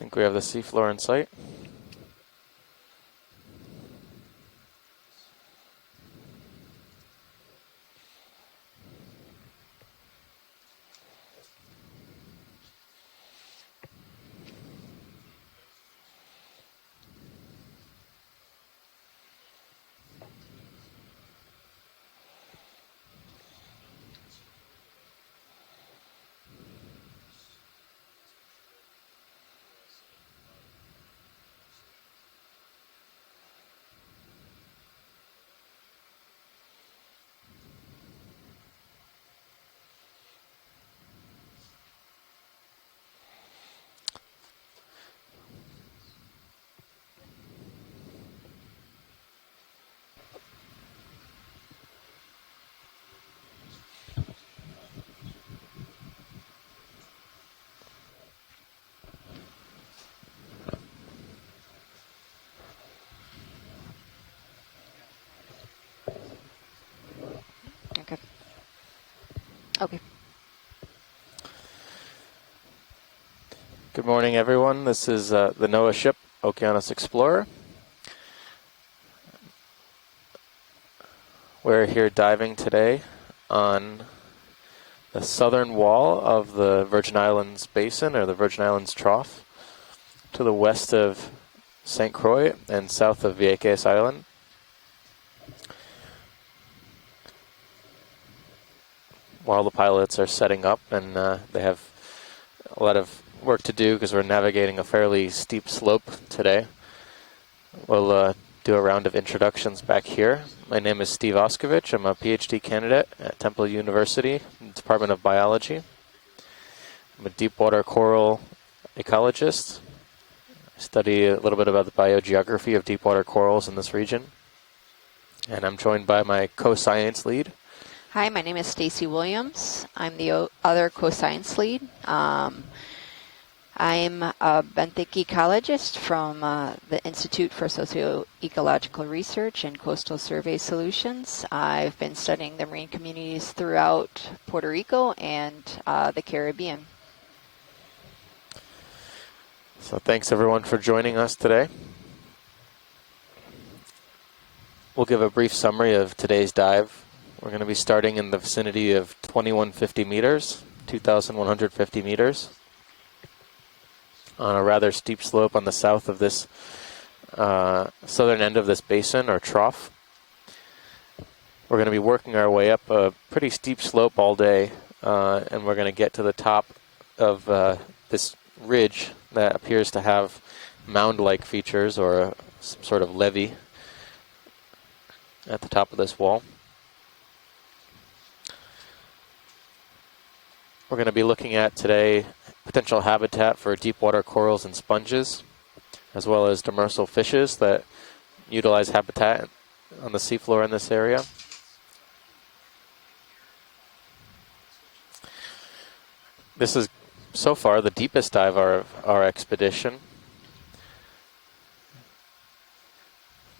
think we have the seafloor in sight. Okay. Okay. Good morning, everyone. This is the NOAA ship, Okeanos Explorer. We're here diving today on the southern wall of the Virgin Islands Basin, or the Virgin Islands Trough, to the west of St. Croix and south of Vieques Island. While the pilots are setting up, and they have a lot of work to do because we're navigating a fairly steep slope today. We'll do a round of introductions back here. My name is Steve Oskovich. I'm a PhD candidate at Temple University, Department of Biology. I'm a deep water coral ecologist. I study a little bit about the biogeography of deep water corals in this region. And I'm joined by my co-science lead. Hi, my name is Stacy Williams. I'm the other co-science lead. I'm a benthic ecologist from the Institute for Socio-Ecological Research and Coastal Survey Solutions. I've been studying the marine communities throughout Puerto Rico and the Caribbean. So thanks everyone for joining us today. We'll give a brief summary of today's dive. We're going to be starting in the vicinity of 2150 meters, 2,150 meters, on a rather steep slope on the south of this southern end of this basin, or trough. We're going to be working our way up a pretty steep slope all day, and we're going to get to the top of this ridge that appears to have mound-like features, or some sort of levee at the top of this wall. We're going to be looking at today potential habitat for deep water corals and sponges, as well as demersal fishes that utilize habitat on the seafloor in this area. This is so far the deepest dive of our expedition.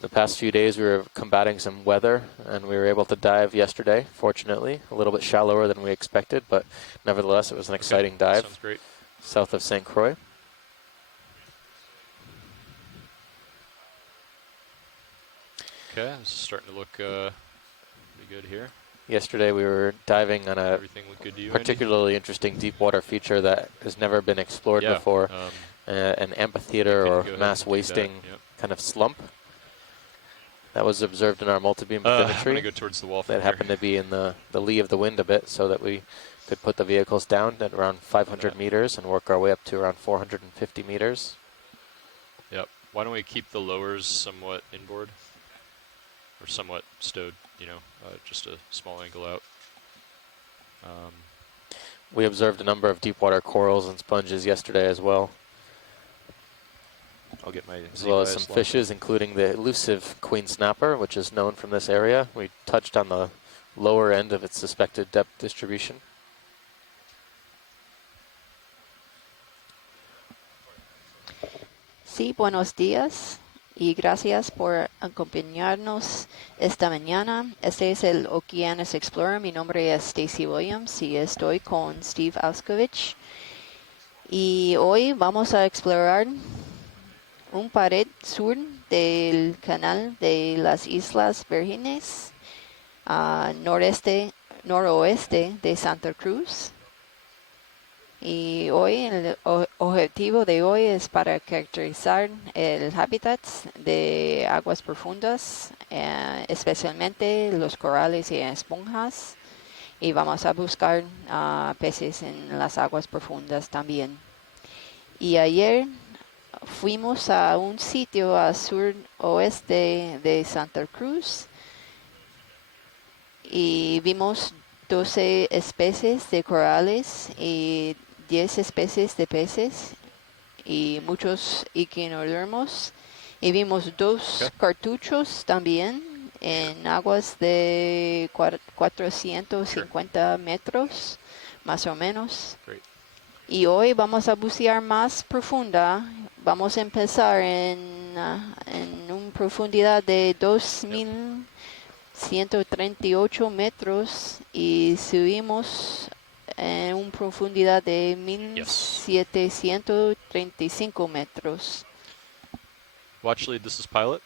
The past few days we were combating some weather, and we were able to dive yesterday, fortunately, a little bit shallower than we expected, but nevertheless it was an exciting dive. Sounds great. South of St. Croix. Okay, this is starting to look pretty good here. Yesterday we were diving on a Everything looked good to you, particularly interesting deep water feature that has never been explored before, an amphitheater or mass wasting kind of slump that was observed in our multi-beam bathymetry. I'm going to go towards the wall from that happened to be in the lee of the wind a bit, so that we could put the vehicles down at around 500 meters and work our way up to around 450 meters. Yep. Why don't we keep the lowers somewhat inboard? Or somewhat stowed, you know, just a small angle out. We observed a number of deep water corals and sponges yesterday as well. I'll get my as well as some fishes, including the elusive queen snapper, which is known from this area. We touched on the lower end of its suspected depth distribution. Sí, buenos días y gracias por acompañarnos esta mañana. Este es el Okeanos Explorer. Mi nombre es Stacy Williams y estoy con Steve Oskovich. Y hoy vamos a explorar un pared sur del canal de las Islas Vírgenes, noroeste de Santa Cruz. Y hoy el objetivo de hoy es para caracterizar el hábitat de aguas profundas, especialmente los corales y esponjas. Y vamos a buscar peces en las aguas profundas también. Y ayer fuimos a un sitio al suroeste de Santa Cruz y vimos 12 especies de corales y 10 especies de peces y muchos equinodermos. Y vimos 2 cartuchos también en aguas de 450 metros, más o menos. Great. Y hoy vamos a bucear más profunda. Vamos a empezar en una profundidad de 2.138 metros y subimos en una profundidad de 1.735 metros. Watch lead, this is Pilot.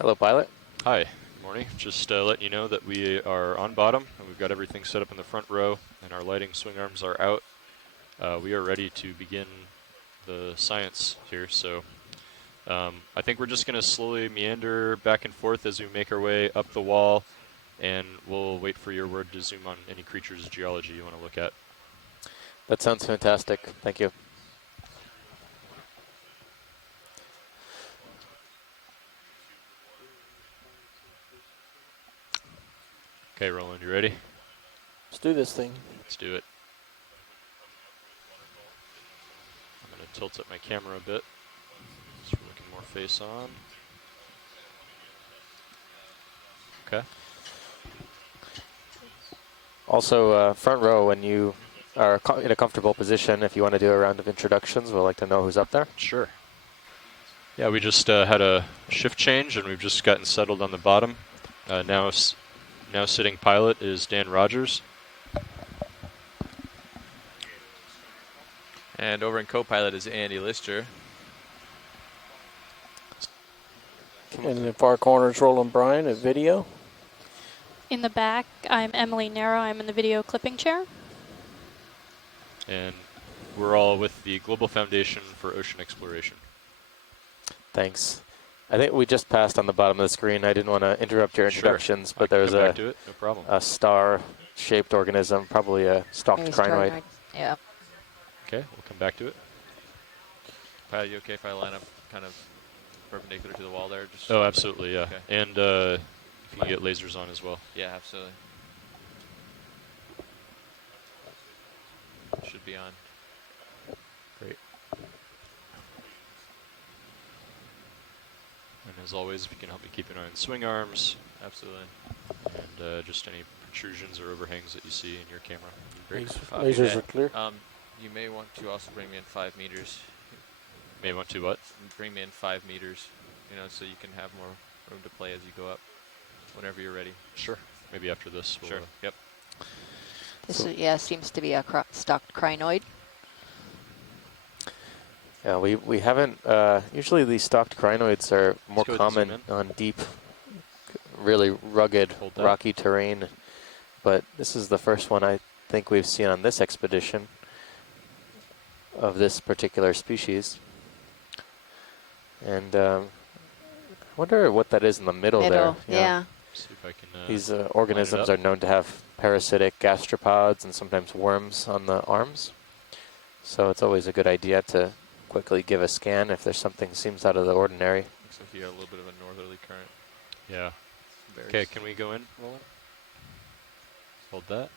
Hello, pilot. Hi, good morning. Just letting you know that we are on bottom and we've got everything set up in the front row and our lighting swing arms are out. We are ready to begin the science here, so I think we're just going to slowly meander back and forth as we make our way up the wall, and we'll wait for your word to zoom on any creatures' geology you want to look at. That sounds fantastic. Thank you. Okay, Roland, you ready? Let's do this thing. Let's do it. I'm going to tilt up my camera a bit so we're looking more face on. Okay. Also, front row, when you are in a comfortable position, if you want to do a round of introductions, we'd like to know who's up there. Sure. Yeah, we just had a shift change and we've just gotten settled on the bottom. Now sitting pilot is Dan Rogers. And over in co-pilot is Andy Lister. And in the far corner is Roland Bryan at video. In the back, I'm Emily Narrow. I'm in the video clipping chair. And we're all with the Global Foundation for Ocean Exploration. Thanks. I think we just passed on the bottom of the screen. I didn't want to interrupt your introductions, but there's back to it. No problem. a star-shaped organism, probably a stalked Maybe crinoid. crinoid. Yeah. Okay, we'll come back to it. Pilot, you okay if I line up kind of perpendicular to the wall there? Just Oh, absolutely, yeah. Okay. And if you can get lasers on as well. Yeah, absolutely. Should be on. Great. And as always, if you can help me keep an eye on swing arms. Absolutely. And just any protrusions or overhangs that you see in your camera. Great. Lasers are clear. You may want to also bring me in 5 meters. May want to what? Bring me in 5 meters, so you can have more room to play as you go up, whenever you're ready. Sure. Maybe after this. We'll, Sure. Yep. This seems to be a stalked crinoid. Yeah, we haven't. Usually, these stalked crinoids are more go ahead and zoom common in. on deep, really rugged, Hold that. rocky terrain. But this is the first one I think we've seen on this expedition of this particular species. And I wonder what that is in the middle there. Yeah. see if I can. These organisms are known to have parasitic gastropods and sometimes worms on the arms. So it's always a good idea to quickly give a scan if there's something seems out of the ordinary. Looks like you got a little bit of a northerly current. Yeah. Very Okay, can we go in, Roland? Hold that.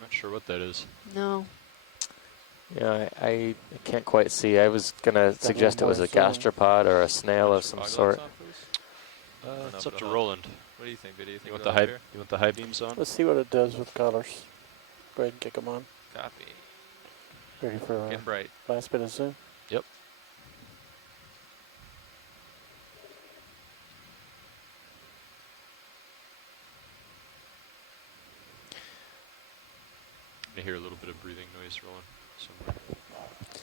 Not sure what that is. No. Yeah, I can't quite see. I was going to suggest it was a gastropod or a snail of some sort. It's up to Roland. What do you think, Biddy? You want the high? You want the high beams on? Let's see what it does with colors. Go ahead and kick them on. Copy. Ready for Getting bright. last bit of zoom. Yep. I hear a little bit of breathing noise rolling somewhere.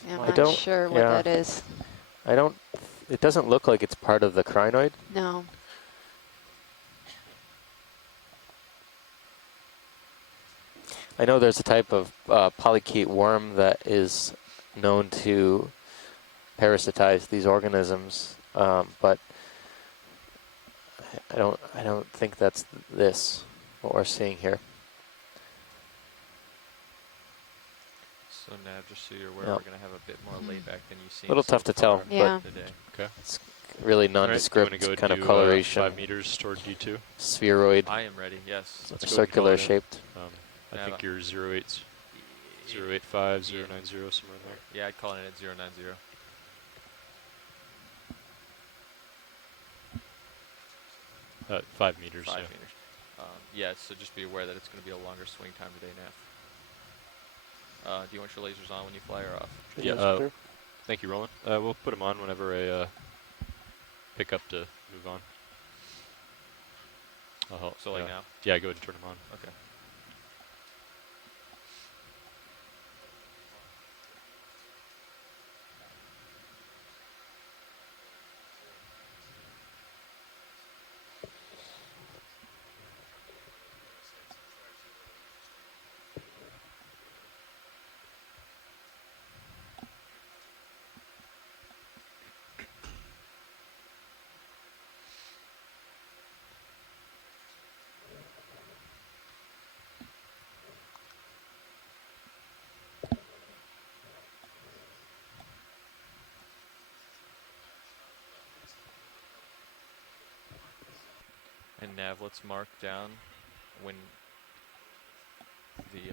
Yeah, I'm I not don't- sure what yeah. that is. I don't, it doesn't look like it's part of the crinoid. No. I know there's a type of polychaete worm that is known to parasitize these organisms, but I don't think that's this, what we're seeing here. So Nav, just so you're aware, No. we're going to have a bit more layback than you've seen Little so tough to tell, far Yeah. today. Okay. It's really All right, do you nondescript want to go kind of do, coloration, 5 meters toward D2? spheroid, I am ready, yes. Let's go ahead and circular call it in. shaped. I Nav, think you're 0.8, 0.85, 0.90, somewhere in there. Yeah, I'd call it at 090. 5 meters, 5 yeah. meters. Yeah, so just be aware that it's going to be a longer swing time today, Nav. Do you want your lasers on when you fly or off? Yeah, Yes, sir. Thank you, Roland. We'll put them on whenever I pick up to move on. I'll help. So like now? Yeah, go ahead and turn them on. Okay. And Nav, let's mark down when the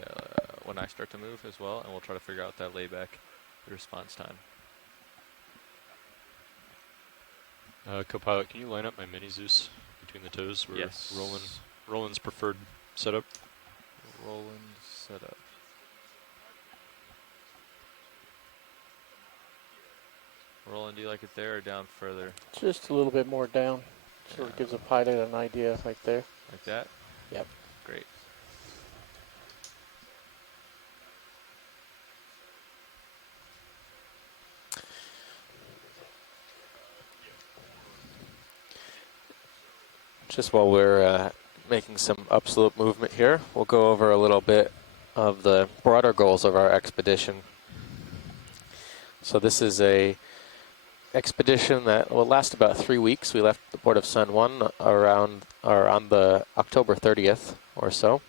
when I start to move as well, and we'll try to figure out that layback, the response time. Copilot, can you line up my mini Zeus between the toes? Where Yes. Roland's preferred setup. Roland setup. Roland, do you like it there or down further? Just a little bit more down. So it gives a pilot an idea right there. Like that? Yep. Great. Just while we're making some upslope movement here, we'll go over a little bit of the broader goals of our expedition. So this is a expedition that will last about 3 weeks. We left the port of San Juan on the October 30th or so,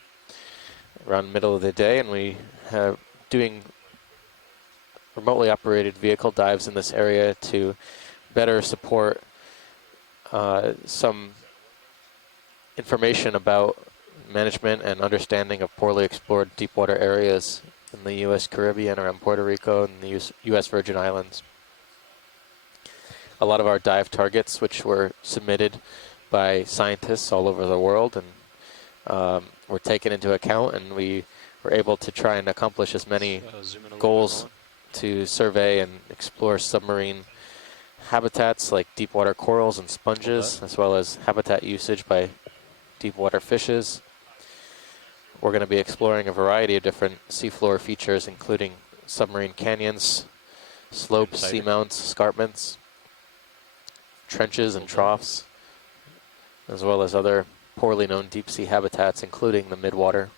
around middle of the day, and we have doing remotely operated vehicle dives in this area to better support some information about management and understanding of poorly explored deep water areas in the U.S. Caribbean, around Puerto Rico, and the U.S. Virgin Islands. A lot of our dive targets, which were submitted by scientists all over the world, and were taken into account, and we were able to try and accomplish as many Zoom in a little bit, goals Roland. to survey and explore submarine habitats like deep water corals and sponges, as well as habitat usage by deep water fishes. We're going to be exploring a variety of different seafloor features, including submarine canyons, slopes, Exciting. seamounts, escarpments, trenches and troughs, as well as other poorly known deep sea habitats, including the midwater.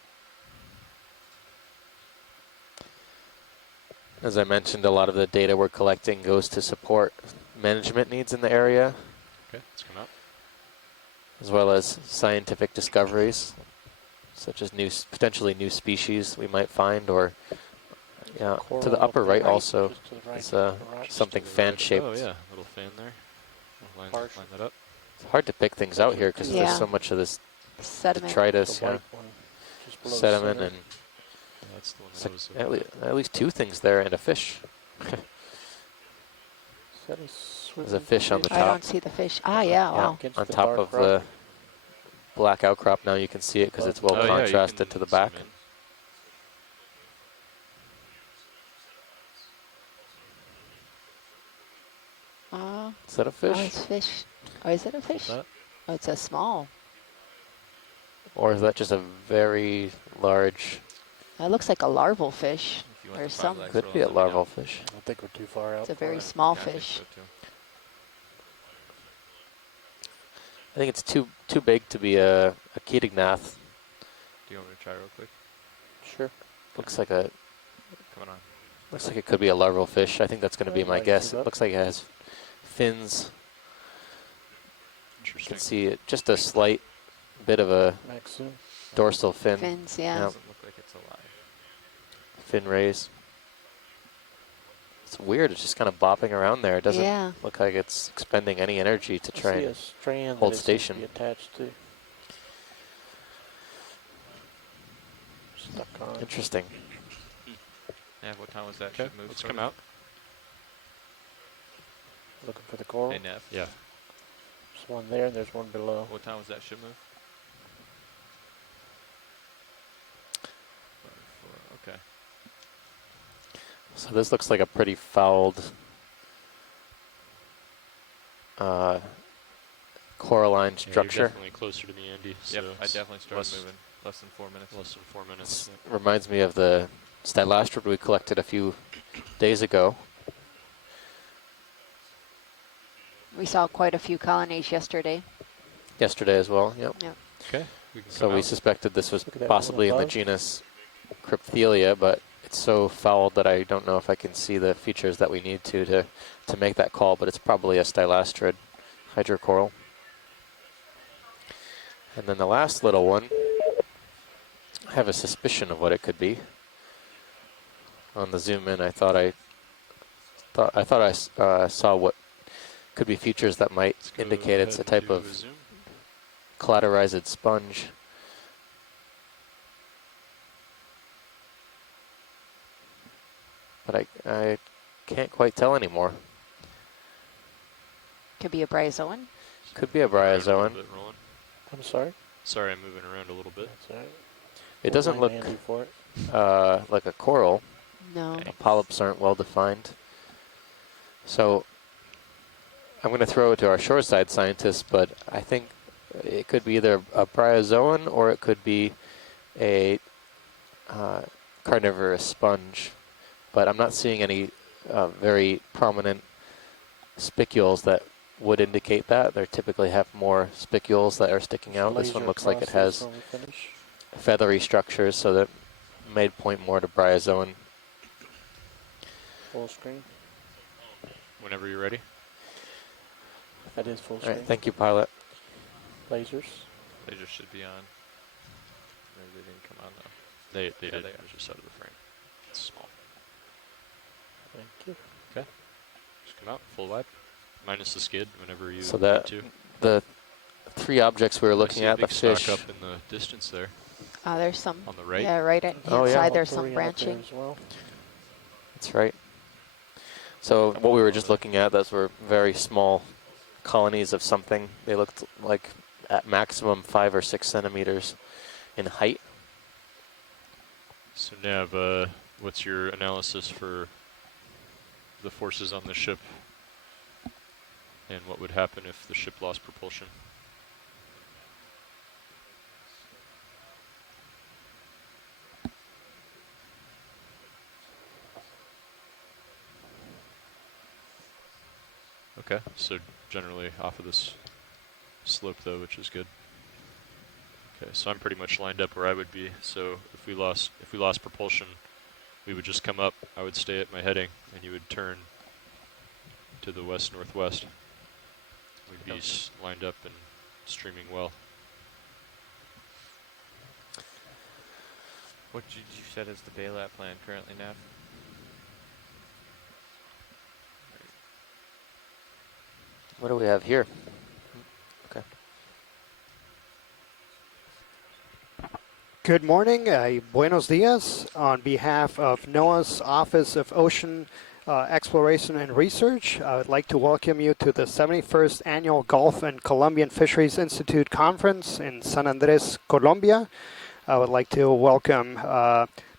As I mentioned, a lot of the data we're collecting goes to support management needs in the area, Okay, let's come out. as well as scientific discoveries, such as potentially new species we might find, or yeah, Coral to the up upper there, right also just to the right, is to the right. something To the right. fan-shaped. Oh yeah, little fan there. We'll line Partial. that up. It's hard to pick things out here because Yeah. there's so much of this Sediment. detritus, The yeah, white one, just below sediment, center. and Yeah, that's the one it's that was at least 2 things there, and a fish. Is that a There's a swimming fish on the I top. don't see the fish. Ah, yeah, wow. Against On the top dark of rock. the black outcrop. Now you can see it because it's well Oh, yeah, you contrasted can to the zoom back. in. Is that a Oh, fish? it's fish. Oh, is it a fish? that? Oh, it's a small. Or is that just a very large It looks like a larval fish. If you want There's the fog some. lights Could rolling, be a let me know. larval fish. I think we're too far out. It's a for very it. small Yeah, I think fish. so too. I think it's too big to be a Ketignath. Do you want me to try real quick? Sure. Looks like it could be a larval fish. I think that's going to be my Lights guess. it It up. looks like it has fins. You Interesting. can see it, just a slight bit of a Max soon. dorsal fin. Fins, yeah. Yeah. Doesn't look like it's alive. Fin rays. It's weird. It's just kind of bopping around there. It doesn't Yeah. look like it's expending any energy to I try see and a strand hold that it seems station. to be attached to. Stuck on. Interesting. Yeah, what time was that? Okay, Should move let's for come me. out. Looking for the coral. Hey, Nev. Yeah. There's one there and there's one below. What time was that? Should move? Okay. So this looks like a pretty fouled coralline Yeah, you're structure. definitely closer to me, Andy. So Yep, I it's definitely started less- moving. Less than 4 minutes. Less than 4 minutes. This reminds me of the stylastrid we collected a few days ago. We saw quite a few colonies yesterday. Yesterday as well, yep. Okay. We can So come we out. suspected this was Look at that possibly in one the above. genus Crypthelia, but it's so fouled that I don't know if I can see the features that we need to make that call, but it's probably a stylastrid hydrocoral. And then the last little one, I have a suspicion of what it could be. On the zoom in, I thought I saw what could be features that might Let's go indicate it's a ahead type and do of a zoom. collateralized sponge. But I can't quite tell anymore. Could be a bryozoan. Could be a Moving around little bryozoan. bit, Roland. I'm sorry. Sorry, I'm moving around a little bit. That's all right. It doesn't Blame look Andy for it. like a coral. No. Okay. Polyps aren't well defined. So I'm going to throw it to our shoreside scientists, but I think it could be either a bryozoan or it could be a carnivorous sponge. But I'm not seeing any very prominent spicules that would indicate that. They typically have more spicules that are sticking out. This one Laser looks like it across this has when we finish. feathery structures, so that may point more to bryozoan. Full screen. Whenever you're ready. That is full All screen. right, thank you, pilot. Lasers. They just should be on. Maybe they didn't come on though. They Yeah, did. they They're are. just out of the frame. It's small. Thank you. Just come out full wide, minus the skid whenever you So need that- to. The three objects we were I looking see a at, the big stalk fish. up in the distance there There's some. on the right. Yeah, right at Oh, yeah. inside. There's All some three out there branching. as well. That's right. So what we were just looking at, those were very small colonies of something. They looked like at maximum 5 or 6 centimeters in height. So Nav, what's your analysis for the forces on the ship and what would happen if the ship lost propulsion? Okay, so generally off of this slope though, which is good. Okay, so I'm pretty much lined up where I would be. So if we lost propulsion, we would just come up. I would stay at my heading, and you would turn to the west-northwest. We'd be lined up and streaming well. What did you set as the bailout plan currently, Nav? What do we have here? Okay. Good morning, buenos dias. On behalf of NOAA's Office of Ocean Exploration and Research, I would like to welcome you to the 71st Annual Gulf and Colombian Fisheries Institute Conference in San Andres, Colombia. I would like to welcome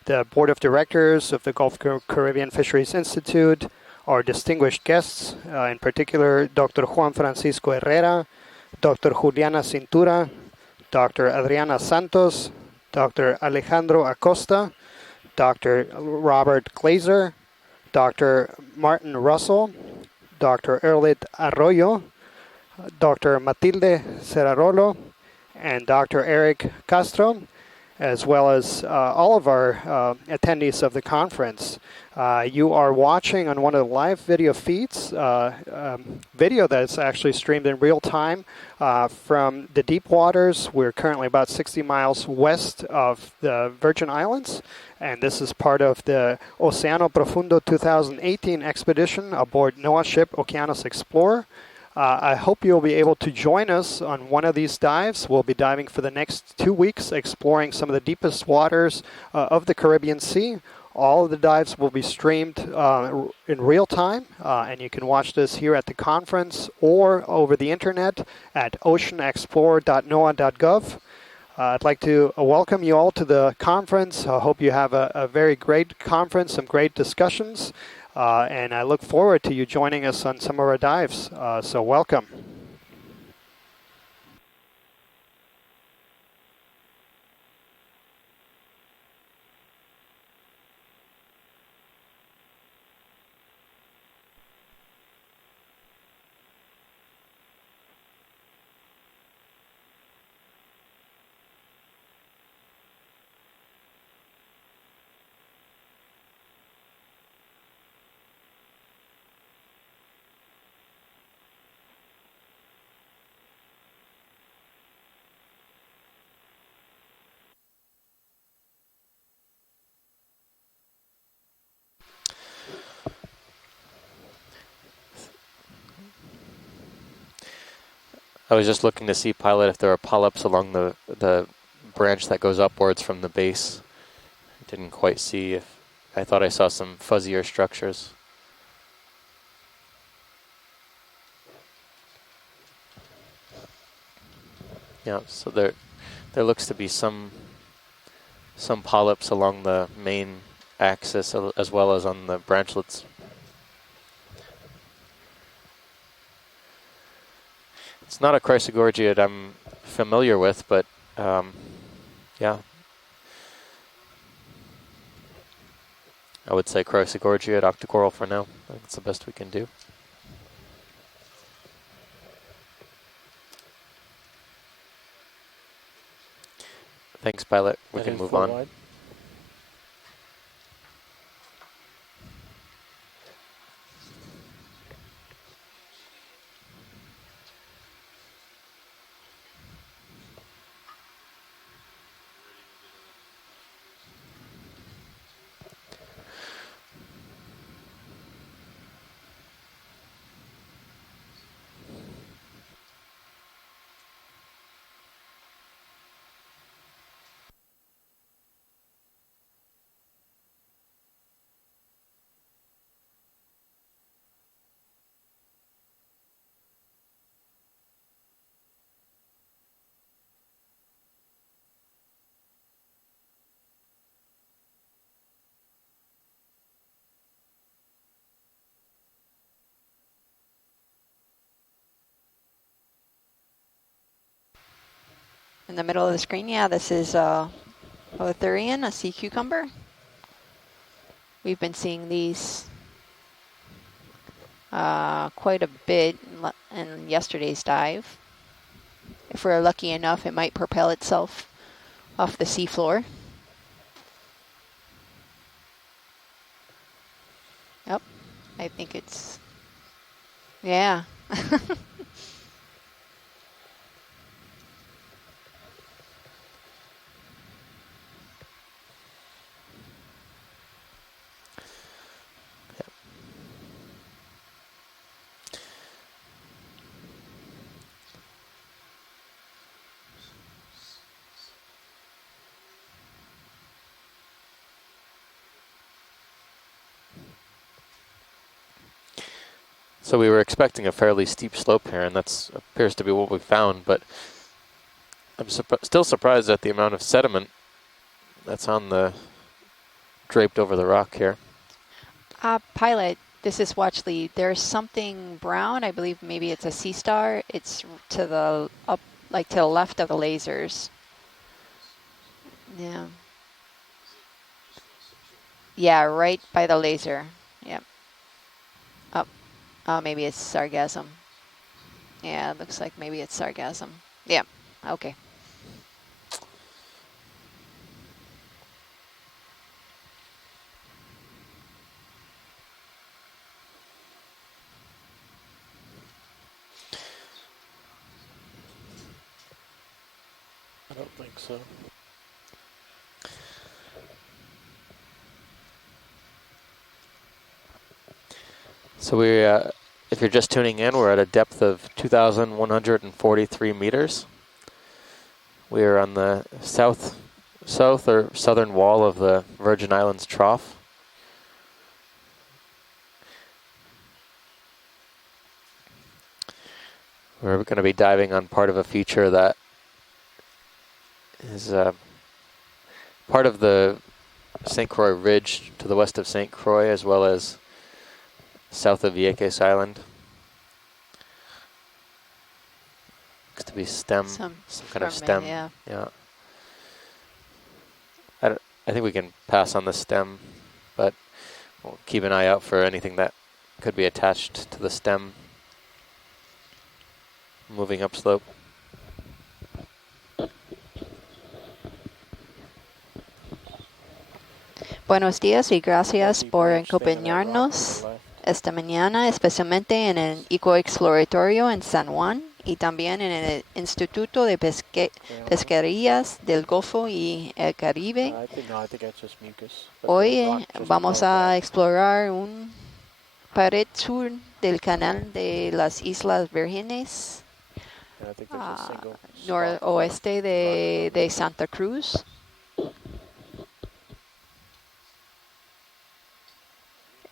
the Board of Directors of the Gulf Caribbean Fisheries Institute, our distinguished guests, in particular Dr. Juan Francisco Herrera, Dr. Juliana Cintura, Dr. Adriana Santos, Dr. Alejandro Acosta, Dr. Robert Glazer, Dr. Martin Russell, Dr. Erlit Arroyo, Dr. Matilde Serrarolo, and Dr. Eric Castro, as well as all of our attendees of the conference. You are watching on one of the live video feeds, video that's actually streamed in real time from the deep waters. We're currently about 60 miles west of the Virgin Islands, and this is part of the Oceano Profundo 2018 expedition aboard NOAA ship Okeanos Explorer. I hope you'll be able to join us on one of these dives. We'll be diving for the next 2 weeks, exploring some of the deepest waters of the Caribbean Sea. All of the dives will be streamed in real time, and you can watch this here at the conference or over the internet at oceanexplorer.noaa.gov. I'd like to welcome you all to the conference. I hope you have a very great conference, some great discussions. And I look forward to you joining us on some of our dives. So welcome. I was just looking to see, pilot, if there are polyps along the branch that goes upwards from the base. I didn't quite see if, I thought I saw some fuzzier structures. Yeah, so there looks to be some polyps along the main axis as well as on the branchlets. It's not a chrysogorgiid I'm familiar with, but yeah. I would say chrysogorgiid octocoral for now. I think it's the best we can do. Thanks, pilot. We can move on. Wide. In the middle of the screen, yeah, this is Othurian, a sea cucumber. We've been seeing these quite a bit in yesterday's dive. If we're lucky enough, it might propel itself off the seafloor. Yep, I think it's, yeah. So we were expecting a fairly steep slope here, and that appears to be what we found, but I'm still surprised at the amount of sediment that's on the, draped over the rock here. Pilot, this is watch lead. There's something brown, I believe maybe it's a sea star. It's to the up, like to the left of the lasers. Yeah. Yeah, right by the laser. Yep. Oh, oh, maybe it's sargassum. Yeah, it looks like maybe it's sargassum. Yeah, okay. I don't think so. So if you're just tuning in, we're at a depth of 2,143 meters. We are on the south or southern wall of the Virgin Islands Trough. We're going to be diving on part of a feature that is part of the St. Croix Ridge to the west of St. Croix, as well as south of EX Island. Looks to be stem, some kind of stem. Yeah. Yeah. I think we can pass on the stem, but we'll keep an eye out for anything that could be attached to the stem moving upslope. Buenos días y gracias Deep por ridge, stand on that rock on acompañarnos the left. esta mañana, especialmente en el ecoexploratorio en San Juan y también en el Instituto de Pesquerías del Golfo y el Caribe. I think that's just mucus. But the Hoy rock just vamos above a that. explorar un pared sur del canal de las Islas Vírgenes, And I think there's a single spot noroeste rock de above it. Santa Cruz.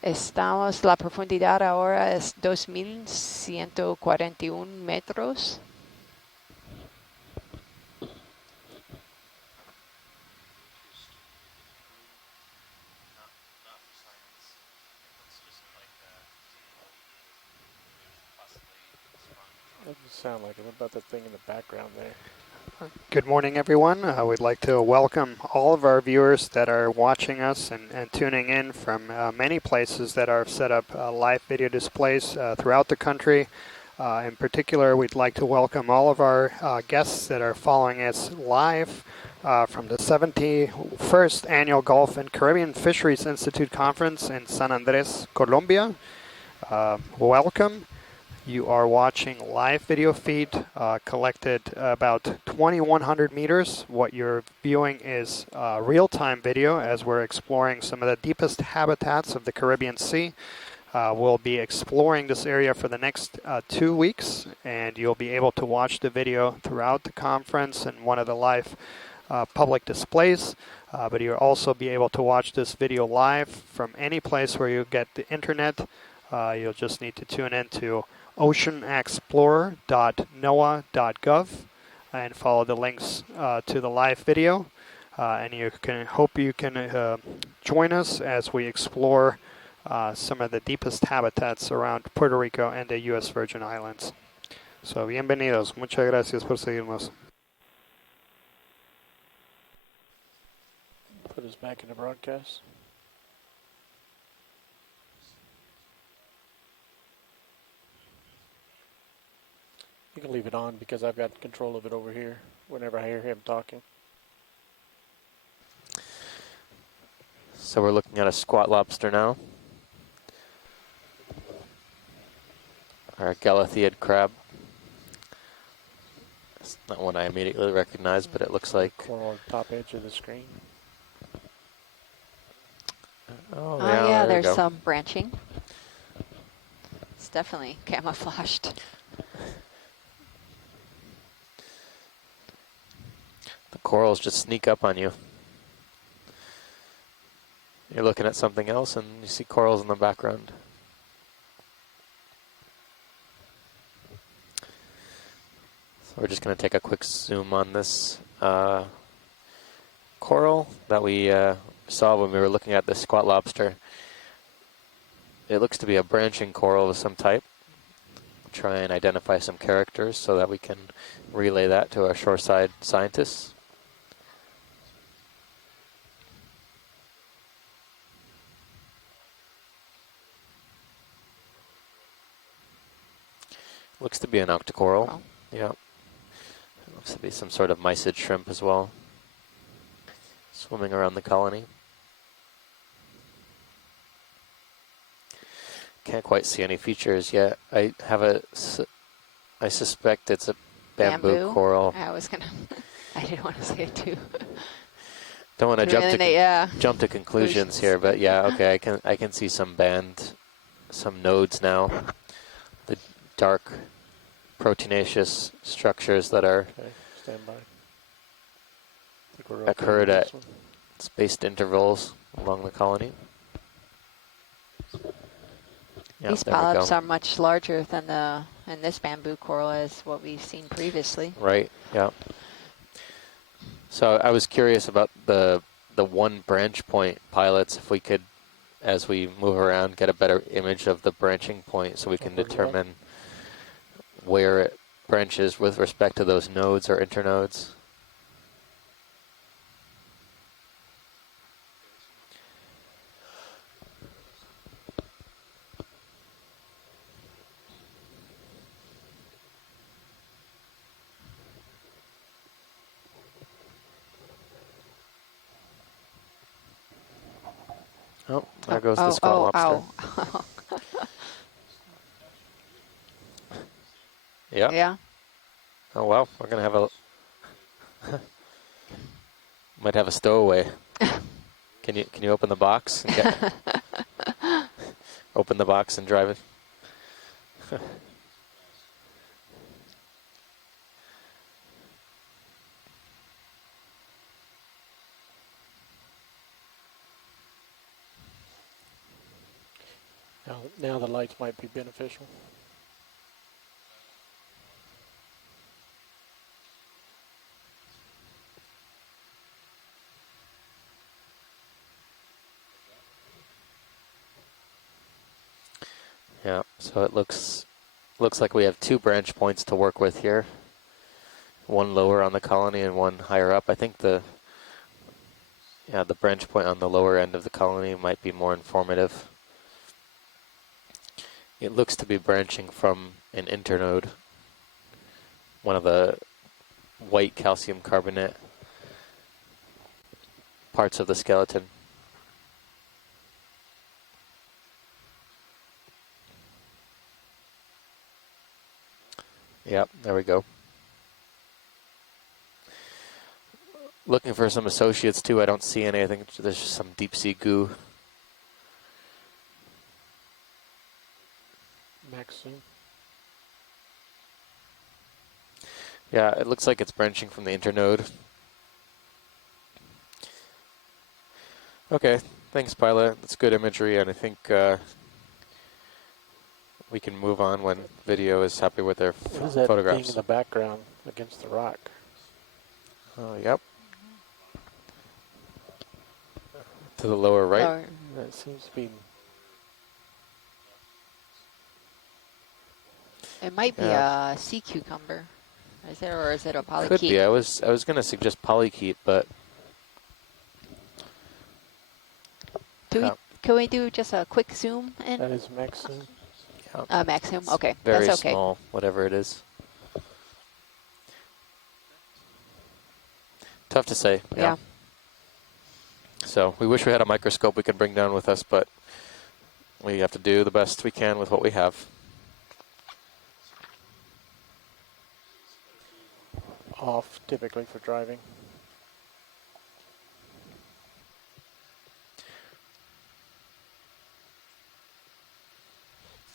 La profundidad ahora es 2.141 metros. Doesn't sound like it. What about the thing in the background there? Good morning, everyone. We'd like to welcome all of our viewers that are watching us and tuning in from many places that are set up live video displays throughout the country. In particular, we'd like to welcome all of our guests that are following us live from the 71st Annual Gulf and Caribbean Fisheries Institute Conference in San Andres, Colombia. Welcome. You are watching live video feed collected about 2,100 meters. What you're viewing is real-time video as we're exploring some of the deepest habitats of the Caribbean Sea. We'll be exploring this area for the next 2 weeks, and you'll be able to watch the video throughout the conference and one of the live public displays. But you'll also be able to watch this video live from any place where you get the internet. You'll just need to tune in to oceanexplorer.noaa.gov and follow the links to the live video. And you can hope you can join us as we explore some of the deepest habitats around Puerto Rico and the U.S. Virgin Islands. So, bienvenidos. Muchas gracias por seguirnos. Put us back in the broadcast. You can leave it on because I've got control of it over here whenever I hear him talking. So we're looking at a squat lobster now. Our Galatheid crab. It's not one I immediately recognize, but it looks like... Coral on the top edge of the screen. Oh, Yeah, there we there's go. some branching. It's definitely camouflaged. The corals just sneak up on you. You're looking at something else and you see corals in the background. So we're just going to take a quick zoom on this coral that we saw when we were looking at the squat lobster. It looks to be a branching coral of some type. Try and identify some characters so that we can relay that to our shoreside scientists. Looks to be an octocoral. Coral. Yeah. Looks to be some sort of mysid shrimp as well. Swimming around the colony. Can't quite see any features yet. I suspect it's a bamboo coral. I was gonna. I didn't want to say it too. Don't want to Yeah. jump to conclusions here, but yeah, okay, I can see some some nodes now. The dark proteinaceous structures that are Okay, stand by. Think we're occurred with at this one. spaced intervals along the colony. Yeah, These there we polyps go. are much larger than in this bamboo coral as what we've seen previously. Right, yeah. So I was curious about the one branch point pilots, if we could, as we move around, get a better image of the branching point so we can determine where it branches with respect to those nodes or internodes. Oh, there goes the skull lobster. Oh. Yeah. Yeah. Oh wow, we're gonna have a might have a stowaway. Can you open the box and get open the box and drive it? Now the lights might be beneficial. Yeah, so it looks like we have 2 branch points to work with here. One lower on the colony and one higher up. I think the branch point on the lower end of the colony might be more informative. It looks to be branching from an internode, one of the white calcium carbonate parts of the skeleton. Yep, there we go. Looking for some associates too. I don't see any. I think there's just some deep sea goo. Max zoom. Yeah, it looks like it's branching from the internode. Okay, thanks, pilot. That's good imagery, and I think we can move on when video is happy with their What is that photographs. thing in the background against the rock? Oh, yep. To the lower right. Lower. That seems to be. It might be a sea cucumber. Is it, or is it a polychaete? Could be. I was going to suggest polychaete, but Can we do just a quick zoom in? That is max zoom. yeah, Max zoom. Okay, very that's okay. small, whatever it is. Tough to say. Yeah. So we wish we had a microscope we could bring down with us, but we have to do the best we can with what we have. Off typically for driving.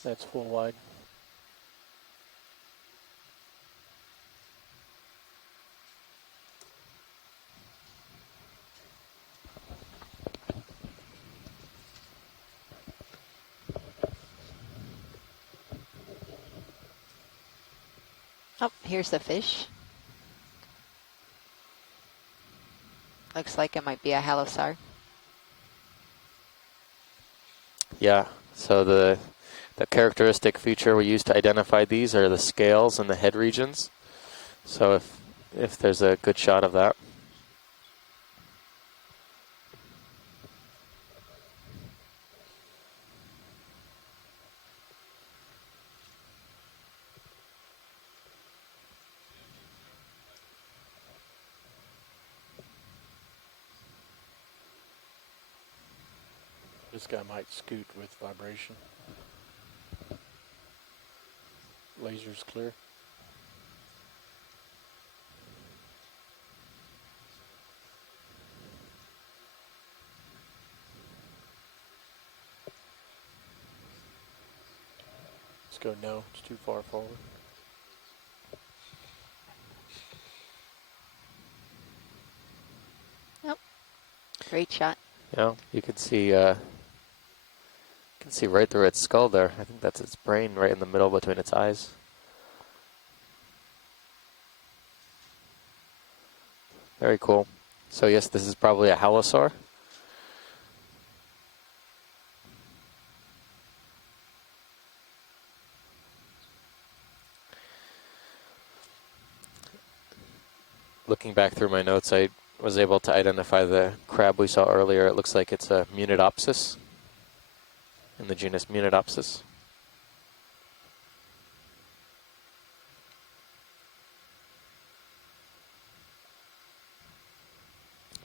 That's full wide. Oh, here's the fish. Looks like it might be a halosar. Yeah, so the characteristic feature we use to identify these are the scales and the head regions. So if there's a good shot of that. This guy might scoot with vibration. Laser's clear. Let's go no, it's too far forward. Nope. Great shot. Yeah, you can see right through its skull there. I think that's its brain right in the middle between its eyes. Very cool. So yes, this is probably a halosaur. Looking back through my notes, I was able to identify the crab we saw earlier. It looks like it's a Munidopsis in the genus Munidopsis.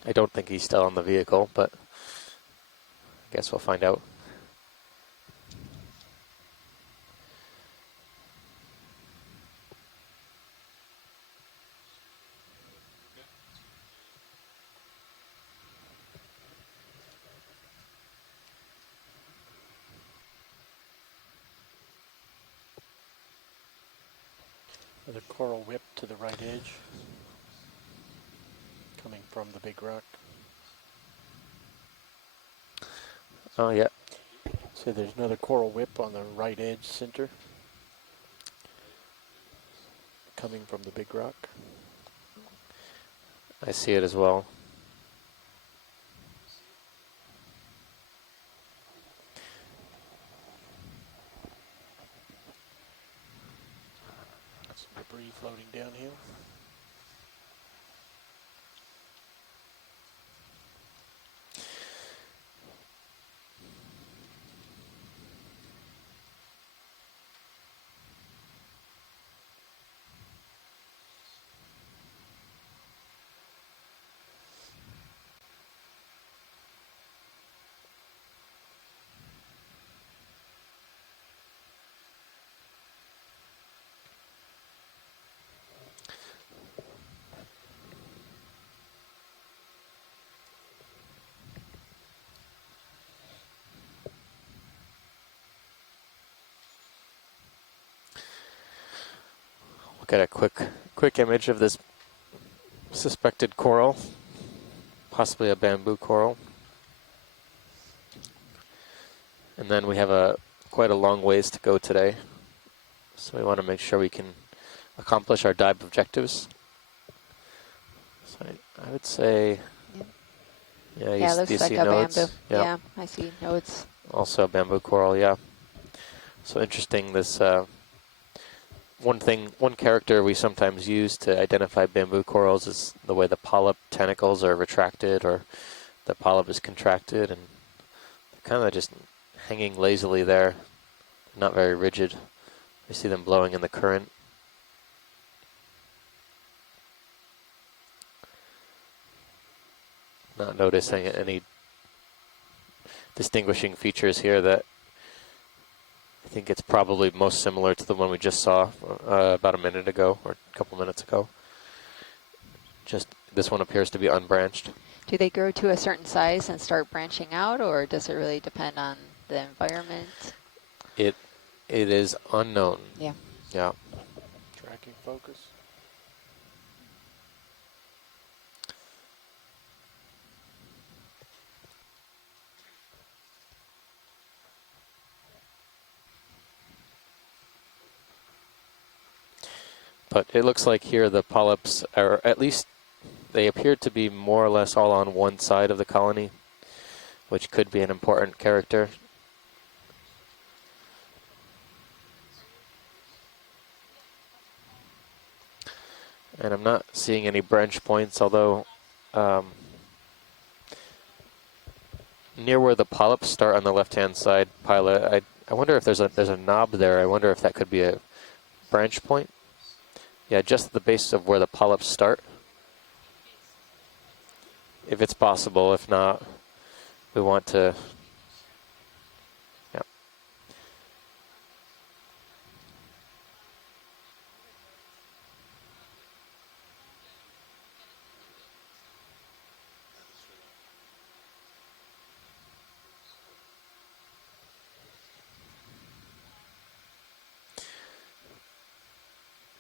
I don't think he's still on the vehicle, but I guess we'll find out. Another coral whip to the right edge. Coming from the big rock. Oh, yeah. So there's another coral whip on the right edge center. Coming from the big rock. I see it as well. Some debris floating downhill. Look at a quick image of this suspected coral, possibly a bamboo coral. And then we have quite a long ways to go today, so we want to make sure we can accomplish our dive objectives. So I would say, Yeah, yeah, it looks do you like see a nodes? bamboo. Yeah. Yeah, I see nodes. Also a bamboo coral, yeah. So interesting, this one character we sometimes use to identify bamboo corals is the way the polyp tentacles are retracted or the polyp is contracted, and kind of just hanging lazily there, not very rigid. You see them blowing in the current. Not noticing any distinguishing features here that I think it's probably most similar to the one we just saw about a minute ago or a couple minutes ago. Just this one appears to be unbranched. Do they grow to a certain size and start branching out, or does it really depend on the environment? It is unknown. Yeah. Yeah. Tracking focus. But it looks like here the polyps are, at least they appear to be more or less all on one side of the colony, which could be an important character. And I'm not seeing any branch points, although near where the polyps start on the left-hand side, Pilot, I wonder if there's a knob there. I wonder if that could be a branch point. Yeah, just at the base of where the polyps start. If it's possible, if not, we want to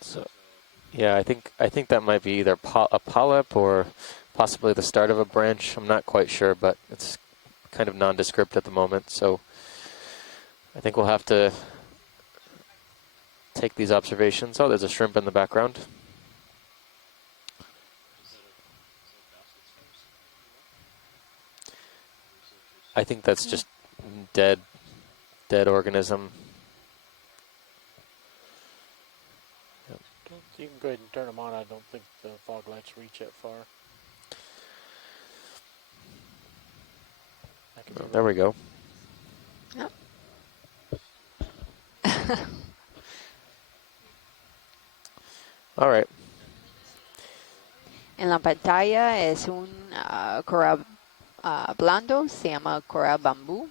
So, yeah, I think that might be either a polyp or possibly the start of a branch. I'm not quite sure, but it's kind of nondescript at the moment. So I think we'll have to take these observations. Oh, there's a shrimp in the background. I think that's just dead organism. You can go ahead and turn them on. I don't think the fog lights reach that far. Oh, there we go. Yep. All right. En la pantalla es un coral blando, se llama coral bambú.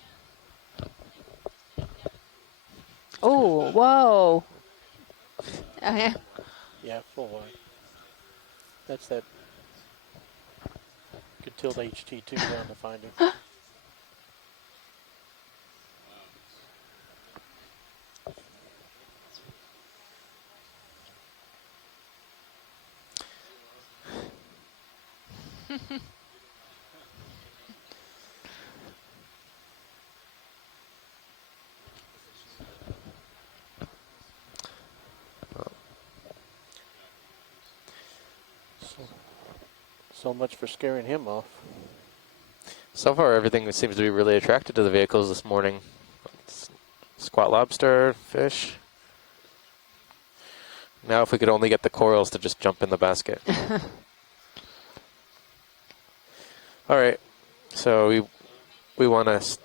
Oh, whoa. Okay. Yeah, full white. That's that. Could tilt HT2 down to find him. So much for scaring him off. So far, everything seems to be really attracted to the vehicles this morning. Squat lobster, fish. Now if we could only get the corals to just jump in the basket. All right, so we want to...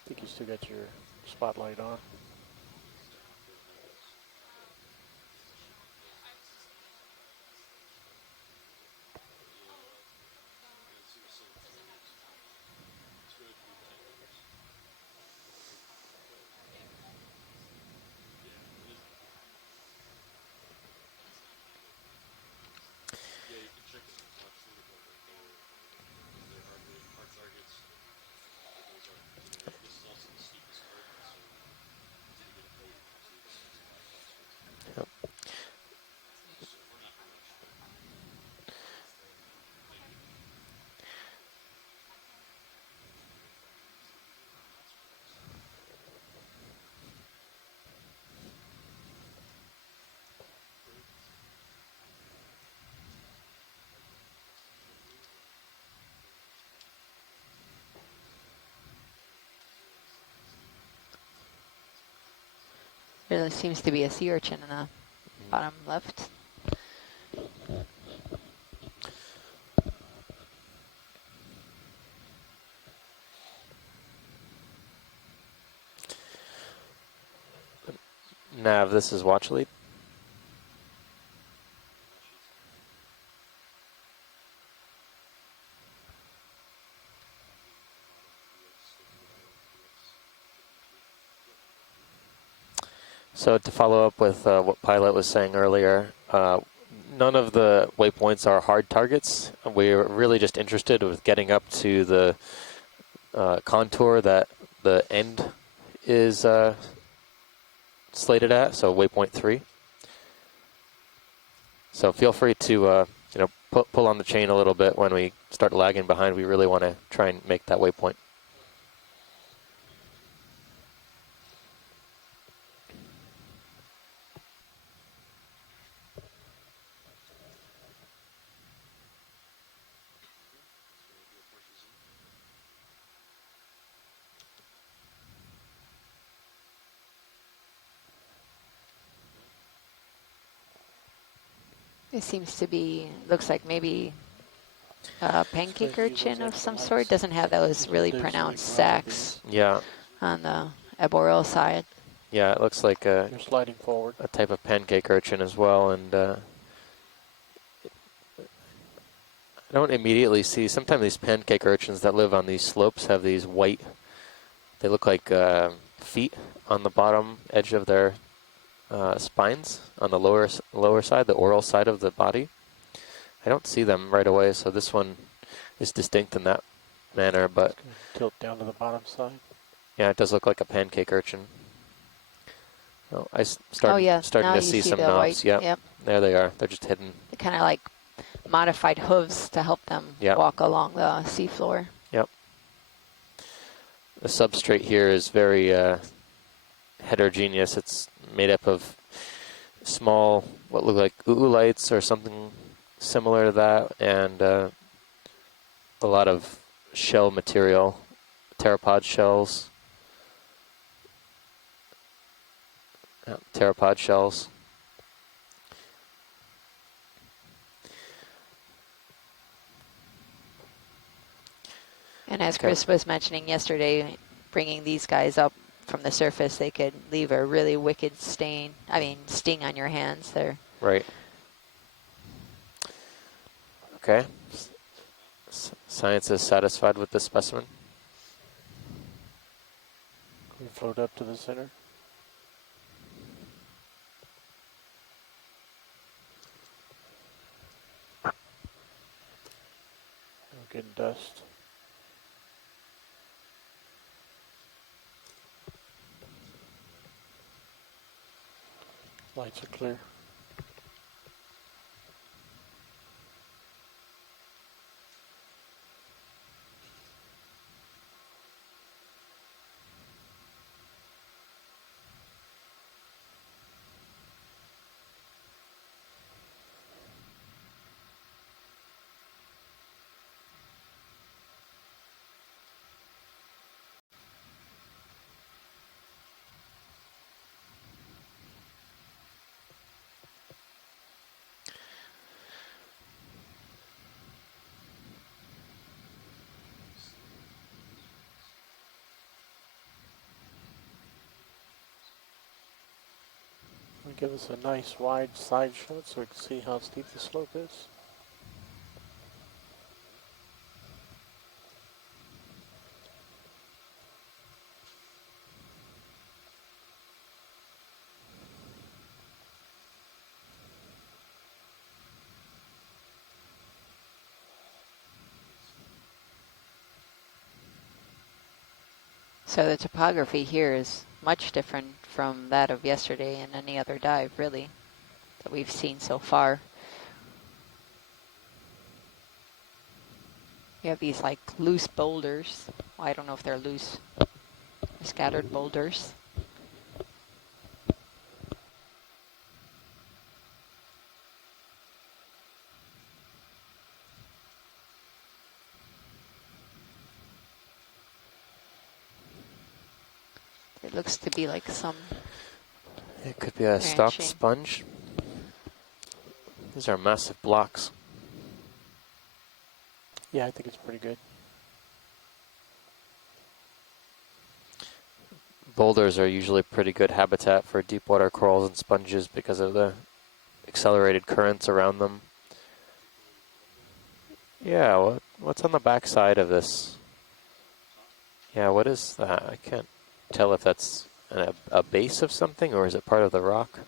I think you still got your spotlight on. There seems to be a sea urchin in the bottom left. Nav, this is watch lead. So to follow up with what Pilot was saying earlier, none of the waypoints are hard targets. We're really just interested with getting up to the contour that the end is slated at, so waypoint 3. So feel free to pull on the chain a little bit when we start lagging behind. We really want to try and make that waypoint. It seems to be, looks like maybe a pancake urchin of some sort. Doesn't have those really pronounced sacks Yeah, on the arboreal side. yeah, it looks like They're sliding forward. a type of pancake urchin as well, and I don't immediately see, sometimes these pancake urchins that live on these slopes have these white, they look like feet on the bottom edge of their spines on the lower side, the oral side of the body. I don't see them right away, so this one is distinct in that manner, but Tilt down to the bottom side. yeah, it does look like a pancake urchin. Oh, starting now to you see some the knobs. white. Yep. Yep. There they are. They're just hidden. They kind of like modified hooves to help them Yep. walk along the seafloor. Yep. The substrate here is very heterogeneous. It's made up of small, what look like oolites or something similar to that, and a lot of shell material, pteropod shells. Pteropod shells. And as Okay. Chris was mentioning yesterday, bringing these guys up from the surface, they could leave a really wicked sting on your hands there. Right. Okay. Science is satisfied with this specimen. We float up to the center. We're getting dust. Lights are clear. Give us a nice wide side shot so we can see how steep the slope is. So the topography here is much different from that of yesterday and any other dive, really, that we've seen so far. You have these like loose boulders. Well, I don't know if they're loose, scattered boulders. It looks to be like some It could be a stock branching. sponge. These are massive blocks. Yeah, I think it's pretty good. Boulders are usually pretty good habitat for deep water corals and sponges because of the accelerated currents around them. Yeah, what's on the back side of this? Yeah, what is that? I can't tell if that's a base of something or is it part of the rock?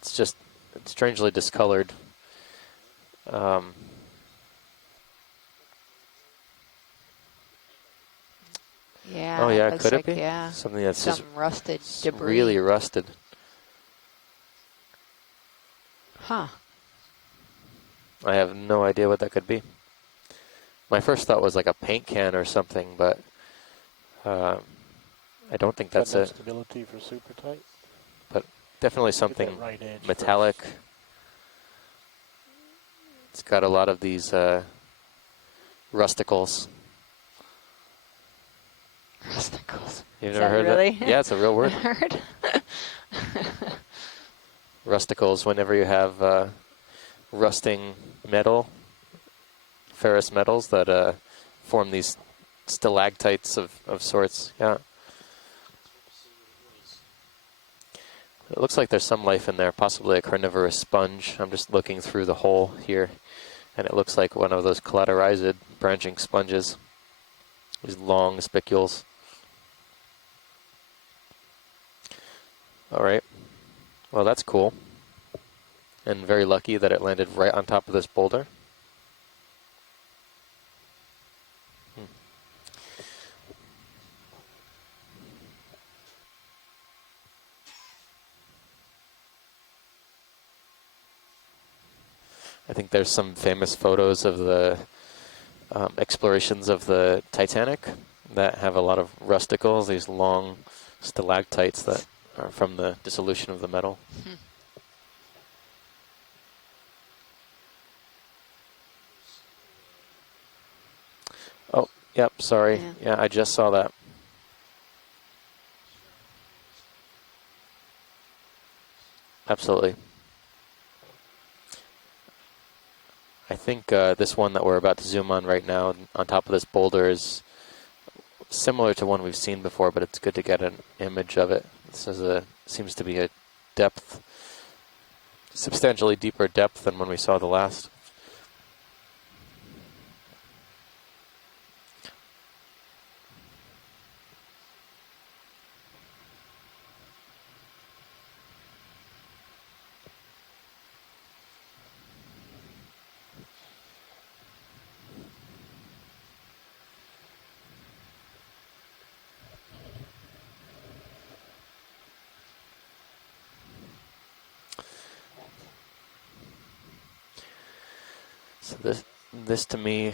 It's just strangely discolored. Yeah. Oh yeah, looks could like, it be? Yeah. Something that's Some just rusted debris. really rusted. Huh. I have no idea what that could be. My first thought was like a paint can or something, but I don't think that's Got enough it. stability for super tight. But definitely Get something that right edge metallic. first. It's got a lot of these rusticles. Rusticles. You've Is never that heard really? that? Yeah, it's a real word. Heard? Rusticles, whenever you have rusting metal, ferrous metals that form these stalactites of sorts. Yeah. It looks like there's some life in there, possibly a carnivorous sponge. I'm just looking through the hole here, and it looks like one of those collateralized branching sponges. These long spicules. All right. Well, that's cool. And very lucky that it landed right on top of this boulder. I think there's some famous photos of the explorations of the Titanic that have a lot of rusticles, these long stalactites that are from the dissolution of the metal. Oh, yep, sorry. Yeah, I just saw that. Absolutely. I think this one that we're about to zoom on right now on top of this boulder is similar to one we've seen before, but it's good to get an image of it. This is seems to be a depth, substantially deeper depth than when we saw the last. So this to me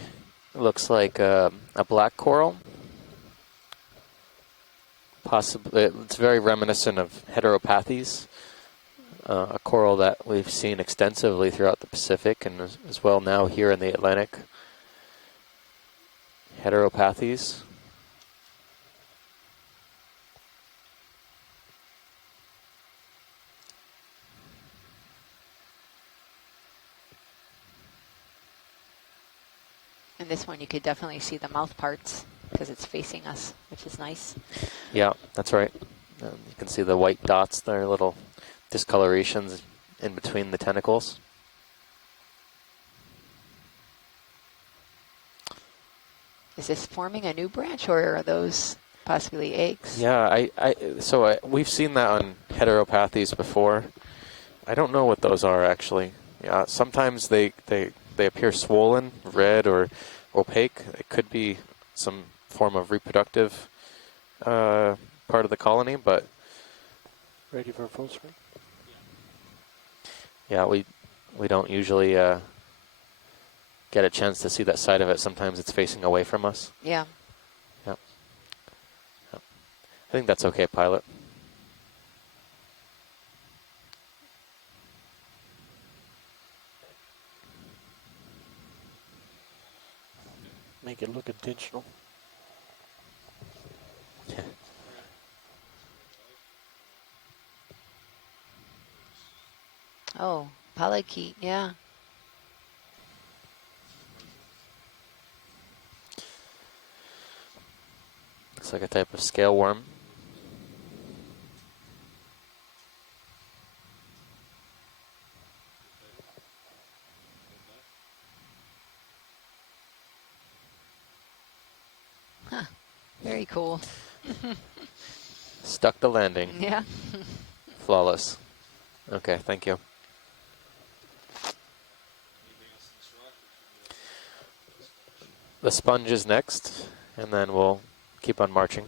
looks like a black coral. Possibly, it's very reminiscent of heteropathes, a coral that we've seen extensively throughout the Pacific and as well now here in the Atlantic. Heteropathes. And this one you could definitely see the mouth parts because it's facing us, which is nice. Yeah, that's right. You can see the white dots there, little discolorations in between the tentacles. Is this forming a new branch, or are those possibly eggs? Yeah, we've seen that on heteropathes before. I don't know what those are actually. Yeah, sometimes they appear swollen, red, or opaque. It could be some form of reproductive part of the colony, but Ready for full screen? yeah, we don't usually get a chance to see that side of it. Sometimes it's facing away from us. Yeah. Yep. I think that's okay, pilot. Make it look intentional. Oh, polychaete, yeah. Looks like a type of scale worm. Huh. Very cool. Stuck the landing. Yeah. Flawless. Okay, thank you. The sponge is next, and then we'll keep on marching.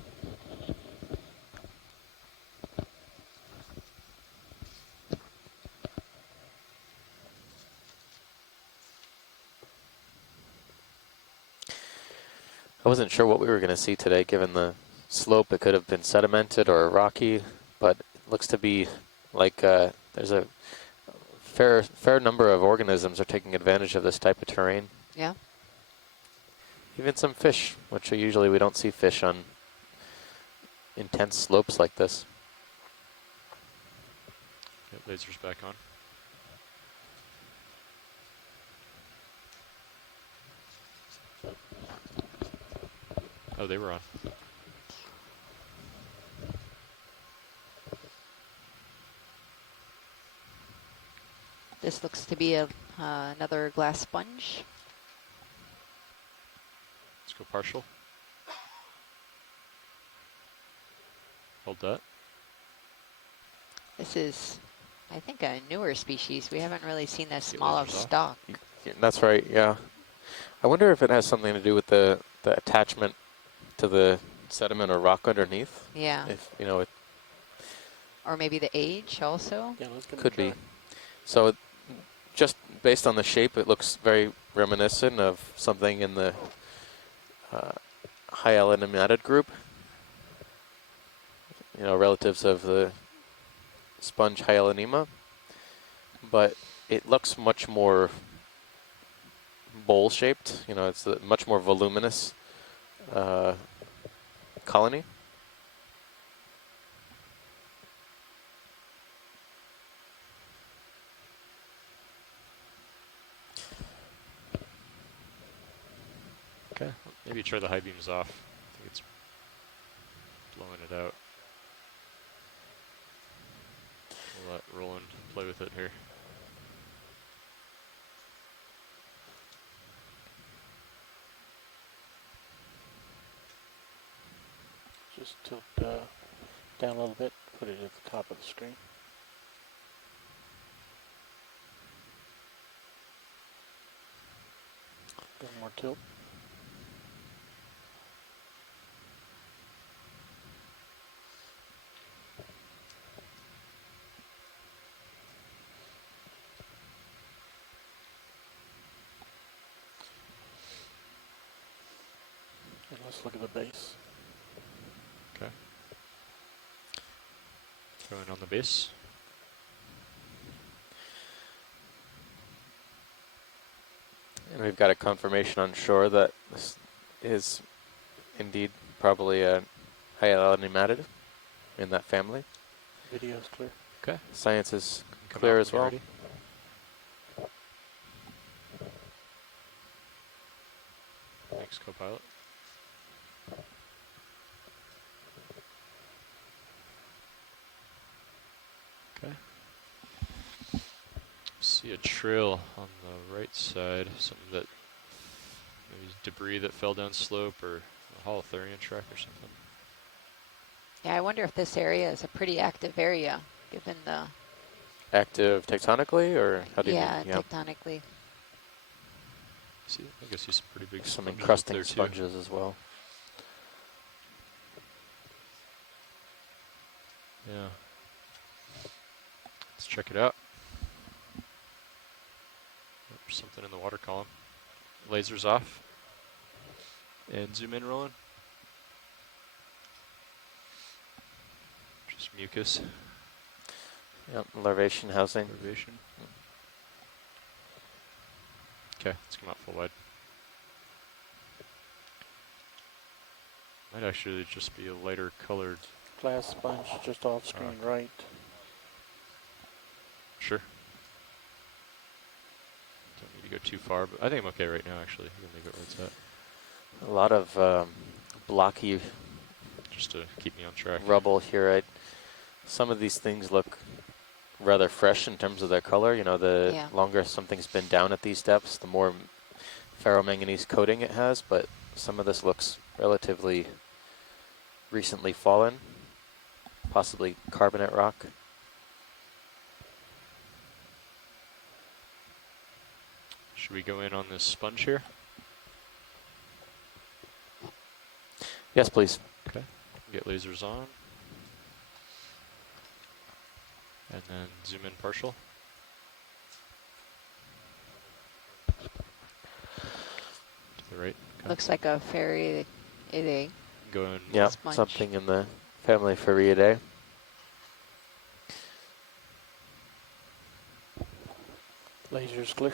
I wasn't sure what we were going to see today, given the slope. It could have been sedimented or rocky, but it looks to be like there's a fair number of organisms are taking advantage of this type of terrain. Yeah. Even some fish, which usually we don't see fish on intense slopes like this. Yep, laser's back on. Oh, they were on. This looks to be another glass sponge. Let's go partial. Hold that. This is, I think, a newer species. We haven't really seen this Get small of lasers off. stalk. Yeah, that's right, yeah. I wonder if it has something to do with the attachment to the sediment or rock underneath. Yeah. If, you know, it Or maybe the age also. Yeah, let's give it a could try. be. So just based on the shape, it looks very reminiscent of something in the hyalinomatid group. You know, relatives of the sponge hyalonema. But it looks much more bowl-shaped. You know, it's a much more voluminous colony. Okay. Maybe try the high beams off. I think it's blowing it out. We'll let Roland play with it here. Just tilt down a little bit, put it at the top of the screen. A little more tilt. And let's look at the base. Okay. Going on the base. And we've got a confirmation on shore that this is indeed probably a hyalinomatid in that family. Video's clear. Okay. Science is Come clear out as when you're well. ready. Thanks, co-pilot. Okay. See a trail on the right side, something that maybe debris that fell down slope or a holothurian track or something. Yeah, I wonder if this area is a pretty active area, given the Active tectonically, or how do you yeah, mean? Yeah, tectonically. See, I think I see some pretty big some sponges up encrusting there too. sponges as well. Yeah. Let's check it out. Oh, there's something in the water column. Lasers off. And zoom in, Roland. Just mucus. Yep, larvation housing. Larvation. Okay, let's come out full wide. Might actually just be a lighter colored. Glass sponge just off screen right. Sure. Don't need to go too far, but I think I'm okay right now, actually. We can leave it where it's at. A lot of blocky Just to keep me on track. rubble here. Some of these things look rather fresh in terms of their color. You know, the Yeah. longer something's been down at these depths, the more ferromanganese coating it has, but some of this looks relatively recently fallen, possibly carbonate rock. Should we go in on this sponge here? Yes, please. Okay. Get lasers on. And then zoom in partial. To the right. Okay. Looks like a fairy. Go in. Yeah, Sponge. something in the family Fariidae. Laser's clear.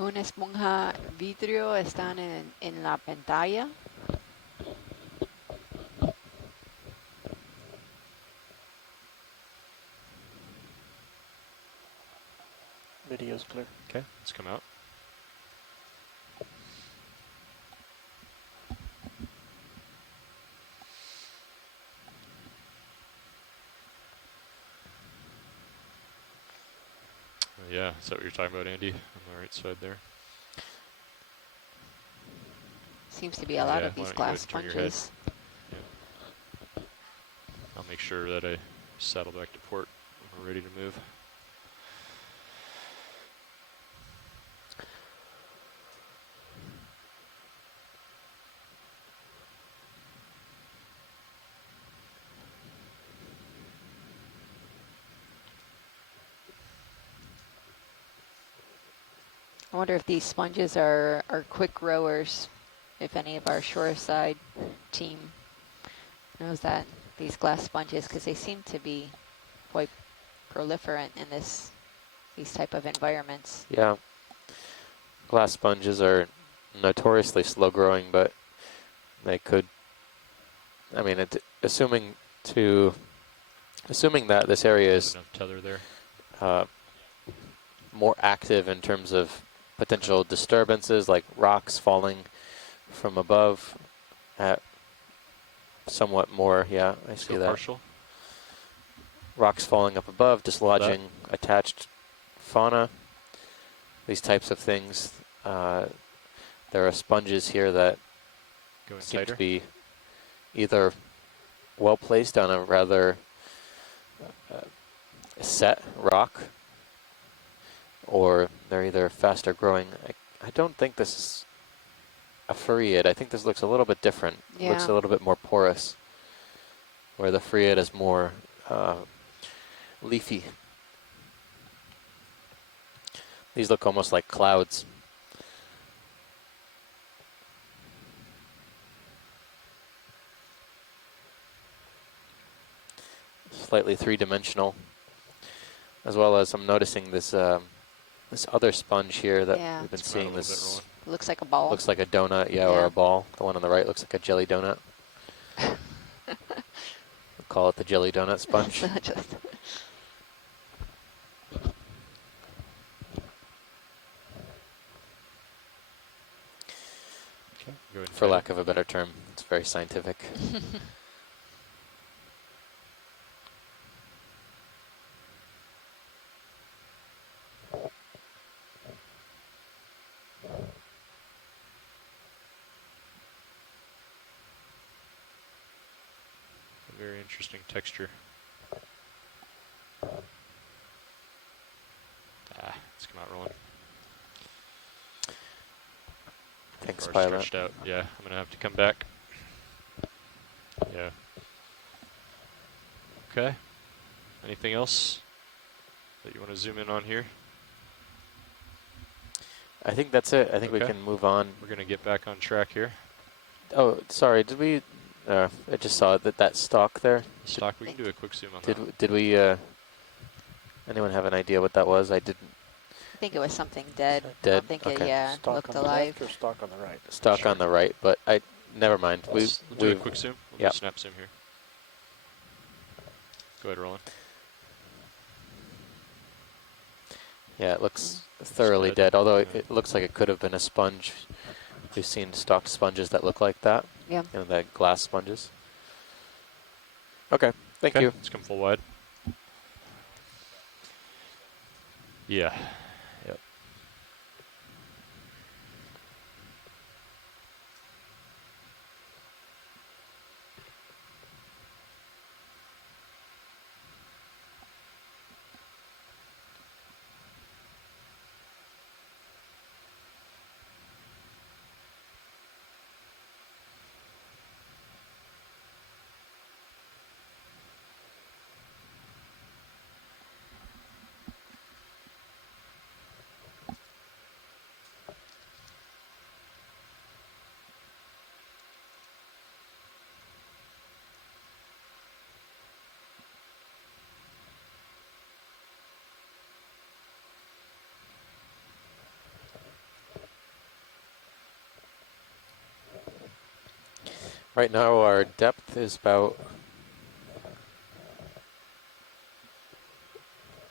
Una esponja vidrio están en la pantalla. Video's clear. Okay, let's come out. Yeah, is that what you're talking about, Andy? On the right side there. Seems to be a lot of Why these don't you go glass turn your head? sponges. Yep. I'll make sure that I saddle back to port when we're ready to move. I wonder if these sponges are quick rowers, if any of our shoreside team knows that, these glass sponges, because they seem to be quite proliferant in these type of environments. Yeah. Glass sponges are notoriously slow growing, but they could, I mean, assuming that this area is Enough tether there. more active in terms of potential disturbances like rocks falling from above at somewhat more, yeah, I Let's see go that. partial. Rocks falling up above, dislodging attached fauna, these types of things. There are sponges here that Going seem tighter. to be either well placed on a rather set rock, or they're either faster growing. I don't think this is a Phreid. I think this looks a little bit different. Yeah. Looks a little bit more porous, where the Phreid is more leafy. These look almost like clouds. Slightly three-dimensional, as well as I'm noticing this this other sponge here that Yeah. we've been Let's come out a seeing. little bit, This Roland. Looks like a ball. looks like a donut, yeah, or Yeah. a ball. The one on the right looks like a jelly donut. We'll call it the jelly donut sponge. So just Okay. Going For tighter. lack of a better term, it's very scientific. A very interesting texture. Let's come out, Roland. Thanks, Far Pilot. stretched out. Yeah, I'm gonna have to come back. Yeah. Okay. Anything else that you want to zoom in on here? I think that's it. I think we Okay. can move on. We're gonna get back on track here. Oh, sorry. Did we? I just saw that stalk there. Stock. We can do a quick zoom on Did that. did we? Anyone have an idea what that was? I didn't. I think it was something dead. I Dead? don't think it, Okay. yeah, Stock looked on the alive. left or stock on the right? Stalk on the right, but never mind. We'll do a we've quick zoom. We'll yep. do a snap zoom here. Go ahead, Roland. Yeah, it looks thoroughly dead. dead. Although Yeah. it looks like it could have been a sponge. We've seen stalked sponges that look like that. Yeah. You know, the glass sponges. Okay. Thank Okay, you. let's come full wide. Yeah. Yep. Right now our depth is about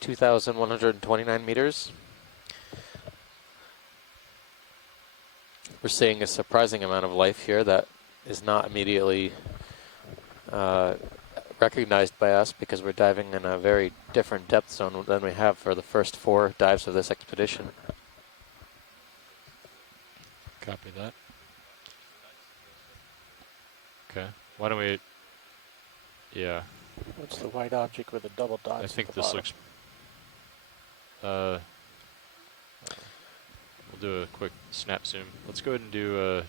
2,129 meters. We're seeing a surprising amount of life here that is not immediately recognized by us because we're diving in a very different depth zone than we have for the first 4 dives of this expedition. Copy that. Okay. Why don't we? Yeah. What's the white object with the double dots? I think at the this bottom? looks. We'll do a quick snap zoom. Let's go ahead and do a.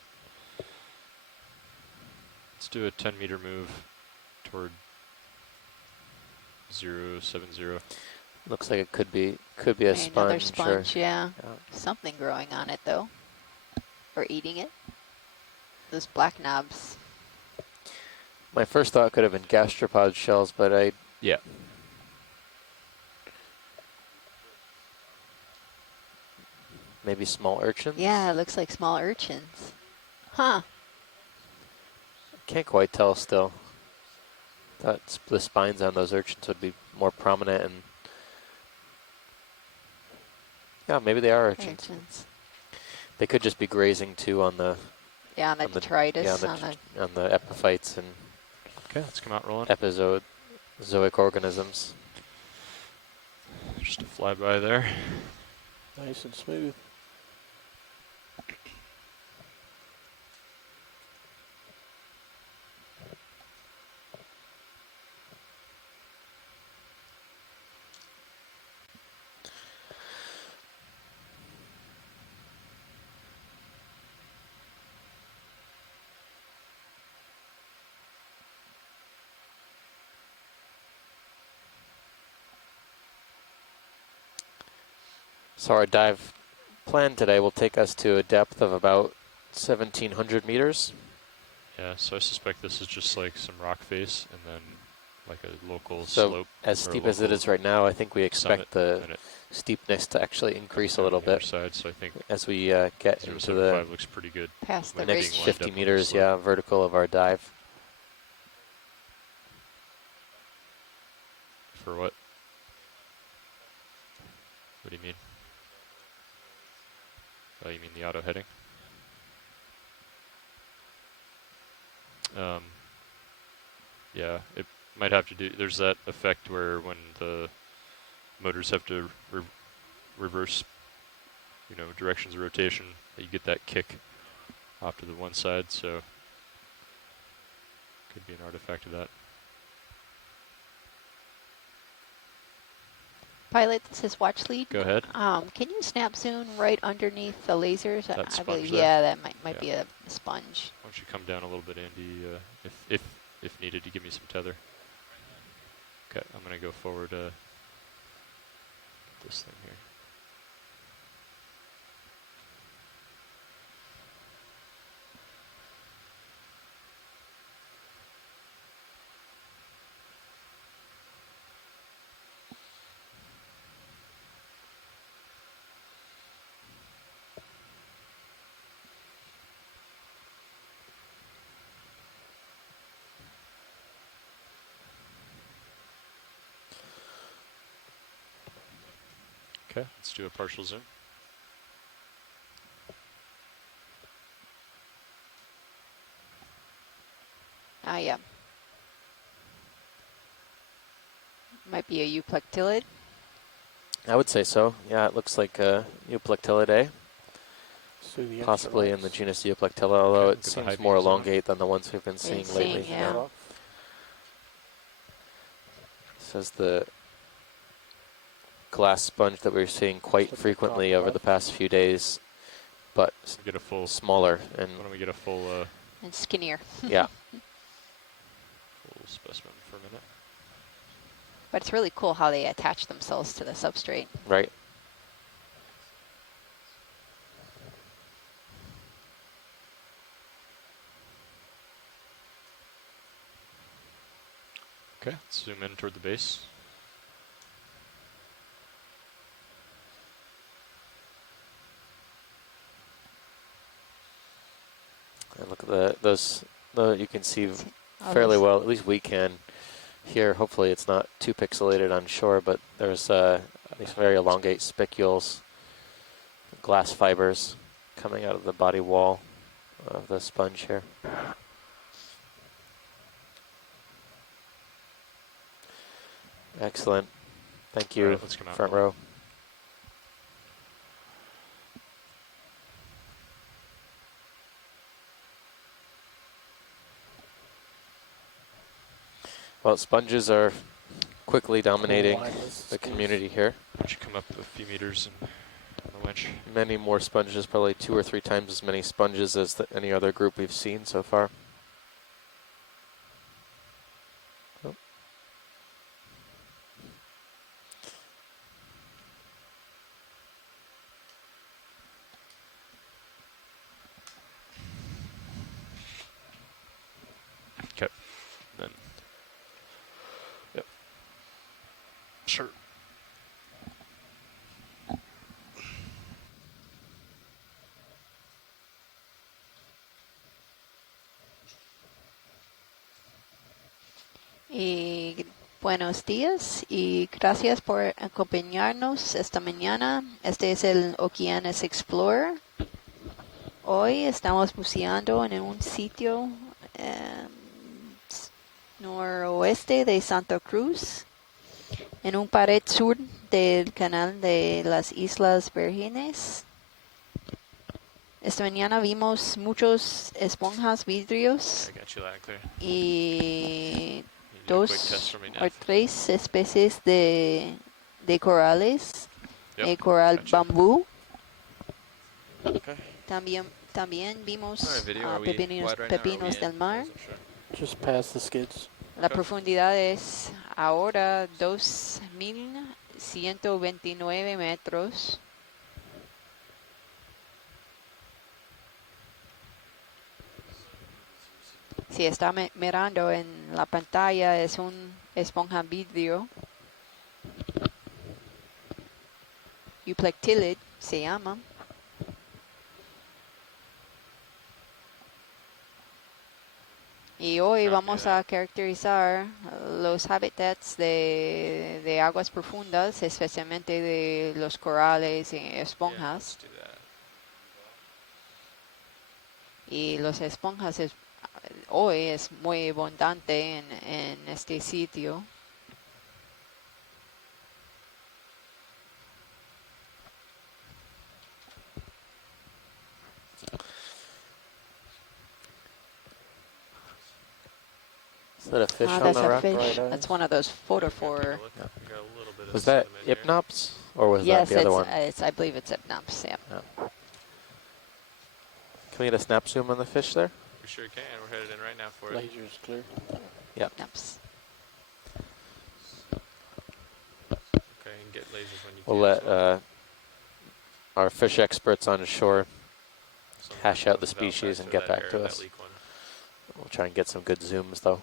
Let's do a 10-meter move toward 070. Looks like it could be a Maybe sponge. another sponge, Or, yeah. yeah. Something growing on it though, or eating it. Those black knobs. My first thought could have been gastropod shells, but Yeah. maybe small urchins. Yeah, it looks like small urchins. Huh. Can't quite tell still. Thought the spines on those urchins would be more prominent, and yeah, maybe they are urchins. Urchins. They could just be grazing too on the Yeah, on the detritus. yeah, on the epiphytes and Okay, let's come out rolling. epizoic organisms. Just a flyby there. Nice and smooth. So our dive plan today will take us to a depth of about 1,700 meters. Yeah, so I suspect this is just like some rock face and then like a local So slope. as or a steep as it local is right now, I think we summit, expect the and it steepness to actually increase a down little the other bit side, so I think as we get into the 075 looks pretty good. Past the Might next being lined ridge. up 50 on the meters, slope. yeah, vertical of our dive. For what? What do you mean? Oh, you mean the auto heading? Yeah, it might have to do, there's that effect where when the motors have to reverse, you know, directions of rotation, that you get that kick off to the one side, so could be an artifact of that. Pilot, this is watch lead. Go ahead. Can you snap zoom right underneath the lasers? That I sponge believe, there? yeah, that might Yeah. be a sponge. Why don't you come down a little bit, Andy, if needed, to give me some tether. Okay, I'm gonna go forward, this thing here. Okay, let's do a partial zoom. Ah, yeah. Might be a euplectillid. I would say so. Yeah, it looks like Euplectellidae, So the possibly in the extra genus Euplectella, although Okay, it look at the seems high more beam zone. elongate than the ones we've been seeing seeing, lately. yeah. lights. This is the glass sponge that we're seeing quite Look at the frequently top over the left. past few days, but Get a full, smaller and why don't we get a full, And skinnier. yeah. full specimen for a minute? But it's really cool how they attach themselves to the substrate. Right. Okay, let's zoom in toward the base. And look at those though you can see all fairly those- well, at least we can here. Hopefully it's not too pixelated on shore, but there's these very elongate spicules, glass fibers coming out of the body wall of the sponge here. Excellent. Thank you, All right, let's come out. front row. Well, sponges are quickly dominating the community here. Why don't you come up a few meters and on the winch? Many more sponges, probably 2 or 3 times as many sponges as any other group we've seen so far. Oh. Okay. Then. Yep. Sure. Y buenos días y gracias por acompañarnos esta mañana. Este es el Okeanos Explorer. Hoy estamos buceando en un sitio noroeste de Santa Cruz, en un pared sur del canal de las Islas Vírgenes. Esta mañana vimos muchos esponjas vidrios I got you loud and clear. y You do a quick test 2 for me, o Nev. 3 especies de corales, Yep, coral gotcha. bambú. Okay. También vimos Alright, video, are we pepinos, wide right now, or are we pepinos in? del mar. Wasn't sure. Just past the skids. La Okay. profundidad es ahora 2.129 metros. Si está mirando en la pantalla, es un esponja vidrio. Euplectylid se llama. Y hoy vamos a caracterizar los hábitats de aguas profundas, especialmente de los corales y Yeah, esponjas. let's do that. Y los esponjas hoy es muy abundante en este sitio. Is that a fish on That's the a rock? fish. Bright eyes. That's one of those Okay, photophore. take a look. We've got a little bit of Was that sediment here. Hypnops, or was Yes, that the other one? I believe it's Hypnops. Yeah. Can we get a snap zoom on the fish there? We sure can. We're headed in right now for it. Laser's clear. Hypnops. Okay, and get lasers when you We'll can. let as well. our fish experts on shore Some hash out the comes out species and to get that back area, to that us. leak one. We'll try and get some good zooms though.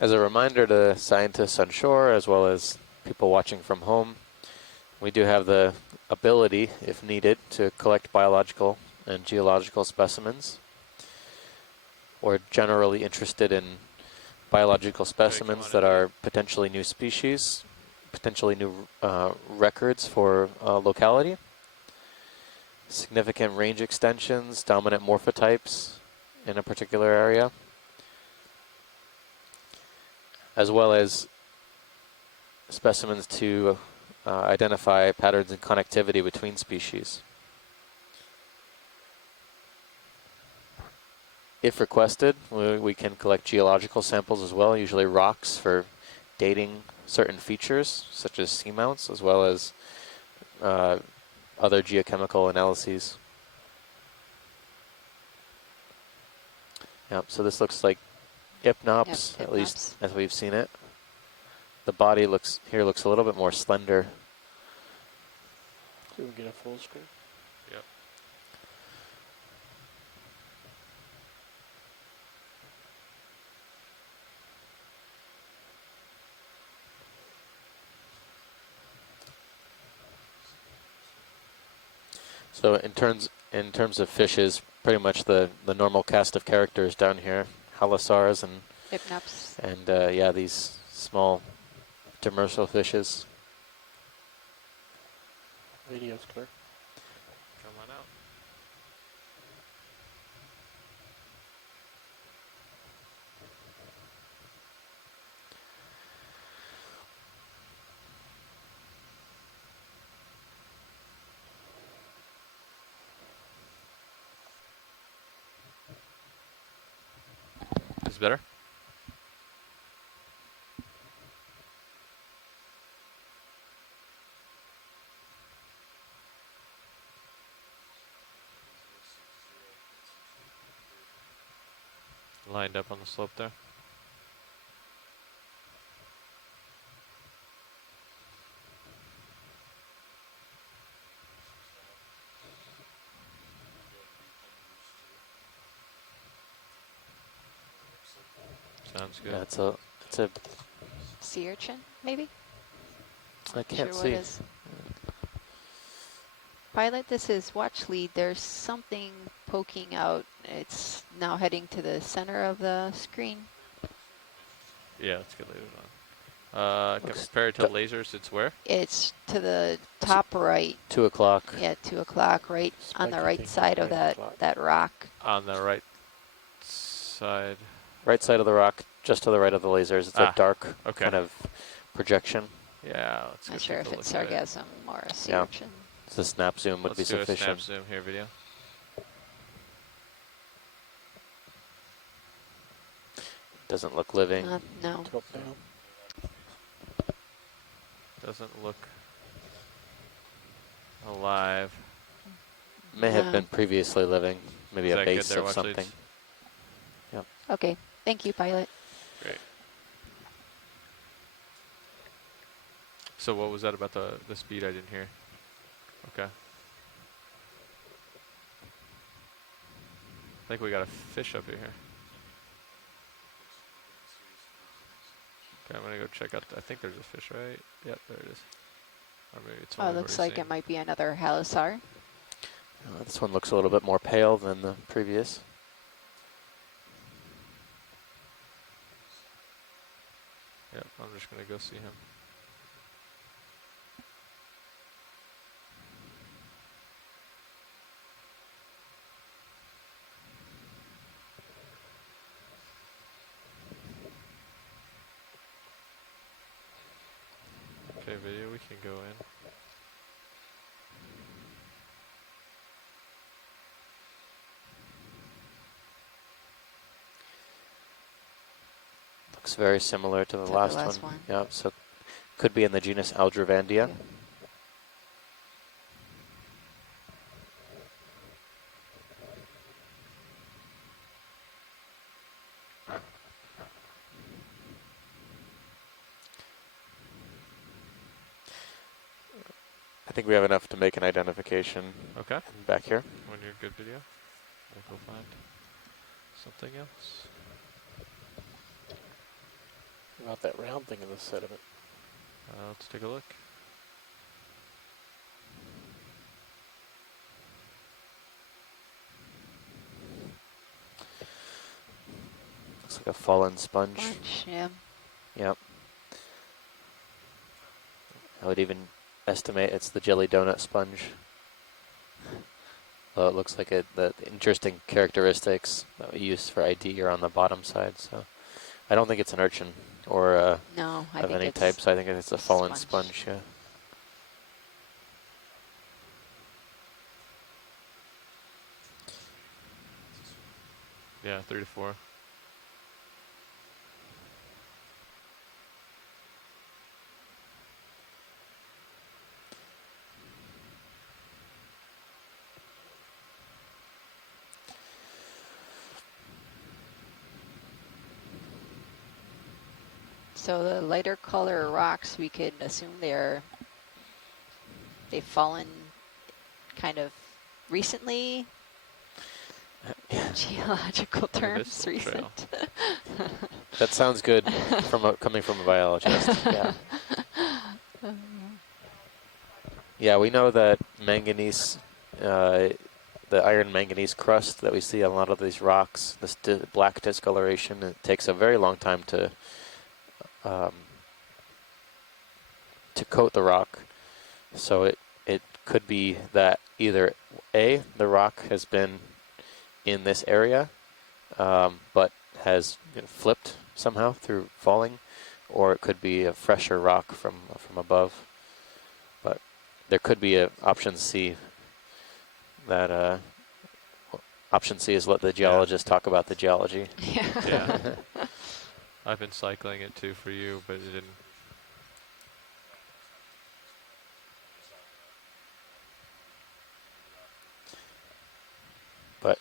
As a reminder to scientists on shore as well as people watching from home, we do have the ability, if needed, to collect biological and geological specimens. We're generally interested in biological specimens on that in, are potentially new species, potentially new records for locality, significant range extensions, dominant morphotypes in a particular area, as well as specimens to identify patterns in connectivity between species. If requested, we can collect geological samples as well, usually rocks for dating certain features, such as seamounts, as well as other geochemical analyses. Yep, so this looks like Hypnops, Yep, at least Hypnops. as we've seen it. The body looks a little bit more slender. So we get a full screen. Yep. So in terms of fishes, pretty much the normal cast of characters down here, halosars Hypnops. and yeah, these small demersal fishes. Radio's clear. Come on out. Is better? Lined up on the slope there. Sounds good. Yeah, it's a Sea urchin, maybe? I can't Sure what see. is. Pilot, this is watch lead. There's something poking out. It's now heading to the center of the screen. Yeah, let's get later on. Looks Compared to lasers, it's where? It's to the top right. 2 o'clock. Yeah, 2 o'clock, right on the Spiky right thing side is of 9 that, o'clock. that rock. On the right side. Right side of the rock, just to the right of the lasers. It's a dark okay. kind of projection. Yeah, let's Not go sure take if a it's look at it. sargassum or a sea Yeah. urchin. So the snap zoom would Let's be do a sufficient. snap zoom here, video. Doesn't look living. No. Tilt down. Doesn't look alive. May have No. been previously living. Maybe Is a that good base there, of watch something. leads? Okay. Thank you, pilot. Great. So what was that about the speed I didn't hear? Okay. I think we got a fish up here. Okay, I'm gonna go check out. I think there's a fish, right? Yep, there it is. Or maybe it's one Oh, we've looks already like seen. it might be another halosar. This one looks a little bit more pale than the previous. Yep, I'm just gonna go see him. Okay, video, we can go in. Looks very similar to the To the last last one. one. Yeah, so could be in the genus Aldrovandia. Yeah. I think we have enough to make an identification Okay, back here. when you're good, video, we'll go find something else. About that round thing in the sediment. Let's take a look. Looks like a fallen sponge. Bunch, yeah. Yep. I would even estimate it's the jelly donut sponge. Well, it looks like the interesting characteristics that we use for ID are on the bottom side, so I don't think it's an urchin or No, I of think any it's type, so I think it's a fallen sponge. sponge, yeah. Yeah, 3 to 4. So the lighter color rocks, we could assume they've fallen kind of recently. Geological terms, trail. recent. That sounds good coming from a biologist. Yeah. Yeah, we know that manganese, the the iron manganese crust that we see on a lot of these rocks, this black discoloration. It takes a very long time to coat the rock. So it could be that either A, the rock has been in this area, but has flipped somehow through falling, or it could be a fresher rock from above. But there could be a option C. That option C is let the geologist talk about the geology. Yeah. Yeah. I've been cycling it too for you, but it didn't. But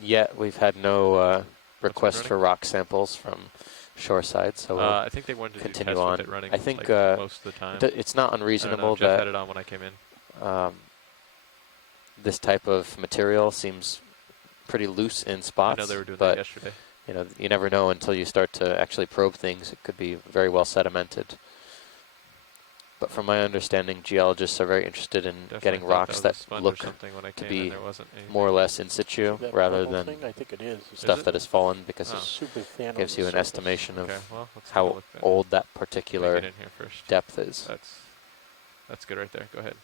yet we've had no request for rock samples from shoreside, so we'll I think they wanted to continue do tests on. with it running I think like most of the time. it's not I don't know, unreasonable Jeff had that it on when I came in. this type of material seems pretty loose in I spots. know they were doing but that yesterday. you never know until you start to actually probe things. It could be very well sedimented. But from my understanding, geologists are very interested in Definitely getting thought rocks that, was a that sponge look or something when I to came be in. There wasn't anything. more or less in situ See that rather purple than thing? I think it is. stuff it? that has fallen, because Oh. it Super thin. gives on you the an surface. estimation of Okay, well, let's take a how look then. old that Let me particular get in here first. depth is. That's good right there. Go ahead.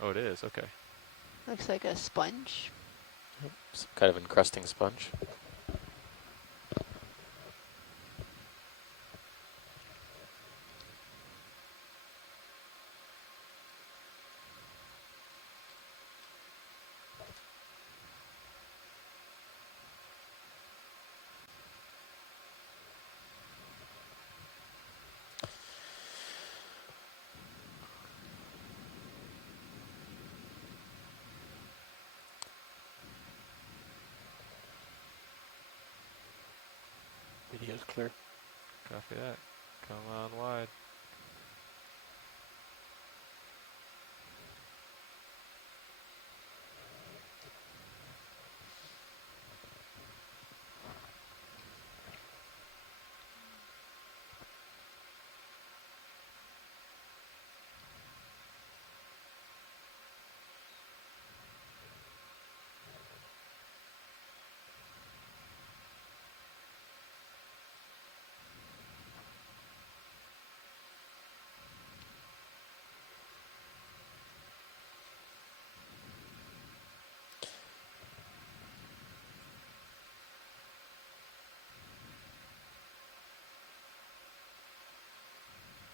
Oh, it is. Okay. Looks like a sponge. Some kind of encrusting sponge. Video's clear. Copy that. Come on wide.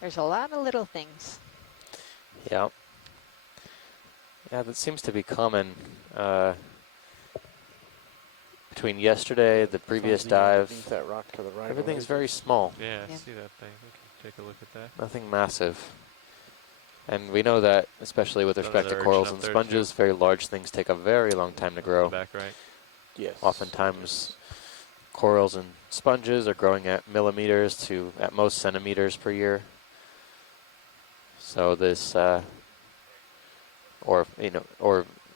There's a lot of little things. Yeah. Yeah, that seems to be common. Between yesterday, the previous Something underneath dive, that rock to the right. everything's very small. Yeah, I Yeah. see that thing. We can take a look at that. Nothing massive. And we know that, especially with respect to Another corals urchin and up there, sponges, too. very large things take a very long time to On grow. the back right. Yes. Oftentimes, corals and sponges are growing at millimeters to at most centimeters per year. So this, or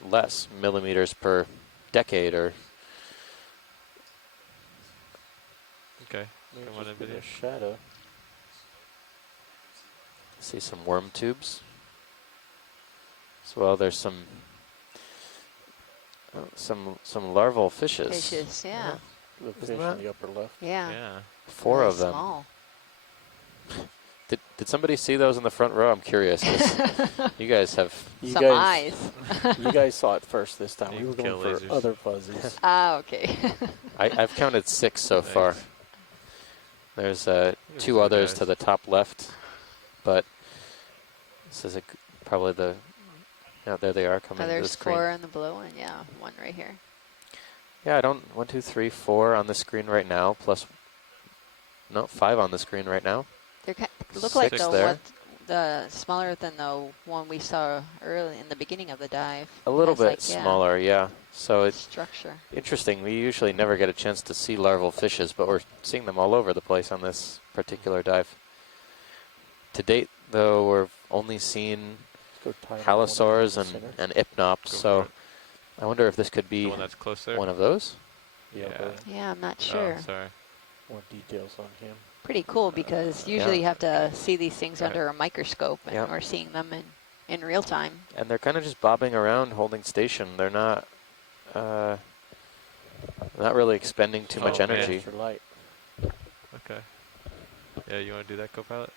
less, millimeters per decade, or Okay. There's Come on in just been video. a shadow. see some worm tubes. As well, there's some larval fishes. Fishes, yeah. The fish Isn't in that- the upper left. Yeah. Yeah. Four Really of them. Small. Did somebody see those in the front row? I'm curious. 'Cause you guys have. You Some guys, eyes. you guys saw it first this time. You We were can going kill for lasers. other fuzzies. Ah, okay. I've counted 6 so far. Nice. There's Those 2 are others guys. to the top left, but this is probably the. Yeah, there they are coming Oh, to the there's screen. 4 on the blue one. Yeah, 1 right here. Yeah, I don't. 1, 2, 3, 4 on the screen right now. Plus, no, 5 on the screen right now. They look like 6 the there. one, the smaller than the one we saw early in the beginning of the dive. A little Has, bit like, yeah, smaller, yeah. So it's structure. interesting. We usually never get a chance to see larval fishes, but we're seeing them all over the place on this particular dive. To date, though, we've only seen Let's go tie that one in halosaurs the center. and hypnops, Go so for it. I wonder if this could The be one that's close there. one of those. Yeah. Yeah. but Yeah, I'm not sure. Oh, sorry. more details on him. Pretty cool because usually you have to see these things Right. under a microscope, and Yeah. we're seeing them in in real time. And they're kind of just bobbing around, holding station. They're not really expending too much Oh, man. energy. For light. Okay. Yeah, you want to do that, co-pilot?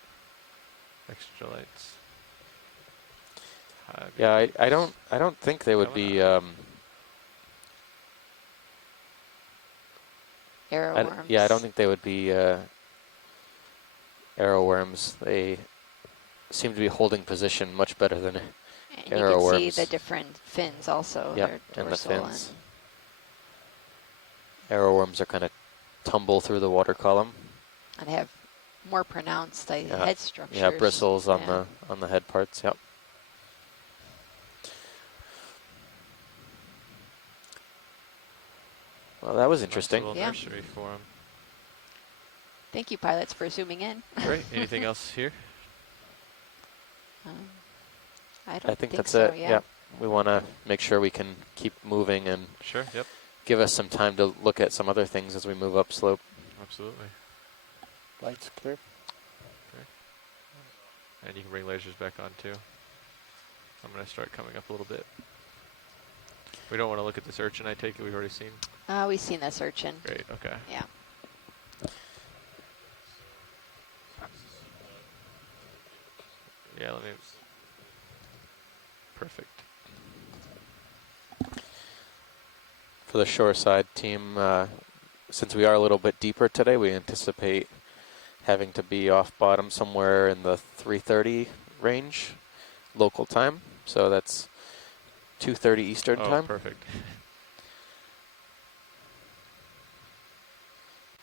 Extra lights. High Yeah, beams. I don't think they would Coming be. Arrow worms. Yeah, I don't think they would be arrow worms. They seem to be holding position much better than And you arrow can see worms. the different fins also. Yep, Their and the dorsal fins. Arrow worms are kind of tumble through the water column. and they have more pronounced head structures. Yeah, bristles on Yeah. the head parts. Yep. Well, that was interesting. Nice little Yeah. nursery for 'em. Thank you, pilots, for zooming in. Great. Anything else here? I don't I think that's so, it. yeah. Yep. We want to make sure we can keep moving and Sure. Yep. give us some time to look at some other things as we move upslope. Absolutely. Lights clear. And you can bring lasers back on too. I'm going to start coming up a little bit. We don't want to look at this urchin, I take it. We've already seen. We've seen this urchin. Great. Okay. Yeah. Yeah, let me. Perfect. For the shore side team, since we are a little bit deeper today, we anticipate having to be off bottom somewhere in the 3:30 range local time. So that's 2:30 Eastern Oh, time. perfect.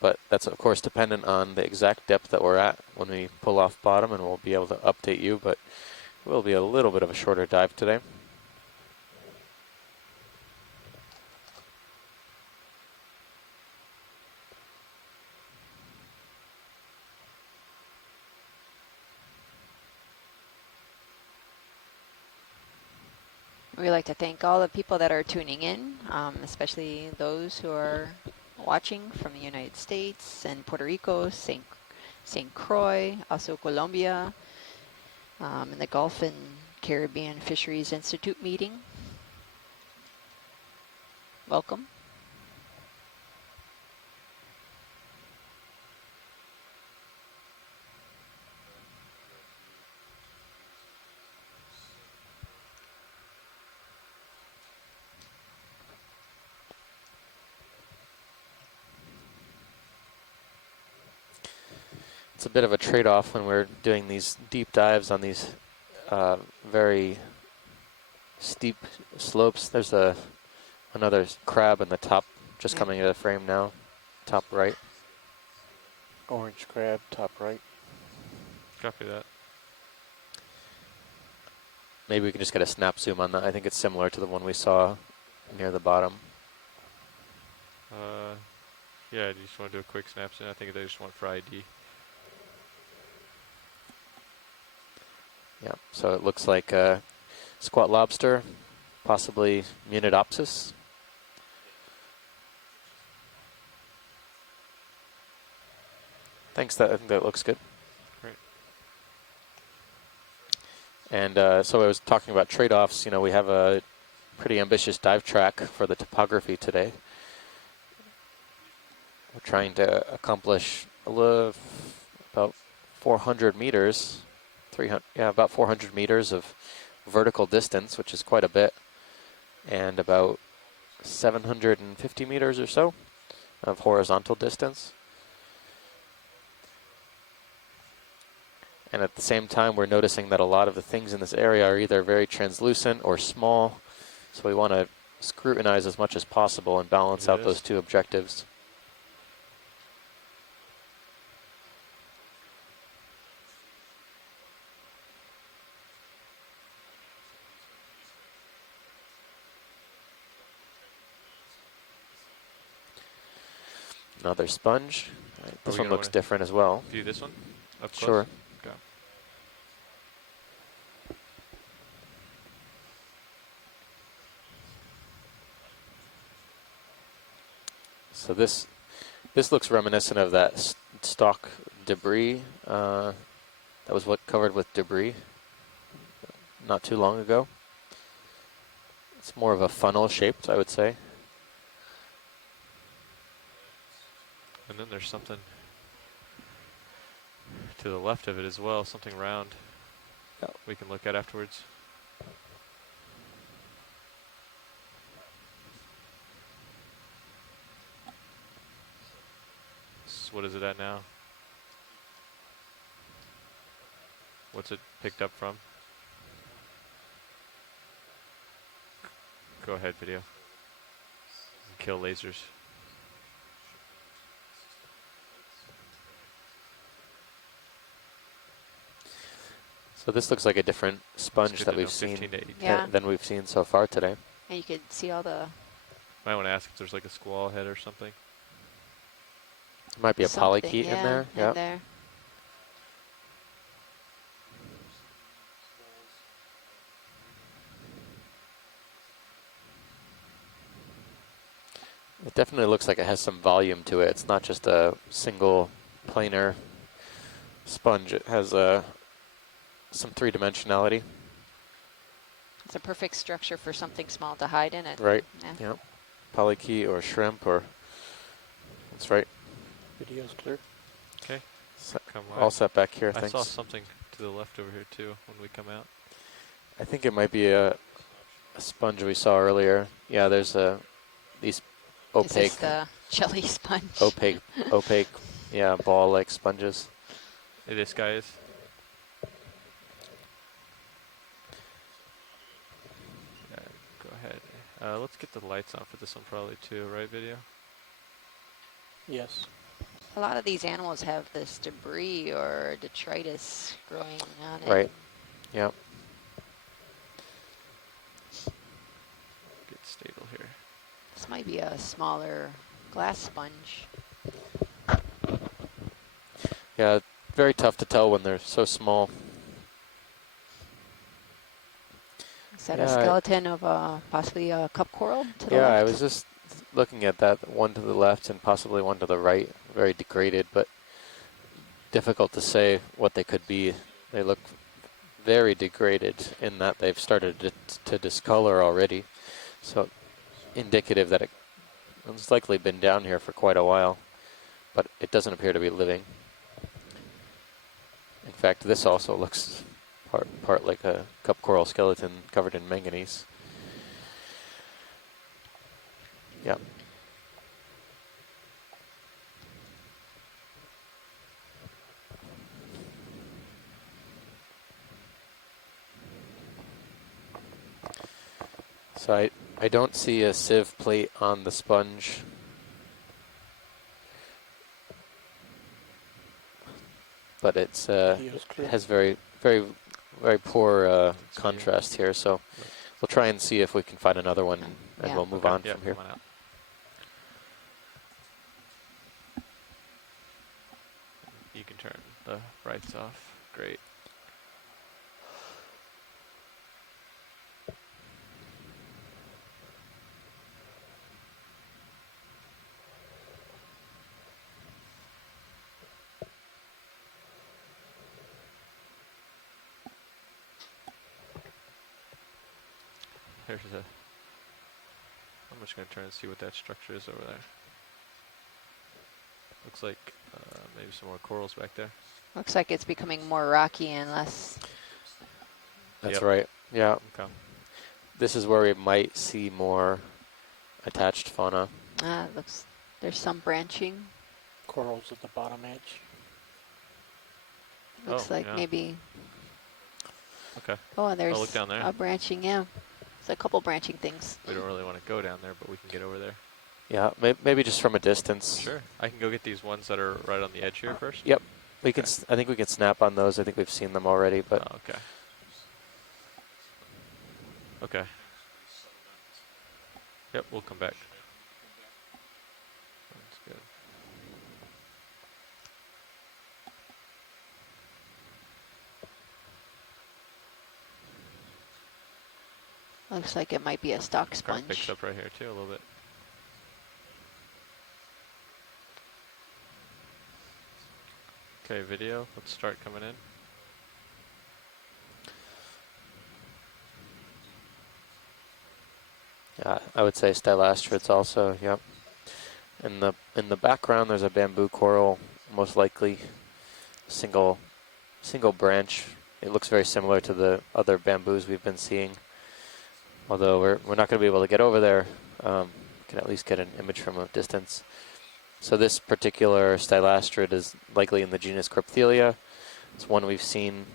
But that's of course dependent on the exact depth that we're at when we pull off bottom, and we'll be able to update you, but it will be a little bit of a shorter dive today. We'd like to thank all the people that are tuning in, especially those who are watching from the United States and Puerto Rico, St. Croix, also Colombia, and the Gulf and Caribbean Fisheries Institute meeting. Welcome. It's a bit of a trade-off when we're doing these deep dives on these very steep slopes. There's another crab in the top, just coming into the frame now, top right. Orange crab, top right. Copy that. Maybe we can just get a snap zoom on that. I think it's similar to the one we saw near the bottom. Yeah, do you just want to do a quick snap zoom? I think they just want for ID. Yeah, so it looks like a squat lobster, possibly Munidopsis. Thanks, I think that looks good. Great. And so I was talking about trade-offs. You know, we have a pretty ambitious dive track for the topography today. We're trying to accomplish about 400 meters, about 400 meters of vertical distance, which is quite a bit, and about 750 meters or so of horizontal distance. And at the same time, we're noticing that a lot of the things in this area are either very translucent or small, so we want to scrutinize as much as possible and balance out those two objectives. Another sponge. Right, this one looks different as well. View this one up close? Sure. Okay. So this looks reminiscent of that stock debris that was covered with debris. not too long ago. It's more of a funnel shaped, I would say. And then there's something to the left of it as well, something round we can look at afterwards. So what is it at now? What's it picked up from? Go ahead, video. Kill lasers. So this looks like a different sponge good that to we've know, seen 15 to 18. Yeah. than we've seen so far today. And you can see all the Might want to ask if there's like a squall head or something. Might be a something, polychaete yeah, in there. in Yeah. there. It definitely looks like it has some volume to it. It's not just a single planar sponge. It has some three-dimensionality. It's a perfect structure for something small to hide in it. Right. Yeah. Yep. Polychaete or shrimp or... That's right. Video's clear. Okay. Come All set back here, I thanks. saw something to the left over here too when we come out. I think it might be a sponge we saw earlier. Yeah, there's these Is this opaque, the jelly sponge? opaque, yeah, ball-like sponges. Hey, this guy is. Yeah, go ahead. Let's get the lights on for this one probably too, right, video? Yes. A lot of these animals have this debris or detritus growing on it. Right. Yeah. Get stable here. This might be a smaller glass sponge. Yeah, very tough to tell when they're so small. Is that Yeah, a skeleton of possibly a cup coral to the Yeah, left? I was just looking at that one to the left and possibly one to the right. Very degraded, but difficult to say what they could be. They look very degraded in that they've started to discolor already. So indicative that it's likely been down here for quite a while, but it doesn't appear to be living. In fact, this also looks part like a cup coral skeleton covered in manganese. Yeah. So I don't see a sieve plate on the sponge. But it's Video's clear. has very poor contrast here. So we'll try and see if we can find another one, and Yeah. we'll move Okay, on yeah, from here. come on out. You can turn the brights off. Great. There's a. I'm just going to try and see what that structure is over there. Looks like maybe some more corals back there. Looks like it's becoming more rocky and less. That's Yep. right. Yeah. Okay. This is where we might see more attached fauna. Looks there's some branching. Corals at the bottom edge. Looks Oh, like yeah. maybe. Okay. Oh, and there's look down there. a branching. Yeah, there's a couple branching things. We don't really want to go down there, but we can get over there. Yeah, maybe just from a distance. Sure. I can go get these ones that are right on the edge here first. Yep. We can. Okay. I think we can snap on those. I think we've seen them already, but Oh, okay. Okay. Yep, we'll come back. That's good. Looks like it might be a stock Car sponge. picks up right here too a little bit. Okay, video. Let's start coming in. I would say stylastrids also, yep. In the background there's a bamboo coral, most likely single branch. It looks very similar to the other bamboos we've been seeing. Although we're not going to be able to get over there, can at least get an image from a distance. So this particular stylastrid is likely in the genus Crypthelia. It's one we've seen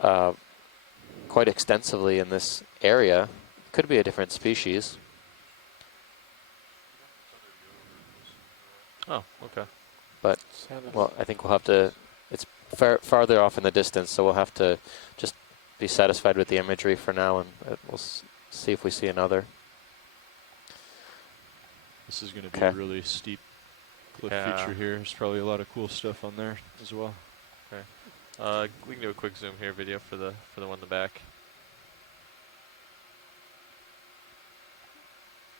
quite extensively in this area. Could be a different species. Oh, okay. But, well, I think we'll have to, it's farther off in the distance, so we'll have to just be satisfied with the imagery for now, and we'll see if we see another. This is going to be a really steep cliff feature here. There's probably a lot of cool stuff on there as well. Okay. We can do a quick zoom here video for the one in the back.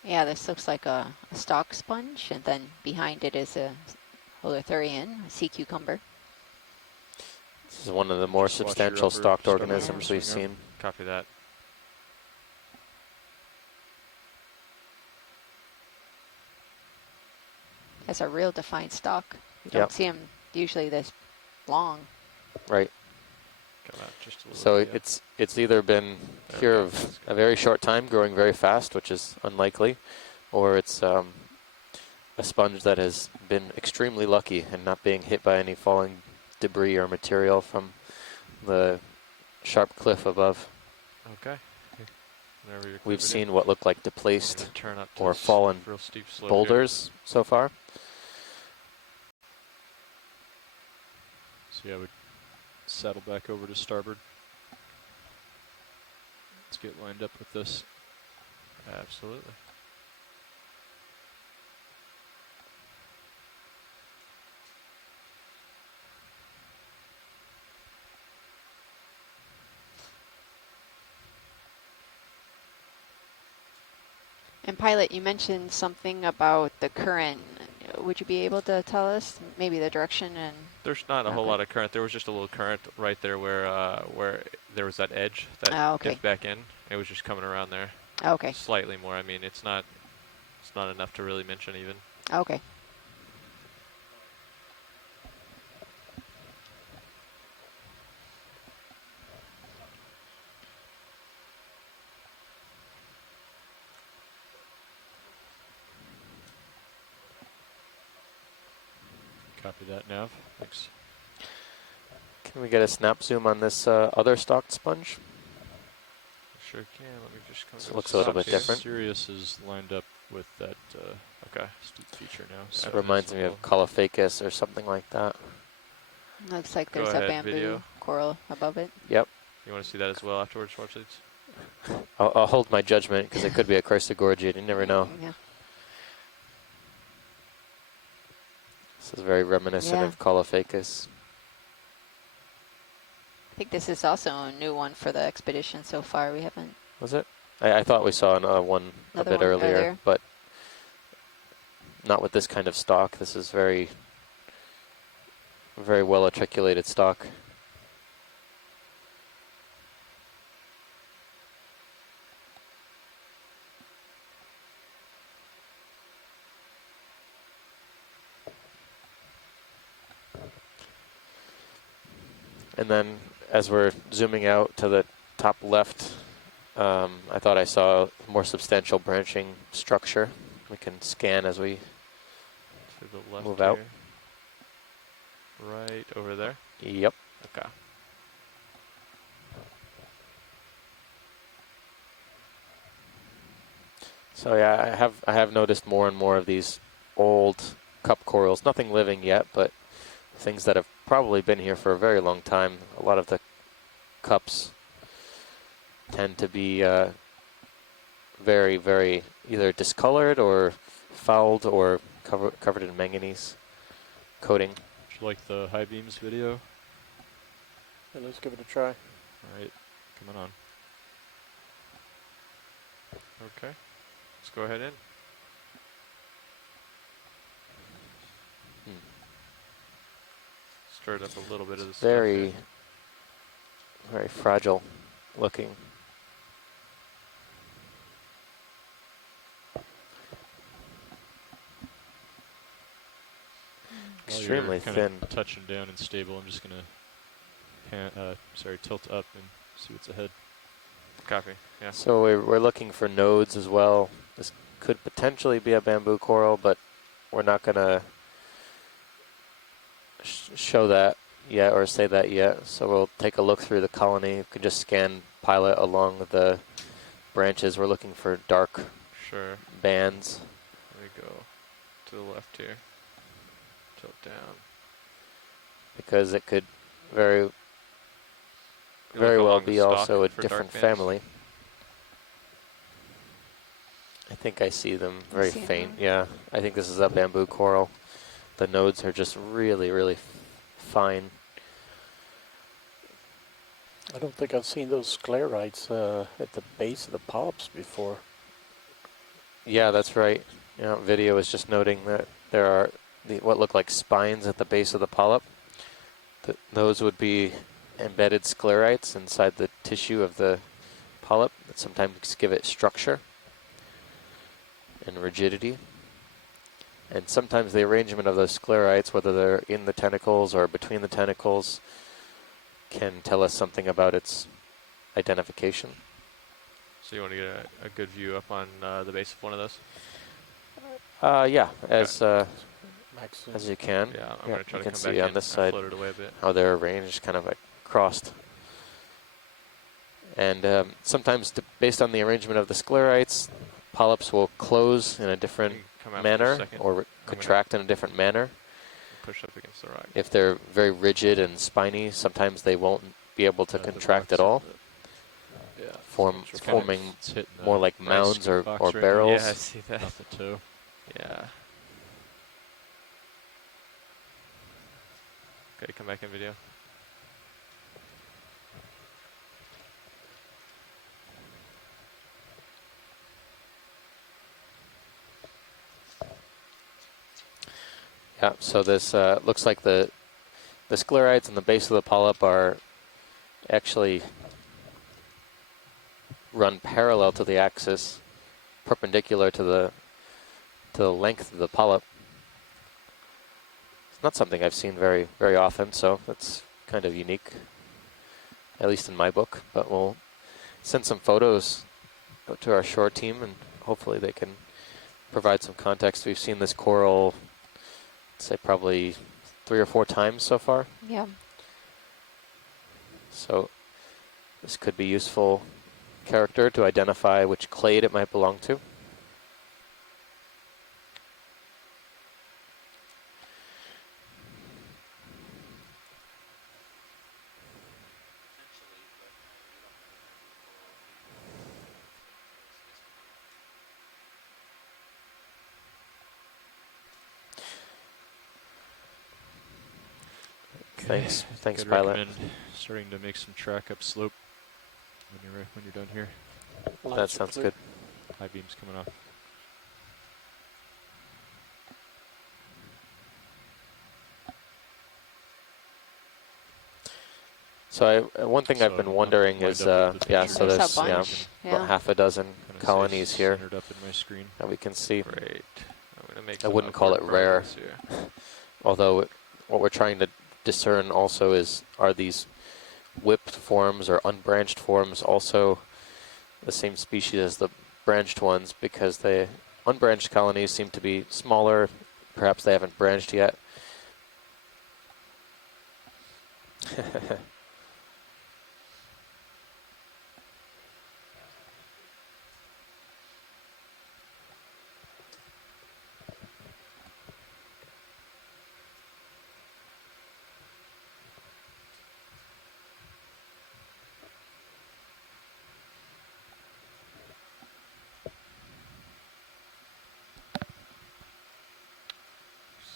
Yeah, this looks like a stalk sponge, and then behind it is a holothurian, a sea cucumber. This is one of the more substantial stalked organisms we've seen. Copy that. Has a real defined stalk. You don't see them usually this long. Right. Come out just a little So bit, it's either been here a very short time, growing very fast, which is unlikely, or it's a sponge that has been extremely lucky in not being hit by any falling debris or material from the sharp cliff above. Okay. We've seen what look like displaced or fallen real steep slope boulders so far. So yeah, I would saddle back over to starboard. Let's get lined up with this. Absolutely. And Pilot, you mentioned something about the current. Would you be able to tell us maybe the direction? And there's not a whole lot of current. There was just a little current right there where there was that edge that dipped back in. It was just coming around there. Okay. Slightly more. I mean, it's not enough to really mention even. Okay. Copy that, Nav. Thanks. Can we get a snap zoom on this other stalked sponge? Sure can. Let me just come. So it looks a little bit different. Sirius is lined up with that steep feature now. So it reminds me of Caulophacus or something like that. Looks like there's a bamboo coral above it. Yep. You want to see that as well afterwards, Schwarzleeds? I'll hold my judgment because it could be a Cursogorgiid. You never know. Yeah. This is very reminiscent of Caulophacus. I think this is also a new one for the expedition so far. We haven't. Was it? I thought we saw one a bit earlier, but not with this kind of stalk. This is very well articulated stalk. And then as we're zooming out to the top left, I thought I saw a more substantial branching structure. We can scan as we to the left move out. Right over there? Yep. Okay. So yeah, I have noticed more and more of these old cup corals. Nothing living yet, but things that have probably been here for a very long time. A lot of the cups tend to be very, very either discolored or fouled or covered in manganese coating. Would you like the high beams video? Yeah, let's give it a try. All right, coming on. Okay. Let's go ahead in. Stirred up a little bit of this. Very fragile looking. extremely While thin. you're touching down and stable, I'm just gonna tilt up and see what's ahead. Copy. Yeah. So we're looking for nodes as well. This could potentially be a bamboo coral, but we're not gonna show that yet or say that yet. So we'll take a look through the colony. You can just scan pilot along the branches. We're looking for dark bands. Let me go to the left here. Tilt down. Because it could very well be also a different family. I think I see them very faint. Yeah, I think this is a bamboo coral. The nodes are just really, really fine. I don't think I've seen those sclerites at the base of the polyps before. Yeah, that's right. Video is just noting that there are what look like spines at the base of the polyp. Those would be embedded sclerites inside the tissue of the polyp that sometimes give it structure and rigidity. And sometimes the arrangement of those sclerites, whether they're in the tentacles or between the tentacles, can tell us something about its identification. So you want to get a good view up on the base of one of those? Yeah, as you can. Yeah, I'm going to try to come see back on this side float it away a bit. how they're arranged, kind of like crossed. And sometimes, based on the arrangement of the sclerites, polyps will close in a different manner or contract in a different manner. Push up against the rock. If they're very rigid and spiny, sometimes they won't be able to contract at all. Forming more like mounds or barrels. Yeah, I see that. Not the toe. Yeah. Okay, come back in video. Yeah, so this looks like the sclerites and the base of the polyp are actually run parallel to the axis, perpendicular to the length of the polyp. It's not something I've seen very often, so that's kind of unique, at least in my book. But we'll send some photos to our shore team, and hopefully they can provide some context. We've seen this coral, I'd say probably 3 or 4 times so far. Yeah. So this could be useful character to identify which clade it might belong to. Thanks, I'd pilot. recommend starting to make some track up slope when you're done here. That sounds good. High beams coming off. So one thing I've been wondering is, so there's about half a dozen colonies here Up in my screen. that we can see. Great. I'm gonna make I wouldn't call it rare, although what we're trying to discern also is, are these whipped forms or unbranched forms also the same species as the branched ones, because the unbranched colonies seem to be smaller, perhaps they haven't branched yet.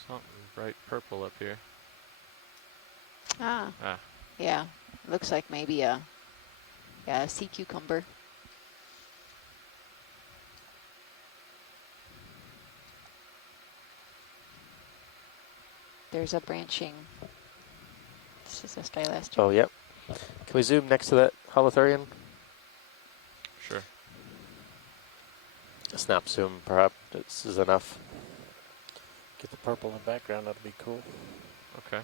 Something bright purple up here. Ah. Yeah. Looks like maybe a sea cucumber. There's a branching. This is a stylastic. Oh, yep. Can we zoom next to that holothurian? Sure. A snap zoom, perhaps. This is enough. Get the purple in the background, that'd be cool. Okay.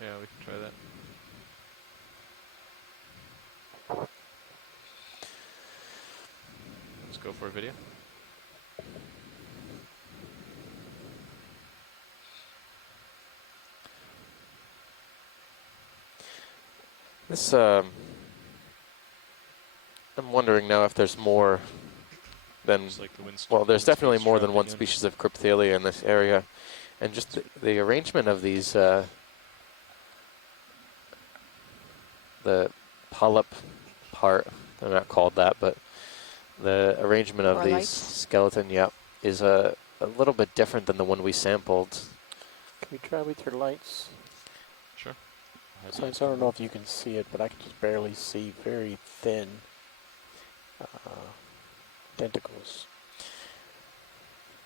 Yeah, we can try that. Let's go for a video. This, I'm wondering now if there's more than, Like the well, there's definitely more than one again. species of Crypthelia in this area. And just the arrangement of these, the polyp part, they're not called that, but the arrangement of these skeleton, is a little bit different than the one we sampled. Can we try with your lights? Sure. Since I don't know if you can see it, but I can just barely see very thin tentacles.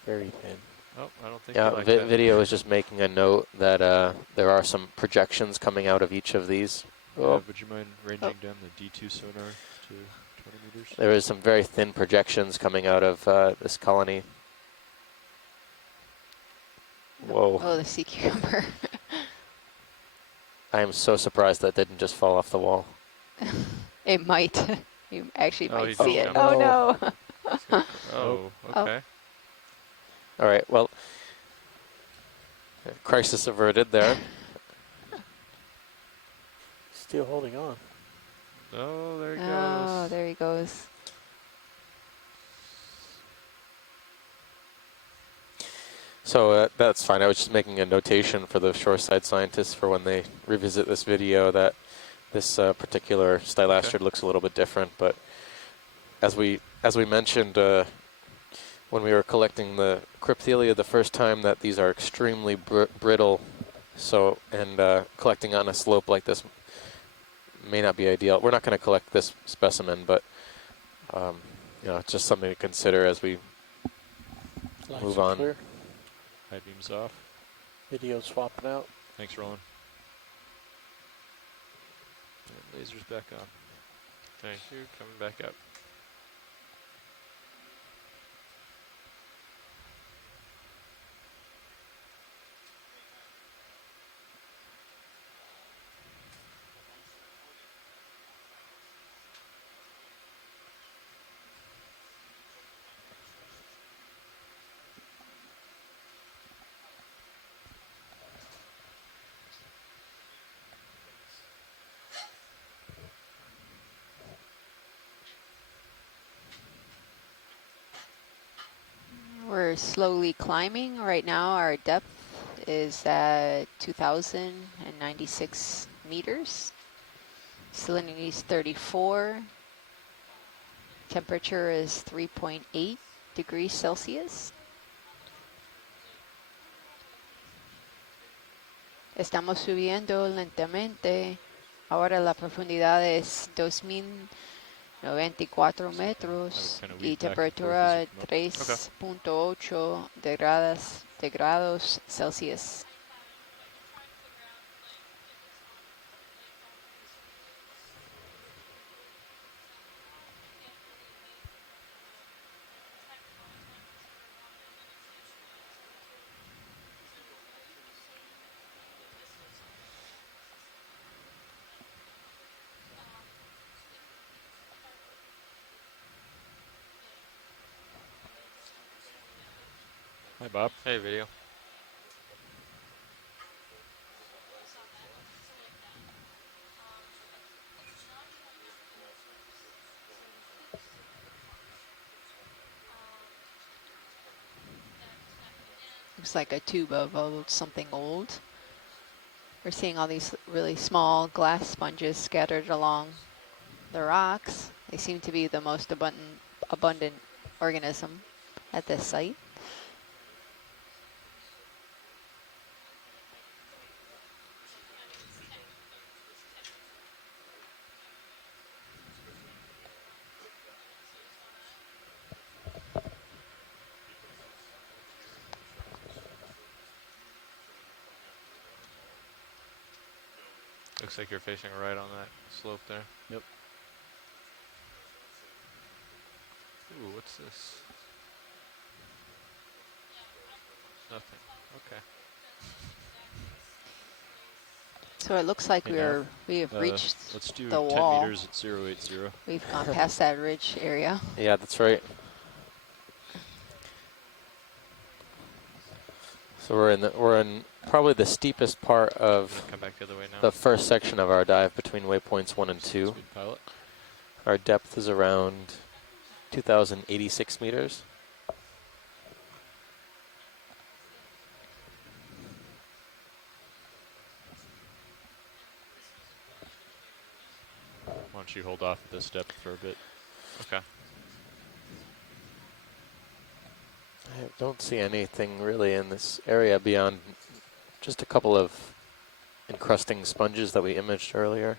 Very thin. Oh, I don't think Yeah, you like that. video is just making a note that there are some projections coming out of each of these. Would you mind ranging down the D2 sonar to 20 meters? There is some very thin projections coming out of this colony. Whoa. Oh, the sea cucumber. I am so surprised that didn't just fall off the wall. It might. You actually Oh, might he's see it. jumping. Oh, no. Oh, okay. All right, well, crisis averted there. Still holding on. Oh, there he goes. Oh, there he goes. So that's fine. I was just making a notation for the shoreside scientists for when they revisit this video that this particular stylastrid looks a little bit different. But as we mentioned when we were collecting the Crypthelia the first time, that these are extremely brittle. So and collecting on a slope like this may not be ideal. We're not going to collect this specimen, but it's just something to consider as we move on. Clear. High beams off. Video swapping out. Thanks, Roland. And lasers back on. Thank you. Coming back up. We're slowly climbing. Right now our depth is at 2,096 meters. Salinity is 34. Temperature is 3.8 degrees Celsius. Estamos subiendo lentamente. Ahora la profundidad es 2,094 metros y temperatura 3.8 grados Celsius. Hi, Bob. Hey, video. Looks like a tube of something old. We're seeing all these really small glass sponges scattered along the rocks. They seem to be the most abundant organism at this site. Looks like you're facing right on that slope there. Yep. Ooh, what's this? Nothing. Okay. So it looks like Hey, we have reached let's do the 10 wall. meters at 080. We've gone past that ridge area. Yeah, that's right. So we're in probably the steepest part of Come back the other way now. the first section of our dive between waypoints 1 and 2. Speed pilot. Our depth is around 2,086 meters. Why don't you hold off at this depth for a bit? Okay. I don't see anything really in this area beyond just a couple of encrusting sponges that we imaged earlier.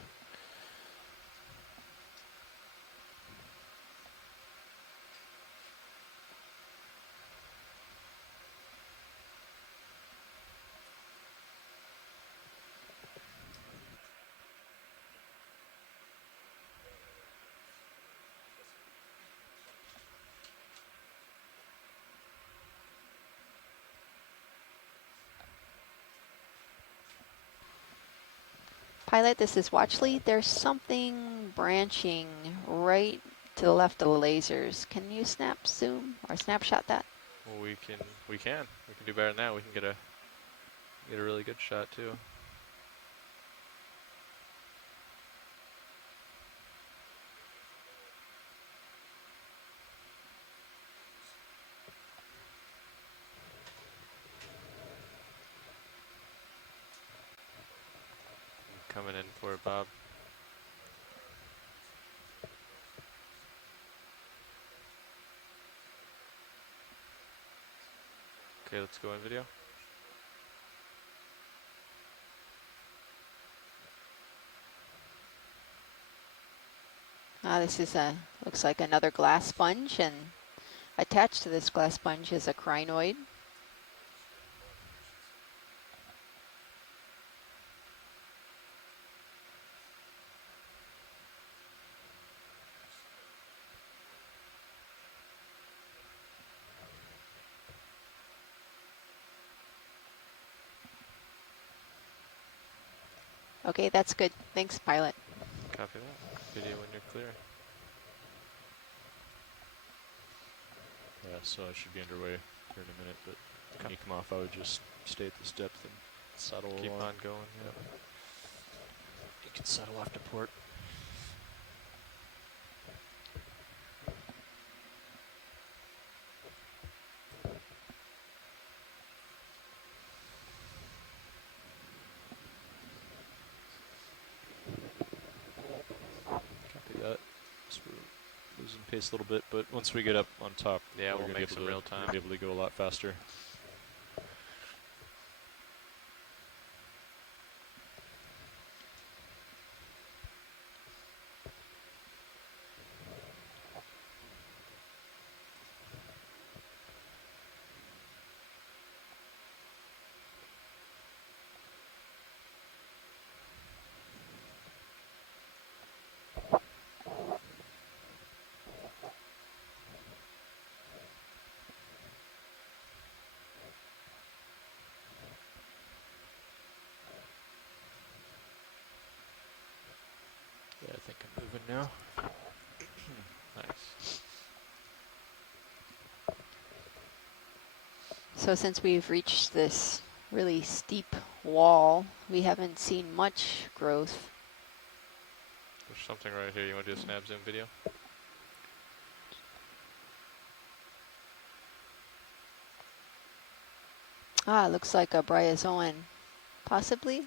Pilot, this is Watchley. There's something branching right to the left of the lasers. Can you zoom or snapshot that? Well, we can do better than that. We can get a really good shot too. Coming in for it, Bob. Okay, let's go in video. This is looks like another glass sponge, and attached to this glass sponge is a crinoid. Okay, that's good. Thanks, pilot. Copy that. Video when you're clear. Yeah, so I should be underway here in a minute, but when you come off, I would just stay at this depth and settle Keep along. on going. Yeah. You can settle off to port. Copy that. So we're losing pace a little bit, but once we get up on top, Yeah, we're we'll gonna make be some able real to, time. we'll be able to go a lot faster. Yeah, I think I'm moving now. Nice. So since we've reached this really steep wall, we haven't seen much growth. There's something right here. You want to do a snap zoom video? Looks like a bryozoan, possibly.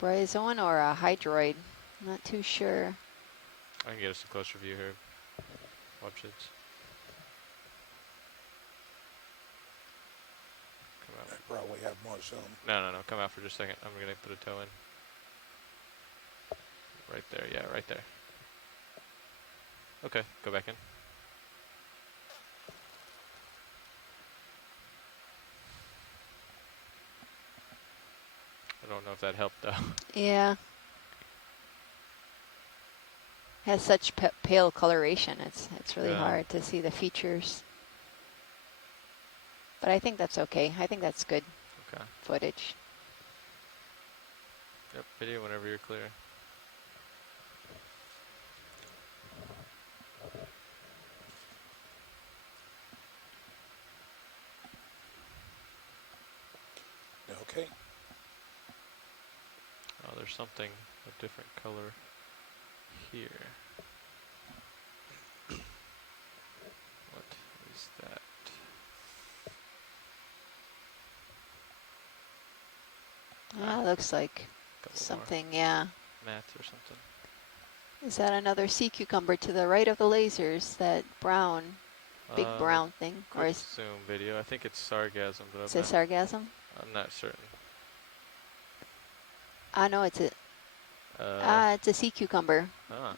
Bryozoan or a hydroid, not too sure. I can get us a closer view here. Watch it. Come out. I probably have more zoom. No. Come out for just a second. I'm going to put a toe in. Right there. Yeah, right there. Okay, go back in. I don't know if that helped though. Yeah. Has such pale coloration. It's really hard to see the features. But I think that's okay. I think that's good footage. Yep, video whenever you're clear. Okay. Oh, there's something a different color here. What is that? Looks like something, yeah. Mats or something. Is that another sea cucumber to the right of the lasers? That brown, big brown thing? Or is zoom video? I think it's sargassum, but is it sargassum? I'm not certain. No, it's a sea cucumber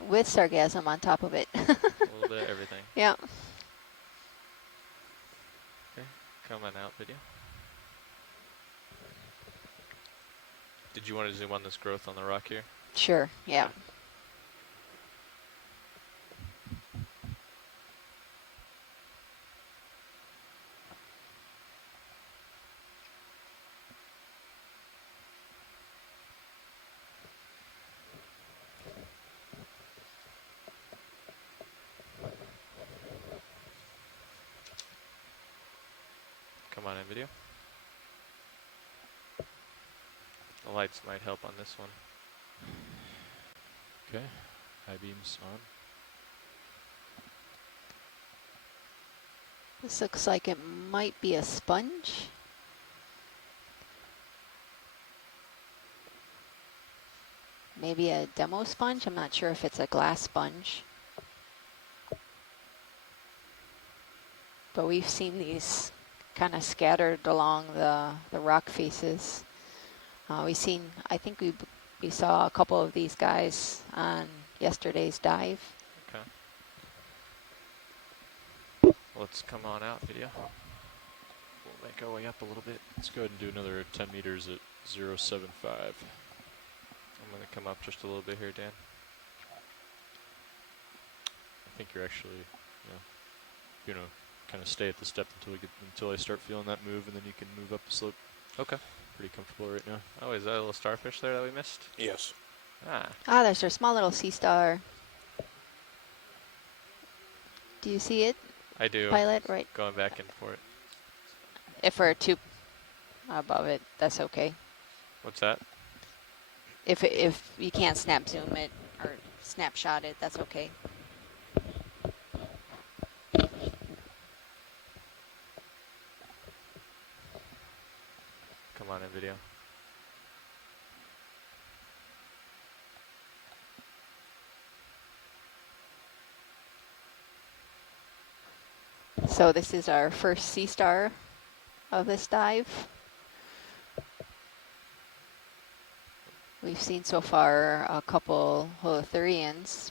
with sargassum on top of it. A little bit of everything. Yeah. Okay, coming out video. Did you want to zoom on this growth on the rock here? Sure, yeah. Okay. Come on in video. The lights might help on this one. Okay, high beams on. This looks like it might be a sponge. Maybe a demo sponge. I'm not sure if it's a glass sponge. But we've seen these kind of scattered along the rock faces. I think we saw a couple of these guys on yesterday's dive. Okay. Let's come on out video. We'll make our way up a little bit. Let's go ahead and do another 10 meters at 075. I'm going to come up just a little bit here, Dan. I think you're actually, kind of stay at the step until I start feeling that move, and then you can move up the slope. Okay. Pretty comfortable right now. Oh, is that a little starfish there that we missed? Yes. There's our small little sea star. Do you see it? I do. Pilot, right? Going back in for it. If we're too above it, that's okay. What's that? If you can't snap zoom it or snapshot it, that's okay. Come on in video. So this is our first sea star of this dive. We've seen so far a couple holothurians.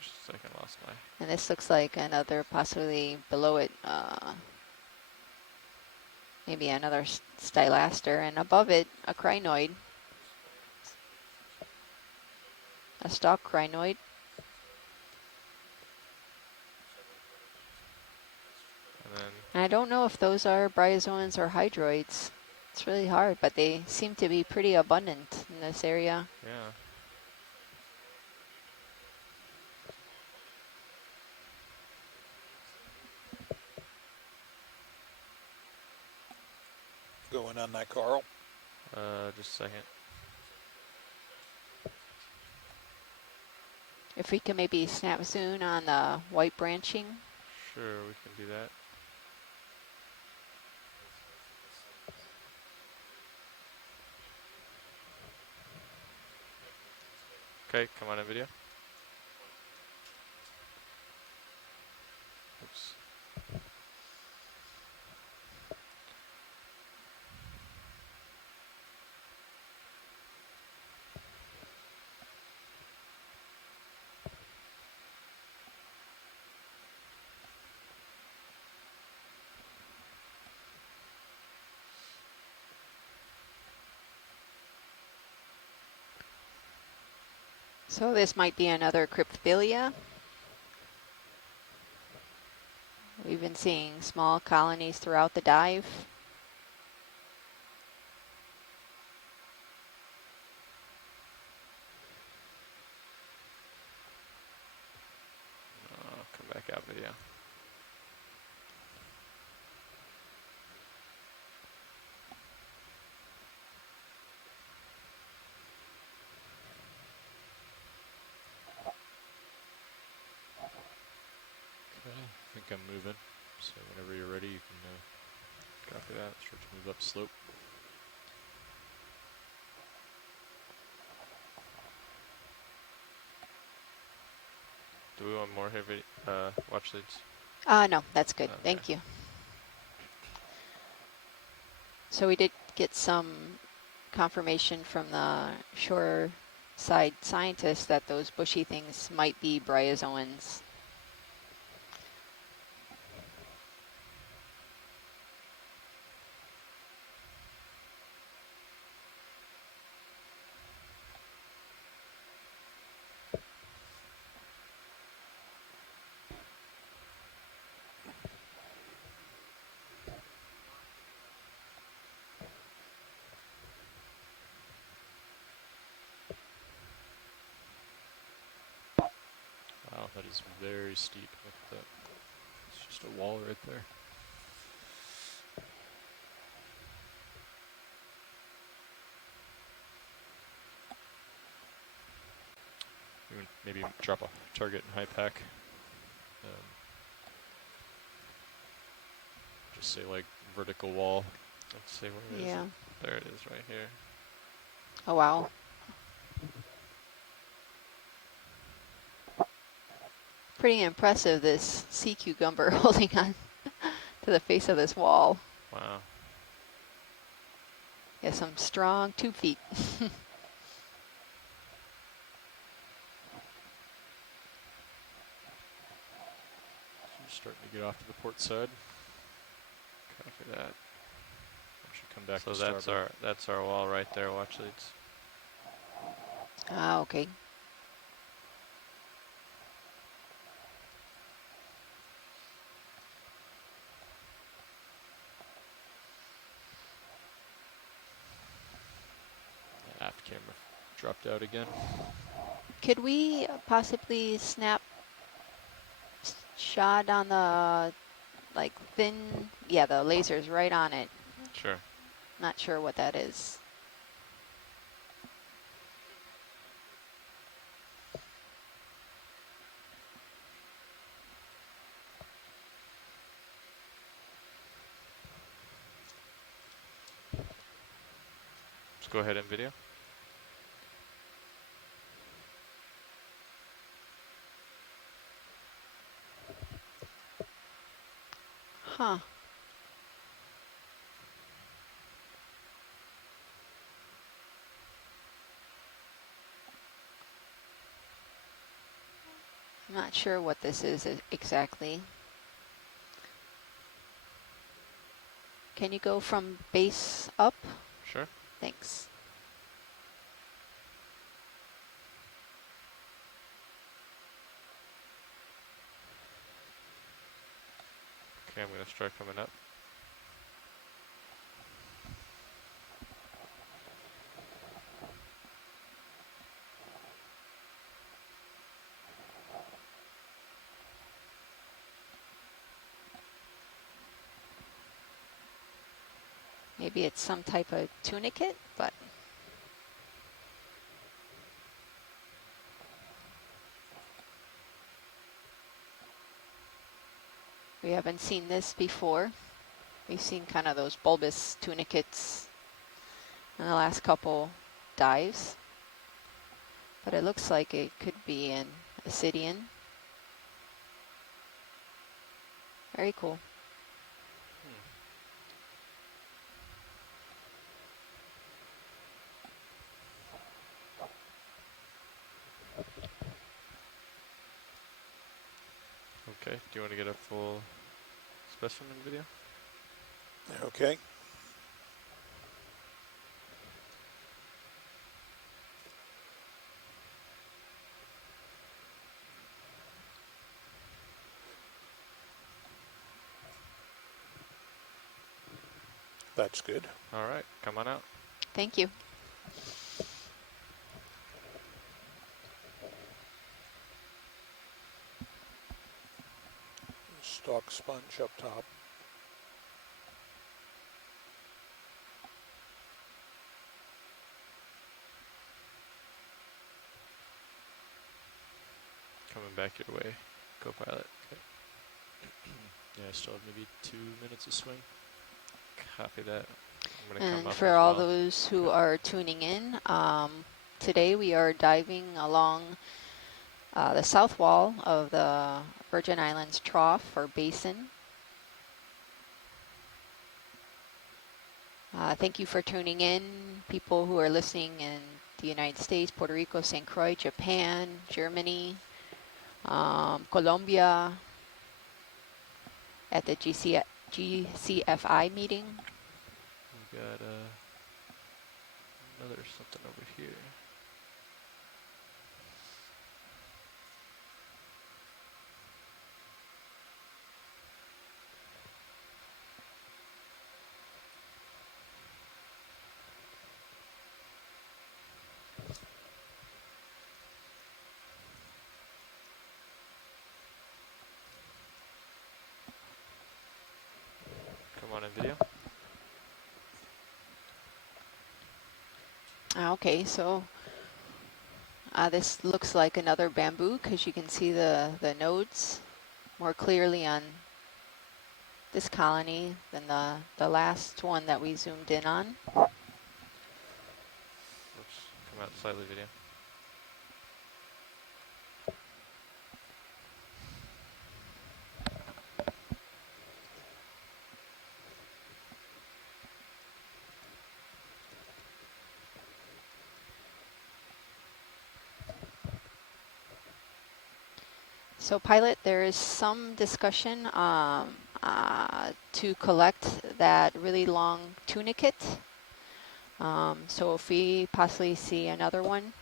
Just a second, lost my... And this looks like another, possibly below it, maybe another stylaster, and above it, a crinoid. A stalk crinoid. And I don't know if those are bryozoans or hydroids. It's really hard, but they seem to be pretty abundant in this area. Yeah. Going on that, Carl. Just a second. If we can maybe snap zoom on the white branching. Sure, we can do that. Okay, come on in video. Oops. So this might be another cryptophilia. We've been seeing small colonies throughout the dive. Come back out video. Okay, I think I'm moving. So whenever you're ready, you can copy that. Start to move up slope. Do we want more heavy watch leads? No, that's good. Okay. Thank you. So we did get some confirmation from the shoreside scientists that those bushy things might be bryozoans. Wow, that is very steep. Look at that. It's just a wall right there. Even maybe drop a target in high pack. Just say like vertical wall. Let's see where is Yeah. it. There it is right here. Oh, wow. Pretty impressive, this sea cucumber holding on to the face of this wall. Wow. Yeah, some strong tube feet. Starting to get off to the port side. Copy that. I should come back So to starboard. that's our wall right there, watch leads. Ah, okay. Aft camera dropped out again. Could we possibly snap shot on the, like, thin, yeah, the laser's right on it. Sure. Not sure what that is. Let's go ahead and video. Huh. I'm not sure what this is exactly. Can you go from base up? Sure. Thanks. Okay, I'm going to start coming up. Maybe it's some type of tunicate, but we haven't seen this before. We've seen kind of those bulbous tunicates in the last couple dives, but it looks like it could be an Ascidian. Very cool. Okay, do you want to get a full specimen video? Okay. that's good. All right, come on out. Thank you. Stock sponge up top. Coming back your way, co-pilot. Okay. Yeah, I still have maybe 2 minutes of swing. Copy that. I'm gonna come And up for as all well. those who are tuning in, today we are diving along the south wall of the Virgin Islands Trough or Basin. Thank you for tuning in, people who are listening in the United States, Puerto Rico, St. Croix, Japan, Germany, Colombia, at the GCFI meeting. We got another something over here. Come on in video. Okay, so this looks like another bamboo because you can see the nodes more clearly on this colony than the last one that we zoomed in on. Oops, come out slightly video. So pilot, there is some discussion to collect that really long tunicate. So if we possibly see another one,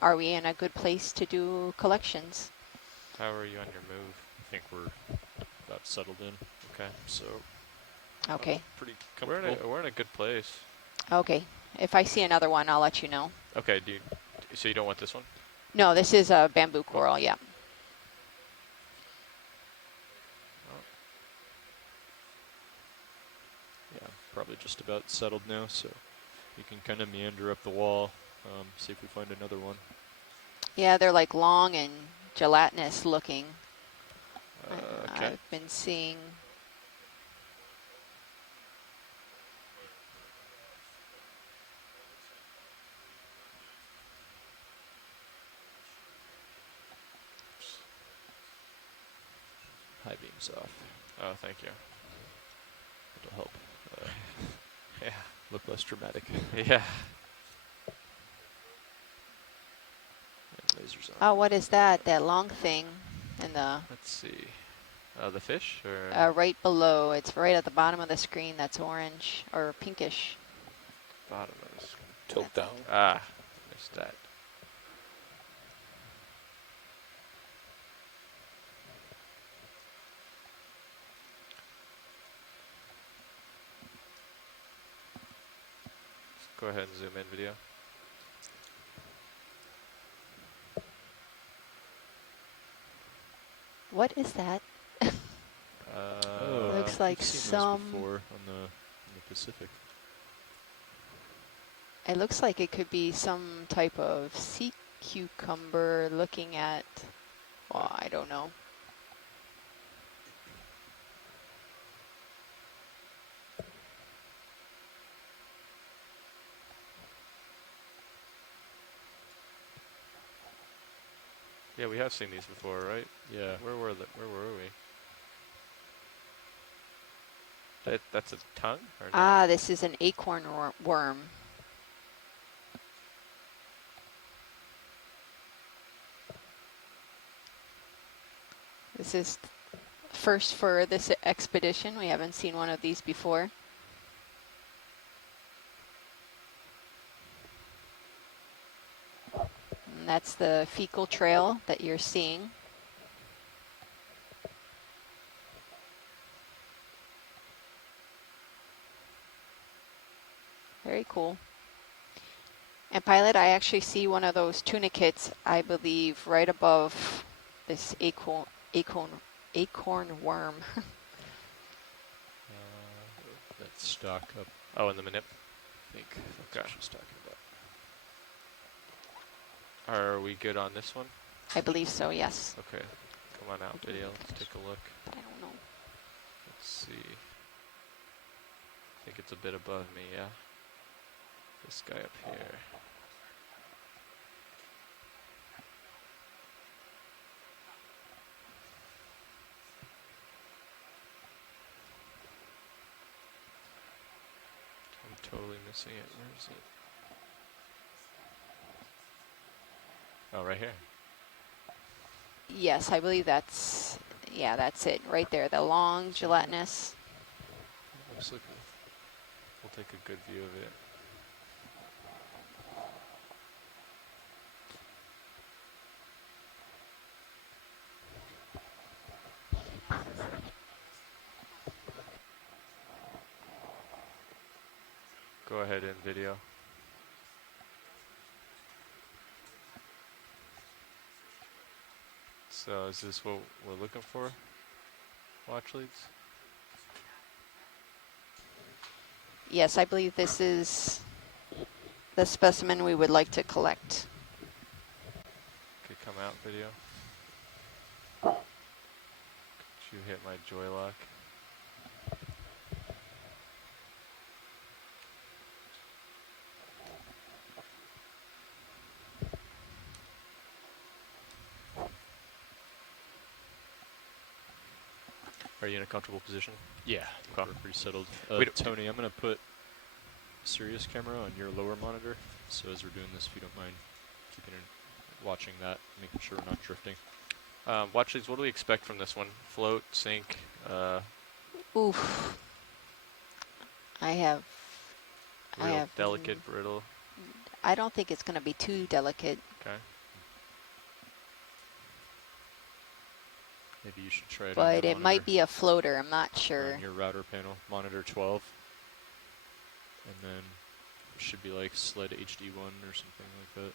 are we in a good place to do collections? How are you on your move? I think we're about settled in. Okay. So Okay. pretty comfortable. We're in a good place. Okay. If I see another one, I'll let you know. Okay. So you don't want this one? No, this is a bamboo coral. Yeah. Yeah, probably just about settled now, so you can kind of meander up the wall, see if we find another one. Yeah, they're like long and gelatinous looking. Okay. I've been seeing. High beams off. Oh, thank you. It'll help Yeah. look less dramatic. Yeah. And lasers on. Oh, what is that? That long thing in the Let's see. The fish or right below. It's right at the bottom of the screen. That's orange or pinkish. bottom of this. Tilt down. Ah, missed that. Go ahead and zoom in video. What is that? Looks like we've seen some. those before on the Pacific. It looks like it could be some type of sea cucumber looking at. Well, I don't know. Yeah, we have seen these before, right? Yeah. Where were we? That's a tongue? Or no? Ah, this is an acorn worm. This is first for this expedition. We haven't seen one of these before. And that's the fecal trail that you're seeing. Very cool. And pilot, I actually see one of those tunicates, I believe, right above this acorn worm. That's stock up. Oh, in the manip. I think that's Okay. what she's talking about. Are we good on this one? I believe so, yes. Okay. Come on out, video. Let's take a look. But I don't know. Let's see. I think it's a bit above me, yeah. This guy up here. I'm totally missing it. Where is it? Oh, right here. Yes, I believe that's, yeah, that's it. Right there, the long gelatinous. Looks like we'll take a good view of it. Go ahead and video. So is this what we're looking for? Watch leads? Yes, I believe this is the specimen we would like to collect. Okay, come out, video. Could you hit my joy lock? Are you in a comfortable position? Yeah, Okay. we're pretty settled. We don't- Tony, I'm going to put Sirius camera on your lower monitor. So as we're doing this, if you don't mind keeping watching that, making sure we're not drifting. Watch leads, what do we expect from this one? Float, sink, Oof. I have delicate, brittle. I don't think it's going to be too delicate. Okay. Maybe you should try it on But your it might monitor, be a floater, I'm not sure. on your router panel, monitor 12. And then it should be like SLED HD1 or something like that.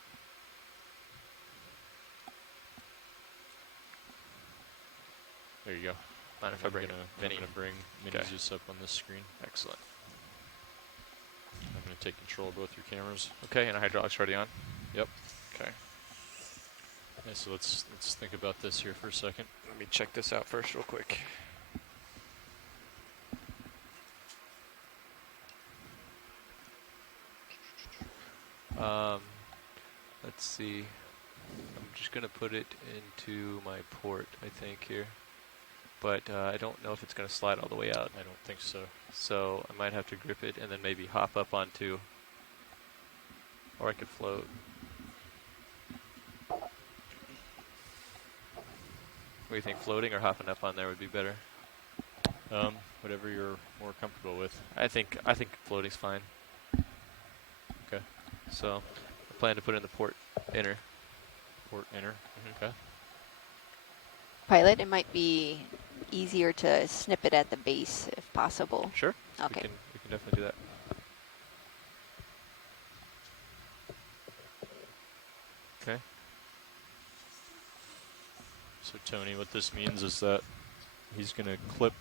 There you go. Mind if I I'm bring gonna Vinny? bring Okay. Mini Zeus up on this screen. Excellent. I'm going to take control of both your cameras. Okay, and hydraulics already on? Yep. Okay. Yeah, so let's think about this here for a second. Let me check this out first real quick. Let's see. I'm just going to put it into my port, I think, here. But I don't know if it's going to slide all the way out. I don't think so. So I might have to grip it and then maybe hop up onto, or I could float. What do you think, floating or hopping up on there would be better? Whatever you're more comfortable with. I think floating's fine. Okay. So I plan to put in the port inner. Port inner. Okay. Pilot, it might be easier to snip it at the base if possible. Sure. Okay. We can definitely do that. Okay. So Tony, what this means is that he's going to clip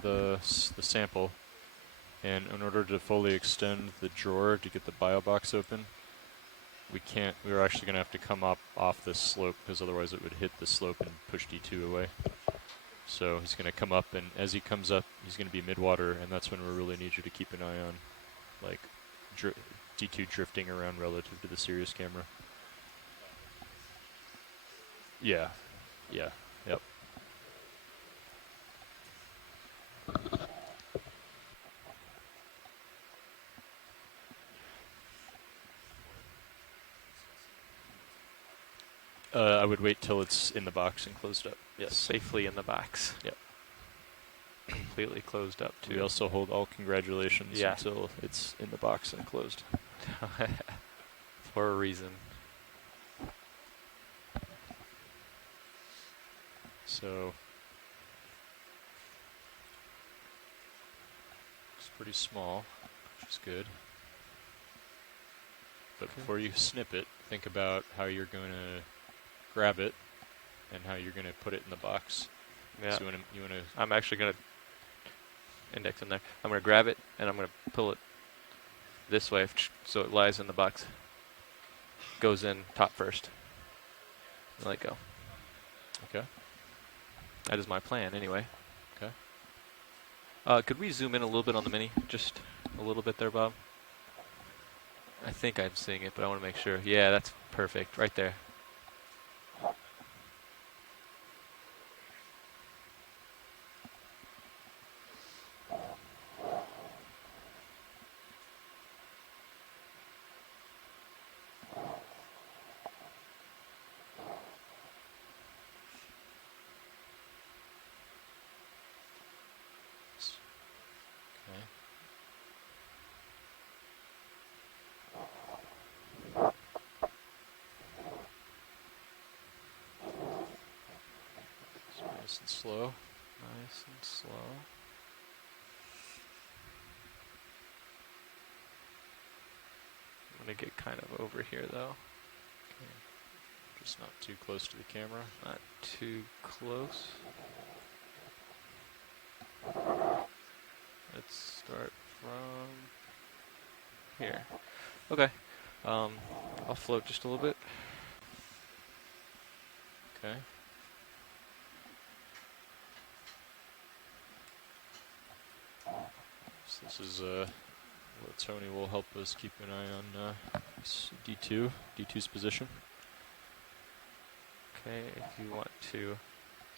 the sample, and in order to fully extend the drawer to get the bio box open, we're actually going to have to come up off this slope, because otherwise it would hit the slope and push D2 away. So he's going to come up, and as he comes up, he's going to be mid-water, and that's when we really need you to keep an eye on, like, D2 drifting around relative to the Sirius camera. Yeah. Yeah. Yep. I would wait till it's in the box and closed up. Yes. Safely in the box. Yep. Completely closed up We too. also hold all congratulations Yeah. until it's in the box and closed. For a reason. So it's pretty small, which is good. But before you snip it, think about how you're going to grab it and how you're going to put it in the box. Yeah. So you want to. I'm actually going to index in there. I'm going to grab it and I'm going to pull it this way so it lies in the box. Goes in top first. And let go. Okay. That is my plan anyway. Okay. Could we zoom in a little bit on the Mini? Just a little bit there, Bob. I think I'm seeing it, but I want to make sure. Yeah, that's perfect. Right there. Okay. So nice and slow. Nice and slow. I'm going to get kind of over here, though. Okay. Just not too close to the camera. Not too close. Let's start from here. Okay. I'll float just a little bit. Okay. So this is what Tony will help us keep an eye on D2's position. Okay, if you want to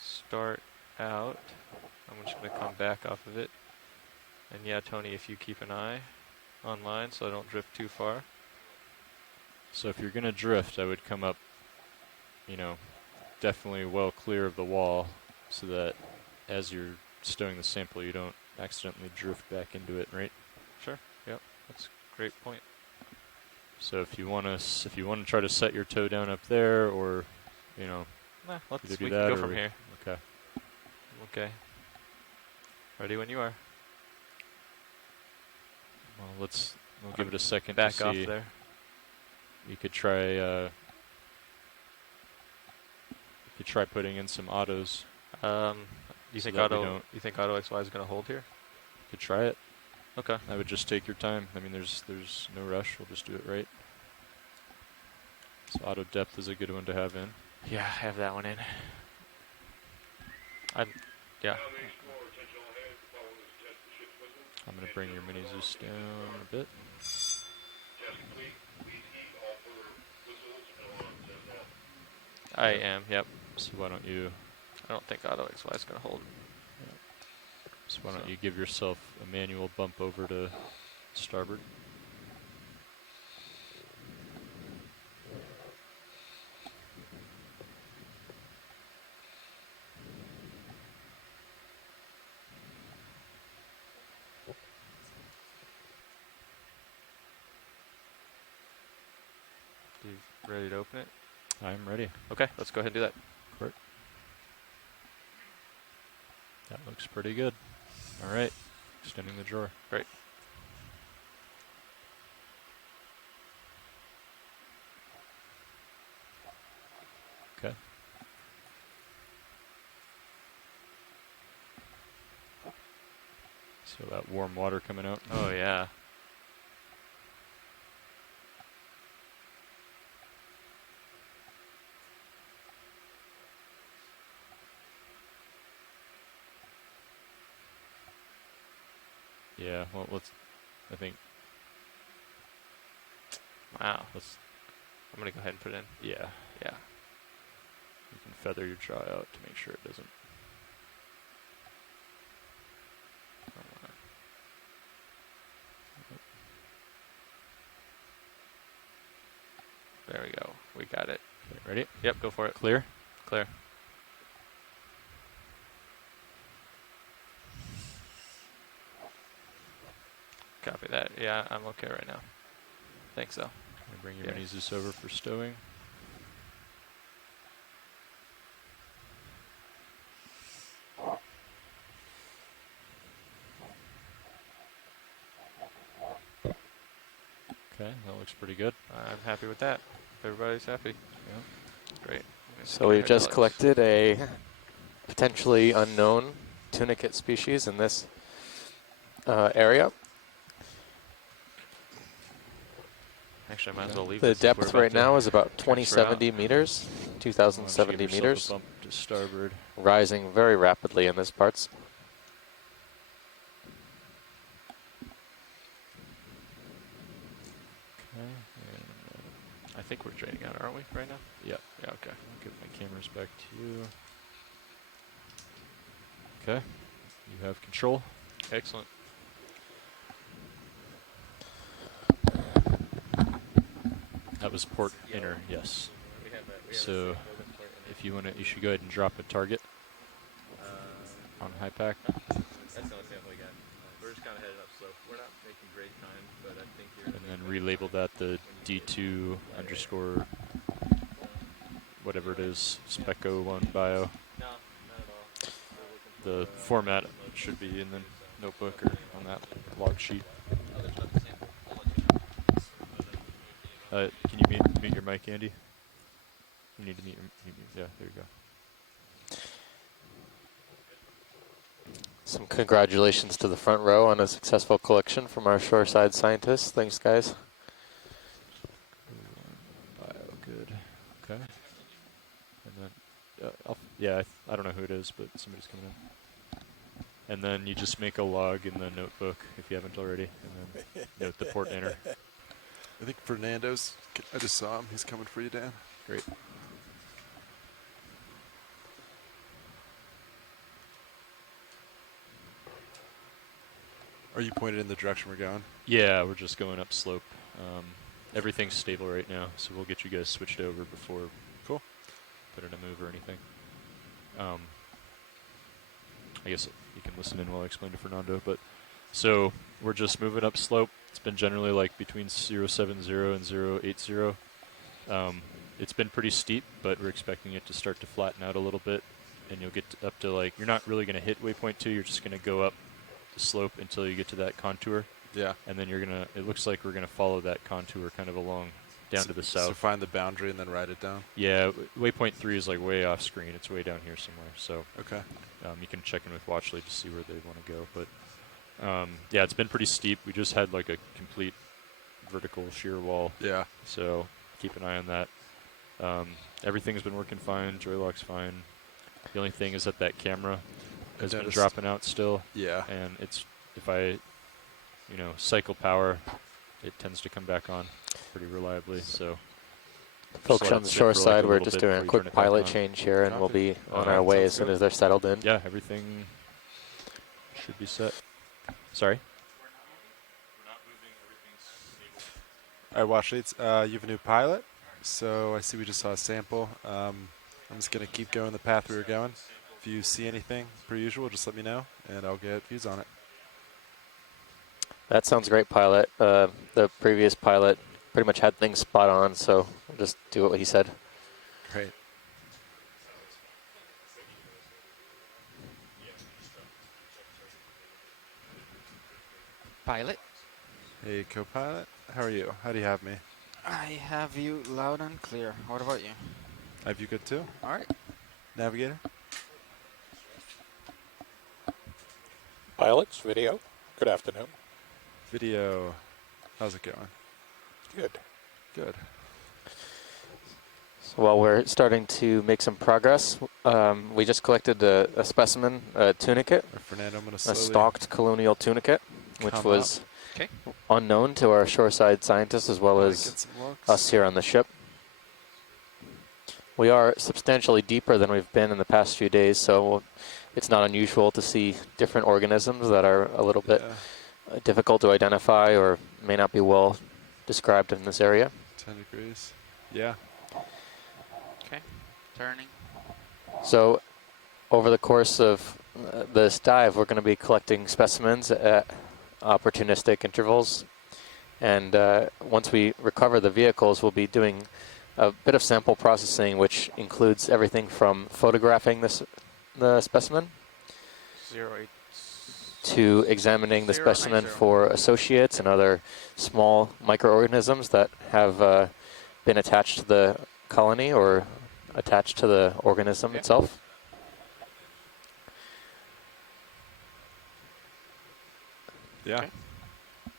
start out, I'm just going to come back off of it. And yeah, Tony, if you keep an eye online so I don't drift too far. So if you're going to drift, I would come up, definitely well clear of the wall so that as you're stowing the sample, you don't accidentally drift back into it, right? Sure. Yep. That's a great point. So if you want to try to set your toe down up there, or Nah, either we do can that go or from here. Okay. Okay. Ready when you are. Well, we'll give it a second Back to off see. there. You could try. Try putting in some autos. You So think that we auto? don't- You think auto XY is going to hold here? You could try it. Okay. I would just take your time. I mean, there's no rush. We'll just do it right. So auto depth is a good one to have in. Yeah, I have that one in. Yeah. I'm going to bring your mini Zeus down a bit. I am. Yep. So why don't you? I don't think auto XY is going to hold. So why don't you give yourself a manual bump over to starboard? You ready to open it? I'm ready. Okay, let's go ahead and do that. Court. That looks pretty good. All right, extending the drawer. Great. Okay. So that warm water coming out. Oh yeah. Yeah. Well, I think. Wow. I'm gonna go ahead and put it in. Yeah. Yeah. You can feather your jaw out to make sure it doesn't. There we go. We got it. Okay, ready? Yep. Go for it. Clear. Clear. Copy that. Yeah, I'm okay right now. Think so. Bring your Yeah. mini Zeus over for stowing. Okay, that looks looks pretty good. I'm happy with that. If everybody's happy. Great. So we've just collected a potentially unknown tunicate species in this area. Actually, I might as well leave The this if we're depth about right to now is about transfer out. 2070 meters, Why don't you 2070 give yourself meters, a bump to starboard. rising very rapidly in this parts. Okay. And I think we're draining out, aren't we, right now? yeah. Yeah, okay. I'll give my cameras back to you. Okay. You have control. Excellent. That was port inner, yes. So if you want to, you should go ahead and drop a target on high pack. That's the only sample we got. We're just kind of headed up slope. We're not making great time, but I think you're... And then relabel that the D2 underscore whatever it is, Speco1 bio. No, not at all. The format should be in the notebook or on that log sheet. Can you mute your mic, Andy? You need to mute your, yeah, there you go. Some congratulations to the front row on a successful collection from our shoreside scientists. Thanks, guys. Bio, good. Okay. And then, yeah, I don't know who it is, but somebody's coming in. And then you just make a log in the notebook if you haven't already, and then note the port inner. I think Fernando's, I just saw him. He's coming for you, Dan. Great. Are you pointed in the direction we're going? Yeah, we're just going up slope. Everything's stable right now, so we'll get you guys switched over before Cool. put in a move or anything. I guess you can listen in while I explain to Fernando, but so we're just moving up slope. It's been generally like between 070 and 080. It's been pretty steep, but we're expecting it to start to flatten out a little bit, and you'll get up to like, you're not really going to hit waypoint 2, you're just going to go up the slope until you get to that contour. Yeah. And then you're going to, it looks like we're going to follow that contour kind of along down to the south. So find the boundary and then write it down? Yeah, waypoint 3 is like way off screen. It's way down here somewhere. So Okay. you can check in with Watchley to see where they want to go. But yeah, it's been pretty steep. We just had like a complete vertical shear wall. Yeah. So keep an eye on that. Everything's been working fine. Joylock's fine. The only thing is that camera has been dropping out still. Yeah. And it's, if I, cycle power, it tends to come back on pretty reliably. So Folks let on it the sit shore for like side, a we're little just bit doing a before you quick turn it back pilot on. change here, and we'll Copy. be on Alright, our way sounds as soon good. as they're settled in. yeah, everything should be set. Sorry? All right, Watchleads, you have a new pilot. So I see we just saw a sample. I'm just going to keep going the path we were going. If you see anything, per usual, just let me know, and I'll get views on it. That sounds great, pilot. The previous pilot pretty much had things spot on, so we'll just do what he said. Great. Pilot, Hey, co-pilot. How are you? How do you have me? I have you loud and clear. What about you? I have you good too? All right. Navigator? Pilots, video. Good afternoon. Video. How's it going? Good. Good. So while we're starting to make some progress, we just collected a specimen, a tunicate, Or Fernando, I'm going to a slowly stalked colonial tunicate, which come was Okay. unknown to our shoreside scientists as well get as some looks. us here on the ship. We are substantially deeper than we've been in the past few days, so it's not unusual to see different organisms that are a little bit Yeah, difficult to identify or may not be well described in this area. 10 degrees. Yeah. Okay. Turning. So over the course of this dive, we're going to be collecting specimens at opportunistic intervals. And once we recover the vehicles, we'll be doing a bit of sample processing, which includes everything from photographing the specimen, 08. to examining the 090. specimen for associates and other small microorganisms that have been attached to the colony or attached to the organism itself. Yeah. Okay.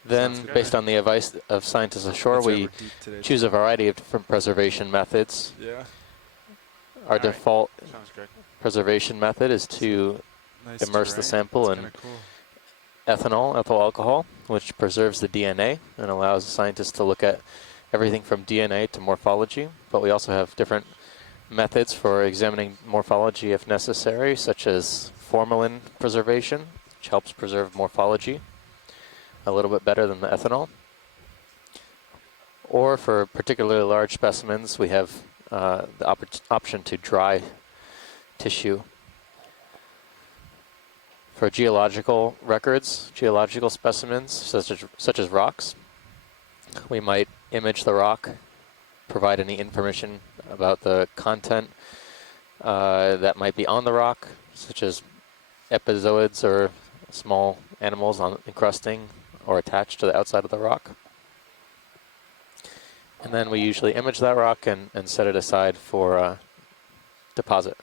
Then, Sounds good. based on the advice of scientists ashore, That's right, we we're deep today, choose too. a variety of different preservation methods. Yeah. Our Alright. default Sounds good. preservation method is to Nice immerse the terrain. sample That's in kinda cool. ethyl alcohol, which preserves the DNA and allows scientists to look at everything from DNA to morphology. But we also have different methods for examining morphology if necessary, such as formalin preservation, which helps preserve morphology a little bit better than the ethanol. Or for particularly large specimens, we have the option to dry tissue. For geological records, geological specimens, such as rocks, we might image the rock, provide any information about the content that might be on the rock, such as epizoids or small animals encrusting or attached to the outside of the rock. And then we usually image that rock and set it aside for deposit.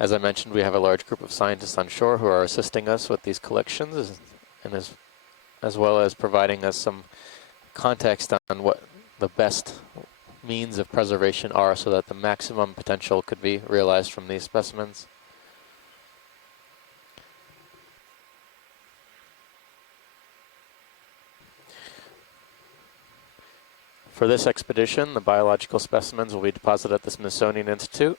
As I mentioned, we have a large group of scientists on shore who are assisting us with these collections, and as well as providing us some context on what the best means of preservation are so that the maximum potential could be realized from these specimens. For this expedition, the biological specimens will be deposited at the Smithsonian Institute.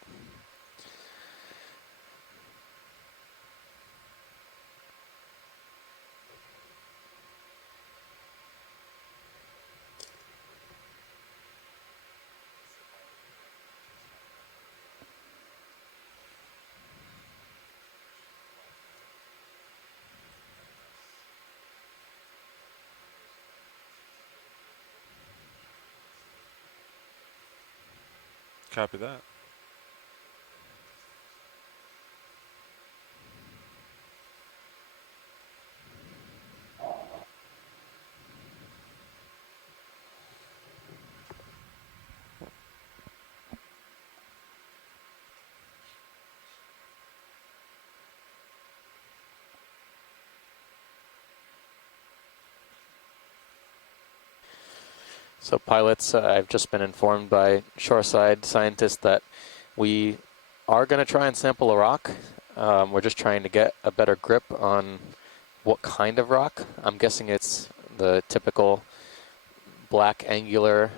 Copy that. So pilots, I've just been informed by shoreside scientists that we are going to try and sample a rock. We're just trying to get a better grip on what kind of rock. I'm guessing it's the typical black angular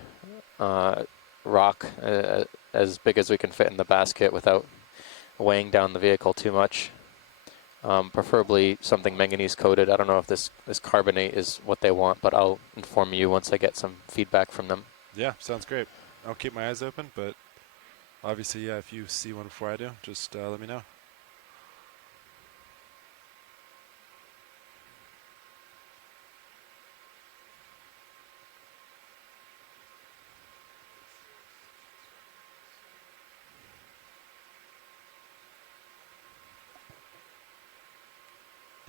rock, as big as we can fit in the basket without weighing down the vehicle too much. Preferably something manganese coated. I don't know if this carbonate is what they want, but I'll inform you once I get some feedback from them. Yeah, sounds great. I'll keep my eyes open, but obviously, yeah, if you see one before I do, just let me know.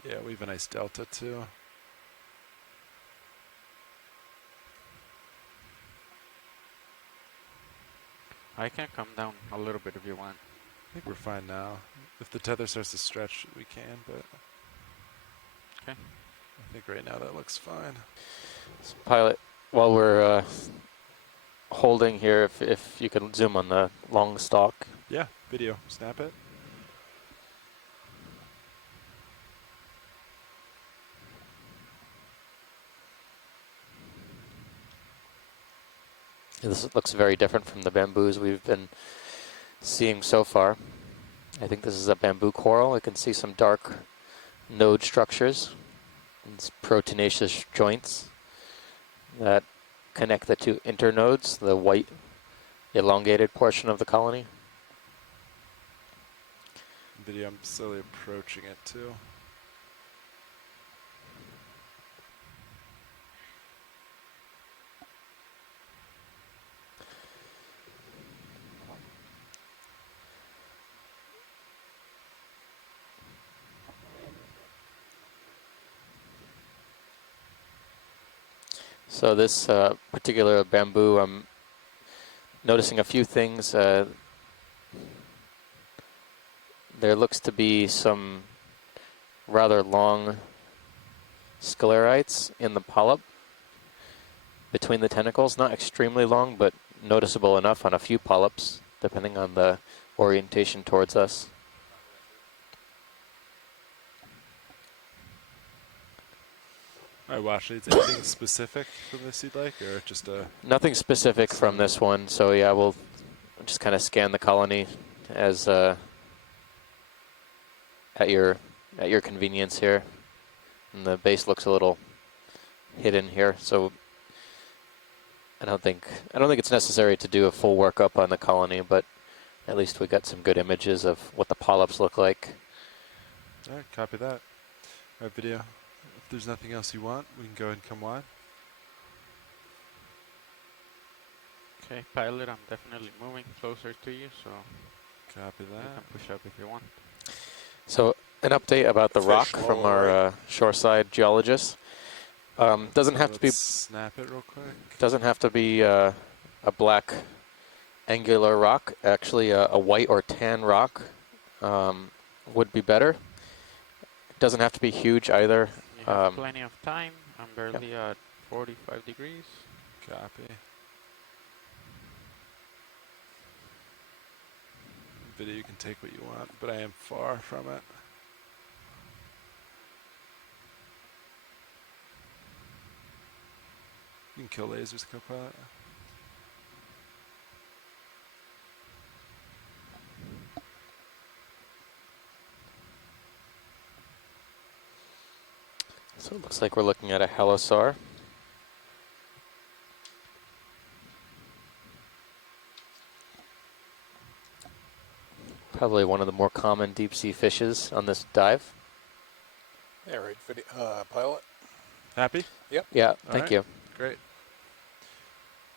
Yeah, we have a nice delta too. I can come down a little bit if you want. I think we're fine now. If the tether starts to stretch, we can, but Okay. I think right now that looks fine. So pilot, while we're holding here, if you can zoom on the long stalk. Yeah, video, snap it. This looks very different from the bamboos we've been seeing so far. I think this is a bamboo coral. I can see some dark node structures. It's proteinaceous joints that connect the two internodes, the white elongated portion of the colony. Video, I'm slowly approaching it too. So this particular bamboo, I'm noticing a few things. There looks to be some rather long sclerites in the polyp between the tentacles. Not extremely long, but noticeable enough on a few polyps, depending on the orientation towards us. All right, Wash leads. Anything specific from this you'd like, or just a? Nothing specific from this one, so yeah, we'll just kind of scan the colony as at your convenience here. And the base looks a little hidden here, so I don't think it's necessary to do a full workup on the colony, but at least we got some good images of what the polyps look like. All right, copy that. All right, video. If there's nothing else you want, we can go ahead and come wide. Okay, pilot, I'm definitely moving closer to you, so Copy you that. can push up if you want. So an update about the Fish rock from low, our shoreside geologist. Doesn't So have to be let's snap it real quick. doesn't have to be a black angular rock. Actually, a white or tan rock would be better. Doesn't have to be huge either. You have plenty of time. I'm barely at 45 degrees. Copy. Video, you can take what you want, but I am far from it. You can kill lasers, Copilot. So it looks like we're looking at a halosar. Probably one of the more common deep sea fishes on this dive. Yeah, right, video, pilot. Happy? Yeah, All thank right. you. Great.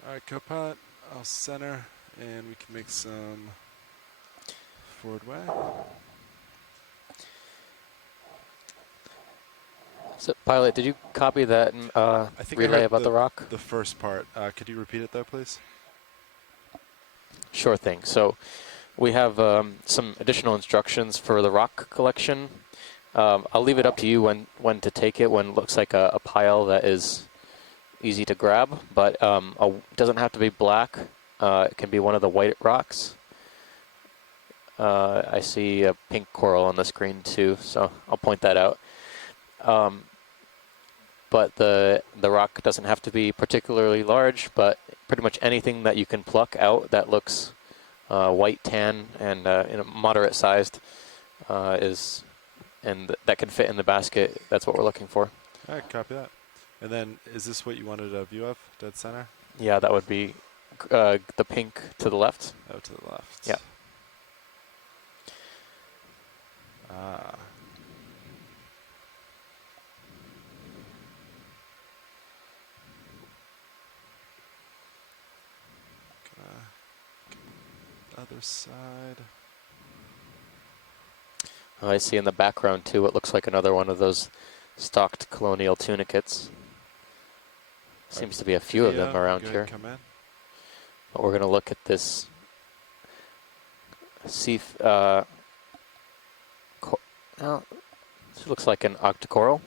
All right, Copilot, I'll center, and we can make some forward way. So, pilot, did you copy that I think I relay heard about the rock? The first part. Could you repeat it, though, please? Sure thing. So we have some additional instructions for the rock collection. I'll leave it up to you when to take it, when it looks like a pile that is easy to grab, but it doesn't have to be black. It can be one of the white rocks. I see a pink coral on the screen too, so I'll point that out. But the rock doesn't have to be particularly large, but pretty much anything that you can pluck out that looks white, tan, and moderate sized that can fit in the basket. That's what we're looking for. All right, copy that. And then, is this what you wanted a view of, dead center? Yeah, that would be the pink to the left. Oh, to the left. Yeah. Ah. Other side. I see in the background too, it looks like another one of those stocked colonial tunicates. Seems to be a few of them around here. Come in. But we're going to look at this this looks like an octocoral.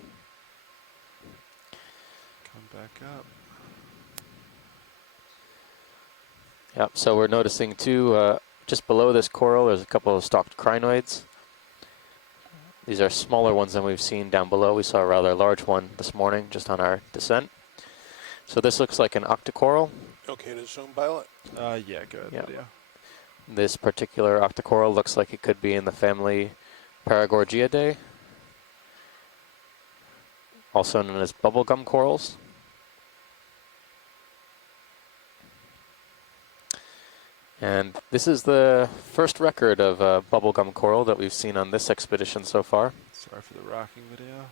Come back up. Yep, so we're noticing too, just below this coral, there's a couple of stalked crinoids. These are smaller ones than we've seen down below. We saw a rather large one this morning just on our descent. So this looks like an octocoral. Okay to zoom, pilot? Yeah, go ahead, Yeah. video. This particular octocoral looks like it could be in the family Paragorgiidae, also known as bubblegum corals. And this is the first record of bubblegum coral that we've seen on this expedition so far. Sorry for the rocking video.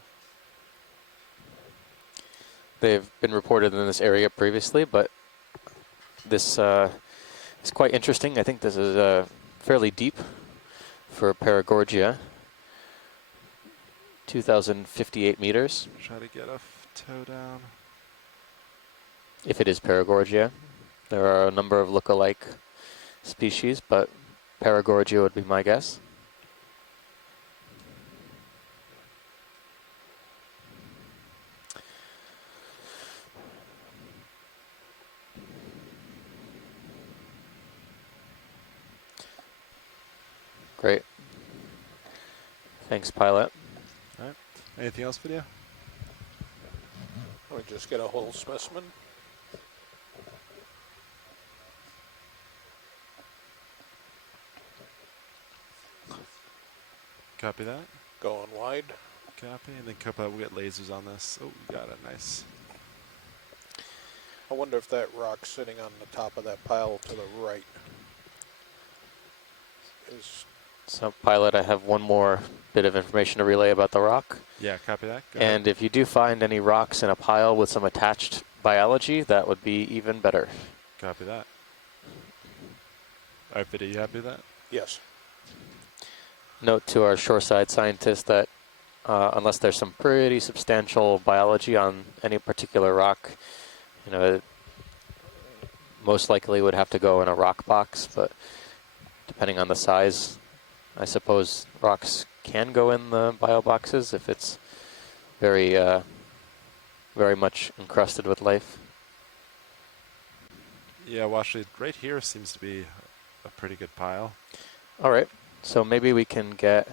They've been reported in this area previously, but this is quite interesting. I think this is fairly deep for Paragorgia. 2,058 meters. Try to get a toe down. if it is Paragorgia. There are a number of look-alike species, but Paragorgia would be my guess. Great. Thanks, pilot. All right. Anything else, video? We just get a whole specimen. Copy that. Going wide. Copy, and then we'll get lasers on this. Oh, we got it. Nice. I wonder if that rock's sitting on the top of that pile to the right is. So, pilot, I have one more bit of information to relay about the rock. Yeah, copy that. Go And if you do find any rocks in a pile with some attached biology, that would be even better. Copy that. All right, video, you happy with that? Yes. Note to our shoreside scientists that unless there's some pretty substantial biology on any particular rock, you know, it most likely would have to go in a rock box, but depending on the size, I suppose rocks can go in the bio boxes if it's very, very much encrusted with life. Yeah, well, actually, right here seems to be a pretty good pile. All right, so maybe we can get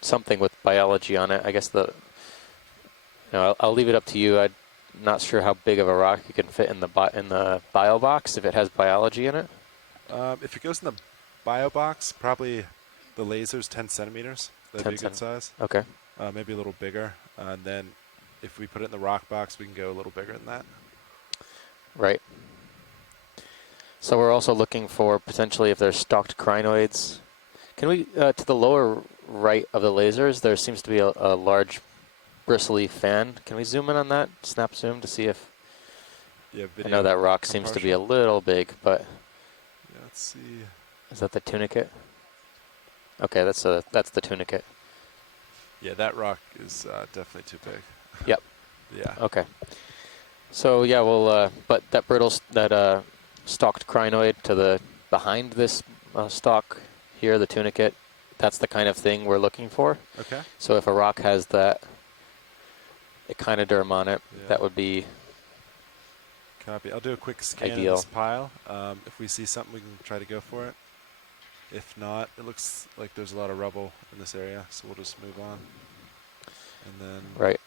something with biology on it. I guess I'll leave it up to you. I'm not sure how big of a rock you can fit in the bio box if it has biology in it. If it goes in the bio box, probably the laser's 10 centimeters. That'd be a good size. Okay. Maybe a little bigger. And then if we put it in the rock box, we can go a little bigger than that. Right. So we're also looking for potentially if there's stalked crinoids. Can we, to the lower right of the lasers, there seems to be a large bristly fan. Can we zoom in on that? Snap zoom to see if... Yeah, I know that rock seems to be a little big, but... Yeah, let's see. Is that the tunicate? Okay, that's the tunicate. Yeah, that rock is definitely too big. Yep. Yeah. Okay. So yeah, we'll but that stalked crinoid to the behind this stalk here, the tunicate, that's the kind of thing we're looking for. Okay. So if a rock has that echinoderm on it, that would be Copy. I'll do a quick scan ideal. of this pile. If we see something, we can try to go for it. If not, it looks like there's a lot of rubble in this area, so we'll just move on. And then... Right.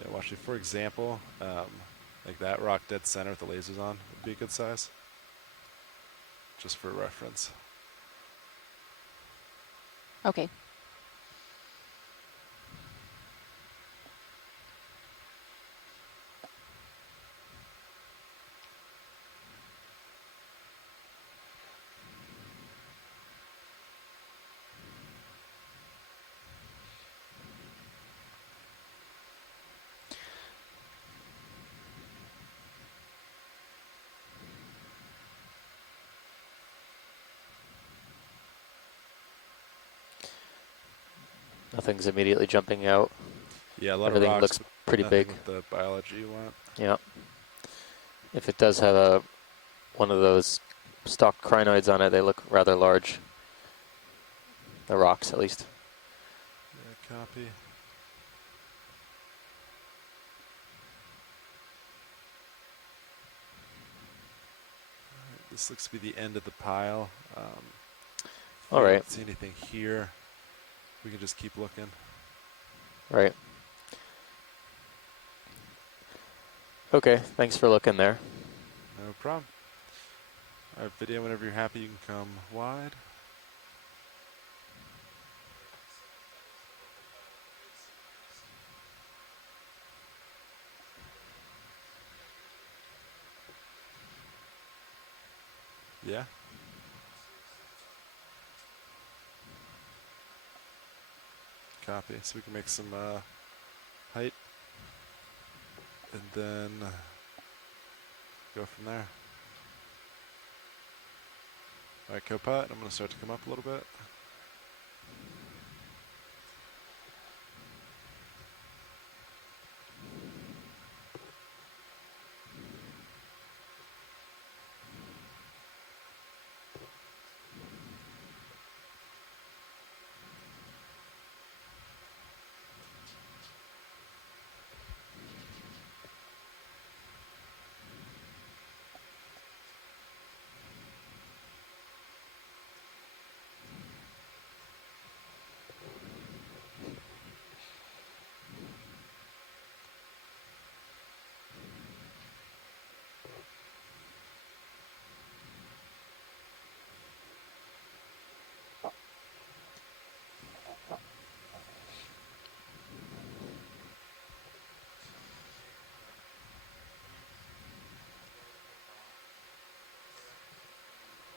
Yeah, well, actually, for example, like that rock dead center with the lasers on would be a good size. Just for reference. Okay. Nothing's immediately jumping out. Yeah, a lot Everything of rocks, looks pretty big. With the biology you want. Yeah. If it does have one of those stalked crinoids on it, they look rather large. The rocks, at least. Yeah, copy. Alright, this looks to be the end of the pile. All right. Don't see anything here. We can just keep looking. Right. Okay, thanks for looking there. No problem. All right, video, whenever you're happy, you can come wide. Yeah. Copy. So we can make some height and then go from there. All right, co-pilot, I'm going to start to come up a little bit.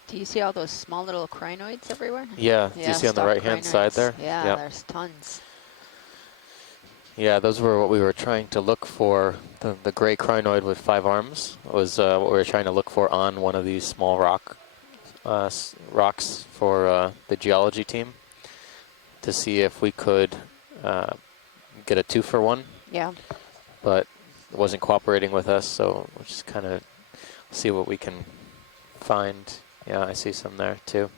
Do you see all those small little crinoids everywhere? Yeah, do you see on the stalk right-hand side crinoids. there? Yeah, Yep. there's tons. Yeah, those were what we were trying to look for. The gray crinoid with 5 arms was what we were trying to look for on one of these small rocks for the geology team to see if we could get a 2-for-1. Yeah. But it wasn't cooperating with us, so we'll just kind of see what we can find. Yeah, I see some there too.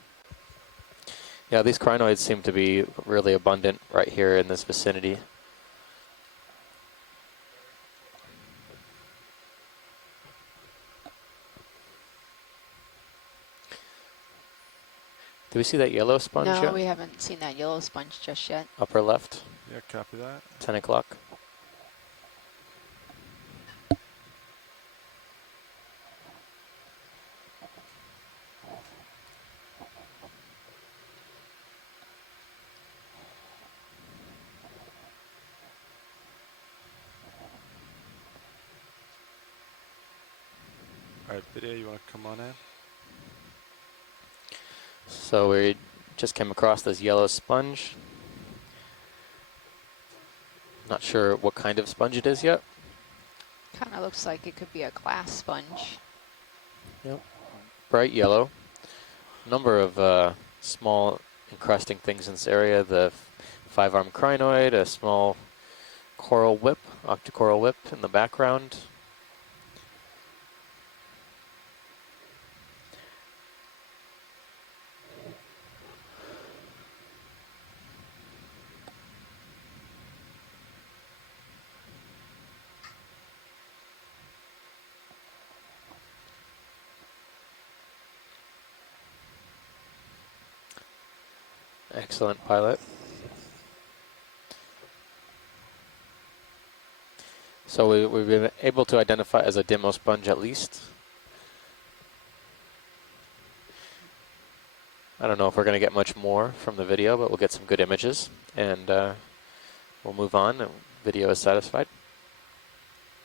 Yeah, these crinoids seem to be really abundant right here in this vicinity. Do we see that yellow sponge No, yet? we haven't seen that yellow sponge just yet. Upper left, Yeah, copy that. 10 o'clock. All right, video, you want to come on in? So we just came across this yellow sponge. Not sure what kind of sponge it is yet. Kind of looks like it could be a glass sponge. Yep. Bright yellow. Number of small encrusting things in this area. The 5-armed crinoid, a small coral whip, octocoral whip in the background. Excellent, pilot. So we've been able to identify as a demo sponge at least. I don't know if we're going to get much more from the video, but we'll get some good images, and we'll move on. And video is satisfied.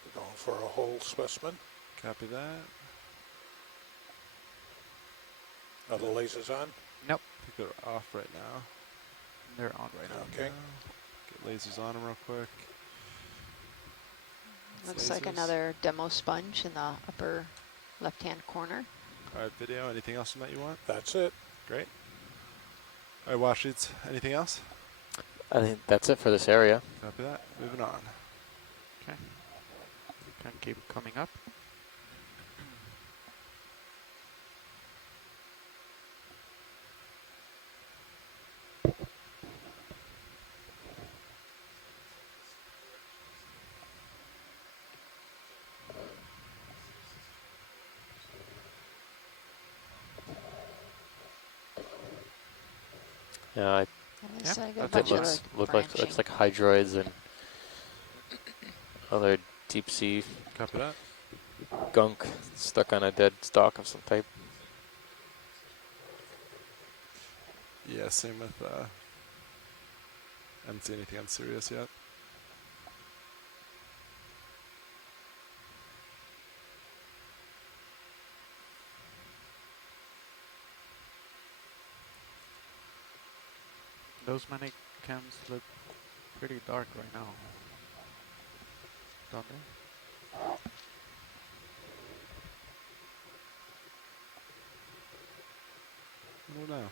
We're going for a whole specimen. Copy that. Are the lasers on? Nope, I think they're off right now. they're on right now. Okay. Get lasers on them real quick. Looks like Lasers. another demo sponge in the upper left-hand corner. All right, video, anything else from that you want? That's it. Great. All right, wash sheets, anything else? I think that's it for this area. Copy that. Moving on. Okay. You can keep coming up. Yeah, And there's like a it bunch looks of looks like hydroids and other deep sea Copy that. gunk stuck on a dead stalk of some type. Yeah, same with, I haven't seen anything on Sirius yet. Those many cams look pretty dark right now. Don't they? I don't know.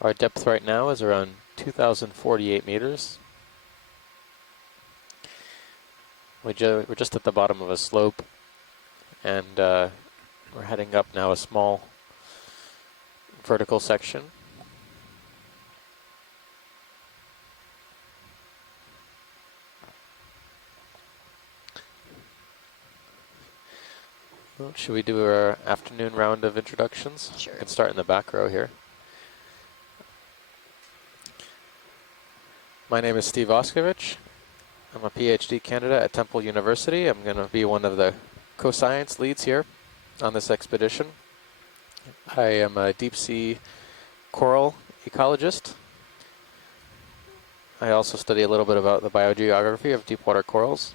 Our depth right now is around 2,048 meters. We're just at the bottom of a slope, and we're heading up now a small vertical section. Well, should we do our afternoon round of introductions? Sure. We can start in the back row here. My name is Steve Oskovich. I'm a PhD candidate at Temple University. I'm going to be one of the co-science leads here on this expedition. I am a deep sea coral ecologist. I also study a little bit about the biogeography of deep water corals.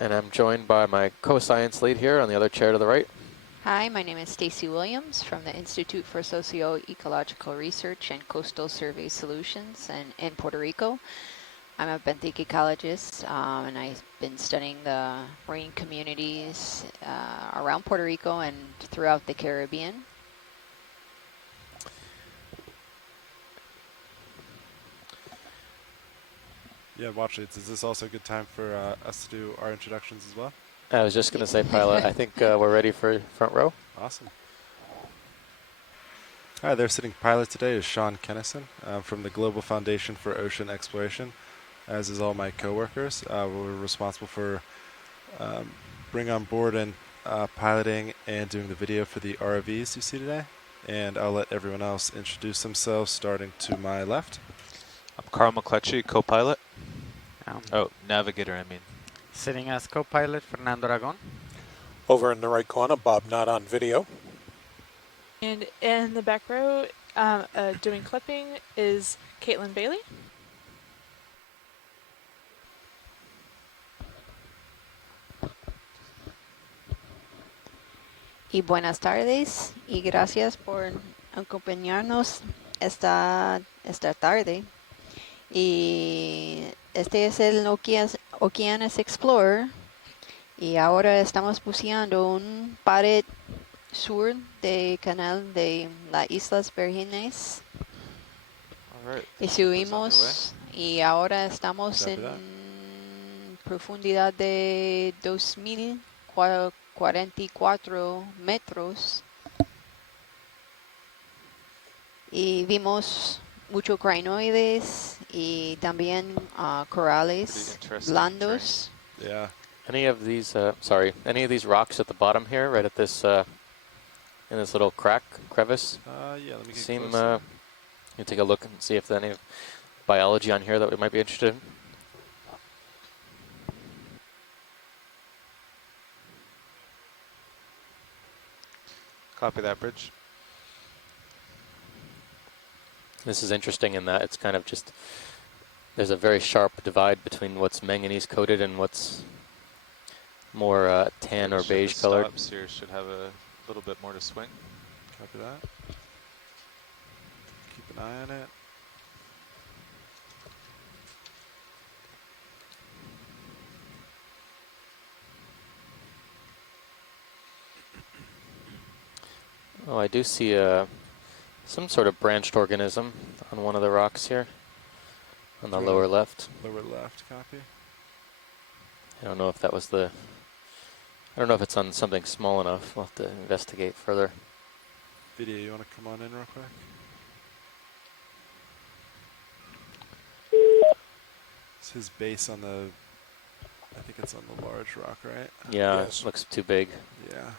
And I'm joined by my co-science lead here on the other chair to the right. Hi, my name is Stacy Williams from the Institute for Socio-Ecological Research and Coastal Survey Solutions in Puerto Rico. I'm a benthic ecologist, and I've been studying the marine communities around Puerto Rico and throughout the Caribbean. Yeah, watch it. Is this also a good time for us to do our introductions as well? I was just going to say, Pilot, I think we're ready for front row. Awesome. Hi, there sitting pilot today is Sean Kennison from the Global Foundation for Ocean Exploration, as is all my coworkers. We're responsible for bringing on board and piloting and doing the video for the ROVs you see today. And I'll let everyone else introduce themselves, starting to my left. I'm Carl McCletchy, co-pilot. Um, Navigator, I mean. Sitting as co-pilot, Fernando Aragon. Over in the right corner, Bob, not on video. And in the back row, doing clipping is Caitlin Bailey. Y buenas tardes y gracias por acompañarnos esta tarde. Y este es el Oceanus Explorer. Y ahora estamos buceando un pared sur del canal de las Islas Vírgenes. Right. Y subimos y ahora estamos en profundidad de 2.044 metros. Y vimos muchos crinoides y también corales blandos. Yeah. Any of these rocks at the bottom here, right at this, in this little crevice? Yeah, let me get Seem, closer. you take a look and see if there's any biology on here that we might be interested in. Copy that, Bridge. This is interesting in that it's kind of just, there's a very sharp divide between what's manganese coated and what's more tan or beige colored. Stops here should have a little bit more to swing. Copy that. Keep an eye on it. Oh, I do see some sort of branched organism on one of the rocks here, on the lower left. Lower left, copy. I don't know if that was I don't know if it's on something small enough. We'll have to investigate further. Video, you want to come on in real quick? It's his base on the, I think it's on the large rock, right? Yeah, Yes. it looks too big. Yeah.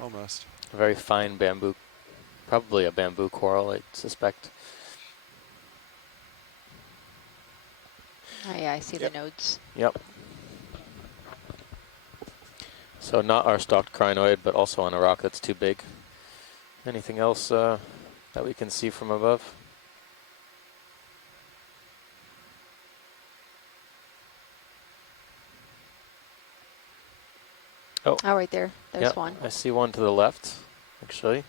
Almost. A very fine bamboo, probably a bamboo coral, I suspect. Oh, yeah, I see the nodes. Yep. So not our stalked crinoid, but also on a rock that's too big. Anything else that we can see from above? Oh, right there. There's yeah, one. I see one to the left, actually.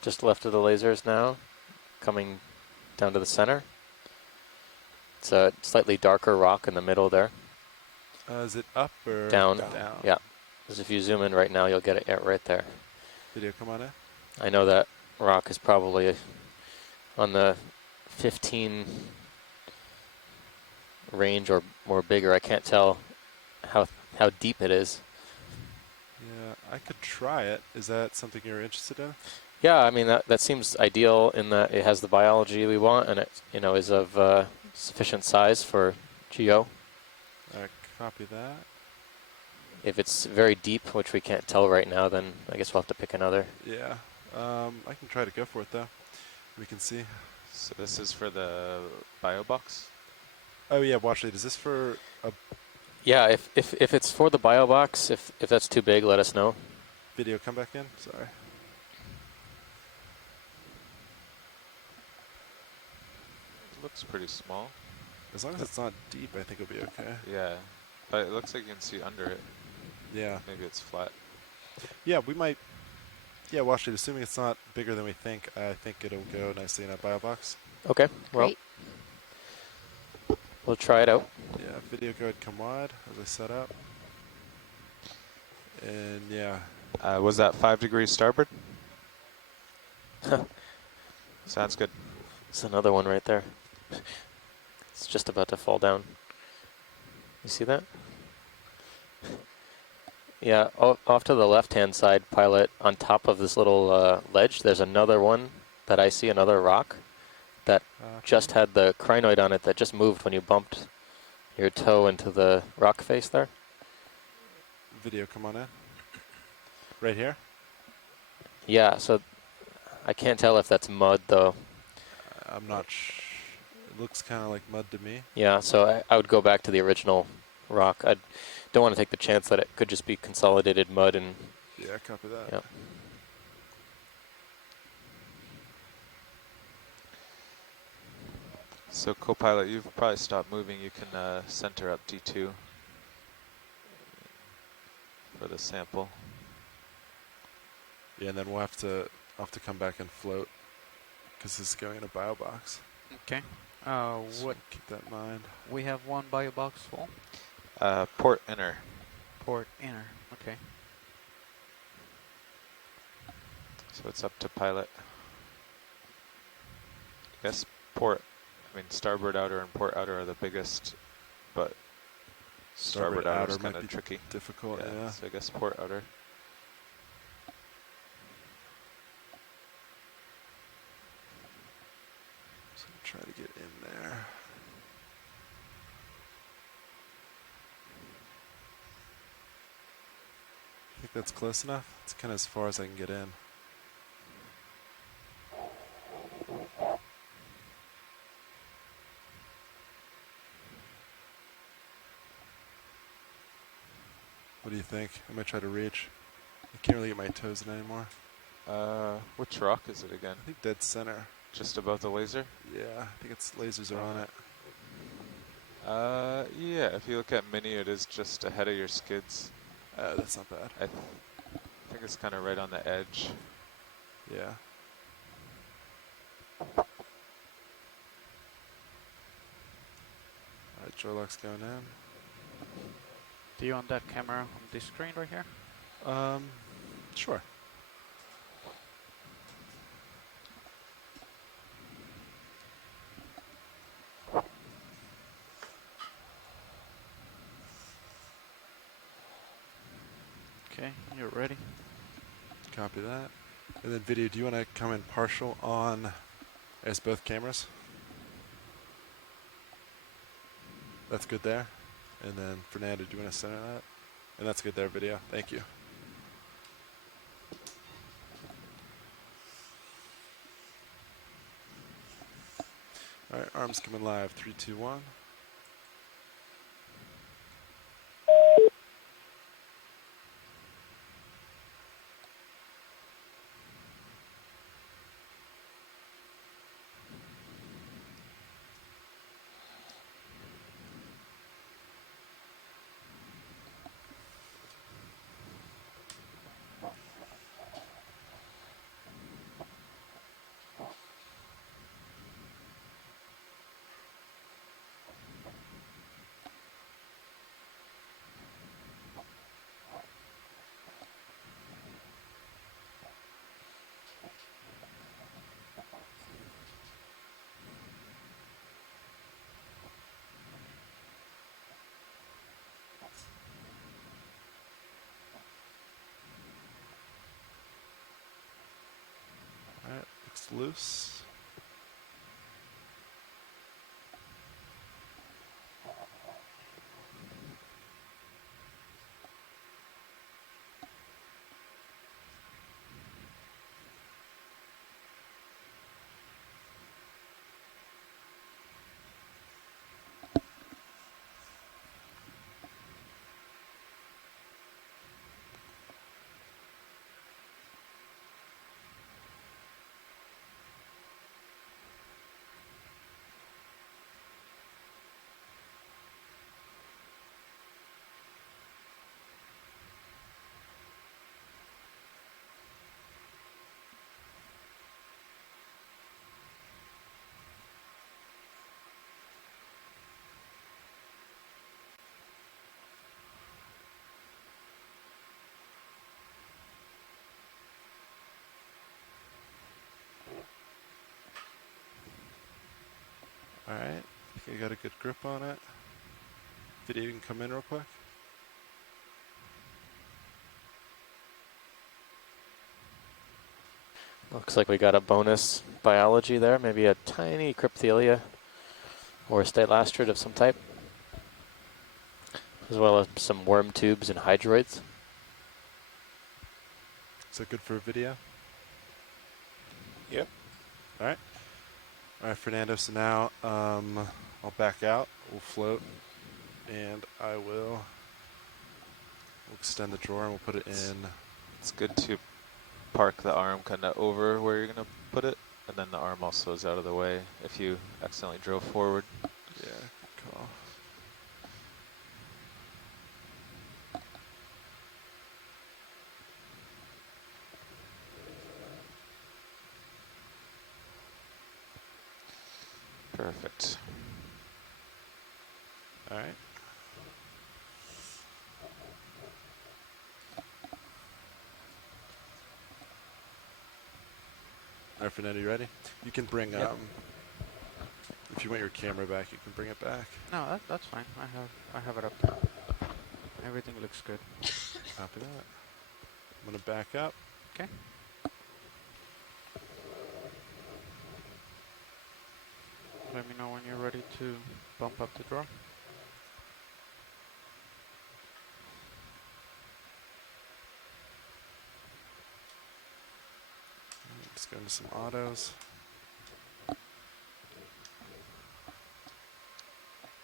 Just left of the lasers now, coming down to the center. It's a slightly darker rock in the middle there. Is it up or Down. down? Yeah. Because if you zoom in right now, you'll get it right there. Video, come on in. I know that rock is probably on the 15 range or bigger. I can't tell how deep it is. Yeah, I could try it. Is that something you're interested in? Yeah, I mean that seems ideal in that it has the biology we want, and it is of sufficient size for geo. Copy that. If it's very deep, which we can't tell right now, then I guess we'll have to pick another. Yeah, I can try to go for it though. We can see. So this is for the bio box? Oh yeah, watch it. Is this for a Yeah, if it's for the bio box, if that's too big, let us know. video? Come back in. Sorry. It looks pretty small. As long as it's not deep, I think it'll be okay. Yeah, but it looks like you can see under it. Yeah. Maybe it's flat. Yeah, we might. Yeah, watch it. Assuming it's not bigger than we think, I think it'll go nicely in a bio box. Okay, well, Great. we'll try it out. Yeah, video go ahead, come wide as I set up. And yeah. Was that 5 degrees starboard? Sounds good. There's another one right there. It's just about to fall down. You see that? Yeah, off to the left-hand side, pilot, on top of this little ledge, there's another one that I see, another rock, that just had the crinoid on it that just moved when you bumped your toe into the rock face there. Video, come on in. Right here? Yeah, so I can't tell if that's mud, though. I'm not it looks kind of like mud to me. Yeah, so I would go back to the original rock. I don't want to take the chance that it could just be consolidated mud and... Yeah, copy that. Yep. So co-pilot, you've probably stopped moving. You can center up D2 for the sample. Yeah, and then we'll have to come back and float because this is going in a bio box. Okay. So What keep that in mind. we have one bio box full. Port inner. Port inner. Okay. So it's up to pilot. I guess port, I mean starboard outer and port outer are the biggest, but starboard outer is might kind of be tricky. difficult, yeah. So I guess port outer. So try to get in there. I think that's close enough. It's kind of as far as I can get in. What do you think? I might try to reach. I can't really get my toes in anymore. Which rock is it again? I think dead center. Just above the laser? Yeah, I think it's lasers are on it. Yeah, if you look at mini, it is just ahead of your skids. That's not bad. I think it's kind of right on the edge. Yeah. Alright, Jorlock's going in. Do you want that camera on this screen right here? Sure. Okay, you're ready. Copy that. And then video, do you want to come in partial on as both cameras? That's good there. And then Fernando, do you want to center that? And that's good there, video. Thank you. All right, arms coming live. 3, 2, 1. It's loose. Alright, I think I got a good grip on it. Video, you can come in real quick. Looks like we got a bonus biology there, maybe a tiny crypthelia or a stilastrid of some type, as well as some worm tubes and hydroids. Is that good for a video? Yep. Alright. Alright, Fernando, so now I'll back out, we'll float, and we'll extend the drawer and we'll put it in. It's good to park the arm kind of over where you're going to put it, and then the arm also is out of the way if you accidentally drove forward. Yeah, good call. Perfect. All right. All right, Fernando, you ready? You can bring Yep. if you want your camera back, you can bring it back. No, that's fine. I have it up there. Everything looks good. Copy that. I'm gonna back up. Okay. Let me know when you're ready to bump up the drawer. Let's go into some autos.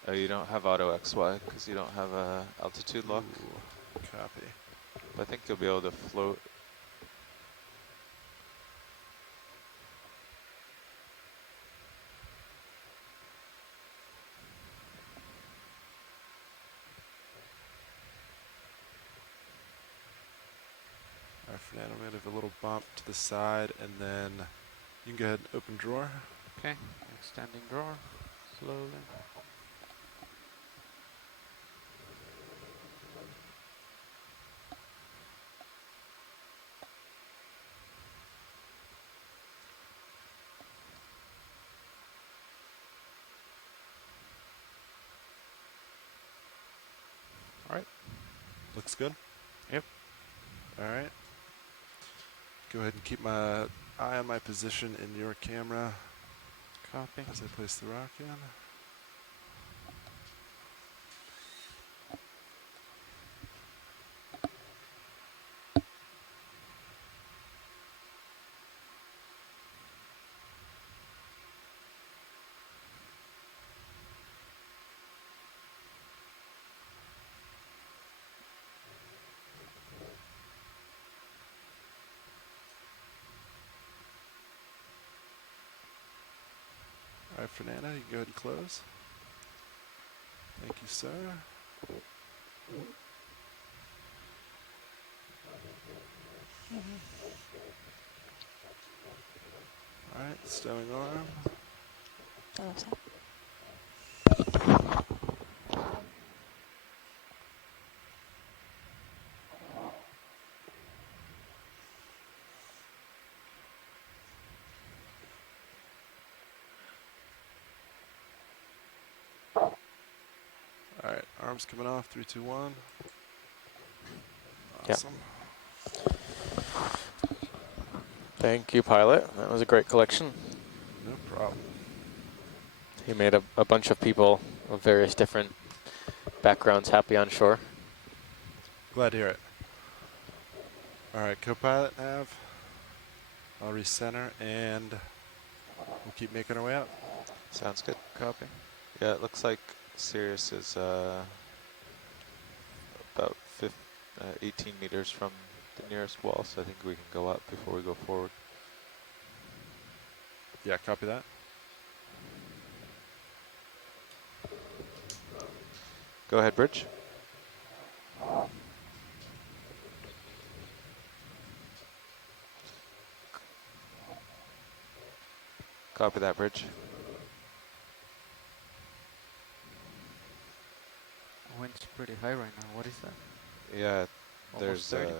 Oh, you don't have auto XY because you don't have a altitude lock. Ooh, copy. But I think you'll be able to float. All right, Fernando, I'm gonna have a little bump to the side, and then you can go ahead and open drawer. Okay, extending drawer, slowly. All right. Looks good? Yep. All right. Go ahead and keep my eye on my position in your camera Copy. as I place the rock in. All right, Fernando, you can go ahead and close. Thank you, sir. All right, stowing arm. All right, arms coming off. 3, 2, 1. Awesome. Thank you, pilot. That was a great collection. No problem. He made a bunch of people of various different backgrounds happy on shore. Glad to hear it. All right, co-pilot nav. I'll recenter and we'll keep making our way up. Sounds good. Copy. Yeah, it looks like Sirius is about 18 meters from the nearest wall, so I think we can go up before we go forward. Yeah, copy that. Go ahead, Bridge. Copy that, Bridge. Wind's pretty high right now. What is that? Yeah, Almost 30.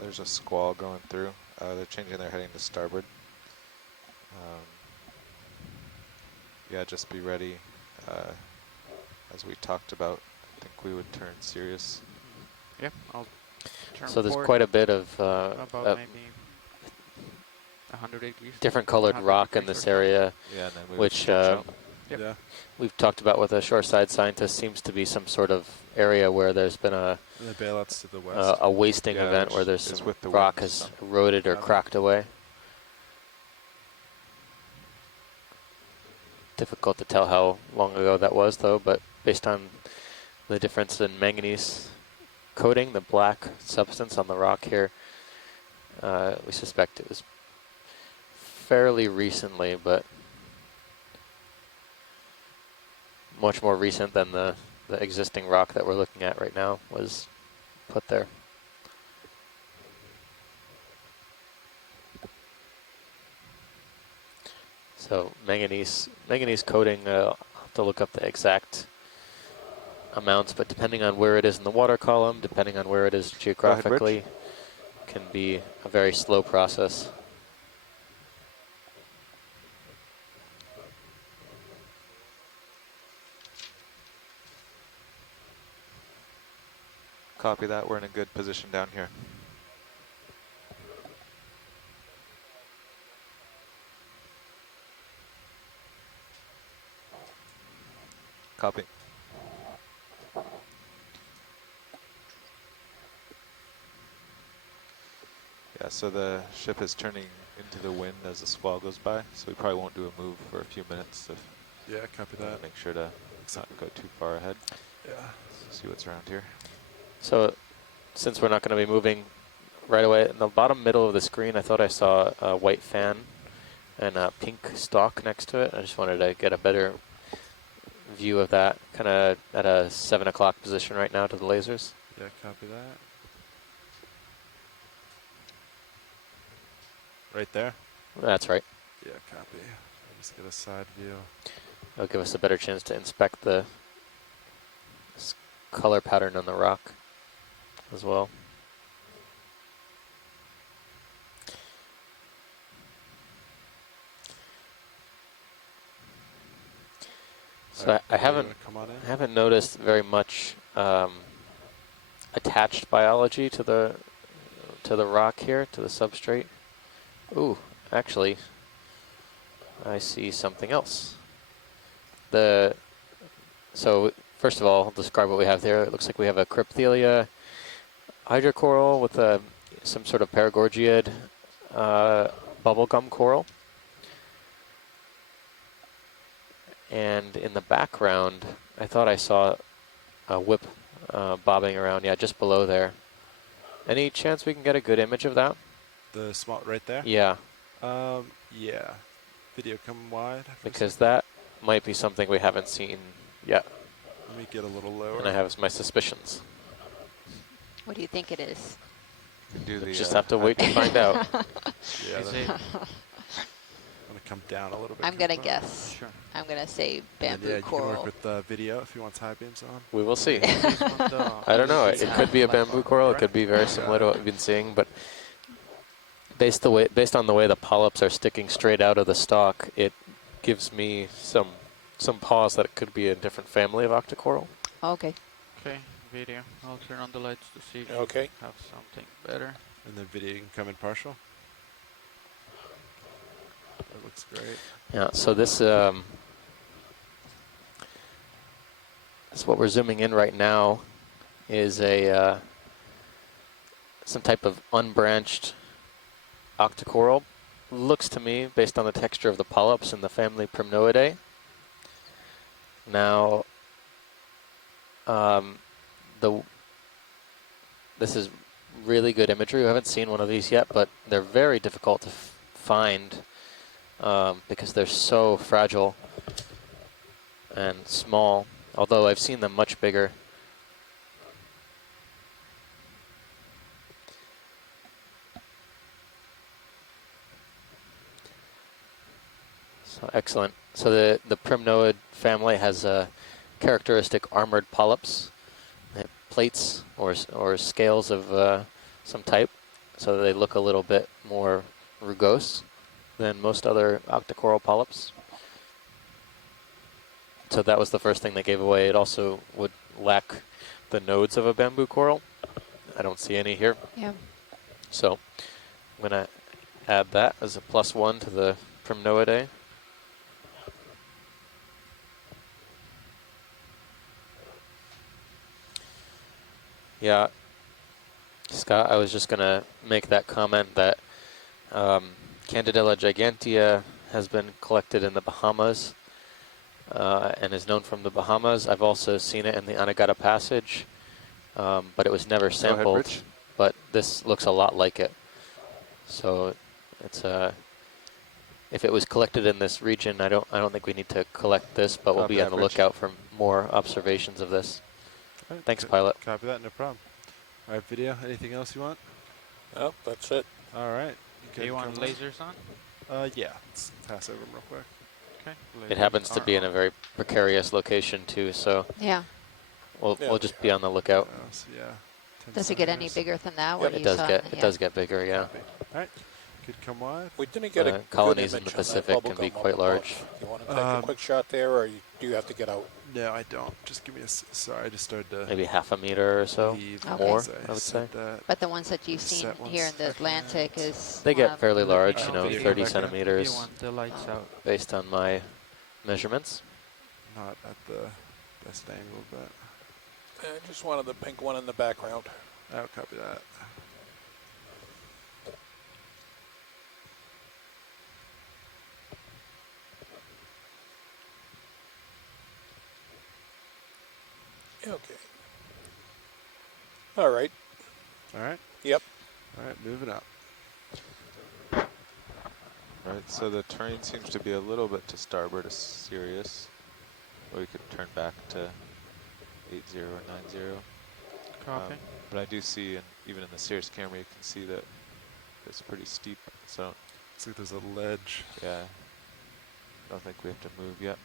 there's a squall going through. They're changing their heading to starboard. Yeah, just be ready. As we talked about, I think we would turn Sirius. Yep, I'll turn So there's forward quite a bit of about maybe 100 degrees. different colored 100 rock in degrees this or so. area, Yeah, and then we would which stretch out. Yep. Yeah. we've talked about with a shoreside scientist. Seems to be some sort of area where there's been And the bailouts to the west. a wasting Yeah, event which where there's is some with the rock wind, has so. eroded or Copy. cracked away. Difficult to tell how long ago that was, though, but based on the difference in manganese coating, the black substance on the rock here, we suspect it was fairly recently, but much more recent than the existing rock that we're looking at right now was put there. So manganese coating, I'll have to look up the exact amounts, but depending on where it is in the water column, depending on where it is geographically, can be a very slow process. Copy that. We're in a good position down here. Copy. Yeah, so the ship is turning into the wind as the squall goes by, so we probably won't do a move for a few minutes. If Yeah, copy that. make sure to not go too far ahead. Yeah. See what's around here. So since we're not going to be moving right away, in the bottom middle of the screen, I thought I saw a white fan and a pink stalk next to it. I just wanted to get a better view of that, kind of at a 7 o'clock position right now to the lasers. Yeah, copy that. Right there? That's right. Yeah, copy. I'll just get a side view. It'll give us a better chance to inspect the color pattern on the rock as well. So I haven't noticed very much attached biology to the rock here, to the substrate. Ooh, actually, I see something else. So first of all, I'll describe what we have there. It looks like we have a Crypthelia hydrocoral with some sort of paragorgiid bubblegum coral. And in the background, I thought I saw a whip bobbing around, yeah, just below there. Any chance we can get a good image of that? The small right there? Yeah. Yeah. Video come wide. Because that might be something we haven't seen yet. Let me get a little lower. And I have my suspicions. What do you think it is? Just have to wait to find out. Yeah, Is I'm it- gonna come down a little bit. I'm going to Cooper. guess. Sure. I'm going to say And bamboo yeah, you can coral. work with the video if you want high beams on. We will see. Based on the- I don't know. It could be a Black bamboo bar, coral. It right? could be very similar to what we've been seeing, but based on the way the polyps are sticking straight out of the stalk, it gives me some pause that it could be a different family of octocoral. Okay. Okay, video. I'll turn on the lights to see if Okay. you have something better. And then video you can come in partial. That looks great. Yeah, so this what we're zooming in right now is a some type of unbranched octocoral. Looks to me, based on the texture of the polyps in the family Primnoidae. Now, this is really good imagery. We haven't seen one of these yet, but they're very difficult to find because they're so fragile and small, although I've seen them much bigger. So excellent. So the Primnoid family has characteristic armored polyps. They have plates or scales of some type, so they look a little bit more rugose than most other octocoral polyps. So that was the first thing they gave away. It also would lack the nodes of a bamboo coral. I don't see any here. Yeah. So I'm going to add that as a +1 to the Primnoidae. Yeah, Scott, I was just going to make that comment that Candidella gigantea has been collected in the Bahamas and is known from the Bahamas. I've also seen it in the Anegada Passage, but it was never sampled. But this looks a lot like it. So it's if it was collected in this region, I don't think we need to collect this, but we'll be on the lookout for more observations of this. Right, Thanks, pilot. Copy that, no problem. All right, video, anything else you want? Nope, that's it. All right. Do you want lasers on? Yeah, let's pass over them real quick. Okay. It happens to be in a very precarious location too, so Yeah. we'll just be on the lookout. So yeah. 10 Does it get any centimeters. bigger than that? What It you does saw? get Yeah. it does get bigger, yeah. Copy. All right, could come wide. We didn't get a good colonies in image the on that Pacific can bubble be gum quite up above. large. You want to take a quick shot there, or do you have to get out? No, I don't. Just give me a. Sorry, I just started to. Maybe half a meter or so, leave Okay. more, as I would say. said that. But the ones that you've seen Set one here in the second. Atlantic is They one get of- fairly large, Let you me know, know if you 30 want- centimeters, If you want the lights out. based on my measurements. Not at the best angle, but I just wanted the pink one in the background. I'll copy that. Okay. All right. All right. Yep. All right, moving up. Right, so the terrain seems to be a little bit to starboard of Sirius. Or we could turn back to 80 or 90. Copy. But I do see, and even in the Sirius camera, you can see that it's pretty steep. So Looks like there's a ledge. yeah, I don't think we have to move yet.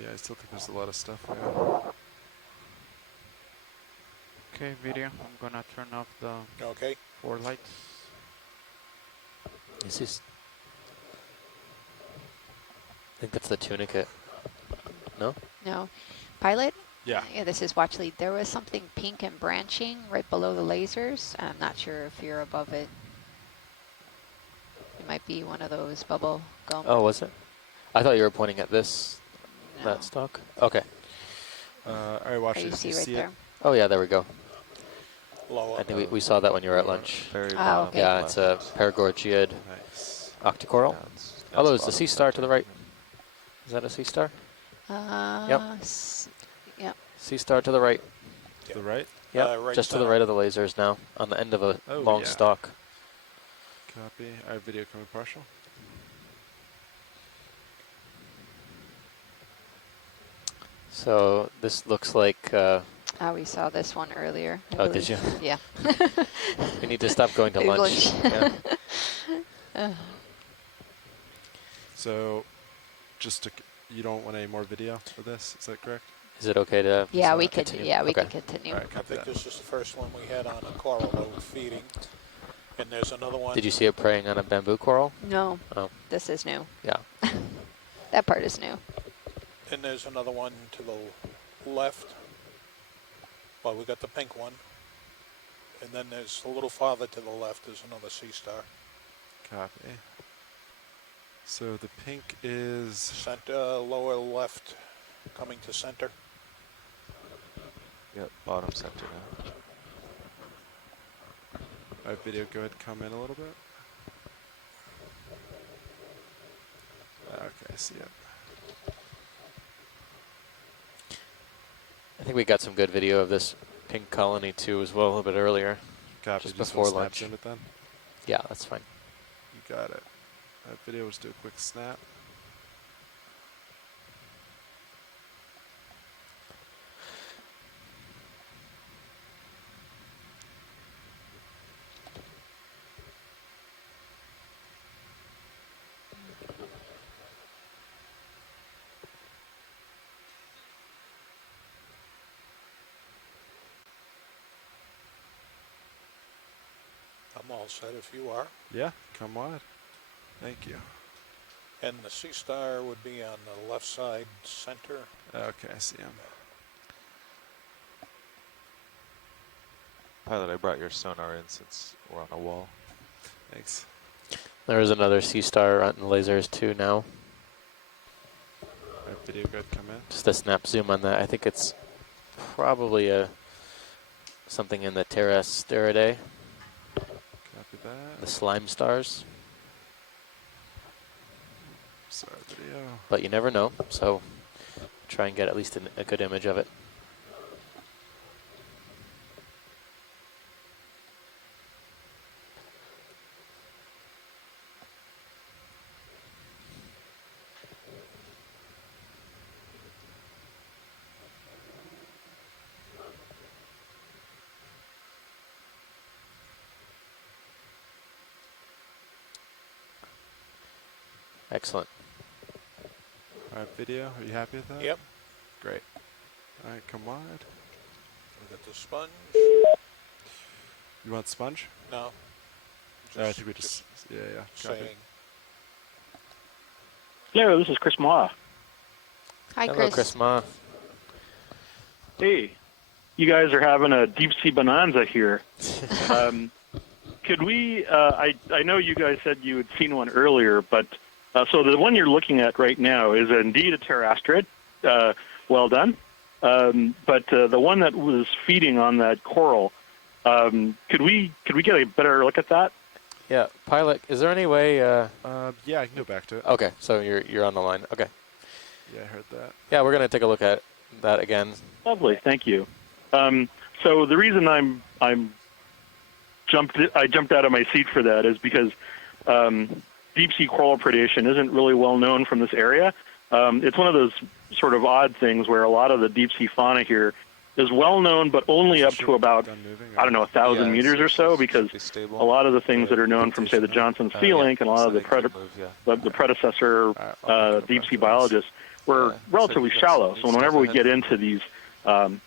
Yeah, I still think there's a lot of stuff there. Okay, video. I'm gonna turn off the Okay. 4 lights. This is. I think that's the tunicate. No? No. Pilot? Yeah. Yeah, this is watch lead. There was something pink and branching right below the lasers. I'm not sure if you're above it. It might be one of those bubble gum. Oh, was it? I thought you were pointing at this, No. that stalk. Okay. All right, watch Oh, you this. see You right see there? it? Oh yeah, there we go. Lower. I think we saw that when you were at lunch. Very Ah, bottom okay. Yeah, it's a Paragorgiid Nice. octocoral. Yeah, it's Although it's the bottom sea star to the right. center. Is that a sea star? Yep. Sea star to the right. To the right. Yep, right just to the center. right of the lasers now, on the end of a Oh, long yeah. stalk. Copy. All right, video coming partial. So this looks like. We saw this one earlier. I Oh, did believe. you? Yeah. We need to stop going to Big lunch. Yeah. So, just to, you don't want any more video for this? Is that correct? Is it okay to? Yeah, we could. continue? Yeah, we Okay. could continue. All right, I copy think that. this is the first one we had on a coral load feeding. And there's another one. Did you see it preying on a bamboo coral? No, Oh, this is new. yeah. That part is new. And there's another one to the left. Well, we got the pink one. And then there's a little farther to the left, there's another sea star. Copy. So the pink is... Center, lower left, coming to center. Yep, bottom center now. All right, video, go ahead and come in a little bit. Okay, I see it. I think we got some good video of this pink colony too as well a little bit earlier. Copy. Just Just before want to lunch. snap zoom it then? Yeah, that's fine. You got it. That video, let's do a quick snap. I'm all set if you are. Yeah, come wide. Thank you. And the Sea Star would be on the left side center. Okay, I see him. Pilot, I brought your sonar in since we're on a wall. Thanks. There is another Sea Star on the lasers too now. All right, video, go ahead, come in. Just a snap zoom on that. I think it's probably a something in the Terrasteridae, Copy that. the slime stars. Sorry, video. But you never know, so try and get at least a good image of it. Excellent. All right, video, are you happy with that? Yep. Great. All right, come wide. We got the sponge. You want sponge? No. I think we just yeah, copy. saying. Hello, this is Chris Ma. Hi, Hello, Chris Ma. Hey, you guys are having a deep sea bonanza here. Could we? I know you guys said you had seen one earlier, but so the one you're looking at right now is indeed a pteroastrid. Well done. But the one that was feeding on that coral, could we get a better look at that? Yeah, pilot. Is there any way? Yeah, I can go back to it. Okay, so you're on the line. Okay. Yeah, I heard that. Yeah, we're gonna take a look at that again. Lovely, thank you. So the reason I jumped out of my seat for that is because deep sea coral predation isn't really well known from this area. It's one of those sort of odd things where a lot of the deep sea fauna here is well known, but only up to about, I don't know, 1,000 meters or so, because a lot of the things that are known from, say, the Johnson Sea Link and a lot of the predecessor deep sea biologists were relatively shallow. So whenever we get into these, 1,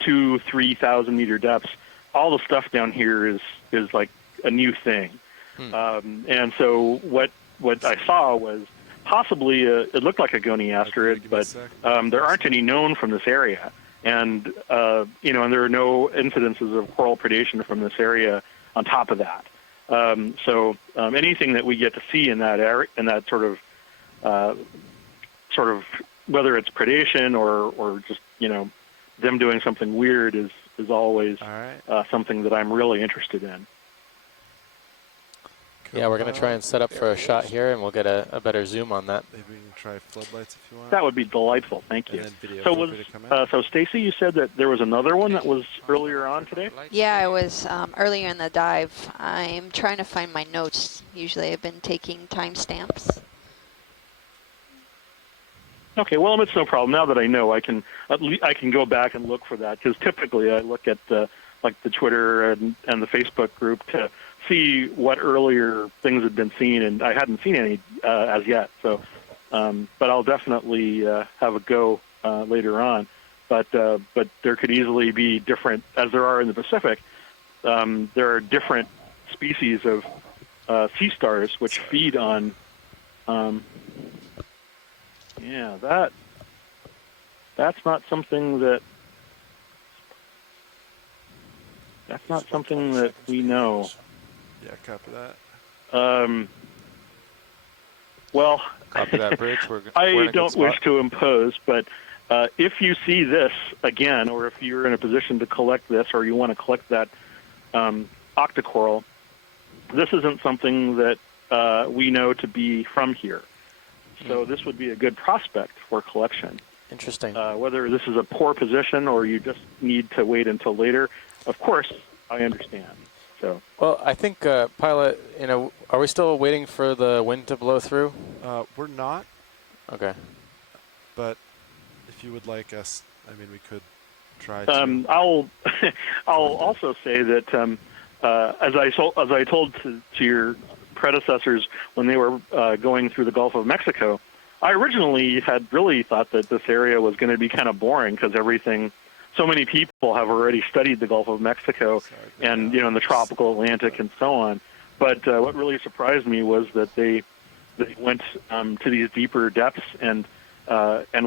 2, 3,000 meter depths, all the stuff down here is like a new thing. And so what I saw was possibly it looked like a goniasterid, but there aren't any known from this area, and and there are no incidences of coral predation from this area on top of that. So anything that we get to see in that area, in that sort of whether it's predation or just them doing something weird is always something that I'm really interested in. Yeah, we're going to try and set up for a shot here, and we'll get a better zoom on that. Maybe we can try floodlights if you want. That would be delightful. Thank you. And then video, so so Stacy, you said that there was another one that was earlier on today? Yeah, I was earlier in the dive. I'm trying to find my notes. Usually I've been taking timestamps. Okay, well, it's no problem. Now that I know, I can go back and look for that, because typically I look at the Twitter and the Facebook group to see what earlier things had been seen, and I hadn't seen any as yet. So, but I'll definitely have a go later on. But there could easily be different, as there are in the Pacific. There are different species of sea stars which feed on. That's not something that. That's not something that we know. Yeah, copy that. Well, Copy that bridge. We're in I a good don't spot. wish to impose, but if you see this again, or if you're in a position to collect this, or you want to collect that octocoral, this isn't something that we know to be from here. So this would be a good prospect for collection. Interesting. Whether this is a poor position or you just need to wait until later, of course, I understand. So. Well, I think, pilot, are we still waiting for the wind to blow through? We're not, Okay. but if you would like us, I mean, we could try to. I'll also say that as I told to your predecessors when they were going through the Gulf of Mexico, I originally had really thought that this area was going to be kind of boring because so many people have already studied the Gulf of Mexico and in the tropical Atlantic and so on. But what really surprised me was that they went to these deeper depths and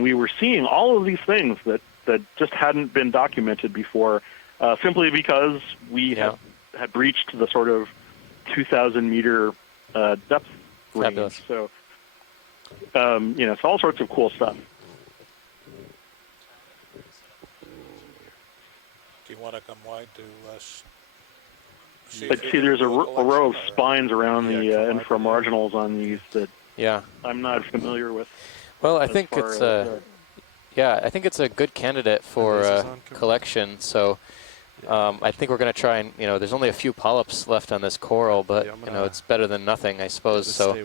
we were seeing all of these things that just hadn't been documented before, simply because we had breached the sort of 2,000 meter depth range. So it's all sorts of cool stuff. Do you want to come wide to But see, there's a row of spines around the inframarginals on these that I'm not familiar with. Well, I think it's I think it's a good candidate for collection. So I think we're going to try and there's only a few polyps left on this coral, but it's better than nothing, I suppose. So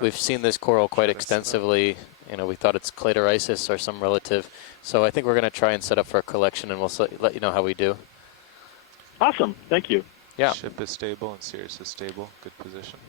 we've seen this coral quite extensively. We thought it's cladorisis or some relative. So I think we're going to try and set up for a collection, and we'll let you know how we do. Awesome. Thank you. Yeah. Ship is stable and Sirius is stable. Good position.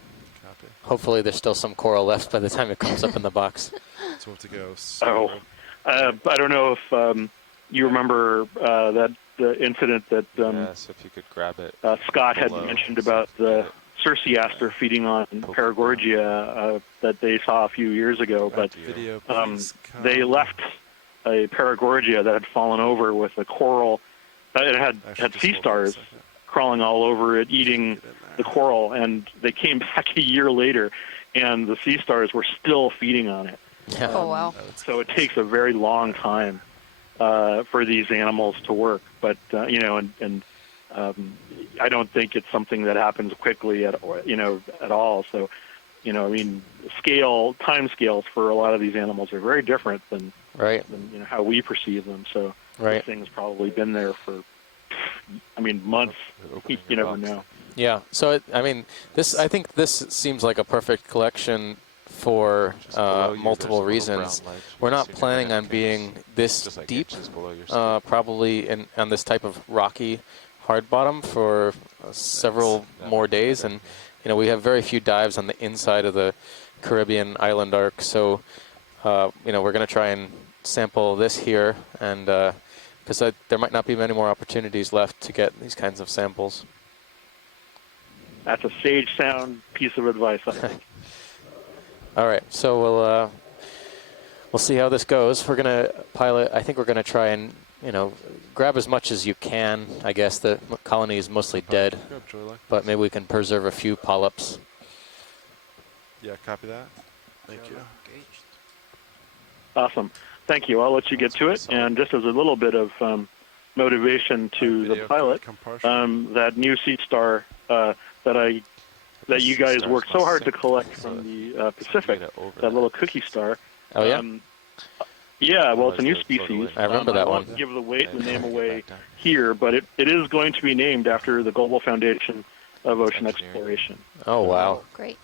Copy. Hopefully there's still some coral left by the time it comes up in the box. So we'll have to go. I don't know if you remember the incident that so if you could grab it. Scott had mentioned about the Circeaster feeding on Paragorgia that they saw a few years ago, but they left a Paragorgia that had fallen over with a coral. It had sea stars crawling all over it, eating the coral, and they came back a year later, and the sea stars were still feeding on it. Oh, wow. So it takes a very long time for these animals to work, but I don't think it's something that happens quickly at all. So, time scales for a lot of these animals are very different than how we perceive them. So this thing's probably been there for, months. You never know. Yeah. So I think this seems like a perfect collection for multiple reasons. We're not planning on being this deep, probably on this type of rocky hard bottom for several more days, and we have very few dives on the inside of the Caribbean island arc. So we're going to try and sample this here, and because there might not be many more opportunities left to get these kinds of samples. That's a sage sound piece of advice, I think. All right, so we'll see how this goes. We're gonna pilot. I think we're gonna try and grab as much as you can. I guess the colony is mostly dead, but maybe we can preserve a few polyps. Yeah, copy that. Thank you. Awesome. Thank you. I'll let you get to it. And just as a little bit of motivation to the pilot, that new sea star that you guys worked so hard to collect from the Pacific, that little cookie star. Oh, yeah? Yeah, well, it's a new species. I remember that I one. won't give the name away here, but it is going to be named after the Global Foundation of Ocean Exploration. Oh, wow. Great.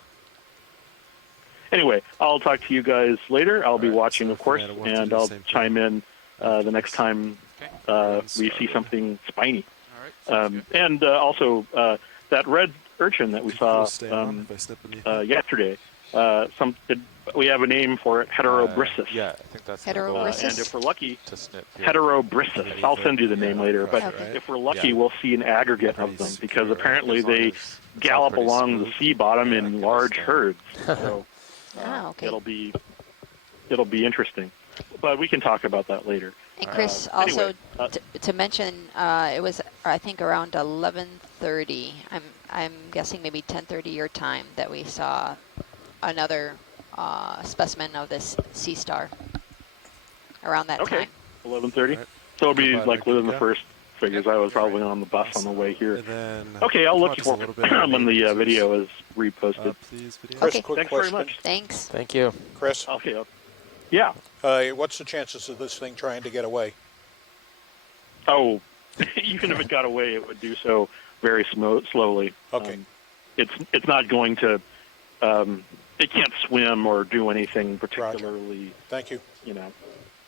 Anyway, I'll talk to you guys later. I'll be watching, of course, and I'll chime in the next time we see something spiny. And also, that red urchin that we saw yesterday, we have a name for it, Heterobrissus. Yeah, I think that's Heterobrissus. And if we're lucky, Heterobrissus. I'll send you the name later, but if we're lucky, we'll see an aggregate of them, because apparently they gallop along the sea bottom in large herds. So it'll be interesting. But we can talk about that later. And Chris, also to mention, it was I think around 11:30. I'm guessing maybe 10:30 your time that we saw another specimen of this sea star around that Okay, time. 11:30. Right. So it'll be Come by, like good to within the go. first figures. I was probably on the bus on the way here. And then Okay, I'll come look out just for a little it bit on when the Zeus. video is reposted. Please, video. Chris, Okay. quick Thanks question. very much. Thanks. Thank you. Chris, Okay. Yeah. what's the chances of this thing trying to get away? Oh, even if it got away, it would do so very slowly. Okay. It's not going to. It can't swim or do anything particularly. Thank you.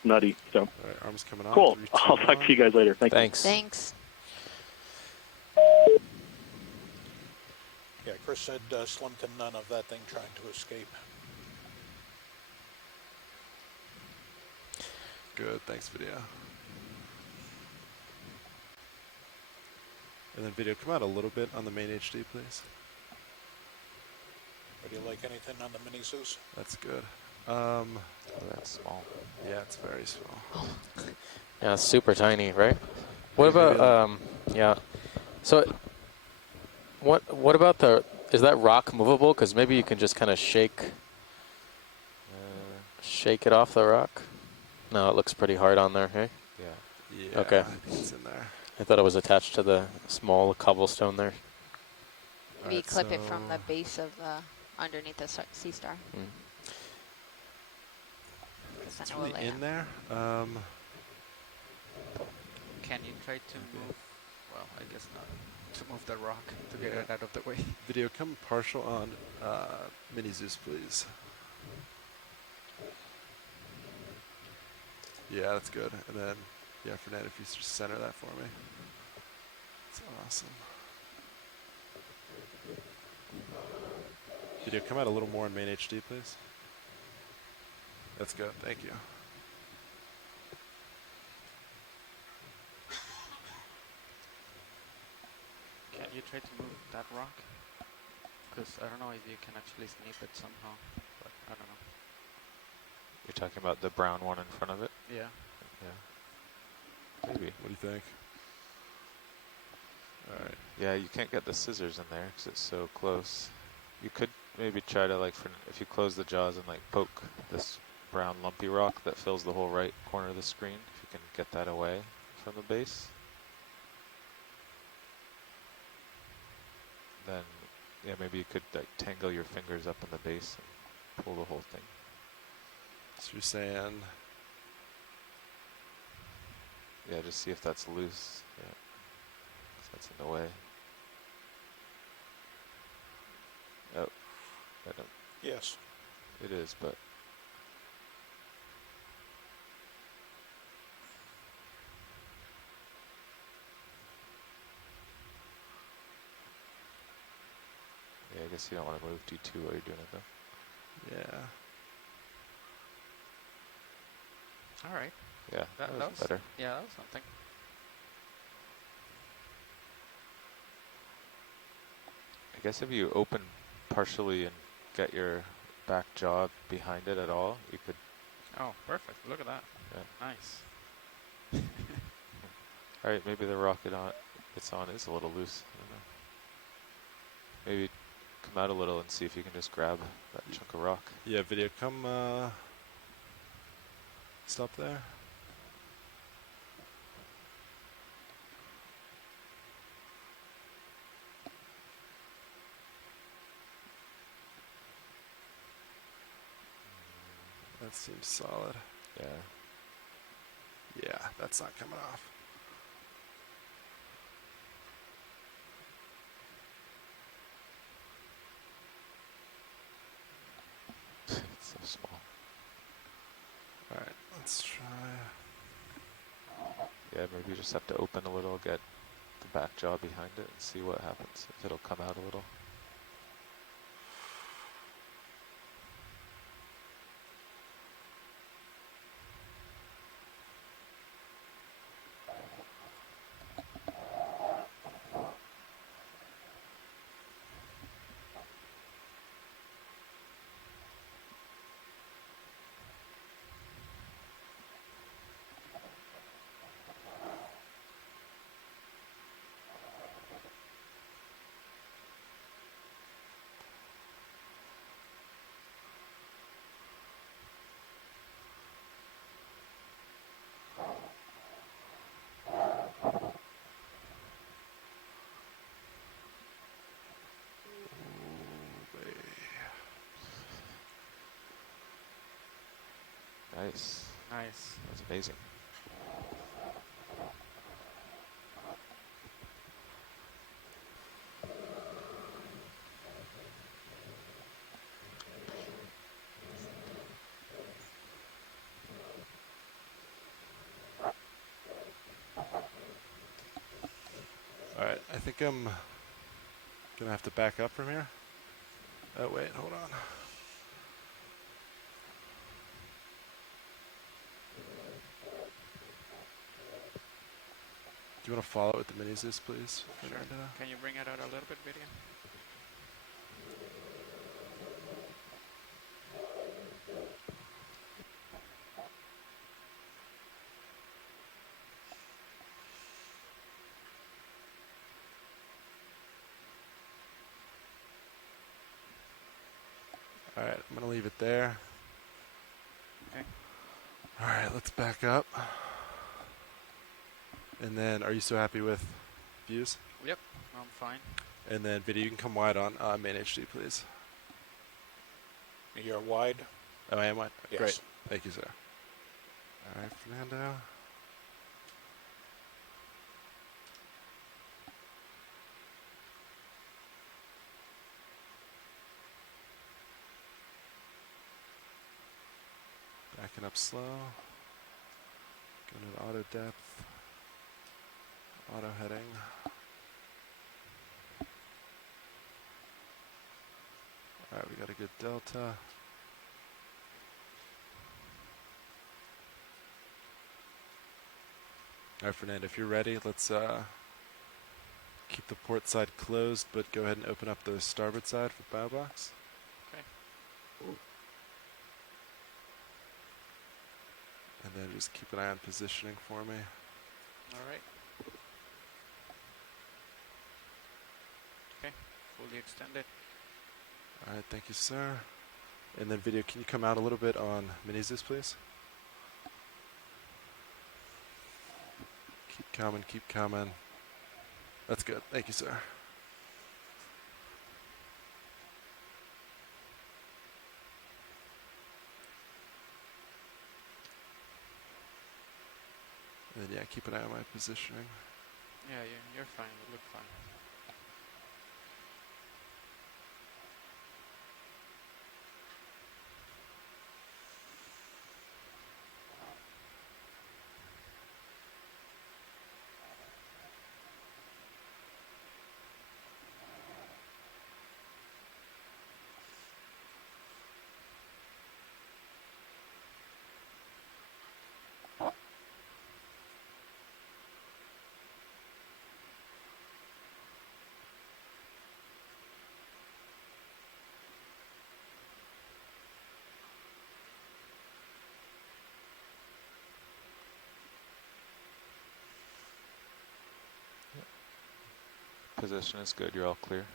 Nutty. So All right, arms coming on. cool. 3, 2, I'll talk to you guys later. Thank you. Thanks. Thanks. Yeah, Chris said slim to none of that thing trying to escape. Good, thanks, video. And then video, come out a little bit on the main HD, please. Would you like anything on the mini Zeus? That's good. Oh, that's small. Yeah, it's very small. Yeah, it's super tiny, right? What about yeah? So what about is that rock movable? Because maybe you can just kind of shake it off the rock. No, it looks pretty hard on there, hey? Yeah. Yeah, Okay. I think it's in there. I thought it was attached to the small cobblestone there. Maybe Alright, clip it from so- the base of the underneath the sea star. Mm. It's Then it will really lay in down. there. Can you try to move? Well, I guess not. To move the rock to get it out of the way. Video, come partial on mini Zeus, please. Yeah, that's good. And then, yeah, Fernand, if you just center that for me. That's awesome. Video, come out a little more in main HD, please. That's good, thank you. Can you try to move that rock? Because I don't know if you can actually snip it somehow, but I don't know. You're talking about the brown one in front of it? Yeah. Yeah. Maybe. What do you think? Alright. Yeah, you can't get the scissors in there because it's so close. You could maybe try to, like, if you close the jaws and, like, poke this brown lumpy rock that fills the whole right corner of the screen, if you can get that away from the base. Then, yeah, maybe you could, like, tangle your fingers up in the base and pull the whole thing. So you're saying... Yeah, just see if that's loose. Yeah. 'Cause that's in the way. Oh, I don't. Yes. It is, but yeah, I guess you don't want to move D2 while you're doing it though. Yeah. All right. Yeah, that was better. Yeah, that was something. I guess if you open partially and get your back jaw behind it at all, you could. Oh, perfect. Look at that. Yeah. Nice. All right, maybe the rocket it's on is a little loose. I don't know. Maybe come out a little and see if you can just grab that chunk of rock. Yeah, video, come stop there. That seems solid. Yeah. Yeah, that's not coming off. It's so small. Alright, let's try. Yeah, maybe you just have to open a little, get the back jaw behind it, and see what happens. If it'll come out a little. Nice. Nice. That's amazing. All right, I think I'm gonna have to back up from here. Oh wait, hold on. Do you want to follow it with the mini Zeus, please? Sure. Can you bring it out a little bit, video? All right, I'm gonna leave it there. Okay. All right, let's back up. And then, are you so happy with views? Yep, I'm fine. And then video, you can come wide on main HD, please. You're wide? Oh, I am wide? Yes. Great. Thank you, sir. All right, Fernando. Backing up slow. Going to auto depth. Auto heading. All right, we got a good delta. All right, Fernando, if you're ready, let's keep the port side closed, but go ahead and open up the starboard side for bow box. Okay. And then just keep an eye on positioning for me. All right. Okay, fully extended. All right, thank you, sir. And then video, can you come out a little bit on mini Zeus, please? Keep coming, keep coming. That's good. Thank you, sir. And then, yeah, keep an eye on my positioning. Yeah, you're fine. You look fine. Position is good. You're all clear.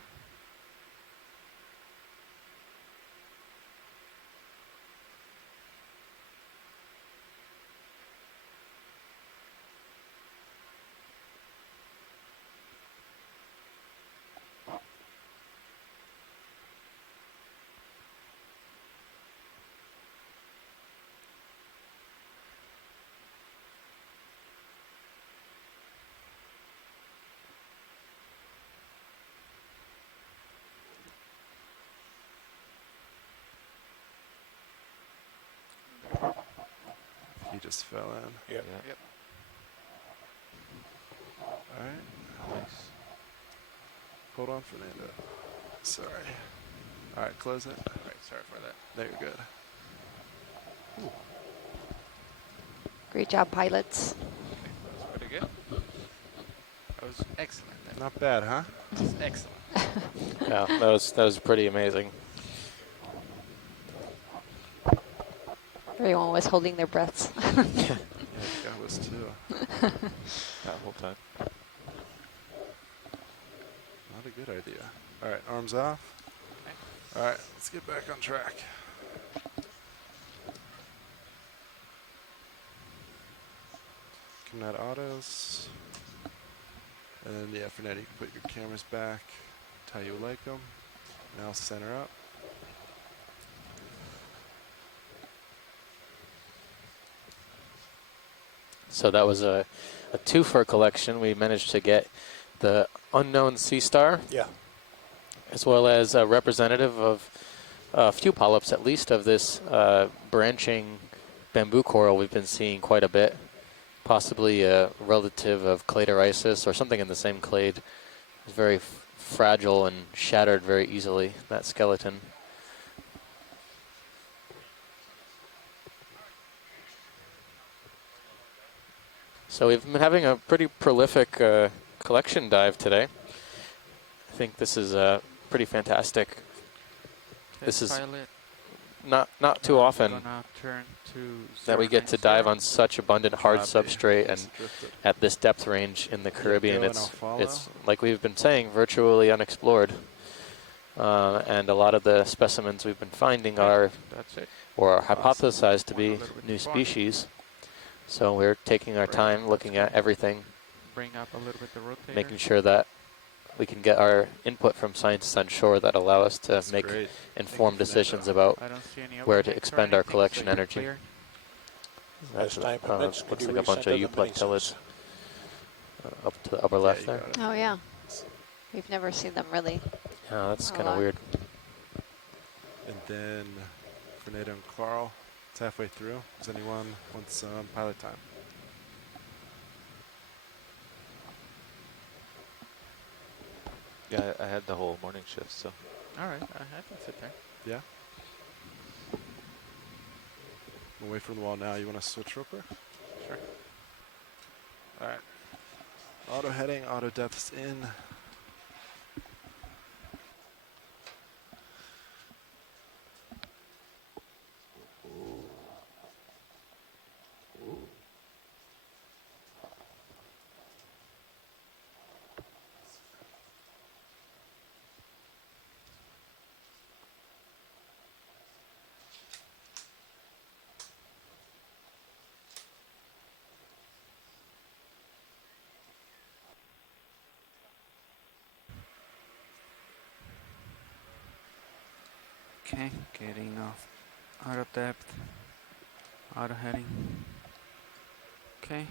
He just fell in. Yep. Yep. All right. Nice. Hold on, Fernando. Sorry. All right, close it. All right, sorry for that. There, you're good. Great job, pilots. That was pretty good. That was excellent. Not bad, huh? That was excellent. Yeah, that was pretty amazing. Everyone was holding their breaths. Yeah, I was too. That whole time. Not a good idea. All right, arms off. Okay. All right, let's get back on track. Coming out autos. And then, yeah, Fernando, you can put your cameras back how you like them. Now center up. So that was a twofer collection. We managed to get the unknown sea star, Yeah. as well as a representative of a few polyps, at least, of this branching bamboo coral we've been seeing quite a bit, possibly a relative of cladorisis or something in the same clade. It's very fragile and shattered very easily, that skeleton. So we've been having a pretty prolific collection dive today. I think this is pretty fantastic. This is not too often that we get to dive on such abundant hard substrate and at this depth range in the Caribbean. It's like we've been saying, virtually unexplored. And a lot of the specimens we've been finding are hypothesized to be new species. So we're taking our time looking at everything, Bring up a little bit the rotator. making sure that we can get our input from scientists on shore that allow us to make informed decisions about where to expend our collection energy. As time permits, looks like a bunch of euplectellids up to the upper left there. Oh, yeah. We've never seen them really. Yeah, that's a kind of lot. weird. And then Fernando and Carl, it's halfway through. Does anyone want some pilot time? Yeah, I had the whole morning shift, so. All right, I can sit there. Yeah? Away from the wall now. You want to switch real quick? Sure. All right. Auto heading, auto depths in. Okay, getting off out of depth, auto heading. Okay.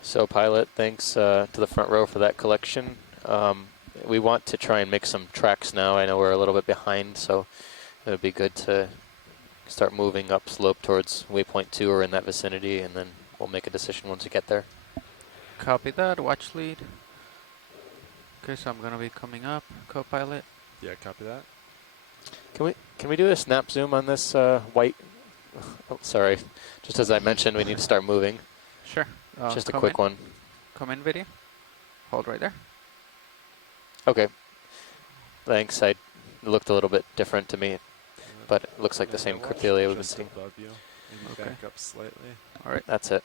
So pilot, thanks to the front row for that collection. We want to try and make some tracks now. I know we're a little bit behind, so it would be good to start moving up slope towards waypoint 2 or in that vicinity, and then we'll make a decision once we get there. Copy that, watch lead. Okay, so I'm gonna be coming up, co-pilot. Yeah, copy that. Can we do a snap zoom on this white? Oh, sorry, just as I mentioned, we need to start moving. Sure. Just a quick one. Come in video. Hold right there. Okay. Thanks. It looked a little bit different to me, but it looks like the same crypthelia we've been seeing. Above you. Maybe back up slightly. All right. That's it.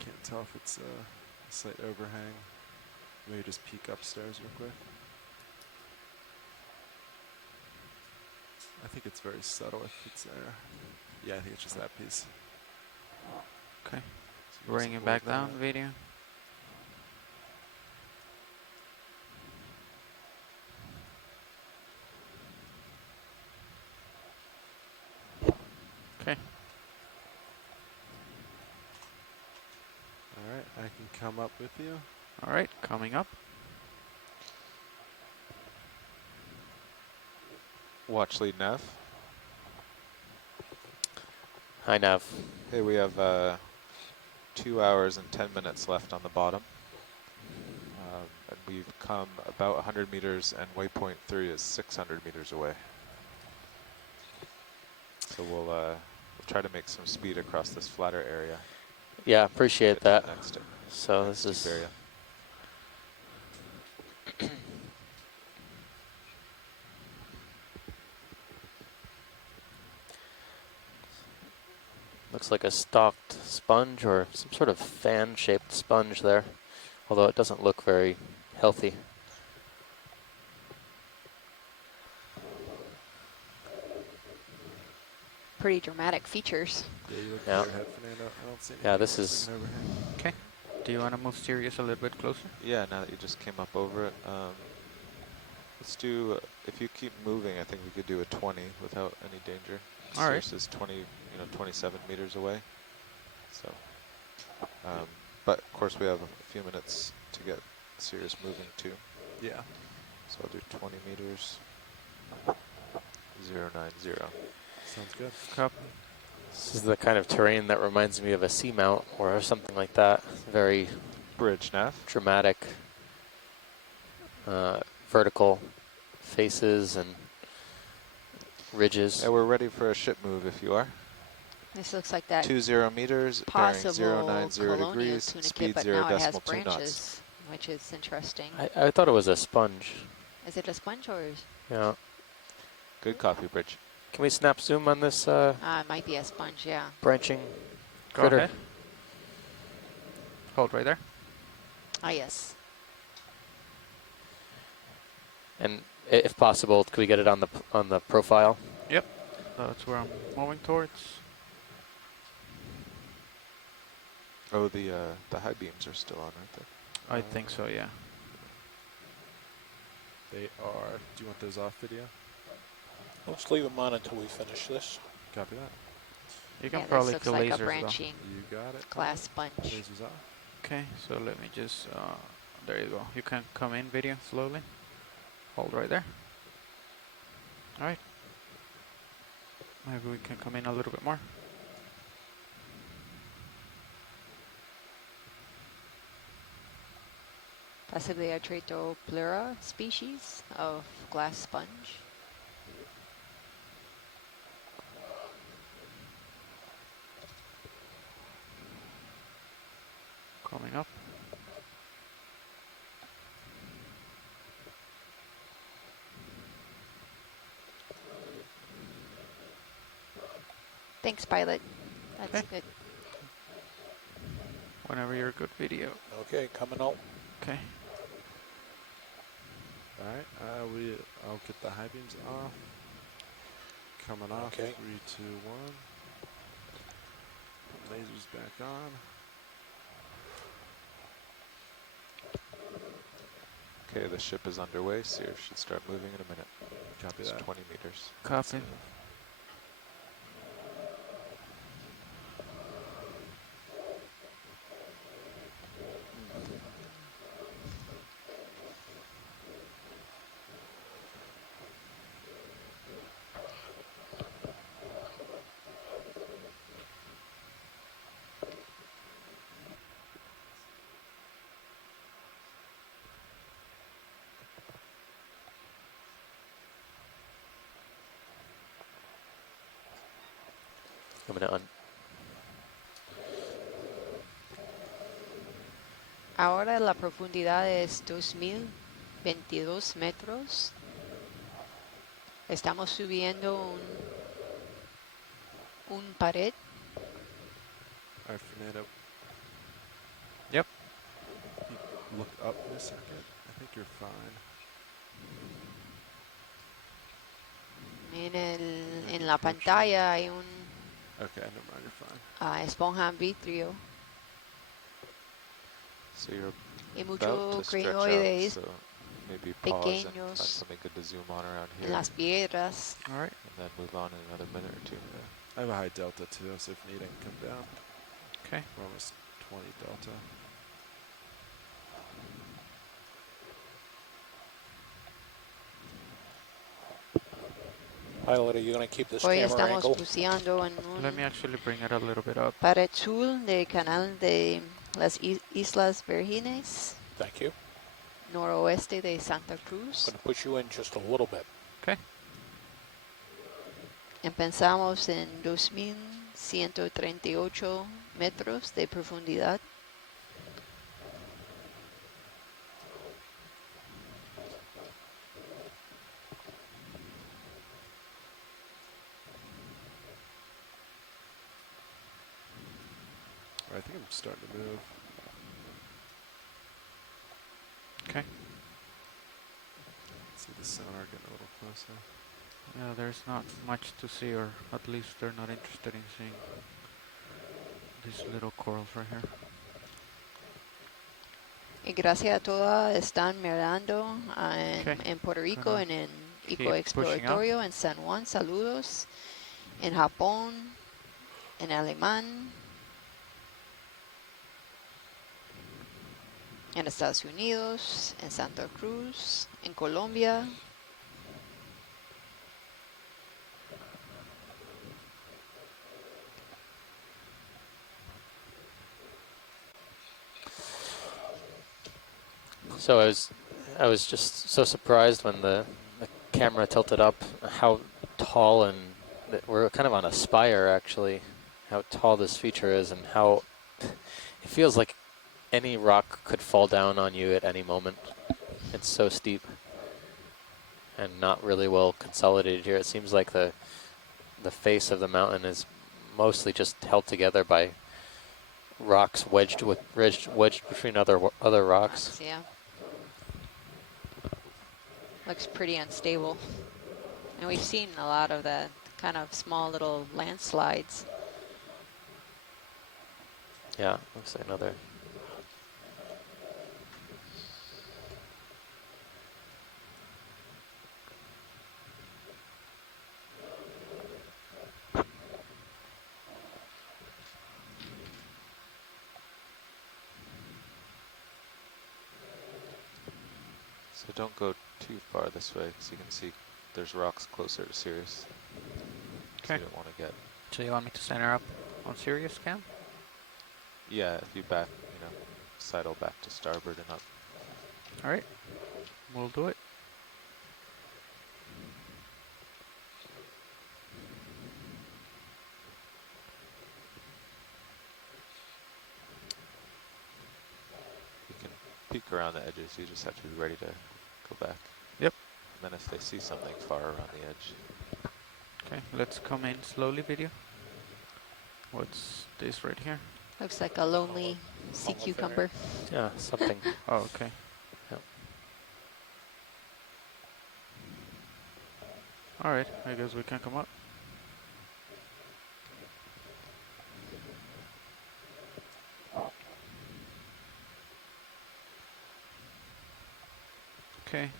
Can't tell if it's a slight overhang. Maybe just peek upstairs real quick. I think it's very subtle if it's there. Yeah, I think it's just that piece. Okay. So Bring it back down, video. Okay. All right, I can come up with you. All right, coming up. Watch lead nav. Hi, Nav. Hey, we have 2 hours and 10 minutes left on the bottom. And we've come about 100 meters, and waypoint 3 is 600 meters away. So we'll try to make some speed across this flatter area. Yeah, appreciate that. Next So this is area. looks like a stalked sponge or some sort of fan-shaped sponge there, although it doesn't look very healthy. pretty dramatic features. Yeah, you look Yeah. clear ahead, Fernando. I don't see Yeah, any this is- swinging overhang. Okay. Do you want to move Sirius a little bit closer? Yeah, now that you just came up over it, let's do, if you keep moving, I think we could do a 20 without any danger. All right. Sirius is 27 meters away. So, but of course we have a few minutes to get Sirius moving too. Yeah. So I'll do 20 meters, 090. Sounds good. Copy. This is the kind of terrain that reminds me of a seamount or something like that. Very Bridge nav. dramatic, vertical faces and ridges. Yeah, we're ready for a ship move if you are. This looks like that 20 meters, bearing possible 090 colonial degrees, tunicate, speed but 0 now it has decimal 2 knots. branches, which is interesting. I thought it was a sponge. Is it a sponge or Yeah. Good coffee bridge. Can we snap zoom on this it might be a sponge, yeah. branching Go critter? ahead. Hold right there. Ah, yes. And if possible, could we get it on the profile? Yep. That's where I'm moving towards. Oh, the high beams are still on, aren't they? I think so, yeah. They are. Do you want those off video? Let's leave them on until we finish this. Copy that. You can Yeah, probably this looks kill like lasers a though. branching You got it. glass sponge. Lasers off. Okay, so let me just, there you go. You can come in video slowly. Hold right there. Alright. Maybe we can come in a little bit more. Possibly a Tratoplura species of glass sponge. Coming up. Thanks, pilot. That's Okay. good. Whenever you're good video. Okay, coming out. Okay. All right. I'll get the high beams off. Coming off. Okay. 3, 2, 1. Lasers back on. Okay, the ship is underway. Sirius should start moving in a minute. Copy It's that. 20 meters. Copy. I'm gonna Ahora la profundidad es 2022 metros. Estamos subiendo un pared. All right, Fernando. Yep. Look up in a second. I think you're fine. En la pantalla hay un Okay, never mind. You're fine. esponja vitrio So you're y about muchos to stretch out, crinoides so maybe pause and find pequeños something good to zoom on around en here, las piedras. All right. and then move on in another minute or two. I have a high delta too, so if needing, come down. Okay. We're almost 20 delta. Pilot, are you going to keep this Hoy camera estamos angle? buceando en Let me un actually bring it a little bit up. pared sur del canal de las Islas Vírgenes, Thank you. noroeste de Santa Cruz. Going to push you in just a little bit. Okay. Empezamos en 2138 metros de profundidad. I think I'm starting to move. Okay. See the sonar getting a little closer. Yeah, there's not much to see, or at least they're not interested in seeing these little corals right here. Y gracias a todas están mirando Okay. en Puerto Rico, Gonna en el keep pushing up. Ecoexploratorio en San Juan, saludos. En Japón, en Alemán, en Estados Unidos, en Santa Cruz, en Colombia. So I was just so surprised when the camera tilted up how tall, and we're kind of on a spire actually, how tall this feature is and how it feels like any rock could fall down on you at any moment. It's so steep and not really well consolidated here. It seems like the face of the mountain is mostly just held together by rocks wedged between other rocks. Yeah. Looks pretty unstable. And we've seen a lot of the kind of small little landslides. Yeah, looks like another. So don't go too far this way, because you can see there's rocks closer to Sirius. So you don't want to get... So you want me to center up on Sirius cam? Yeah, if you back, sidle back to starboard and up. All right, we'll do it. You can peek around the edges, you just have to be ready to go back. Yep. And then if they see something far around the edge. Okay, let's come in slowly, video. What's this right here? Looks like a lonely sea cucumber. Yeah, something. Oh, okay. Yep. All right, I guess we can come up. Okay.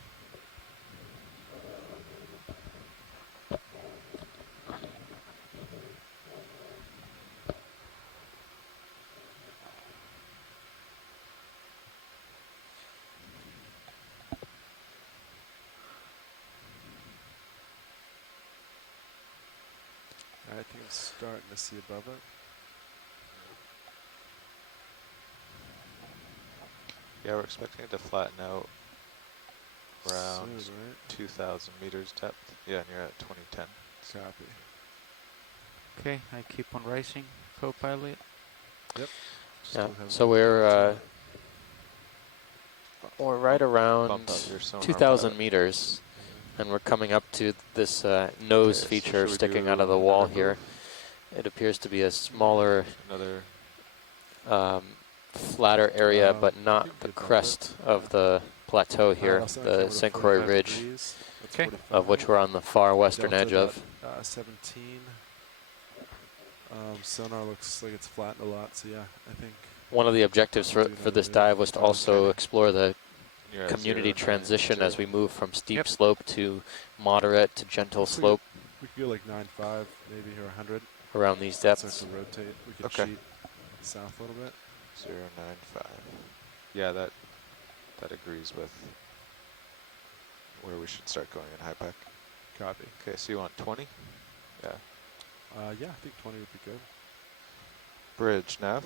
I think I'm starting to see above it. Yeah, we're expecting it to flatten out around Soon, right? 2,000 meters depth. Yeah, and you're at 2010. Copy. Okay, I keep on rising, co-pilot. Yep. Yeah, Still have so we're right around Bump up your sonar 2,000 pilot. meters, and we're coming up to this nose Okay, so feature should we sticking do out of the wall another here. move? It appears to be a smaller, Another... flatter area, but I not think the we bump crest of the plateau here, I'll send the camera to St. Croix 45 Ridge, degrees. That's Okay. 45. of which we're on the far western Delta edge of. about, 17. Sonar looks like it's flattened a lot, so yeah, I think One of the objectives I'll for do this another dive was to also okay. explore the You're at community 0, 9, transition 0. as we move from steep Yep. slope to moderate to gentle So slope we could go like 9.5 maybe, or 100. around these Start depths. to rotate. We could Okay. cheat south a little bit. 095. Yeah, that agrees with where we should start going in HIPAC. Copy. Okay, so you want 20? Yeah. Yeah, I think 20 would be good. Bridge, nav.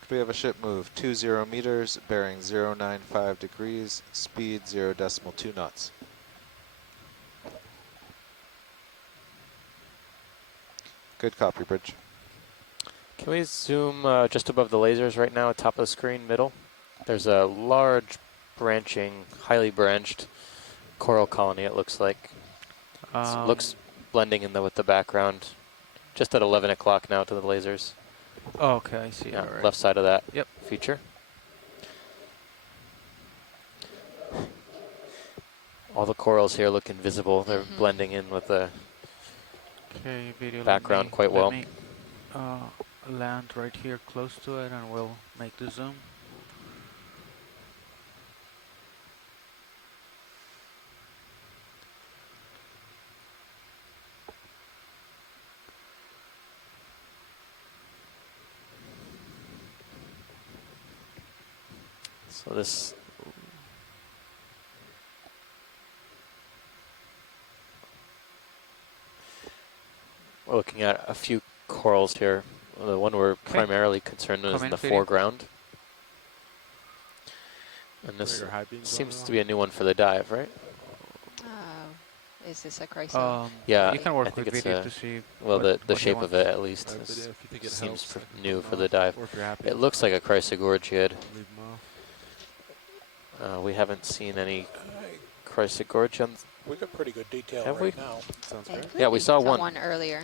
Could we have a ship move 20 meters, bearing 095 degrees, speed 0.2 knots? Good copy, Bridge. Can we zoom just above the lasers right now, top of the screen, middle? There's a large branching, highly branched coral colony, it looks like. It looks blending in with the background. Just at 11 o'clock now to the lasers. Oh, okay, I see. Yeah, All right. left side of that Yep. feature. All the corals here look invisible. They're blending in with the Okay, video. background quite well. Let me land right here close to it, and we'll make the zoom. So this, we're looking at a few corals here. The one we're primarily concerned with is in the foreground. And this seems to be a new one for the dive, right? Is this a chryso? Yeah, you can work I think with it's video to see. Well, what the he shape wants. of it at least seems new for the dive. It looks like a chrysogorgiid. We haven't seen any chrysogorgians. We got pretty good detail Have right we? now. Sounds great. Yeah, we saw one earlier.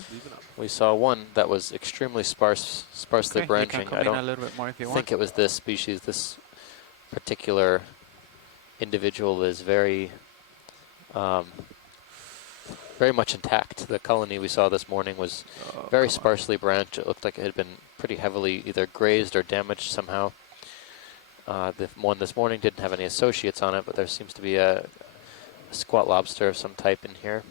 We saw one that was extremely sparsely branching. You can come in a little bit more if you want. think it was this species. This particular individual is very very much intact. The colony we saw this morning was very sparsely branched. It looked like it had been pretty heavily either grazed or damaged somehow. The one this morning didn't have any associates on it, but there seems to be a squat lobster of some type in here.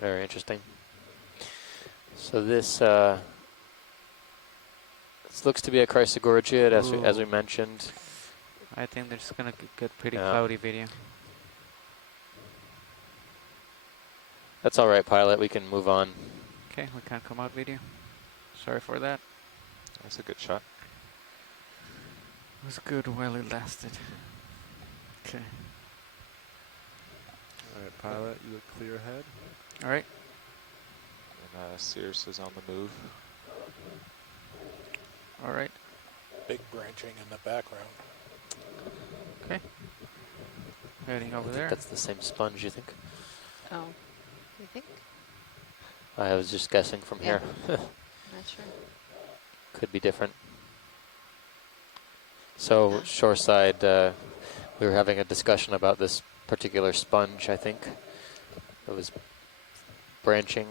Very interesting. So this looks to be a chrysogorgiid, as we mentioned. I think this is gonna get pretty cloudy video. That's all right, pilot. We can move on. Okay, we can't come out video. Sorry for that. That's a good shot. It was good while it lasted. Okay. All right, pilot, you look clear ahead. All right. And Sears is on the move. All right. Big branching in the background. Okay. Heading over there. That's the same sponge, you think? Oh, you think? I was just guessing from here. Not sure. Could be different. So shoreside, we were having a discussion about this particular sponge, I think. It was branching.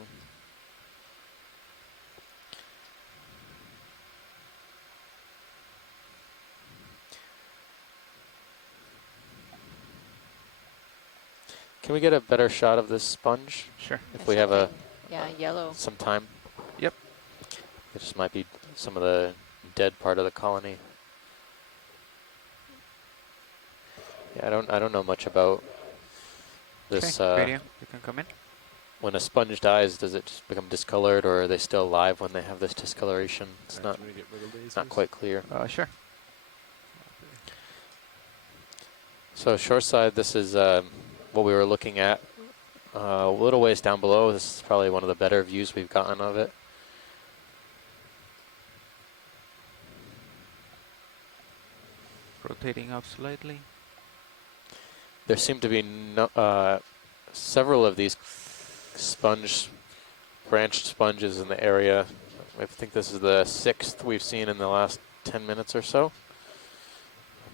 Can we get a better shot of this sponge? Sure. If we have yellow. some time. Yep. It just might be some of the dead part of the colony. Yeah, I don't know much about this. Video, you can come in. When a sponge dies, does it just become discolored, or are they still alive when they have this discoloration? It's not quite clear. Sure. So shoreside, this is what we were looking at. A little ways down below. This is probably one of the better views we've gotten of it. Rotating up slightly. There seem to be several of these branched sponges in the area. I think this is the 6th we've seen in the last 10 minutes or so,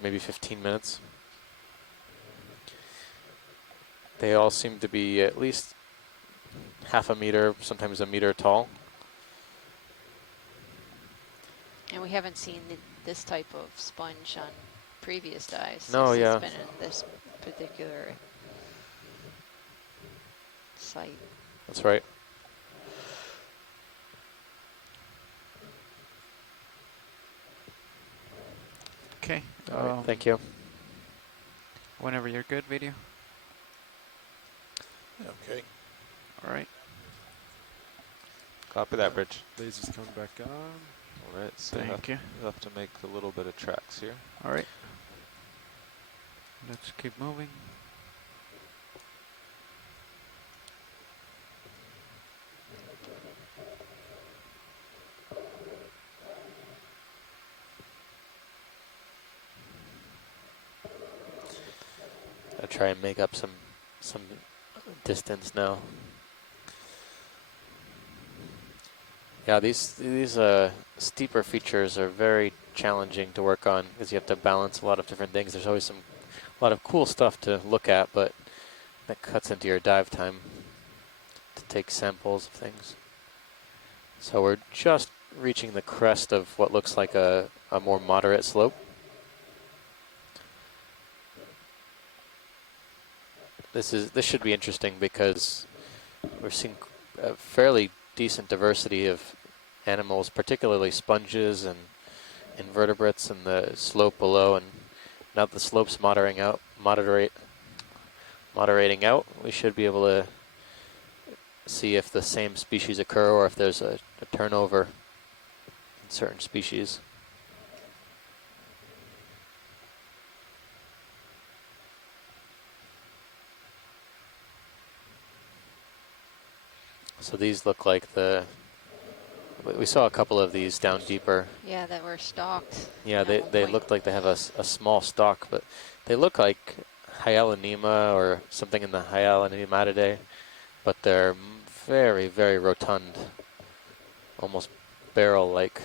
maybe 15 minutes. They all seem to be at least half a meter, sometimes a meter tall. And we haven't seen this type of sponge on previous dives. No, It's yeah. been in this particular site. That's right. Okay. All right, thank you. Whenever you're good, video. Okay. All right. Copy that, Bridge. Laser's coming back on. All right, so Thank you. we'll have to make a little bit of tracks here. All right. Let's keep moving. to try and make up some distance now. Yeah, these steeper features are very challenging to work on because you have to balance a lot of different things. There's always a lot of cool stuff to look at, but that cuts into your dive time to take samples of things. So we're just reaching the crest of what looks like a more moderate slope. This should be interesting because we're seeing a fairly decent diversity of animals, particularly sponges and invertebrates in the slope below, and now that the slope's moderating out, we should be able to see if the same species occur or if there's a turnover in certain species. So these look like we saw a couple of these down deeper. Yeah, that were stalked. Yeah, they looked like they have a small stalk, but they look like Hyalonema or something in the Hyalonematidae, but they're very, very rotund, almost barrel-like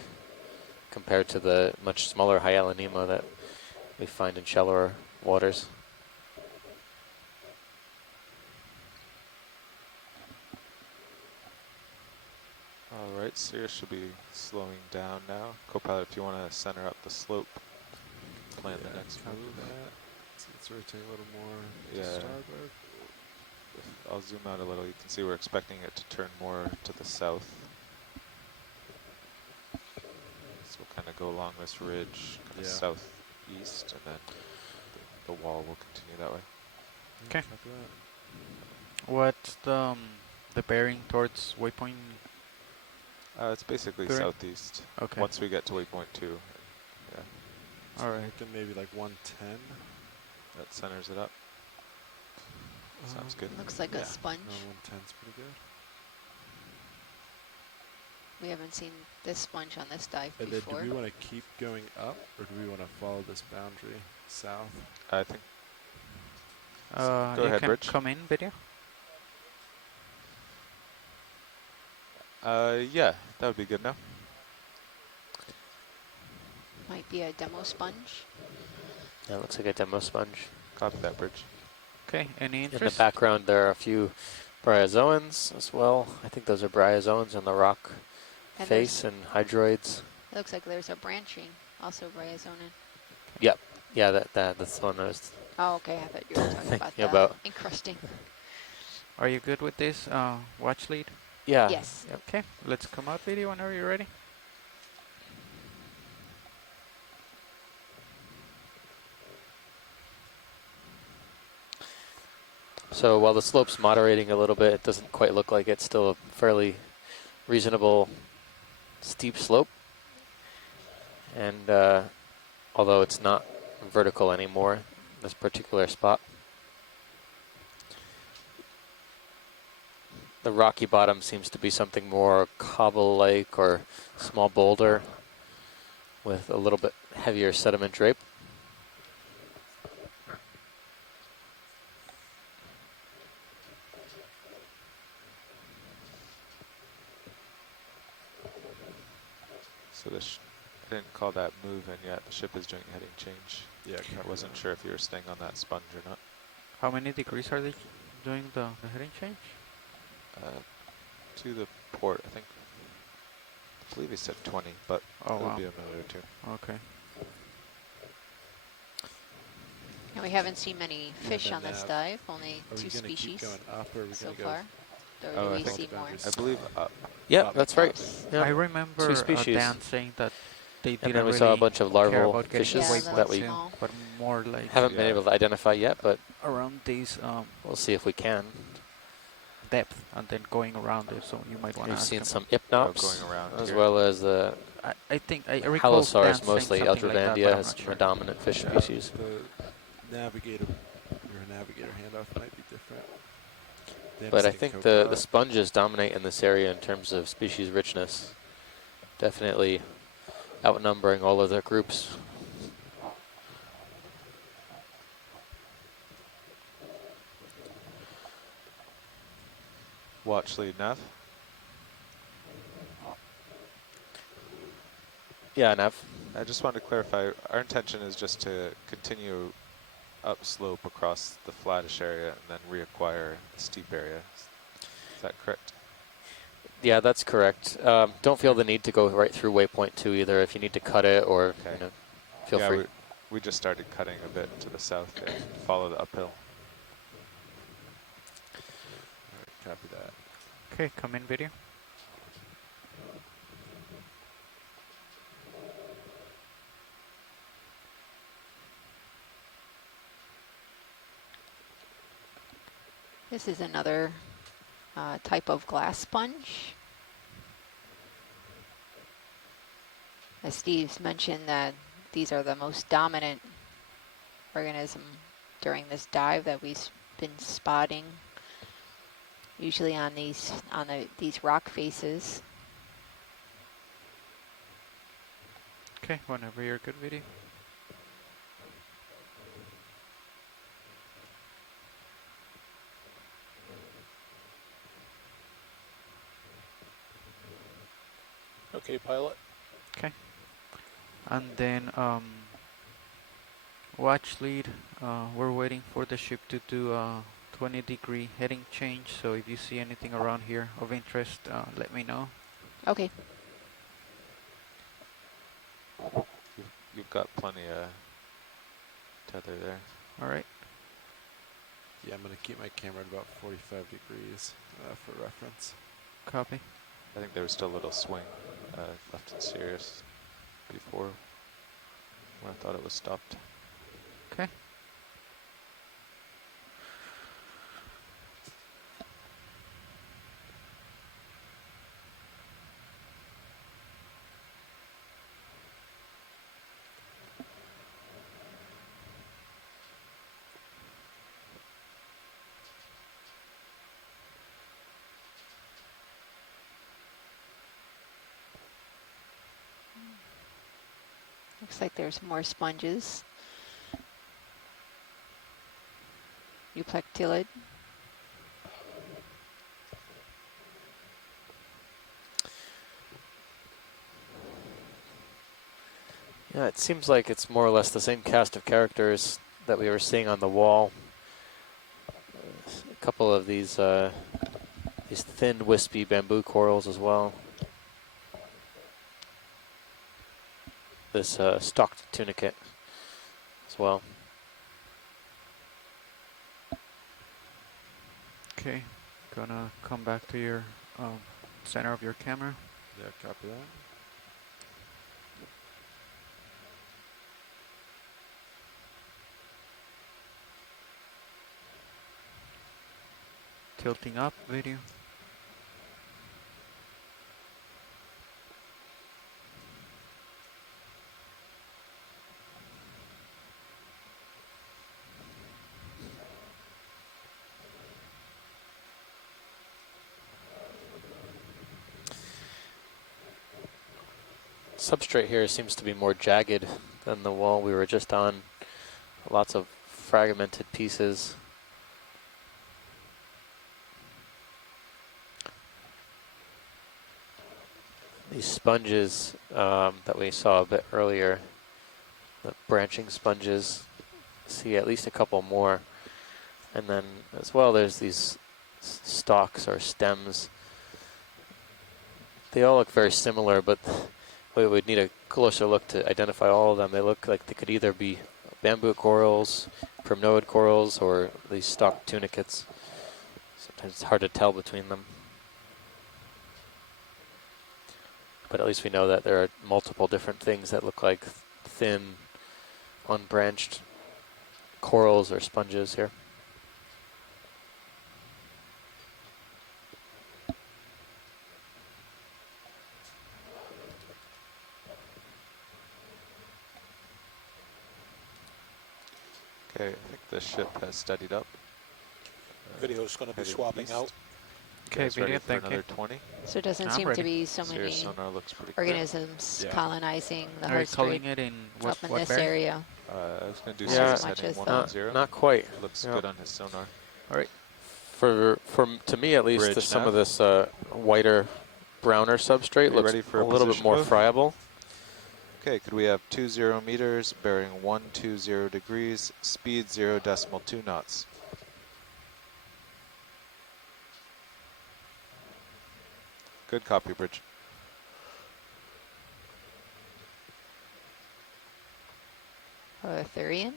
compared to the much smaller Hyalonema that we find in shallower waters. Alright, Cirrus should be slowing down now. Copilot, if you want to center up the slope, plan the next I'll move. do that. So let's rotate a little more to Yeah. starboard. I'll zoom out a little. You can see we're expecting it to turn more to the south. So we'll kind of go along this ridge, kind of southeast, and then the wall will continue that way. Okay. What's the bearing towards waypoint? It's basically Bearing? southeast. Okay. Once we get to waypoint 2, yeah. All right. Then maybe like 110. That centers it up. Sounds good. Looks like a sponge. 110's pretty good. We haven't seen this sponge on this dive And then before. do we want to keep going up, or do we want to follow this boundary south? I think. Go ahead, can Bridge. come in video. Yeah, that would be good now. Might be a demo sponge. Yeah, looks like a demo sponge. Copy that, Bridge. Okay, any interest? In the background, there are a few bryozoans as well. I think those are bryozoans on the rock And face and hydroids. It looks like there's a branching, also bryozoan. Yep. Yeah, that's the one I was Oh, okay. I thought you were talking about thinking the about. encrusting. Are you good with this watch lead? Yeah. Yes. Yep. Okay, let's come out video whenever you're ready. So while the slope's moderating a little bit, it doesn't quite look like it's still a fairly reasonable steep slope. And although it's not vertical anymore, this particular spot. The rocky bottom seems to be something more cobble-like or small boulder with a little bit heavier sediment drape. So this, I didn't call that move in yet. The ship is doing heading change. Yeah, I wasn't sure if you were staying on that sponge or not. How many degrees are they doing the heading change? To the port, I think. I believe he said 20, but Oh, it'll wow. be a minute or two. Okay. And we haven't seen many fish then on this nav. dive, only Are we 2 gonna keep species going up, or are we so gonna go? far. Or Oh, do I we think see the more? boundaries. I believe up. Yeah, Up that's right. top. Yeah. I remember Two species. Dan saying that they And didn't then we really saw a bunch of care larval about getting fishes Yeah, waypoint that we two, small. but more like haven't been Yeah. able to identify yet, but around this we'll see if we can. depth and then going around it. So you might want to We've ask seen him. some Ipnops, going around as here. well as the I think I recall Dan Halosaurus, saying mostly something like that, Eldravandia, but I'm as not sure. a dominant fish Yeah, species. The navigator, your navigator handoff might be different. They But I understand think Copilot. the sponges dominate in this area in terms of species richness. Definitely outnumbering all other groups. Watch lead nav. Yeah, Nav. I just wanted to clarify, our intention is just to continue upslope across the flattish area and then reacquire the steep area. Is that correct? Yeah, that's correct. Don't feel the need to go right through waypoint 2 either. If you need to cut it or Okay. you know, feel Yeah, free. we just started cutting a bit to the south there to follow the uphill. Alright, copy that. Okay, come in video. This is another type of glass sponge. As Steve's mentioned that these are the most dominant organism during this dive that we've been spotting, usually on these rock faces. Okay, whenever you're good, video. Okay, pilot. Okay. And then watch lead. We're waiting for the ship to do a 20-degree heading change. So if you see anything around here of interest, let me know. Okay. You've got plenty of tether there. All right. Yeah, I'm going to keep my camera at about 45 degrees for reference. Copy. I think there was still a little swing left in Sirius before when I thought it was stopped. Okay. Looks like there's more sponges. Euplectylid. Yeah, it seems like it's more or less the same cast of characters that we were seeing on the wall. A couple of these thin, wispy bamboo corals as well. This stalked tunicate as well. Okay. Gonna come back to your center of your camera. Yeah, copy that. Tilting up video. Substrate here seems to be more jagged than the wall we were just on. Lots of fragmented pieces. These sponges that we saw a bit earlier, the branching sponges, see at least a couple more. And then as well there's these stalks or stems. They all look very similar, but we would need a closer look to identify all of them. They look like they could either be bamboo corals, primnoid corals, or these stalked tunicates. Sometimes it's hard to tell between them. But at least we know that there are multiple different things that look like thin, unbranched corals or sponges here. Okay, I think the ship has steadied up. Video's going to be heading swapping east. out. Okay, Guys ready video, for thank another you. 20? So it doesn't I'm seem ready. to be so Sirius many sonar looks pretty clear. organisms Yeah. colonizing the Are you host calling strait it in up in what this bearing? area. I was going to do Yeah. Sirius As much heading as 110. Not quite. Looks Yeah. good on his sonar. All right. to me at least, Bridge some nav. of this whiter, browner substrate You looks ready for a a little bit position more move? friable. Okay, could we have 20 meters, bearing 120 degrees, speed 0.2 knots. Good copy, bridge. Arthurian.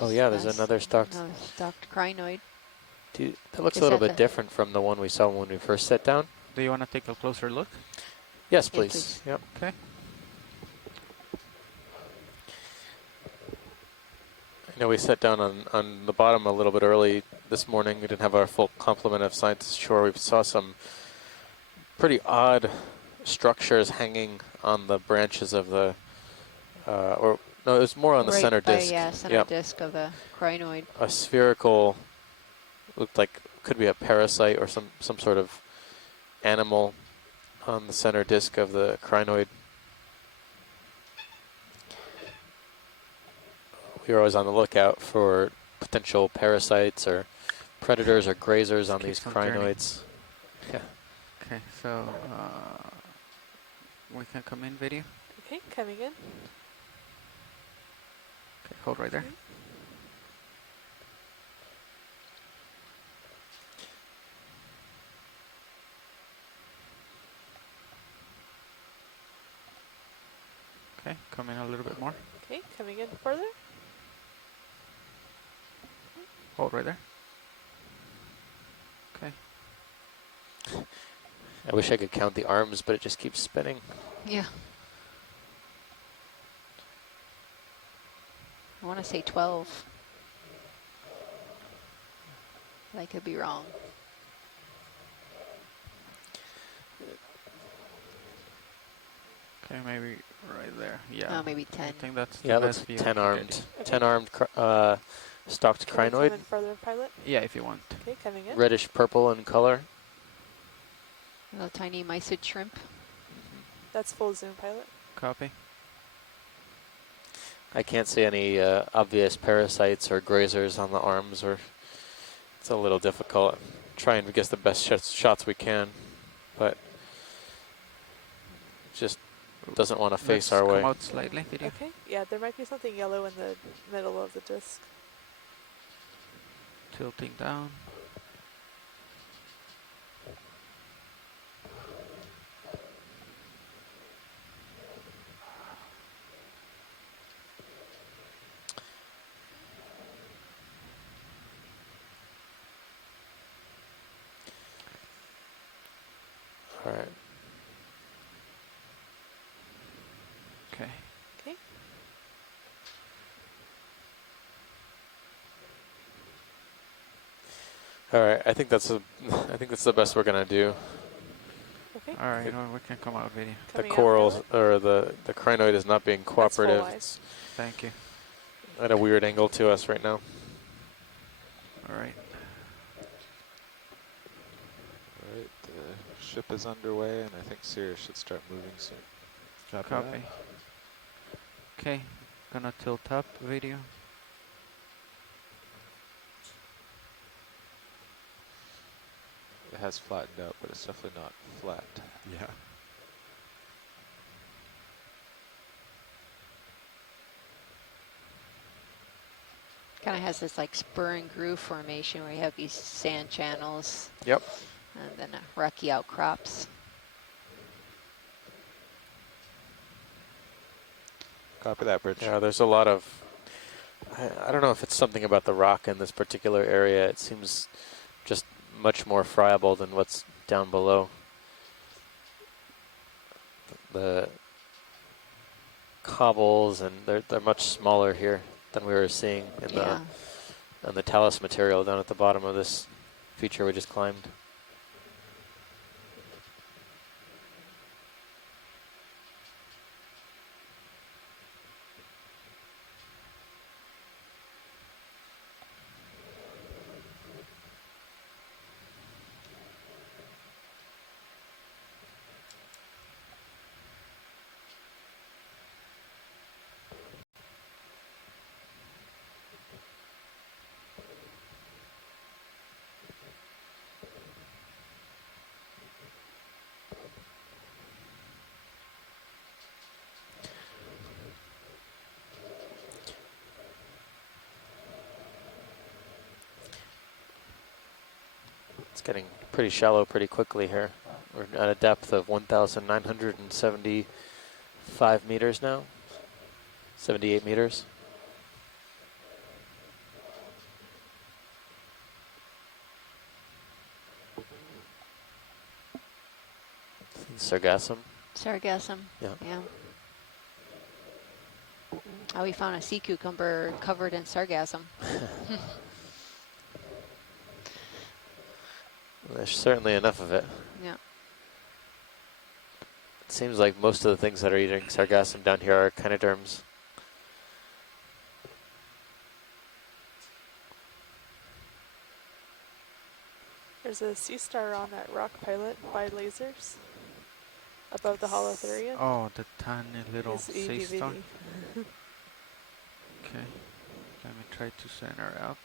Oh yeah, there's another stocked. Another stocked crinoid. That looks Is a little that bit different from the one we saw when we first set down. Do you want to take a closer look? Yes, Yeah, please. please. Yep. Okay. I know we set down on the bottom a little bit early this morning. We didn't have our full complement of scientists ashore. We saw some pretty odd structures hanging on the branches of the, or no, it was more on the Right center by, disc. yeah, center disc of the crinoid. A spherical, looked like could be a parasite or some sort of animal on the center disc of the crinoid. We were always on the lookout for potential parasites or predators or grazers on these keeps on turning. crinoids. Yeah. Okay, so we can come in video. Okay, coming in. Okay, hold right there. Okay, come in a little bit more. Okay, coming in further. Hold right there. Okay. I wish I could count the arms, but it just keeps spinning. Yeah. I want to say 12. I could be wrong. Okay, maybe right there. Yeah. Oh, maybe 10. I think that's the Yeah, it best looks view. 10 armed. Okay. 10 armed stalked Can we come crinoid. in further, pilot? Yeah, if you want. Okay, coming in. Reddish purple in color. Little tiny mysid shrimp. That's full zoom, pilot. Copy. I can't see any obvious parasites or grazers on the arms, or it's a little difficult. Trying to get the best shots we can, but just doesn't want to face Let's our way. come out slightly, video. Okay, yeah, there might be something yellow in the middle of the disc. Tilting down. All right. Okay. Okay. All right. I think that's the best we're gonna do. Okay. All right, well, we can come out video. The Coming out, corals pilot. or the crinoid is not being cooperative. eyes. It's Thank you. at a weird angle to us right now. All right. All right, the ship is underway, and I think Sirius should start moving soon. Copy. Okay, gonna tilt up video. It has flattened out, but it's definitely not flat. Yeah. Kind of has this like spur and groove formation where you have these sand channels. Yep. And then rocky outcrops. Copy that, bridge. Yeah, there's a lot of. I don't know if it's something about the rock in this particular area. It seems just much more friable than what's down below. cobbles, and they're much smaller here than we were seeing in Yeah. the talus material down at the bottom of this feature we just climbed. It's getting pretty shallow pretty quickly here. We're at a depth of 1,975 meters now, 78 meters. Sargassum. Sargassum. Yeah. Yeah. Oh, we found a sea cucumber covered in sargassum. There's certainly enough of it. Yeah. It seems like most of the things that are eating sargassum down here are echinoderms. There's a sea star on that rock pilot by lasers above the holothurian. Oh, the tiny little It's sea star. EVV. Okay, let me try to center up.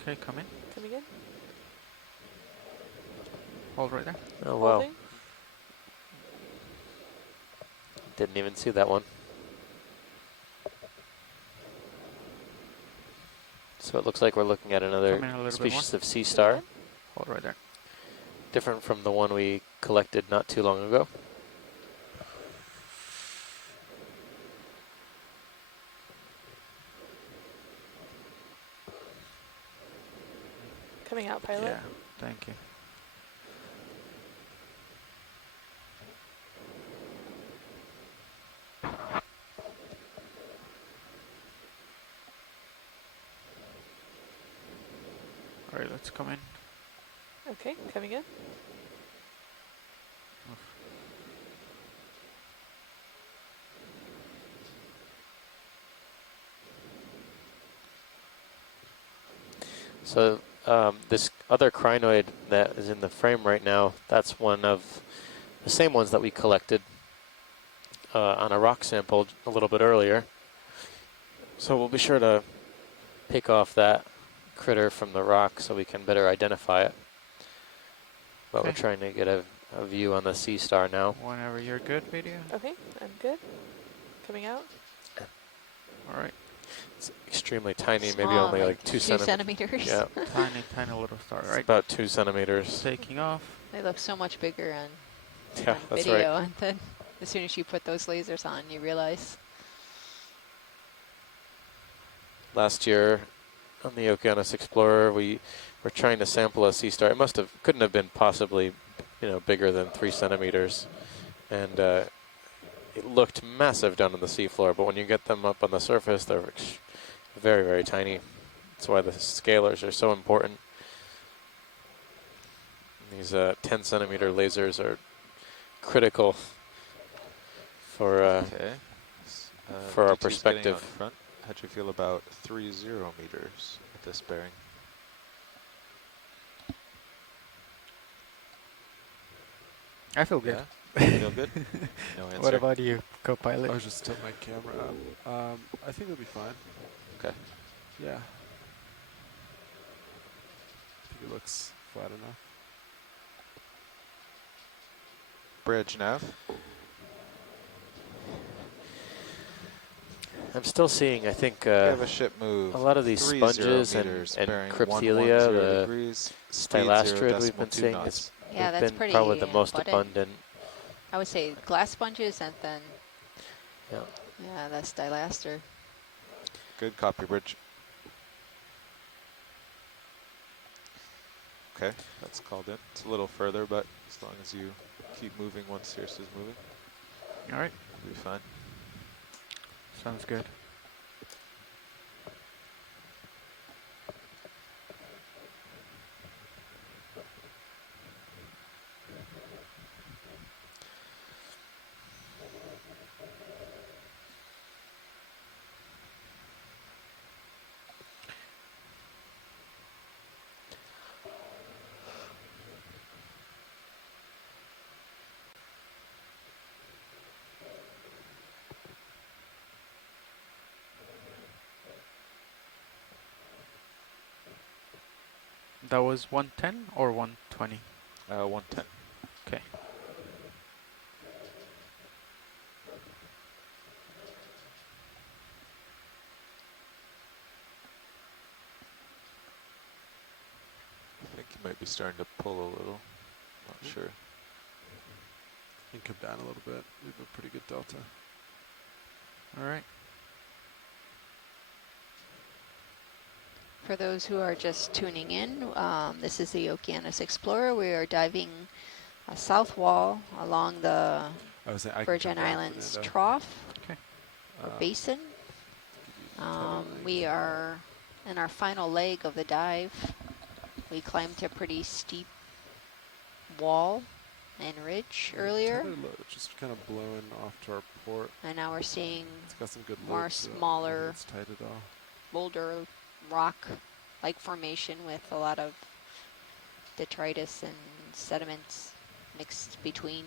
Okay, come in. Coming in. Hold right there. Oh, wow. Holding. Didn't even see that one. So it looks like we're looking at another Come in a little bit species more. of sea star. Hold right there. Different from the one we collected not too long ago. Coming out, pilot. Yeah, thank you. All right, let's come in. Okay, coming in. So this other crinoid that is in the frame right now, that's one of the same ones that we collected on a rock sample a little bit earlier. So we'll be sure to pick off that critter from the rock so we can better identify it. But we're trying to get a view on the sea star now. Whenever you're good, video. Okay, I'm good. Coming out. All right. It's extremely tiny, maybe Small, only like 2 centimeters. Yeah. Tiny, tiny little star, It's right? about 2 centimeters. Taking off. They look so much bigger on, Yeah, on that's video, right. and then as soon as you put those lasers on, you realize. Last year on the Okeanos Explorer, we were trying to sample a sea star. It couldn't have been possibly, bigger than 3 centimeters, and it looked massive down on the seafloor. But when you get them up on the surface, they're very, very tiny. That's why the scalars are so important. These 10 centimeter lasers are critical for Okay. for our D2's getting perspective. out front. How'd you feel about 30 meters at this bearing? I feel good. Yeah? Feel good? No answer. What about you, co-pilot? I was just tilt my camera up. I think it'll be fine. Okay. Yeah. I think it looks flat enough. Bridge nav. I'm still seeing, I think, We have a ship move. a lot of these 30 sponges meters, and bearing Crypthelia, 110 the degrees, speed stylastrid we've 0.2 been seeing. knots. Yeah, They've that's been pretty probably the most abundant. abundant. I would say glass sponges and then, Yeah. the stylaster. Good copy, Bridge. Okay, that's called in. It's a little further, but as long as you keep moving once Circe is moving, All right. you'll be fine. Sounds good. That was 110 or 120? 110. Okay. I think you might be starting to pull a little. Not sure. You can come down a little bit. We have a pretty good delta. All right. For those who are just tuning in, this is the Okeanos Explorer. We are diving a south wall along the Virgin Islands Trough or basin. We are in our final leg of the dive. We climbed a pretty steep wall and ridge earlier. Just kind of blowing off to our port. And now we're seeing It's got some good more loops, so smaller it's tight at all. boulder rock-like formation with a lot of detritus and sediments mixed between.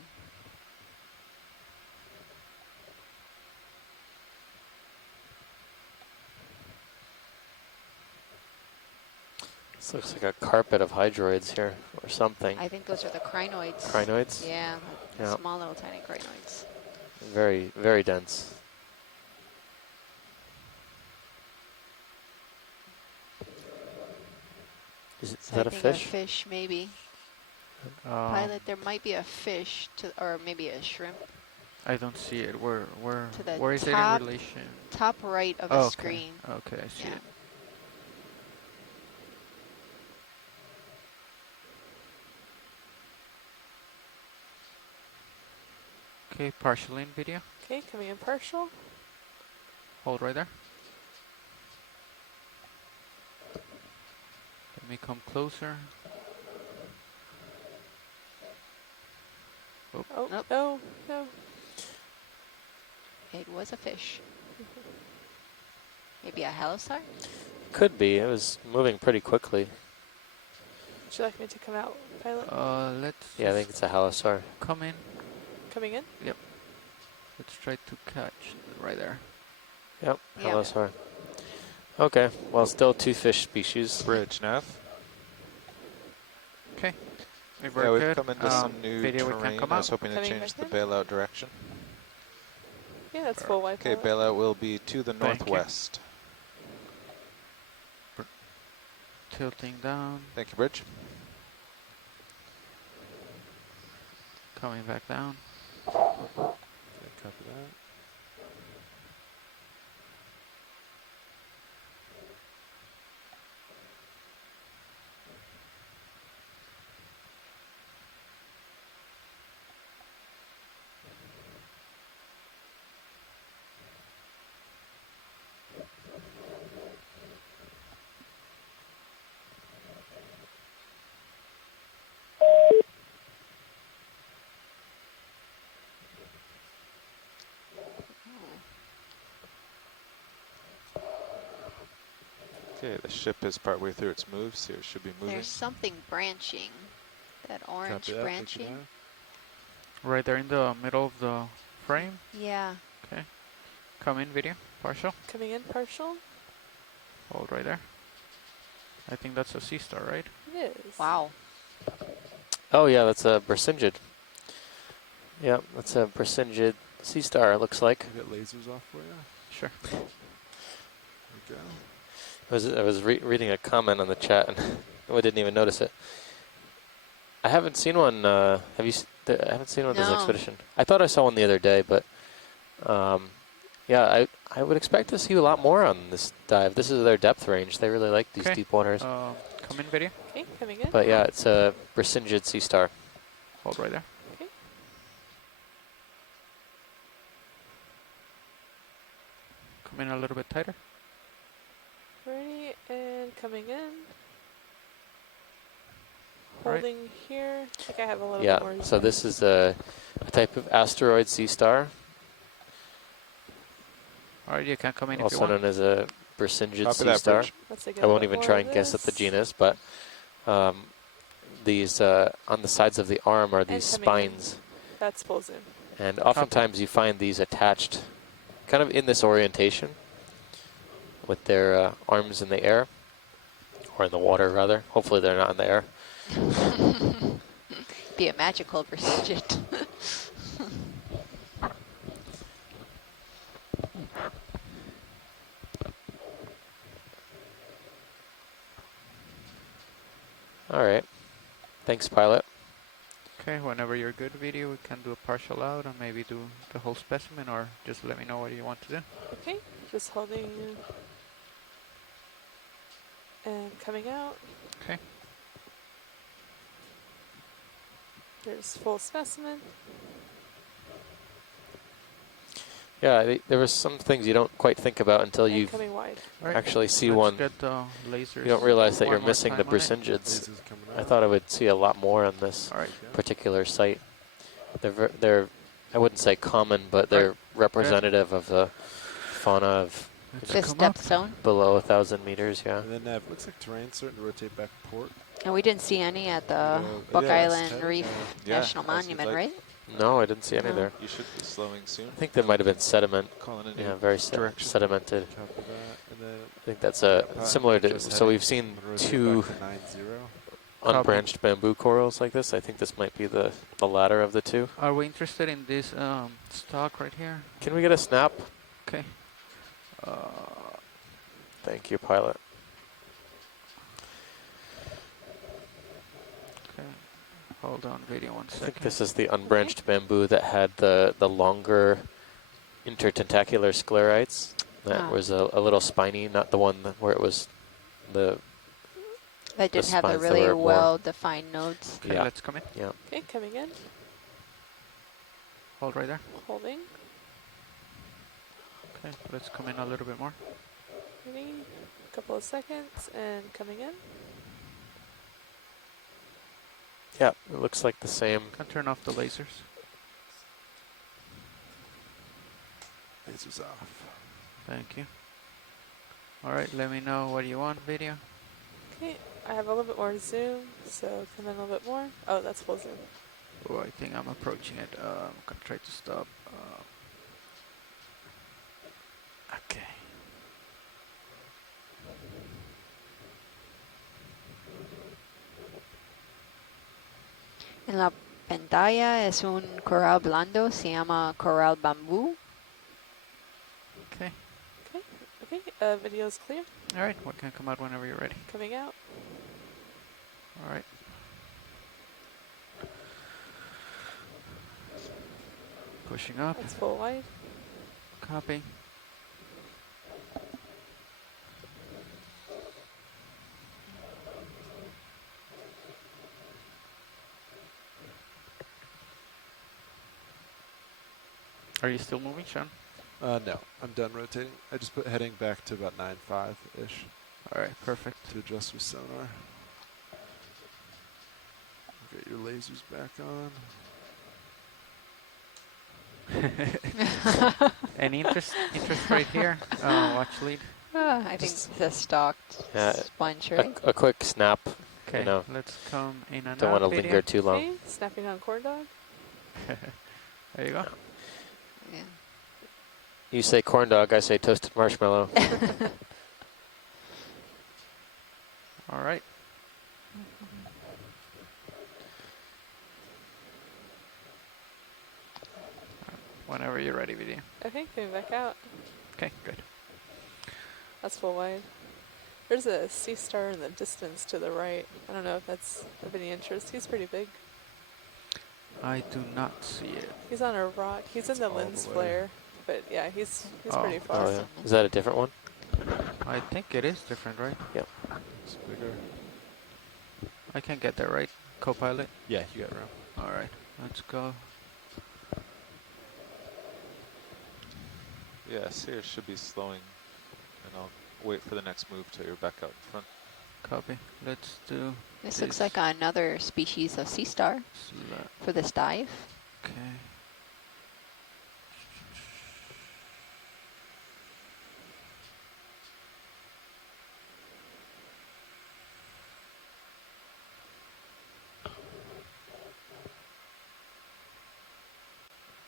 This looks like a carpet of hydroids here or something. I think those are the crinoids. Crinoids? Yeah, Yeah. small little tiny crinoids. Very, very dense. Is that a fish? A fish, maybe. Pilot, there might be a fish, or maybe a shrimp. I don't see it. Where To the is it in top- relation? Top right of the Okay. screen. Okay, I see Yeah. it. Okay, partial in video. Okay, coming in partial. Hold right there. Let me come closer. Oh, Nope. no, no. It was a fish. Maybe a halosar? Could be. It was moving pretty quickly. Would you like me to come out, pilot? Let's Yeah, I think it's a halosar. come in. Coming in? Yep. Let's try to catch right there. Yep, Yeah. halosar. Okay, well, still two fish species. Bridge, Nav. Okay. Yeah, We're we've good. come into some new video, we can terrain. come I was out. hoping to Coming change back the in? bailout direction. Yeah, that's full white Okay, pilot. bailout will be to the Thank you. northwest. Tilting down, Thank you, Bridge. coming back down. Okay, copy that. Okay, the ship is partway through its moves. Here it should be moving. There's something branching. That orange Copy that. Thank you, branching. Nav. Right there in the middle of the frame. Yeah. Okay. Come in video, partial. Coming in partial. Hold right there. I think that's a sea star, right? It is. Wow. Oh, yeah, that's a Bersingid. Yep, that's a Bersingid sea star, it looks like. I'll get lasers off for you. Sure. There we go. I was reading a comment on the chat, and I didn't even notice it. I haven't seen one. Have you? I haven't seen one this No. expedition. I thought I saw one the other day, but yeah, I would expect to see a lot more on this dive. This is their depth range. They really like these Okay. deep waters. Come in, video. Okay, coming in. But yeah, it's a Brisingid sea star. Hold right there. Okay. Come in a little bit tighter. Ready and coming in. Right. Holding here. I think I have a little Yeah, bit more. so this is a type of asteroid sea star, Alright, you can come in if you also want. known as a Brisingid Copy sea that, star. Bridge. Let's get I a won't bit even more try of and guess at the this. genus, but these on the sides of the arm are these And coming in. spines. That's full zoom. And oftentimes you find these attached kind of in this orientation with their arms in the air, or in the water rather. Hopefully they're not in the air. Be a magical Brisingid. All right. Thanks, pilot. Okay, whenever you're good, video, we can do a partial out and maybe do the whole specimen, or just let me know what you want to do. Okay, just holding and coming out. Okay. There's full specimen. Yeah, there was some things you don't quite think about until And you coming wide. Alright, actually see let's one. get the lasers. You don't realize that one you're more missing the time on it. Brisingids. Lasers coming I out. thought I would see a lot more on this Alright. particular site. They're I wouldn't say common, but they're representative of the fauna of Let's This come depth up. zone. below 1,000 meters, yeah. And then Nav, looks like terrain's starting to rotate back port. And we didn't see any at the Yeah, Buck yeah, Island it's Reef Yeah, National as you'd Monument, like. right? No, I didn't see any No. there. You should be slowing soon. I think there might have been sediment. Calling it Yeah, very direction. sedimented. Copy that. And then I think that's yeah, similar to, just so heading. we've seen I'm rotating two back to 9-0. unbranched bamboo corals like this. I think this might be the latter of the two. Are we interested in this stock right here? Can we get a snap? Okay. Thank you, pilot. Okay. Hold on, video one I second. think this is the unbranched bamboo that had the longer intertentacular sclerites. That Ah. was a little spiny, not the one where it was the That didn't have the spines that really were more- well-defined nodes. Okay, yeah. let's come in. Yeah. Okay, coming in. Hold right there. Holding. Okay, let's come in a little bit more. Ready. A couple of seconds and coming in. Yeah, it looks like the same. Can turn off the lasers. Lasers off. Thank you. Alright, let me know what you want, video. Okay, I have a little bit more zoom, so come in a little bit more. Oh, that's full zoom. Oh, I think I'm approaching it. I'm gonna try to stop. Okay. En la pantalla es un coral blando, se llama coral bambú. Okay. Okay, video's clear. Alright, we can come out whenever you're ready. Coming out. Alright. Pushing up. That's full wide. Copy. Are you still moving, Sean? No, I'm done rotating. I just put heading back to about 9.5-ish Alright, perfect. to adjust with sonar. Get your lasers back on. Any interest right here? Watch lead. I think it's a stalked sponge, right? A quick snap. Okay, You know, let's come in and don't out. want to linger too long. Okay, snapping on corn dog. There you go. Yeah. You say corn dog, I say toasted marshmallow. All right. Whenever you're ready, video. Okay, coming back out. Okay, good. That's full wide. There's a sea star in the distance to the right. I don't know if that's of any interest. He's pretty big. I do not see it. He's on a rock. He's in the all the lens way. flare. But yeah, he's Oh. pretty far. Oh, yeah. Is that a different one? I think it is different, right? Yep. It's bigger. I can get there, right? Co-pilot? Yeah, you got room. All right, let's go. Yeah, Sears should be slowing, and I'll wait for the next move till you're back out in front. Copy. Let's do This looks like another species of sea star for this dive. Okay.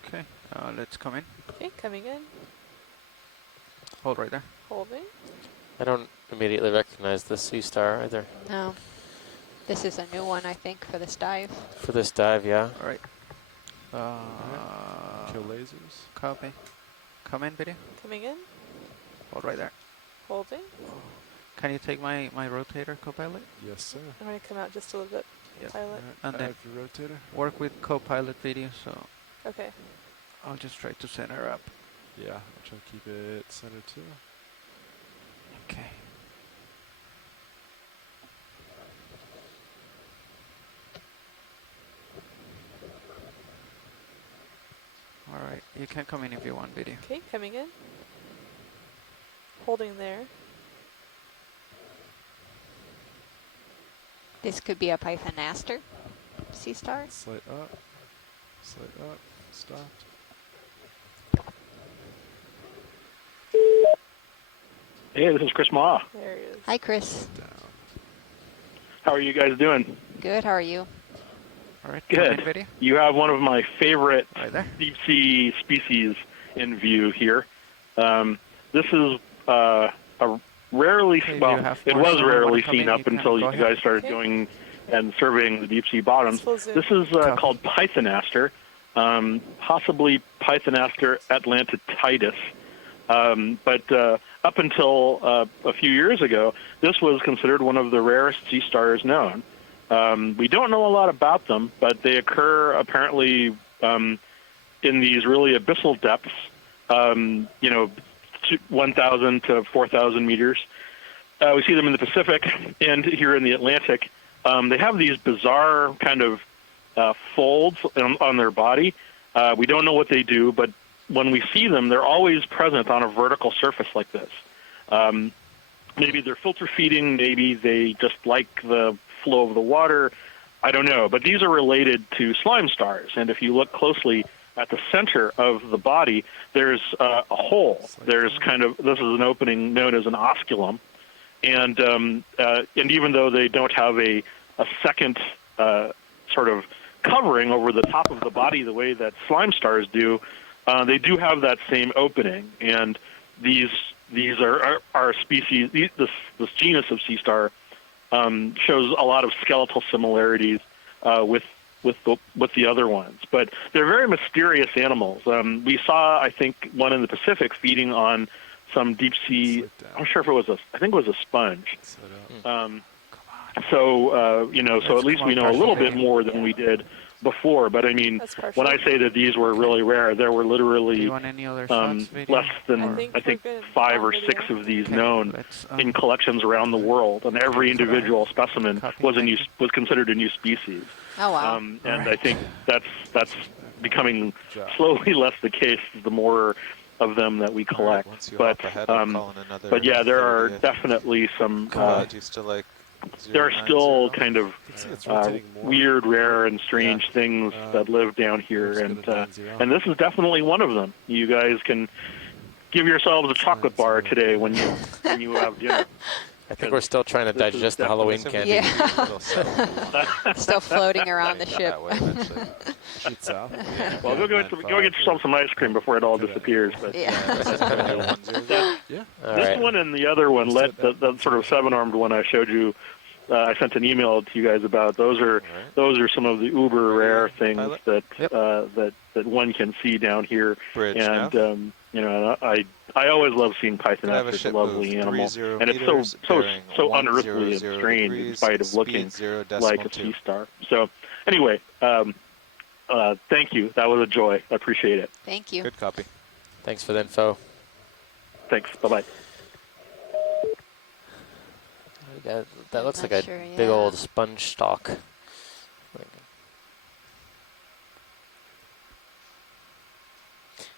Okay, let's come in. Okay, coming in. Hold right there. Holding. I don't immediately recognize the sea star either. No. This is a new one, I think, for this dive. For this dive, yeah. All right. Kill lasers. Copy. Come in, video. Coming in. Hold right there. Holding. Can you take my rotator, co-pilot? Yes, sir. I'm going to come out just a little bit. Yep. Pilot. And I then have your rotator. work with co-pilot video, so Okay. I'll just try to center up. Yeah, I'll try to keep it centered too. Okay. All right, you can come in if you want, video. Okay, coming in. Holding there. This could be a Pythonaster sea star. Slight up. Slight up. Stopped. Hey, this is Chris Ma. There he is. Hi, Chris. Down. How are you guys doing? Good, how are you? All right, come in, Good. video. You have one of my favorite Right there. deep sea species in view here. This is a rarely, Okay, well, you have it more was someone rarely wanna come seen in, up you can until go you ahead. guys started Okay. going and surveying the deep sea bottoms. Full zoom. This is Copy. called Pythonaster, possibly Pythonaster atlantitis. But up until a few years ago, this was considered one of the rarest sea stars known. We don't know a lot about them, but they occur apparently in these really abyssal depths, 1,000 to 4,000 meters. We see them in the Pacific and here in the Atlantic. They have these bizarre kind of folds on their body. We don't know what they do, but when we see them, they're always present on a vertical surface like this. Maybe they're filter feeding, maybe they just like the flow of the water. I don't know, but these are related to slime stars, and if you look closely at the center of the body, there's a hole. There's this is an opening known as an osculum, and even though they don't have a second sort of covering over the top of the body the way that slime stars do, they do have that same opening, and these are species. This genus of sea star shows a lot of skeletal similarities with the other ones, but they're very mysterious animals. We saw, I think, one in the Pacific feeding on some deep sea. I'm not sure if it was I think it was a sponge. So at least we know a little bit more than we did before. But I mean, when I say that these were really rare, there were literally less than I think 5 or 6 of these known in collections around the world, and every individual specimen was considered a new species. Oh wow! And I think that's becoming slowly less the case the more of them that we collect. But yeah, there are definitely some. There are still kind of weird, rare, and strange things that live down here, and this is definitely one of them. You guys can give yourselves a chocolate bar today when you have dinner. I think we're still trying to digest the Halloween candy. Yeah. Still floating around the ship. Well, go get yourself some ice cream before it all disappears. But this one and the other one, the sort of 7-armed one I showed you, I sent an email to you guys about. Those are some of the uber rare things that one can see down here. And I always love seeing Pythonaster. It's a lovely animal, and it's so unearthly and strange in spite of looking like a sea star. So anyway, thank you. That was a joy. I appreciate it. Thank you. Good copy. Thanks for the info. Thanks. Bye-bye. We got That I'm looks like not a sure, big yeah. old sponge stalk.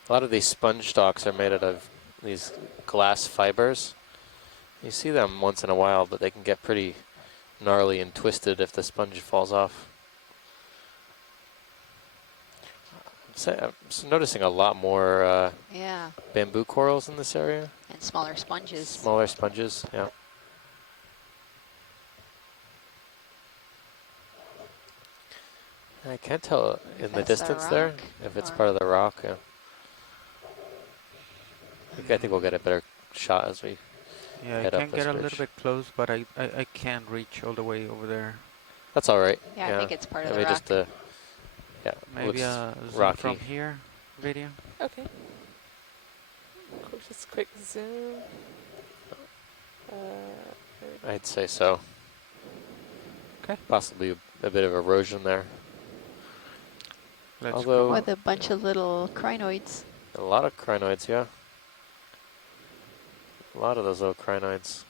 A lot of these sponge stalks are made out of these glass fibers. You see them once in a while, but they can get pretty gnarly and twisted if the sponge falls off. I'm noticing a lot more Yeah, bamboo corals in this area. and smaller sponges. Smaller sponges, yeah. I can't tell in the That's distance our there rock, if it's or- part of the rock. Yeah. I think we'll get a better shot as we Yeah, I head up can this get a ridge. little bit close, but I can't reach all the way over there. That's all right. Yeah, I think it's part of the Maybe rock. just yeah, Maybe looks a zoom rocky. from here video. Okay. Cool, just a quick zoom. There we go. I'd say so. Okay. Possibly a bit of erosion there. Let's Although come With a bunch of little crinoids. a lot of crinoids, yeah. A lot of those little crinoids.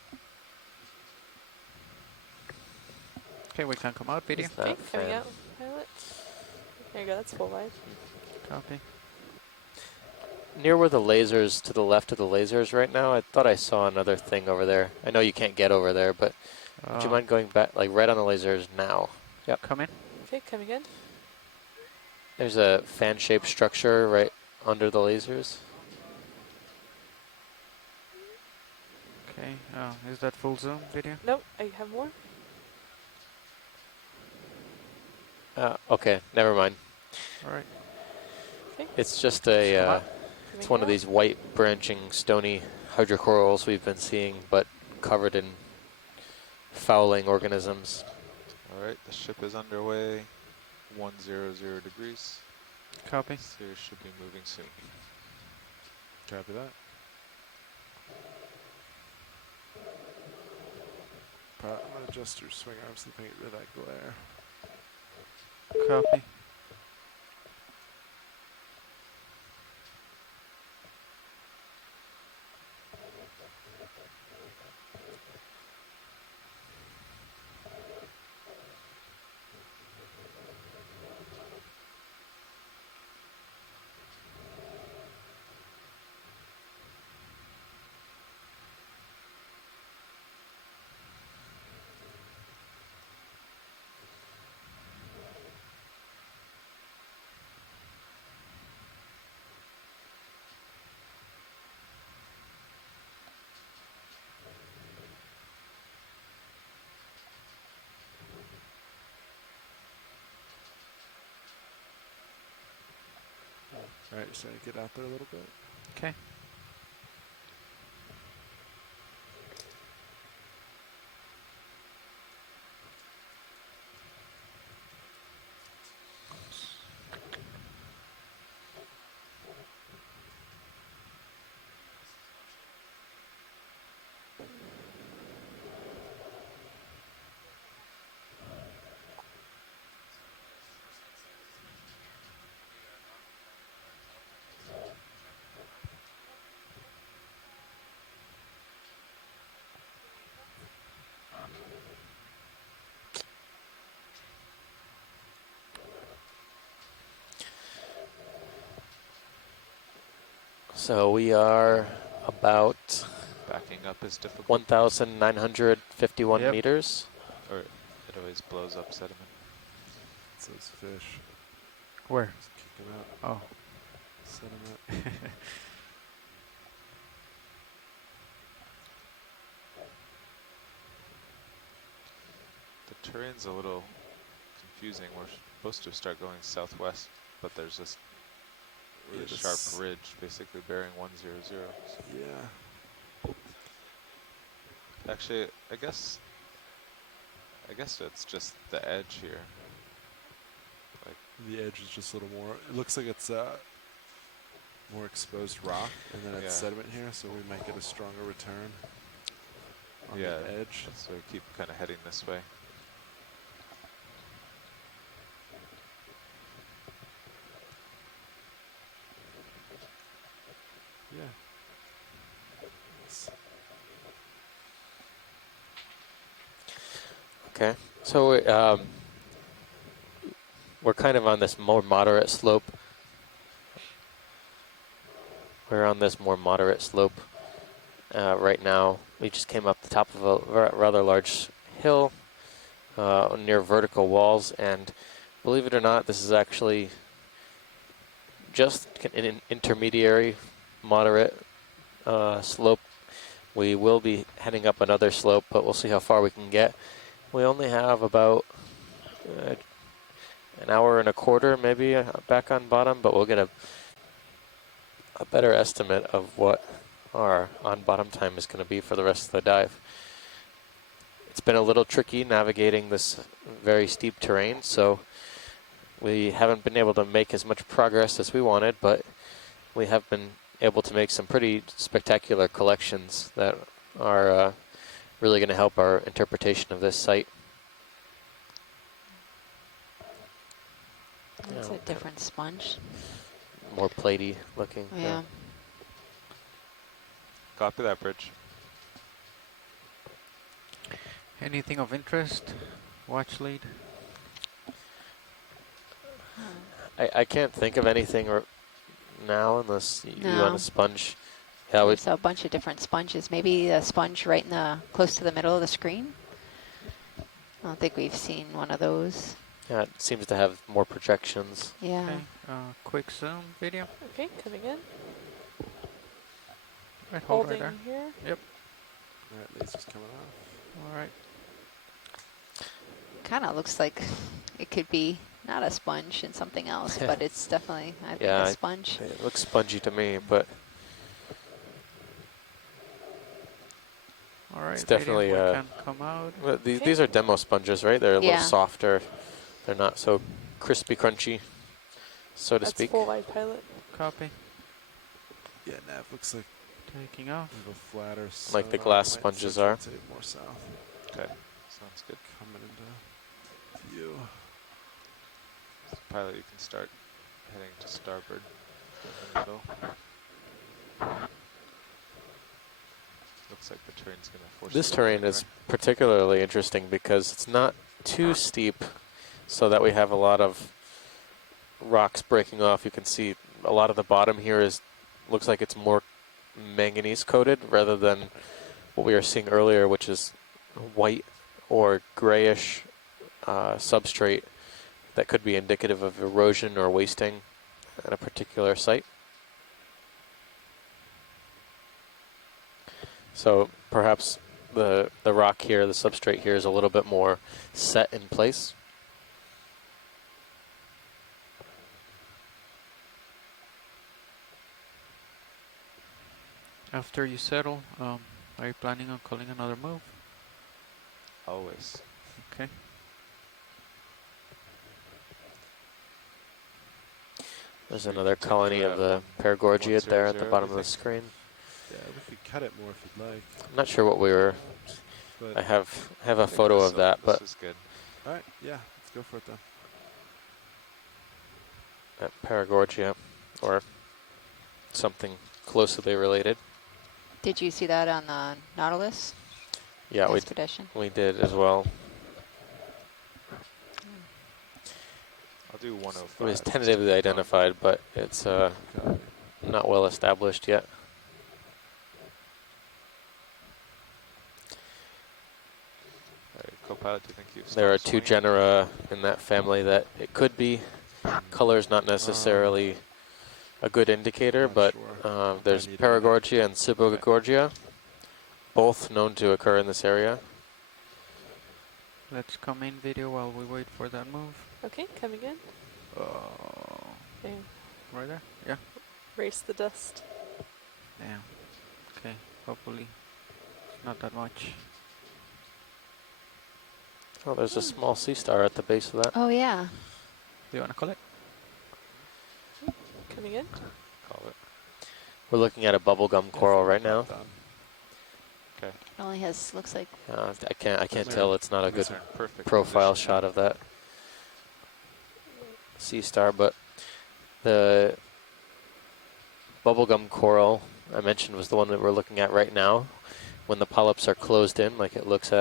Okay, we can come out video. Is that Okay, coming fan? out, pilot. There you go, that's full wide. Copy. Near where the lasers, to the left of the lasers right now, I thought I saw another thing over there. I know you can't get over there, but would you mind going back, like right on the lasers now? Yep. Come in. Okay, coming in. There's a fan-shaped structure right under the lasers. Okay, is that full zoom video? Nope, I have more. Okay, never mind. All right. Okay. It's just a, it's Coming one of out. these white branching stony hydrocorals we've been seeing, but covered in fouling organisms. All right, the ship is underway. 100 degrees. Copy. Sears should be moving soon. Copy that. I'm going to adjust your swing arms to get rid of that glare. Copy. All right, starting to get out there a little bit. Okay. So we are about Backing up is difficult. 1,951 Yep. meters. Or it always blows up sediment. It's those fish. Where? Just kick them out. Oh. Sediment. The terrain's a little confusing. We're supposed to start going southwest, but there's this really Yeah, sharp this- ridge basically bearing 100. Yeah. Actually, I guess it's just the edge here. The edge is just a little more, it looks like it's more exposed rock, and then it's Yeah. sediment here, so we might get a stronger return on Yeah, the edge. so we keep kind of heading this way. Yeah. S- Okay. So we're kind of on this more moderate slope. We're on this more moderate slope right now. We just came up the top of a rather large hill near vertical walls, and believe it or not, this is actually just an intermediary, moderate slope. We will be heading up another slope, but we'll see how far we can get. We only have about an hour and a quarter maybe back on bottom, but we'll get a better estimate of what our on bottom time is going to be for the rest of the dive. It's been a little tricky navigating this very steep terrain, so we haven't been able to make as much progress as we wanted, but we have been able to make some pretty spectacular collections that are really going to help our interpretation of this site. It's a different sponge. More platey looking. Yeah. Copy that, Bridge. Anything on watch lead? I can't think of anything now unless you want a sponge. Yeah, There's a bunch of different sponges. Maybe a sponge right in the close to the middle of the screen. I don't think we've seen one of those. Yeah, it seems to have more projections. Yeah. Okay. Quick zoom video. Okay, coming in. Right, hold Holding right there. here. Yep. All right, laser's coming off. All right. Kind of looks like it could be not a sponge and something else, but it's definitely, I think, a sponge. It looks spongy to me, but all right, it's definitely can come out. Well, these are demo sponges, right? They're a little softer. They're not so crispy, crunchy, so to speak. That's full wide pilot. Copy. Yeah, nav looks like taking off. A little flatter. Like the glass sponges are. More south. Okay, sounds good. Coming into view. So pilot, you can start heading to starboard in the middle. Looks like the terrain's going to force This terrain is particularly interesting because it's not too steep, so that we have a lot of rocks breaking off. You can see a lot of the bottom here looks like it's more manganese coated rather than what we were seeing earlier, which is white or grayish substrate that could be indicative of erosion or wasting at a particular site. So perhaps the rock here, the substrate here, is a little bit more set in place. After you settle, are you planning on calling another move? Always. Okay. There's another colony of the Paragorgia there at the bottom of the screen. Yeah, we could cut it more if you'd like. I'm not sure what we were. But I have a photo of that, but this is good. All right, yeah, let's go for it then. At Paragorgia, or something closely related. Did you see that on the Nautilus? Yeah, expedition? we did as well. I'll do 105. It was tentatively identified, but it's not well established yet. Co-pilot, do you think you've There are stopped two swinging? genera in that family that it could be. Color's not necessarily a good indicator, but there's Paragorgia and Sibogorgia, both known to occur in this area. Let's come in video while we wait for that move. Okay, coming in. Okay. Right there? Yeah. Race the dust. Yeah. Okay, hopefully not that much. Oh, there's a small sea star at the base of that. Oh, yeah. Do you want to call it? Coming in. Call it. We're looking at a bubblegum coral right now. Okay. It only has, looks like. I can't tell. It's not a good perfect profile position. shot of that sea star, but the bubblegum coral I mentioned was the one that we're looking at right now. when the polyps are closed in, like it looks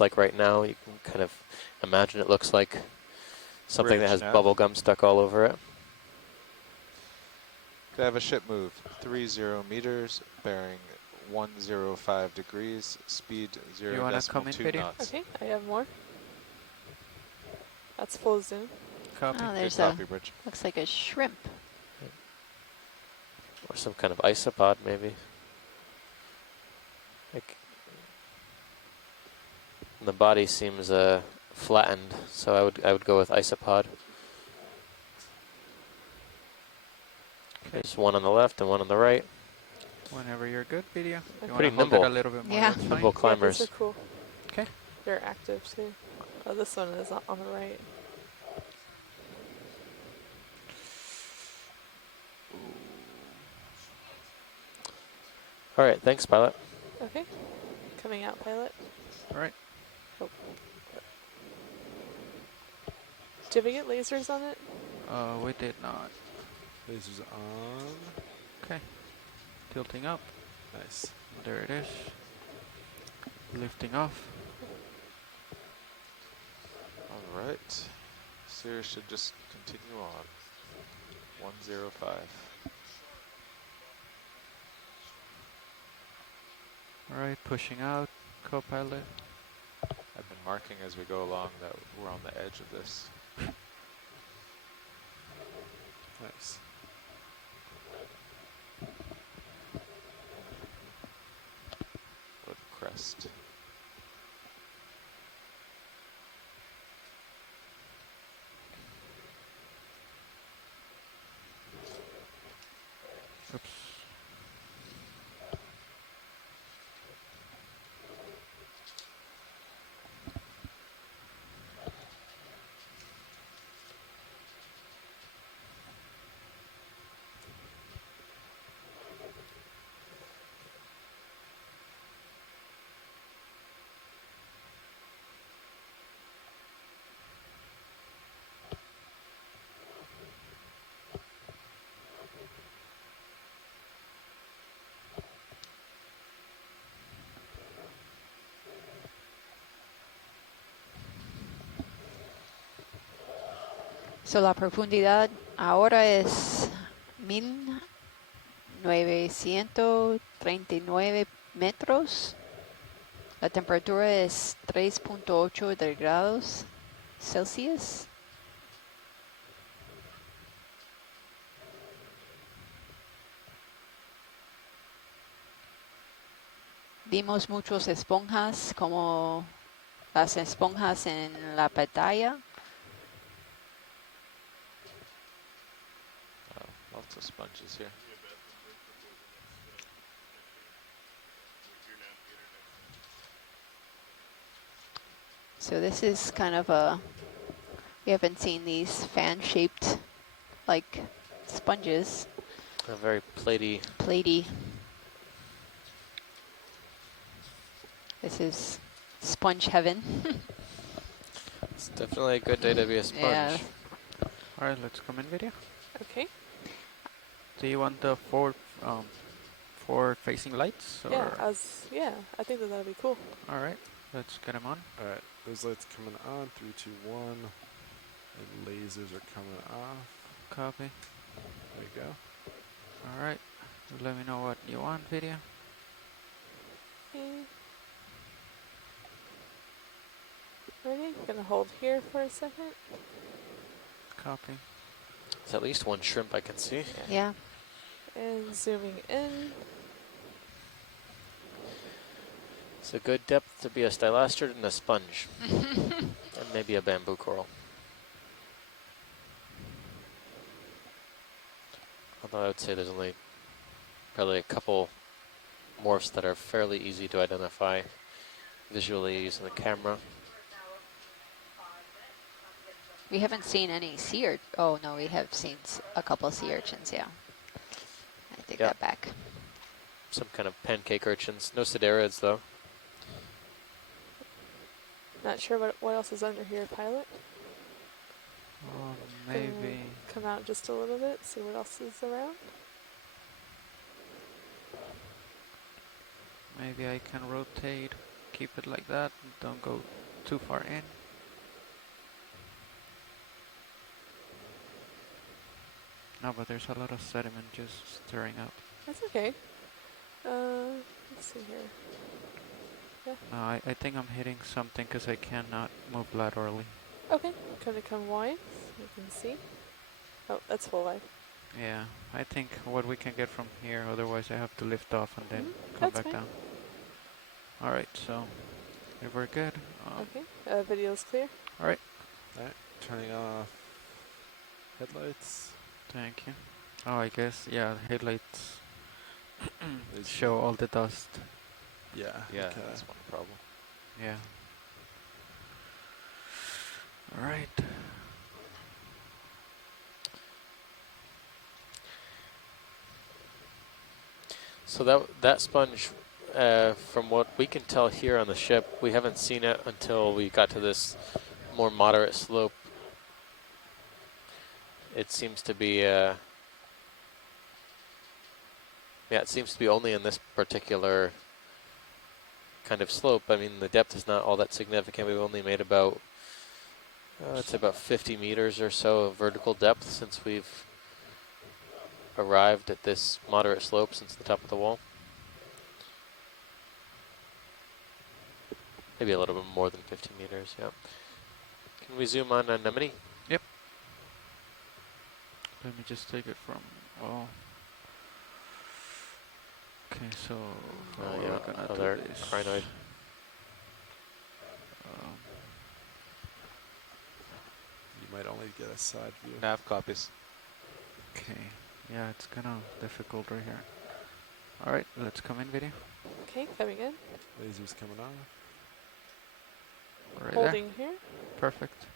like right now, you can kind of imagine it looks like something that has Bridge nav. bubble gum stuck all over it. Could I have a ship move 30 meters, bearing 105 degrees, speed You wanna come in, 0.2 Peter? knots. Okay, I have more. That's full zoom. Copy. Oh, there's Good a, copy, Bridge. looks like a shrimp. Or some kind of isopod, maybe. Like, the body seems flattened, so I would go with isopod. There's one on the left and one on the right. Whenever you're good, video. You Pretty wanna hold nimble. it a little bit more? Yeah. That's fine. Nimble Yeah, climbers. these are cool. Okay. They're active too. Oh, this one is on the right. All right, thanks, pilot. Okay. Coming out, pilot. All right. Oh. Did we get lasers on it? We did not. Lasers on. Okay. Tilting up. Nice. There it is. Lifting off. All right. Sirius should just continue on. 105. All right, pushing out. Co-pilot. I've been marking as we go along that we're on the edge of this. Nice. Good crest. Oops. So la profundidad ahora es 1939 metros. La temperatura es 3.8 grados Celsius. Vimos muchas esponjas como las esponjas en la pantalla. Lots of sponges here. So this is kind of we haven't seen these fan-shaped like sponges. A very platey. Platey. This is sponge heaven. It's definitely a good day to be a sponge. Yeah. All right, let's come in, video. Okay. Do you want the forward-facing lights? Or? Yeah, I think that'd be cool. All right, let's get them on. All right, those lights coming on. 3, 2, 1. And lasers are coming off. Copy. There you go. All right, let me know what you want, video. Okay. Ready? Gonna hold here for a second. Copy. There's at least one shrimp I can see. Yeah. And zooming in. It's a good depth to be a stylastrid and a sponge. And maybe a bamboo coral. Although I would say there's only probably a couple morphs that are fairly easy to identify visually using the camera. We haven't seen any sea urchins. Oh, no, we have seen a couple sea urchins, yeah. I take that back. Some kind of pancake urchins. No siderids, though. Not sure what else is under here, pilot. Maybe. Come out just a little bit, see what else is around. Maybe I can rotate, keep it like that, don't go too far in. No, but there's a lot of sediment just stirring up. That's okay. Let's see here. Yeah. No, I think I'm hitting something because I cannot move laterally. Okay, gonna come wide. You can see. Oh, that's full wide. Yeah, I think what we can get from here, otherwise I have to lift off and then come That's back fine. down. Alright, so if we're good. Okay, video's clear. Alright. Alright, turning off headlights. Thank you. Oh, I guess, yeah, headlights show all the dust. Yeah. Yeah, okay. that's one problem. Yeah. Alright. So that sponge, from what we can tell here on the ship, we haven't seen it until we got to this more moderate slope. It seems to be, yeah, it seems to be only in this particular kind of slope. I mean, the depth is not all that significant. We've only made about, it's about 50 meters or so of vertical depth since we've arrived at this moderate slope since the top of the wall. Maybe a little bit more than 50 meters, yeah. Can we zoom on Anemone? Yep. Let me just take it from, oh. Okay, so how yeah, we're gonna other do this. crinoid. You might only get a side view. Nav copies. Okay, yeah, it's kind of difficult right here. Alright, let's come in video. Okay, coming in. Laser's coming on. Right Holding there. here. Perfect.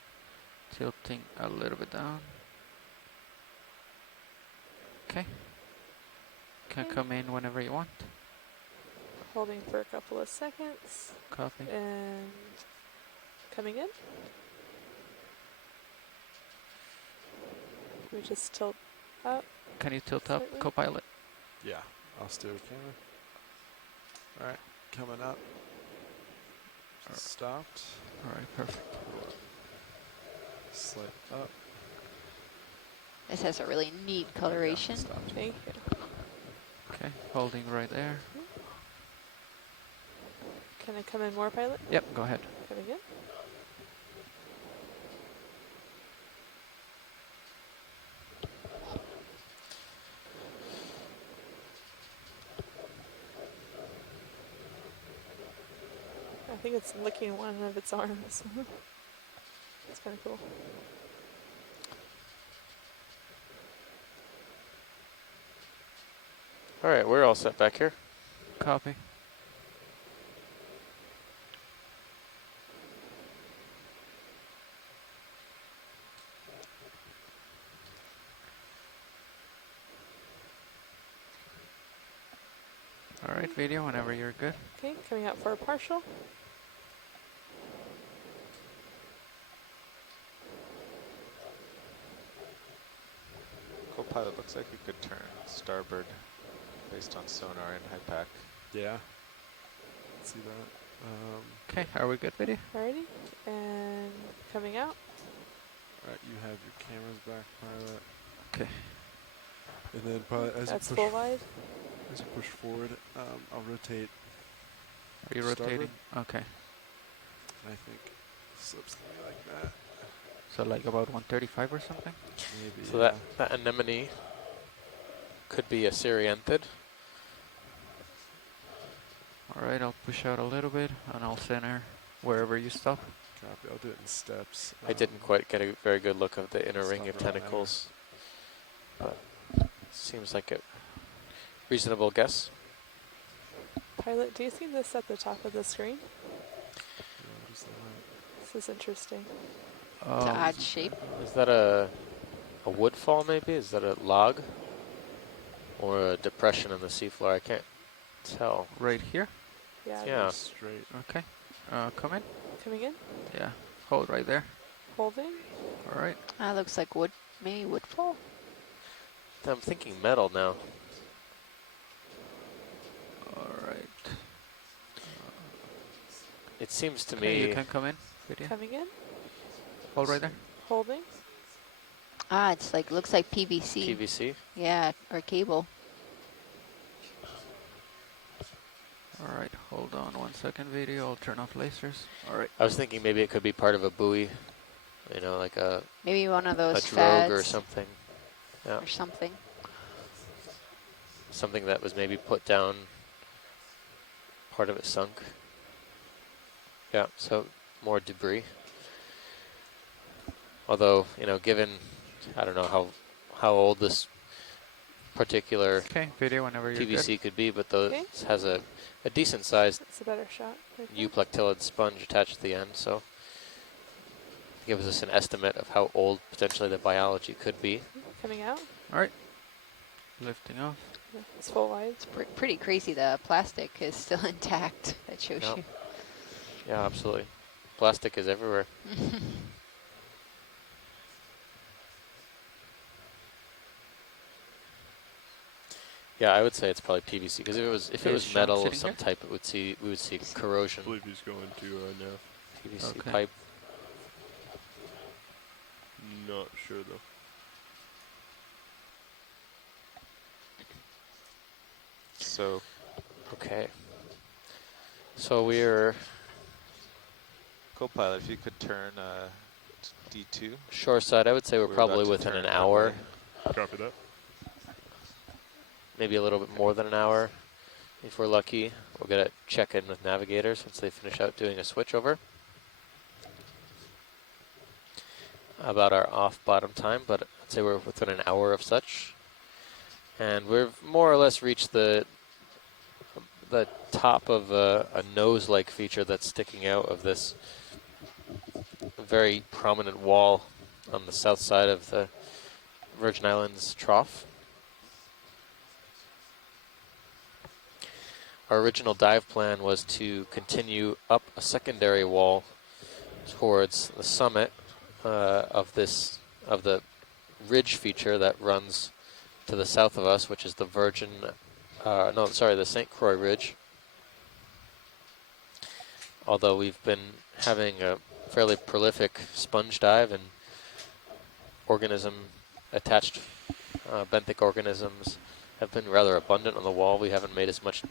Tilting a little bit down. Okay. Can come in whenever you want. Holding for a couple of seconds. Copy. And coming in. We just tilt up. Can you tilt slightly. up, co-pilot? Yeah, I'll steer the camera. Alright, coming up. Stopped. Alright, perfect. Slight up. This has a really neat coloration. Thank you. Okay, holding right there. Can I come in more, pilot? Yep, go ahead. Coming in. I think it's licking one of its arms. That's kind of cool. All right, we're all set back here. Copy. Alright, video, whenever you're good. Okay, coming out for a partial. Co-pilot looks like you could turn starboard based on sonar and high pack. Yeah. See that. Okay, are we good, video? Alrighty, and coming out. Alright, you have your cameras back, pilot. Okay. And then pilot, as That's you full push wide. as you push forward, I'll rotate. Are you rotating? Okay. And I think slip's gonna be like that. So like about 135 or something? Maybe. So that anemone could be a Syrianthid. Alright, I'll push out a little bit and I'll center wherever you stop. Copy. I'll do it in steps. I didn't quite get a very good look of the inner ring Stop of right there. tentacles, but seems like a reasonable guess. Pilot, do you see this at the top of the screen? Yeah, just like This is interesting. It's an odd shape. Is that a woodfall maybe? Is that a log? Or a depression in the seafloor? I can't tell. Right here? Yeah. Yeah. straight. Okay. Come in. Coming in. Yeah. Hold right there. Holding. Alright. Looks like wood, maybe woodfall. I'm thinking metal now. Alright. It seems to Okay, me. you can come in. Video. Coming in. Hold right there. Holding. Ah, it's like, looks like PVC. PVC. Yeah, or cable. All right, hold on 1 second, video. I'll turn off lasers. All right. I was thinking maybe it could be part of a buoy, you know, like a Maybe one of those drogue or fads something. Yeah, or something. something that was maybe put down. Part of it sunk. Yeah, so more debris. Although, you know, given, I don't know how old this particular Okay, video whenever you're PVC good. could be, but those Okay. has a decent sized That's a better shot. Right there. euplectillid sponge attached to the end, so gives us an estimate of how old potentially the biology could be. Coming out. All right. Lifting off. Yeah, it's full wide. It's pretty crazy the plastic is still intact. That shows Yep. you. Yeah, absolutely. Plastic is everywhere. Yeah, I would say it's probably PVC because if it was Sean metal of sitting some here? type, we would see corrosion. I believe he's going to now. PVC Okay. pipe. Not sure though. So Okay. So we're co-pilot, if you could turn D2. shore side. I would say we're We're probably about to within turn an that hour, way. Copy that. maybe a little bit more than an hour. If we're lucky, we'll get a check-in with navigators once they finish out doing a switchover. About our off-bottom time, but I'd say we're within an hour of such. And we've more or less reached the top of a nose-like feature that's sticking out of this very prominent wall on the south side of the Virgin Islands Trough. Our original dive plan was to continue up a secondary wall towards the summit of the ridge feature that runs to the south of us, which is the the St. Croix Ridge. Although we've been having a fairly prolific sponge dive and attached benthic organisms have been rather abundant on the wall. We haven't made as much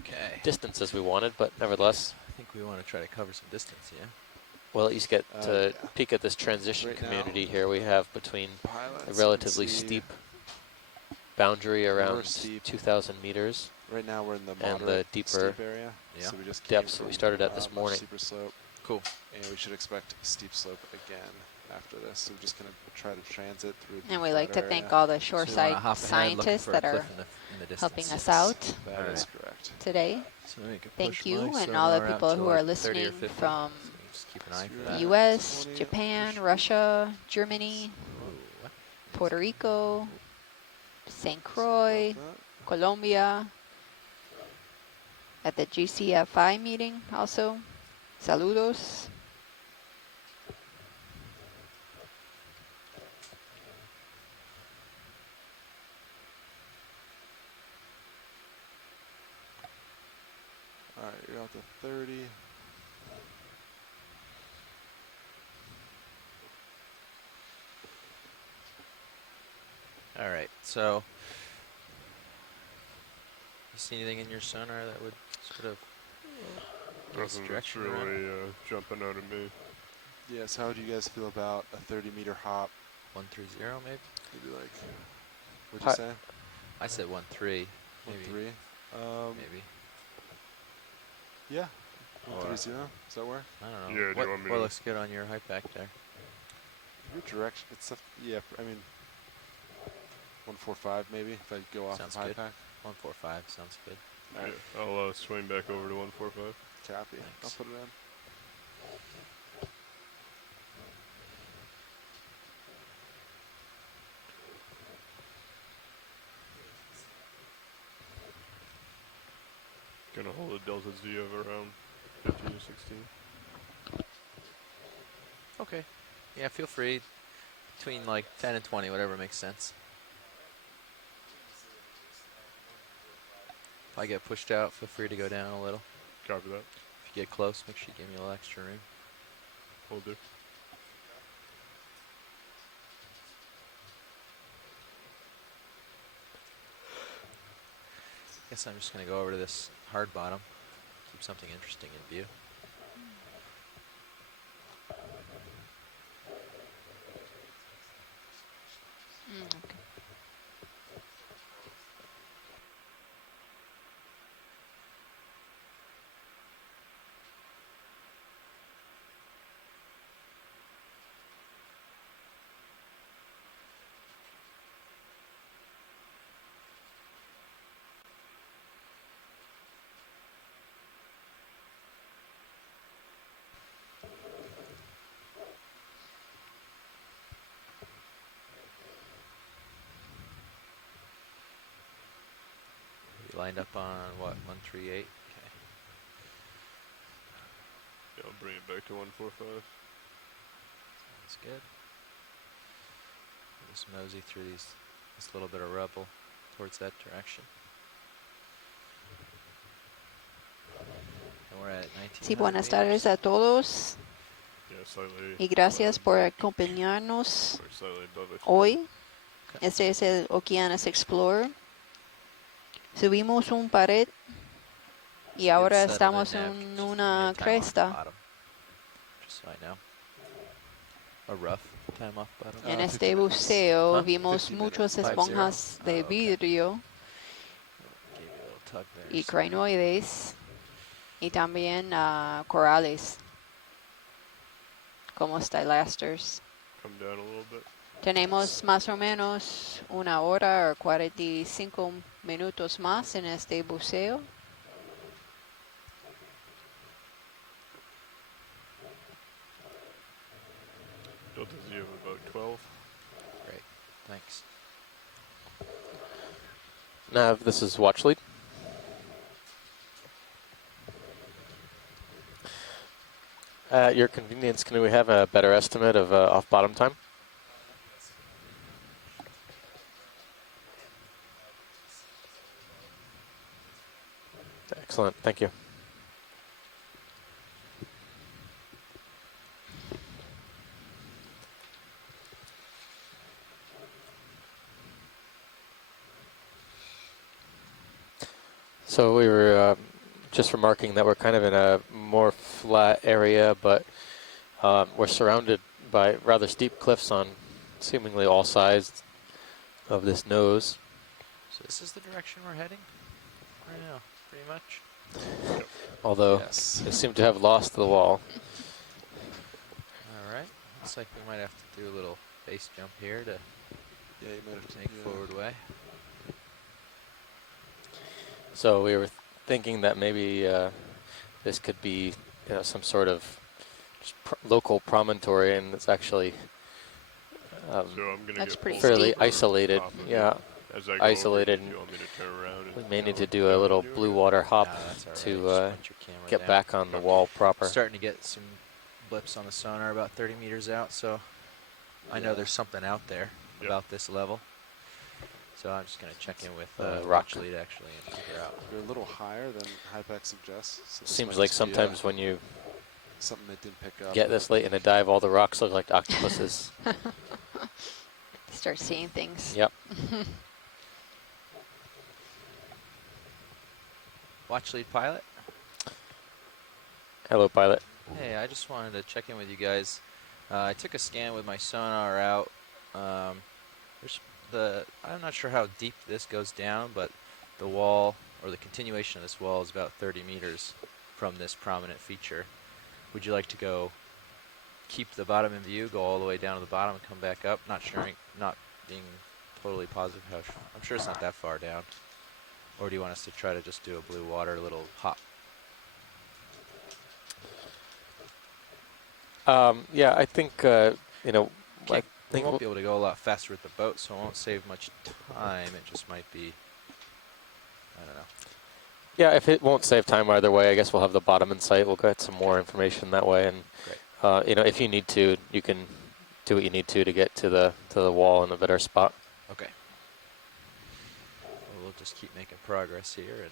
distance as we wanted, but nevertheless. I think we want to try to cover some distance, yeah? We'll at least get to peek at this transition Right community now, here we have between pilots, a you relatively can see steep boundary around more steep. 2,000 meters Right now we're in the and the moderate deeper steep area. Yeah. So we just came depths that we from, started at this much morning. steeper slope. Cool. And we should expect a steep slope again after this. So we're just going to try to transit through the And we like to flat thank area. all the So we wanna shoreside hop ahead, looking scientists for a that cliff are in the distance. helping us Yes, out That is correct. today. So we can Thank push you, my and all the sonar out people to who like are 30 or listening 50. from So just keep an eye for The the that. U.S., 20 Japan, push. Russia, Germany, Ooh, what? Puerto Rico, St. Croix, About that. Colombia, at the GCFI meeting also. Saludos. All right, you're out to 30. All right, so you see anything in your sonar that would sort of give us Nothing that's direction around? really jumping out at me. Yes, how do you guys feel about a 30-meter hop? 130 maybe? Maybe like, what'd you say? I said 13. Maybe. 1-3? Maybe. Yeah. Or- 130. Does that work? I don't know. Yeah, do you what want me what to- looks good on your height back there? Your direction, it's a, yeah, I mean, 145 maybe, if I go off Sounds of high good. pack. 145 sounds good. All right. Yeah, I'll swing back over to 145. Copy. I'll Thanks. put it in. Gonna hold a delta Z of around 15 or 16. Okay. Yeah, feel free. Between like 10 and 20, whatever makes sense. If I get pushed out, feel free to go down a little. Copy that. If you get close, make sure you give me a little extra room. Will do. Guess I'm just going to go over to this hard bottom, keep something interesting in view. Okay. You lined up on what, 138? Okay. Yeah, I'll bring it back to 145. Sounds good. Just mosey through this little bit of rubble towards that direction. And we're at 1900 Sí, buenas meters. tardes a todos Yeah, slightly. y gracias por acompañarnos Or slightly above it. hoy. Este es el Okeanos Explorer. Subimos un pared y ahora estamos en una cresta. Just so I know. A rough time off bottom. En este buceo vimos 50 muchas minutes. esponjas 5-0. de Oh, okay. vidrio Gave you a little tug there. y crinoides y también corales como stylasters. Come down a little bit. Tenemos más o menos 1 hora o 45 minutos más en este buceo. Delta Z of about 12. Great, thanks. Nav, this is watch lead. At your convenience, can we have a better estimate of off bottom time? Excellent, thank you. So we were just remarking that we're kind of in a more flat area, but we're surrounded by rather steep cliffs on seemingly all sides of this nose. So this is the direction we're heading right now, pretty much. Although they seem to have lost the wall. All right, looks like we might have to do a little base jump here to Yeah, you might have to make forward way. So we were thinking that maybe this could be, you know, some sort of just local promontory, and it's actually So I'm gonna That's get pretty fairly steep. isolated. Top of Yeah, it. As I go isolated. Over, do you want me to turn around and We may need to down- do a down little maneuver? blue water hop No, that's all right. to Just point your camera get down. back on the wall proper. Starting to get some blips on the sonar about 30 meters out, so I know there's something out there about this level. So I'm just going to check in with rock. watch lead actually and figure out. You're a little higher than HiPAC suggests. So this Seems might like just be, sometimes when you something that didn't pick up. get this late in a dive, all the rocks look like octopuses. Start seeing things. Yep. Watch lead pilot. Hello, pilot. Hey, I just wanted to check in with you guys. I took a scan with my sonar out. I'm not sure how deep this goes down, but the wall, or the continuation of this wall, is about 30 meters from this prominent feature. Would you like to go keep the bottom in view, go all the way down to the bottom and come back up? Not being totally positive how, I'm sure it's not that far down. Or do you want us to try to just do a blue water little hop? Yeah, I think, you know, I We think won't be able to go a lot faster with the boat, so it won't save much time. It just might be, I don't know. yeah, if it won't save time either way, I guess we'll have the bottom in sight. We'll get some more information that way, and you know, if you need to, you can do what you need to get to the wall in a better spot. Okay. Well, we'll just keep making progress here, and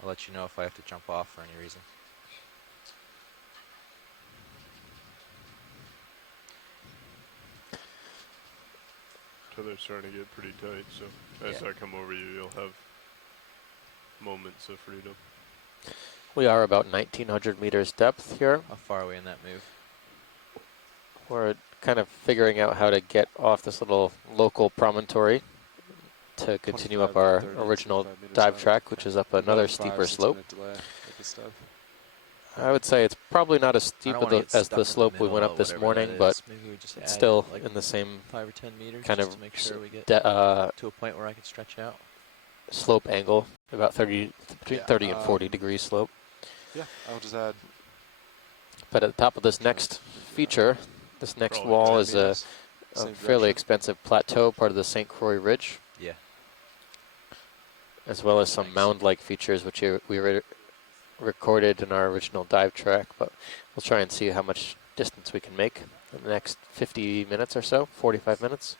I'll let you know if I have to jump off for any reason. tether's starting to get pretty tight, so as I come over you, you'll have moments of freedom. We are about 1,900 meters depth here. How far are we in that move? We're kind of figuring out how to get off this little local promontory to continue up our original dive track, which is up another steeper slope. I would say it's probably not as steep as the slope we went up this morning, but it's still like in the same 5 or 10 meters kind just of to make sure we get to a point where I can stretch out. slope angle, about between 30 and 40 degree slope. Yeah, I'll just add. But at the top of this next feature, this next wall is a fairly expensive plateau, part of the St. Croix Ridge. Yeah. As well as some mound-like features, which we recorded in our original dive track, but we'll try and see how much distance we can make in the next 50 minutes or so, 45 minutes.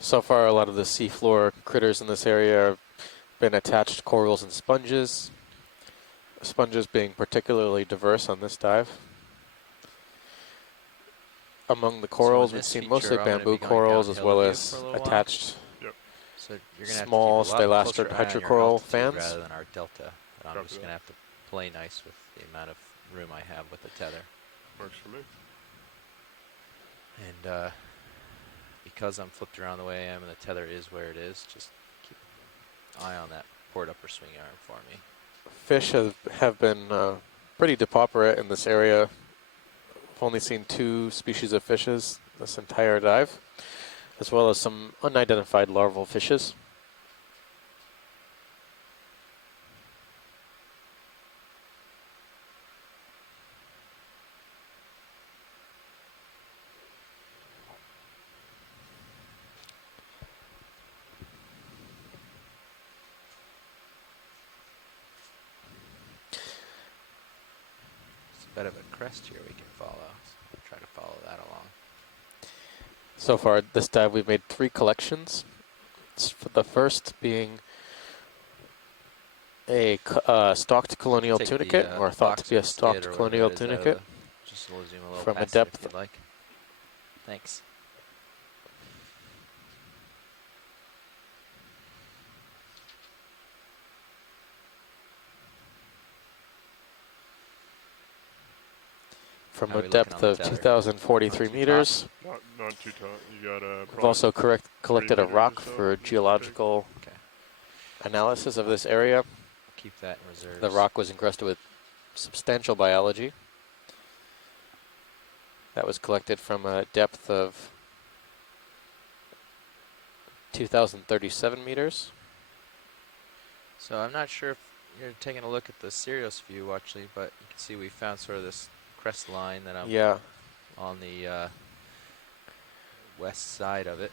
So far, a lot of the seafloor critters in this area have been attached corals and sponges. Sponges being particularly diverse on this dive. Among the corals, we've seen mostly bamboo corals as well as attached So you're gonna small have to keep a lot closer stylastic eye on your hydrocoral altitude fans. rather than our delta. And I'm just going to have to play nice with the amount of room I have with the tether. Works for me. And because I'm flipped around the way I am and the tether is where it is, just keep an eye on that port upper swing arm for me. Fish have been pretty depauperate in this area. I've only seen 2 species of fishes this entire dive, as well as some unidentified larval fishes. Bit of a crest here we can follow, so we'll try to follow that along. So far, this dive, we've made 3 collections. The first being a stalked colonial tunicate, or thought to be a stalked colonial tunicate, from a depth if like. Thanks. from a depth of 2,043 meters. Not too taut. You got We've also collected a rock for geological analysis of this area. Keep that in reserve. The rock was encrusted with substantial biology. That was collected from a depth of 2,037 meters. So I'm not sure if you're taking a look at the Sirius view actually, but you can see we found sort of this crest line that I'm on the west side of it.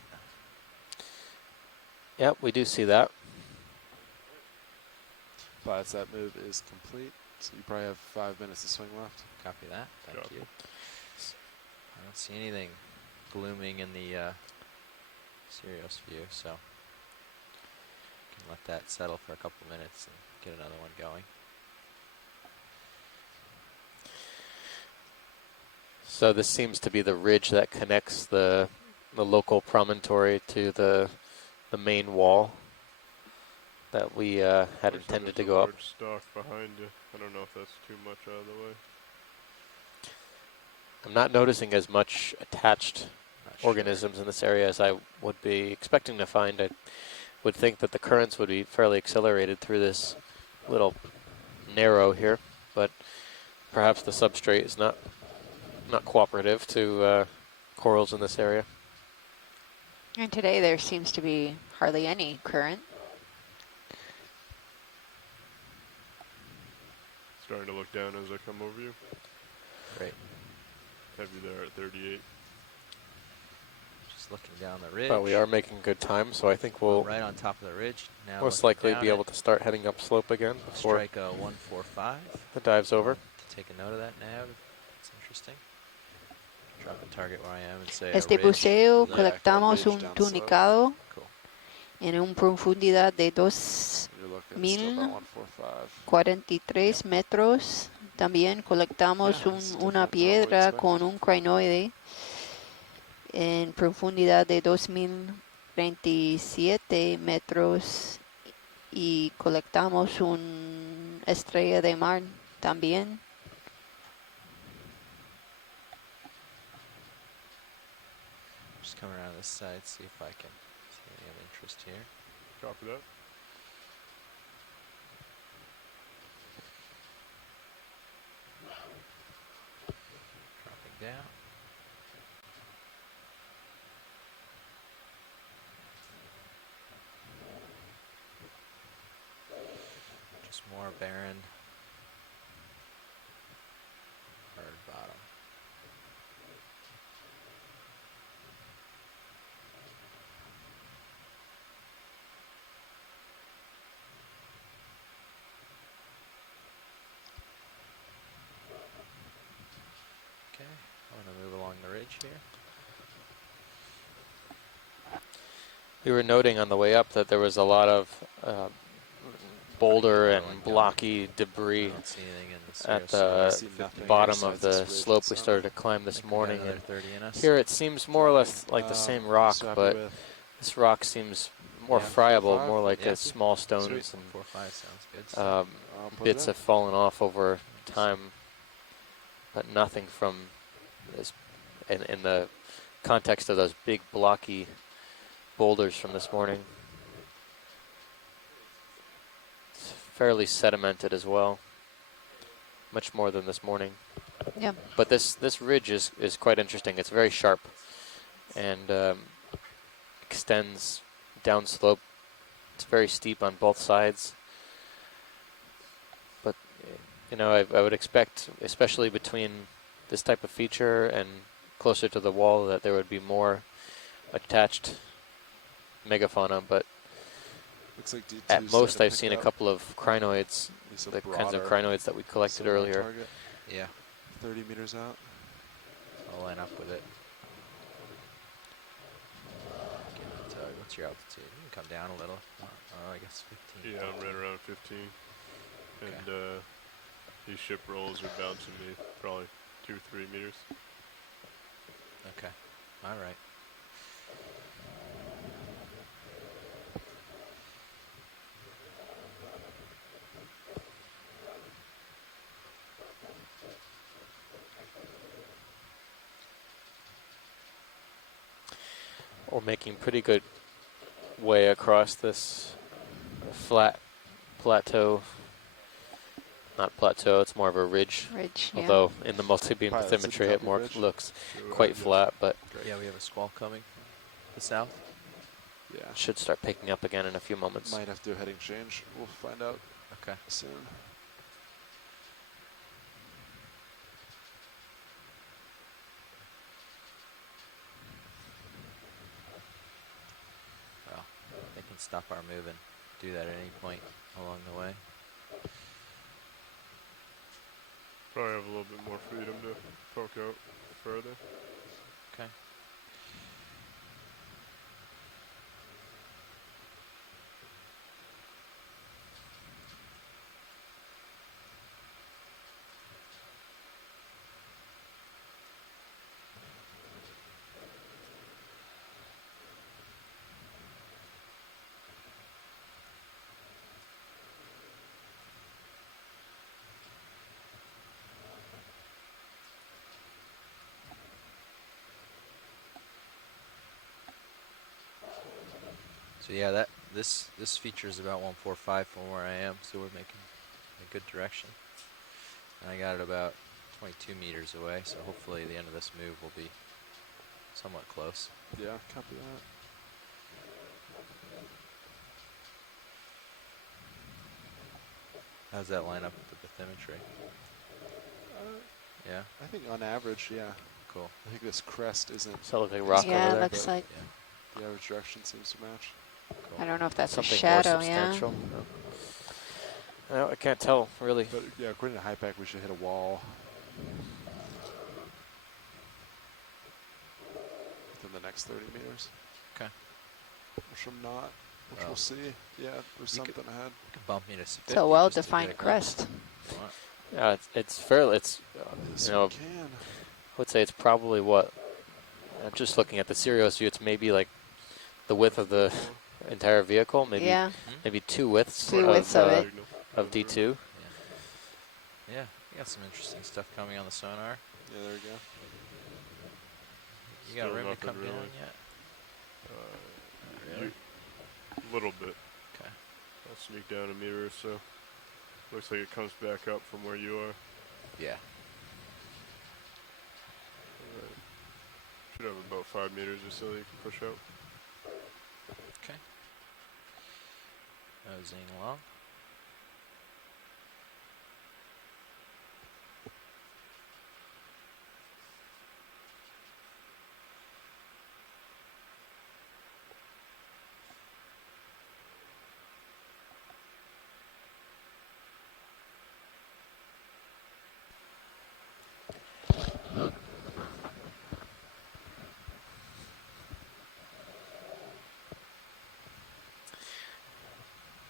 Yep, we do see that. Flats, that move is complete, so you probably have 5 minutes of swing left. Copy that, thank you. I don't see anything glooming in the Sirius view, so can let that settle for a couple minutes and get another one going. So this seems to be the ridge that connects the local promontory to the main wall that we had intended to go up. Stock behind you. I don't know if that's too much out of the way. I'm not noticing as much attached organisms in this area as I would be expecting to find. I would think that the currents would be fairly accelerated through this little narrow here, but perhaps the substrate is not cooperative to corals in this area. And today there seems to be hardly any current. Starting to look down as I come over you. Great. Have you there at 38. Just looking down the ridge. But we are making good time, so I think we'll right on top of the ridge. Now most likely be able to start heading up slope again before strike a 145. The dive's over. Take a note of that now. It's interesting. Drop a target where I am and say Este buceo colectamos un tunicado en una profundidad de 2,043 metros También colectamos una piedra con un crinoide en profundidad de 2037 metros y colectamos una estrella de mar también. Just come around this side, see if I can see any of interest here. Copy that. Dropping down. Just more barren, hard bottom. Okay, I'm going to move along the ridge here. We were noting on the way up that there was a lot of boulder and blocky debris at the bottom of the slope we started to climb this morning. And here it seems more or less like the same rock, but this rock seems more friable, more like small stones, and 4, 5 sounds good. bits have fallen off over time, but nothing from this in the context of those big blocky boulders from this morning. It's fairly sedimented as well, much more than this morning. Yeah. But this ridge is quite interesting. It's very sharp and extends downslope. It's very steep on both sides. But you know, I would expect, especially between this type of feature and closer to the wall, that there would be more attached megafauna, but looks like D2's at most starting I've to seen a pick up. couple of crinoids, the kinds of crinoids that we collected earlier. Target. Yeah. 30 meters out. I'll line up with it. What's your altitude? You can come down a little. Oh, I guess 15. Yeah, I'm right around 15. Okay. And these ship rolls are bouncing me probably 2-3 meters. Okay. All right. We're making pretty good way across this flat plateau. Not plateau, it's more of a ridge. Ridge, yeah. Although in the multi-beam Pilot bathymetry it copy more ridge. looks So, quite flat, but Yeah, we have a squall coming. The south. Yeah. should start picking up again in a few moments. Might have to do a heading change. We'll find out Okay. soon. Well, they can stop our move and do that at any point along the way. Probably have a little bit more freedom to poke out further. Okay. So yeah, this feature is about 145 from where I am, so we're making a good direction. And I got it about 22 meters away, so hopefully the end of this move will be somewhat close. Yeah, copy that. How's that line up with the bathymetry? Yeah. I think on average, yeah. Cool. I think this crest isn't. So looks like rock Yeah, over there. looks like. The average direction seems to match. I don't know if that's Something a shadow, more yeah. substantial. No, I can't tell really. But yeah, according to HiPAC, we should hit a wall within the next 30 meters. Okay. Or some not, which we'll see. Yeah, there's something ahead. You can bump me to 50. It's a well-defined crest. It's fairly. It's Yes, you know, we can. I would say it's probably what. I'm just looking at the serial view. It's maybe like the width of the entire vehicle. Maybe Yeah. maybe two widths Two widths of it. of D2. Yeah, we got some interesting stuff coming on the sonar. Yeah, there we go. You got Still room to nothing come down really. yet? You, a little bit. Okay. I'll sneak down a meter or so. Looks like it comes back up from where you are. Yeah. Should have about 5 meters or so that you can push out. Okay. Nosing along.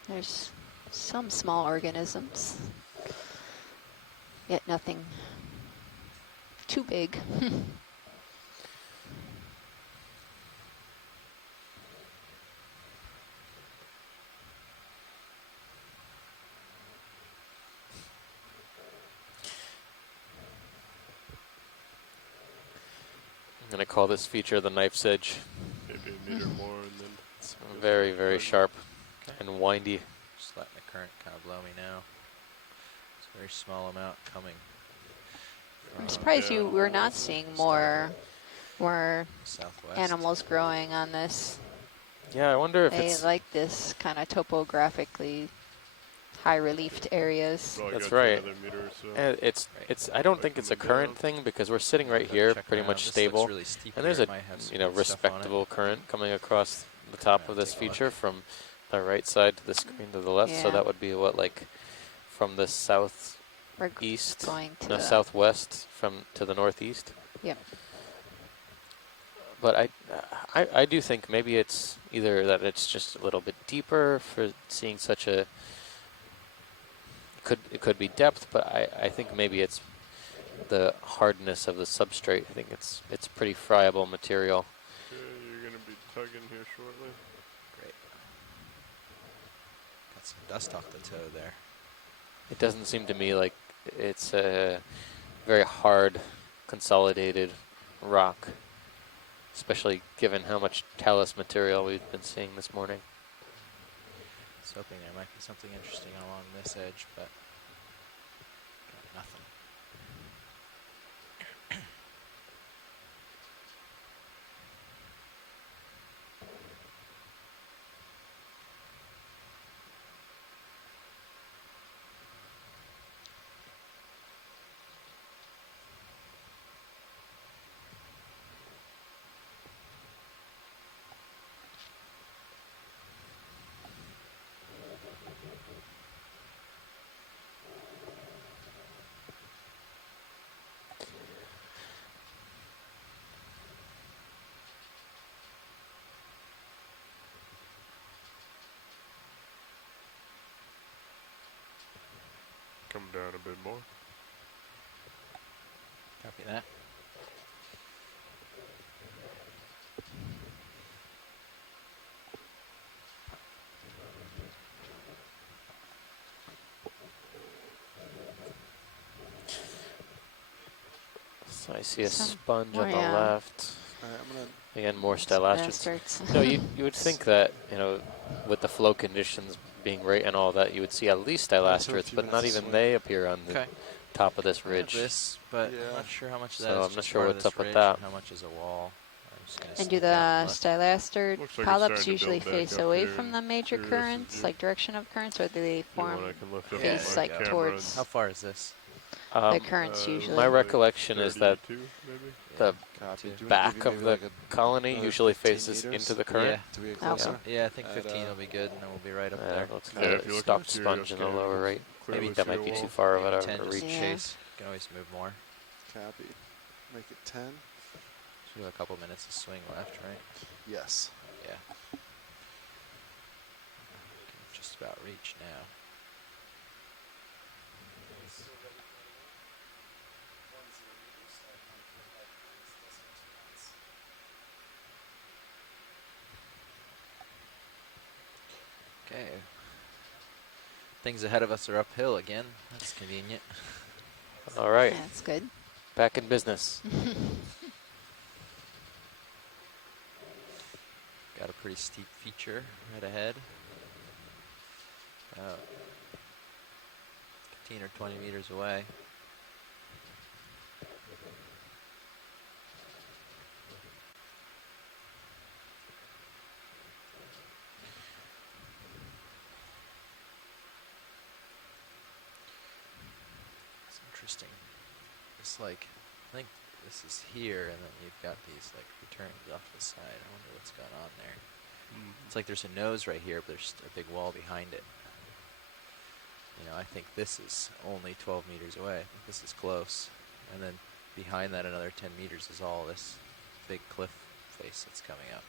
There's some small organisms, yet nothing too big. I'm going to call this feature the knife's edge. Maybe a meter more and then... It's very, very sharp and windy. Just letting the current kind of blow me now. It's a very small amount coming. I'm surprised you were not seeing more Southwest. animals growing on this. Yeah, I wonder if They it's... like this kind of topographically high reliefed areas. Probably That's got right. another meter or so. And it's. I don't think it's a current thing because we're sitting right here, pretty much stable, Really steep and there's here. a It might have some you know good stuff on it. respectable current coming across the top of this take a look. feature from the right side to the screen to the left. So Yeah. that would be what, like from the southeast, We're going to no, the southwest from to the northeast. Yep. But I do think maybe it's either that it's just a little bit deeper for seeing such a. It could be depth, but I think maybe it's the hardness of the substrate. I think it's pretty friable material. Okay, you're going to be tugging here shortly. Great. Got some dust off the toe there. It doesn't seem to me like it's a very hard, consolidated rock, especially given how much talus material we've been seeing this morning. I was hoping there might be something interesting along this edge, but got nothing. Come down a bit more. Copy that. So I see a Some sponge more, on the yeah. left. All right, I'm gonna. Again, more Some stylastids. bastards. No, you would think that, you know, with the flow conditions being right and all that, you would see at least Alright, so a stylastrids, few but not minutes to even swing. they appear on the Okay. top of this I have ridge. this, but Yeah. I'm not sure how much of So that is I'm just not sure part of what's this up with ridge that. and how much is a wall. I'm just gonna And do sneak the out and look. stylaster Looks like it's polyps starting to usually build back face up away here from and the major here, this is currents, you. like direction of currents, or do they If you want, form I can lift up face my like camera towards How far is this? the currents and, usually? My recollection is that 32 maybe? the Copy. Do you wanna back give me of maybe the like colony another usually 15 faces meters? into the current. To get Oh. closer? Yeah, I think At, 15 will be good, and then we'll be right up Yeah, there. looks Yeah, like if you a look at stock the serial sponge in the scan, you lower can right. clearly Maybe that see might a be too wall. far of Maybe it 10 of a just reach. in Yeah. case. You can always move more. Copy. Make it 10. So we have a couple minutes of swing left, right? Yes. Yeah. Can just about reach now. Okay. Things ahead of us are uphill again. That's convenient. All right. Yeah, that's good. Back in business. Got a pretty steep feature right ahead. 15 or 20 meters away. It's interesting. It's like, I think this is here, and then you've got these like returns off the side. I wonder what's going on there. It's like there's a nose right here, but there's a big wall behind it. You know, I think this is only 12 meters away. I think this is close. And then behind that, another 10 meters is all this big cliff face that's coming up.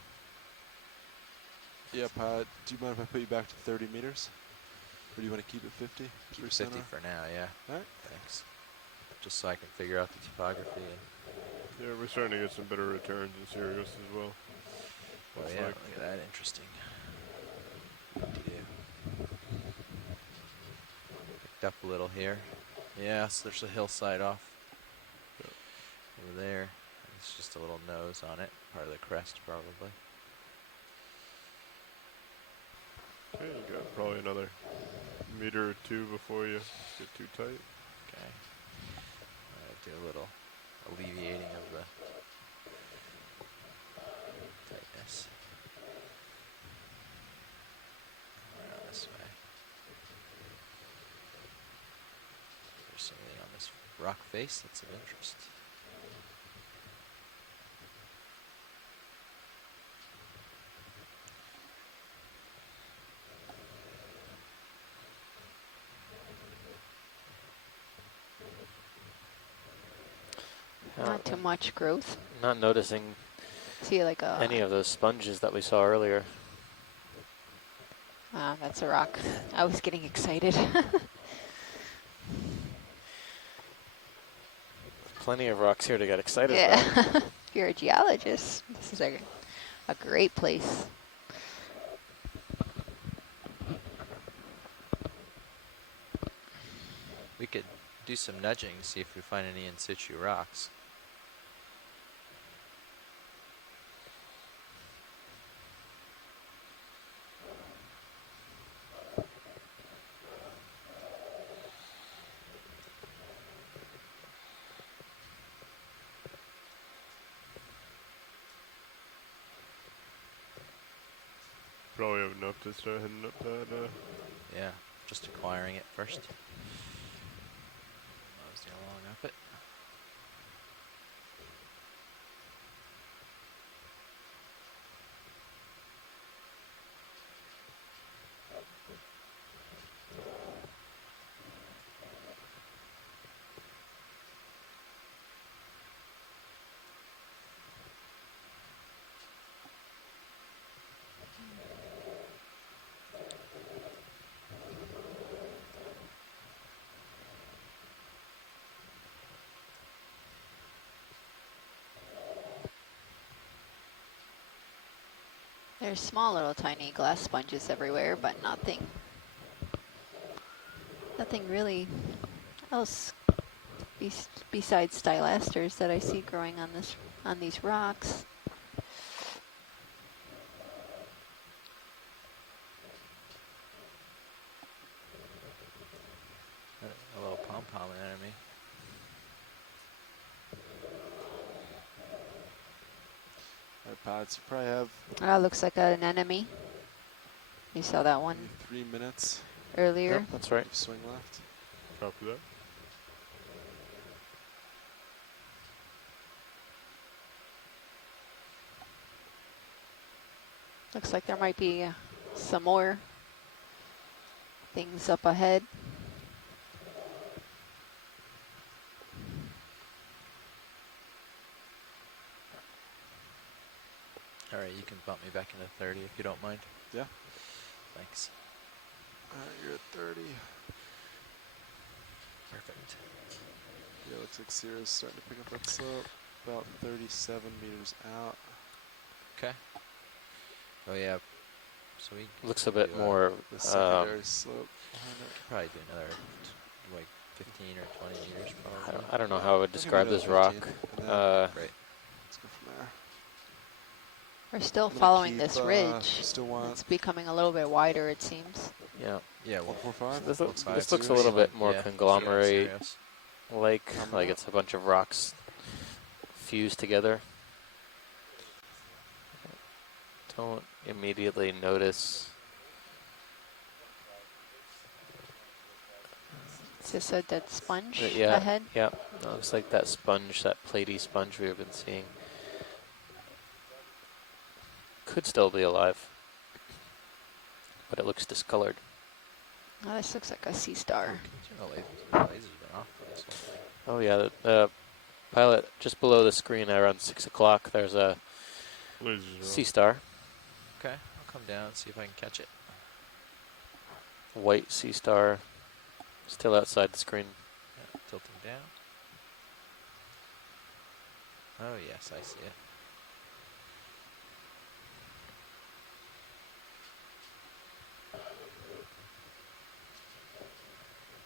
Yep. Do you mind if I put you back to 30 meters? Or do you want to keep it 50? Keep it 50 for now, yeah. All right. Thanks. Just so I can figure out the topography. Yeah, we're starting to get some better returns in Sirius as well. Oh yeah, look at that, interesting. Picked up a little here. Yeah, so there's a hillside off over there. It's just a little nose on it, part of the crest probably. Okay, you got probably another meter or two before you get too tight. Okay. Do a little alleviating of the tightness. Around this way. There's something on this rock face that's of interest. Not too much growth. Not noticing See like a... any of those sponges that we saw earlier. That's a rock. I was getting excited. Plenty of rocks here to get excited Yeah. about. If you're a geologist, this is a great place. We could do some nudging, see if we find any in situ rocks. Probably have enough to start heading up that. Yeah, just acquiring it first. Mosey along up it. There's small little tiny glass sponges everywhere, but nothing really else besides stylasters that I see growing on these rocks. A little pom-pom enemy. Pods, you probably have Looks like an enemy. You saw that one 3 minutes. earlier. Yep, that's right. Swing left. Copy that. Looks like there might be some more things up ahead. All right, you can bump me back into 30 if you don't mind. Yeah. Thanks. You're at 30. Perfect. Yeah, looks like Sierra's starting to pick up that slope. About 37 meters out. Okay. Oh yeah, So we Looks a could bit do, more. The secondary slope behind it. Could probably do another like 15 or 20 meters probably. I don't know how I would I can describe do this 15, rock. and then Great. let's go from there. We're still I'm gonna following keep, this ridge. Still want It's becoming a little bit wider, it seems. Yeah. Yeah, 145. This looks a little bit more yeah, conglomerate, like Coming up. it's a bunch of rocks fused together. Don't immediately notice. Is this a dead sponge Yeah, ahead? yeah. Looks like that sponge, that platey sponge we've been seeing. Could still be alive, but it looks discolored. Oh, this looks like a sea star. Oh yeah, the pilot just below the screen around 6 o'clock. There's a sea star, Okay, I'll come down and see if I can catch it. white sea star, still outside the screen. Yeah, tilting down. Oh yes, I see it.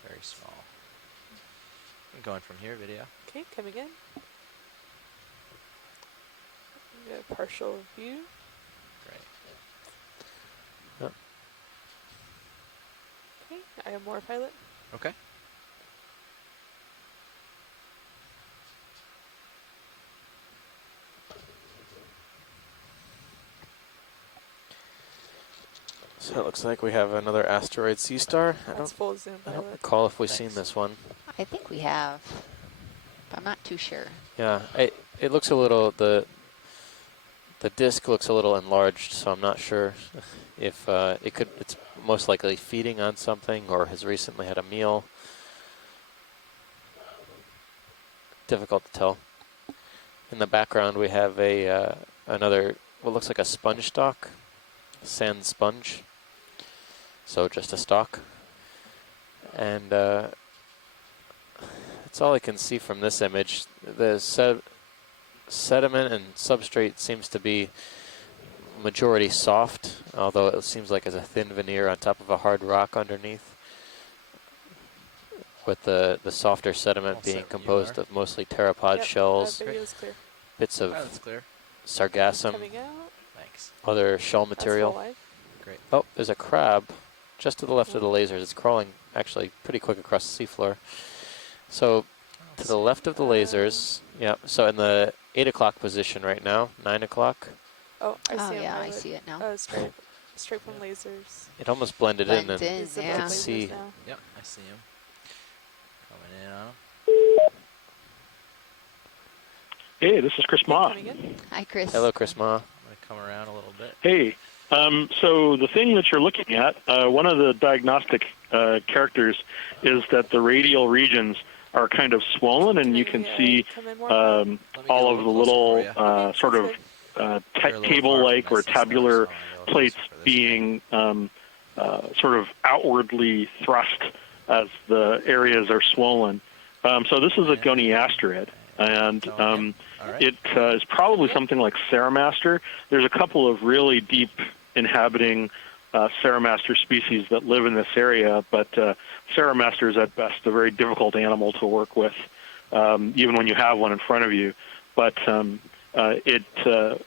Very small. I'm going from here, video. Okay, coming in. We got a partial view. Great. Yep. Okay, I have more pilot. Okay. So it looks like we have another asteroid sea star. That's full zoom I don't pilot. recall if we've seen this one. I think we have, but I'm not too sure. Yeah, it looks a little, the disc looks a little enlarged, so I'm not sure if it's most likely feeding on something or has recently had a meal. Difficult to tell. In the background we have another, what looks like a sponge stalk, sand sponge. So just a stalk. And that's all I can see from this image. The sediment and substrate seems to be majority soft, although it seems like it's a thin veneer on top of a hard rock underneath, with the softer sediment being composed of mostly pteropod shells, bits of sargassum, Thanks. other shell material. Great. Oh, there's a crab just to the left of the lasers. It's crawling actually pretty quick across the seafloor. So to the left of the lasers, yeah, so in the 8 o'clock position right now, 9 o'clock. Oh, I see him. Yeah, I pilot. see it now. Straight from lasers. It almost blended in, and He's you above can lasers see. now. Yep, I see him. Coming in on him. Hey, this is Chris Ma. Hi, Chris. Hello, Chris Ma. I'm going to come around a little bit. Hey, so the thing that you're looking at, one of the diagnostic characters is that the radial regions are kind of swollen, and you can see all of the little sort of table-like or tabular plates being sort of outwardly thrust as the areas are swollen. So this is a goniasterid, and it is probably something like Ceramaster. There's a couple of really deep inhabiting Ceramaster species that live in this area, but Ceramaster is at best a very difficult animal to work with, even when you have one in front of you. But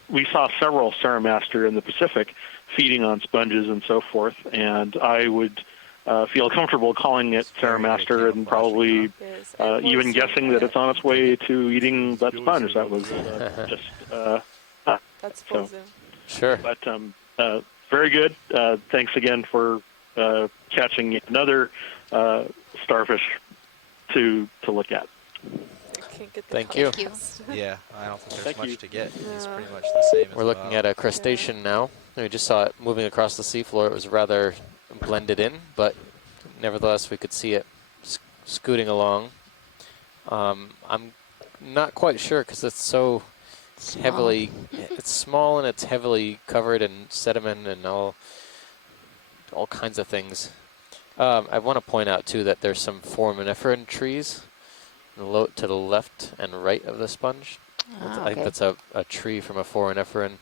we saw several Ceramaster in the Pacific feeding on sponges and so forth, and I would feel comfortable calling it Ceramaster and probably even guessing that it's on its way to eating that sponge. That was just... That's full zoom. Sure. But very good. Thanks again for catching yet another starfish to look at. Thank you. Yeah, I don't think there's Thank much you. to get. He's pretty much the same as We're looking at a crustacean now. We just saw it moving across the seafloor. It was rather blended in, but nevertheless we could see it scooting along. I'm not quite sure because it's so heavily, it's small and it's heavily covered in sediment and all kinds of things. I want to point out too that there's some foraminiferan trees to the left and right of the sponge. I think that's a tree from a foraminiferan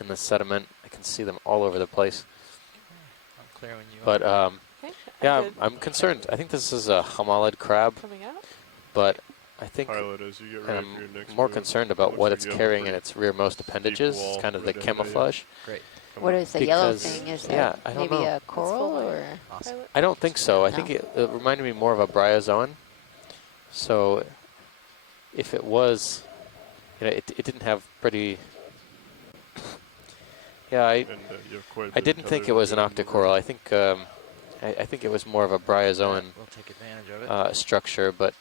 in the sediment. I can see them all over the place. clear when you But are. Okay, yeah, good. I'm concerned. I think this is a hamalid crab, Coming out. but I think Pilot, as you get ready for your I'm next more move, concerned it about looks what like it's you have a carrying in pretty its rearmost steep appendages, wall kind of the right ahead of you. camouflage. Great. What is the yellow Because, thing? Is yeah, that I don't maybe know. a coral or? Awesome. Pilot. I don't think so. I No. think it reminded me more of a bryozoan. So if it was, it didn't have pretty. Yeah, And you have quite a I bit didn't of think tether it was to an get him octocoral. around. I think I think it was more of a bryozoan We'll take advantage of it. structure, but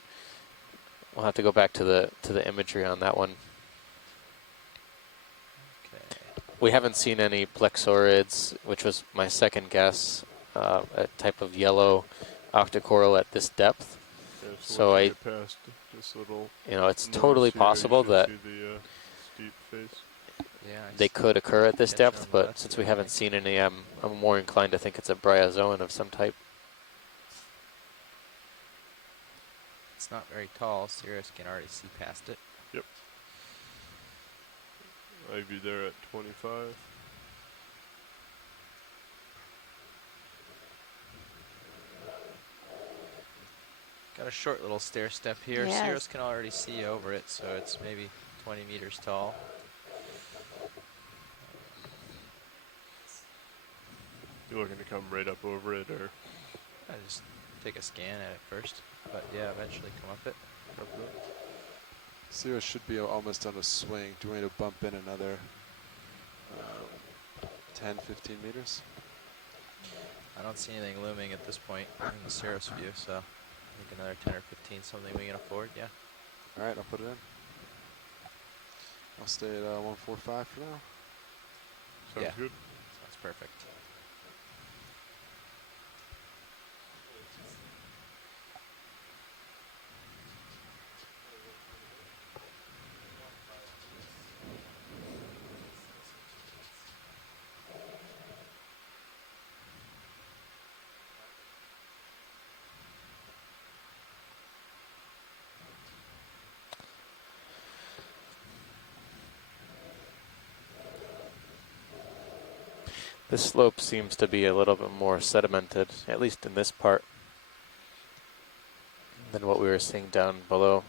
we'll have to go back to the imagery on that one. Okay. We haven't seen any plexaurids, which was my second guess, a type of yellow octocoral at this depth. Yeah, So once you get past this little it's nose totally here, possible you should that see the steep face. Yeah, they could occur at this catcher depth, on the but left since here, we I haven't think. seen any, I'm more inclined to think it's a bryozoan of some type. It's not very tall. Sirius can already see past it. Yep. Ivy there at 25. Got a short little stair step here. Yes. Sirius can already see over it, so it's maybe 20 meters tall. You looking to come right up over it, or? I just take a scan at it first, but yeah, eventually come up it. Sirius should be almost on a swing. Do you want me to bump in another 10, 15 meters? I don't see anything looming at this point in the Sirius view, so I think another 10 or 15 something we can afford, yeah. All right, I'll put it in. I'll stay at 145 for now. Sounds good. Sounds perfect. This slope seems to be a little bit more sedimented, at least in this part, than what we were seeing down below.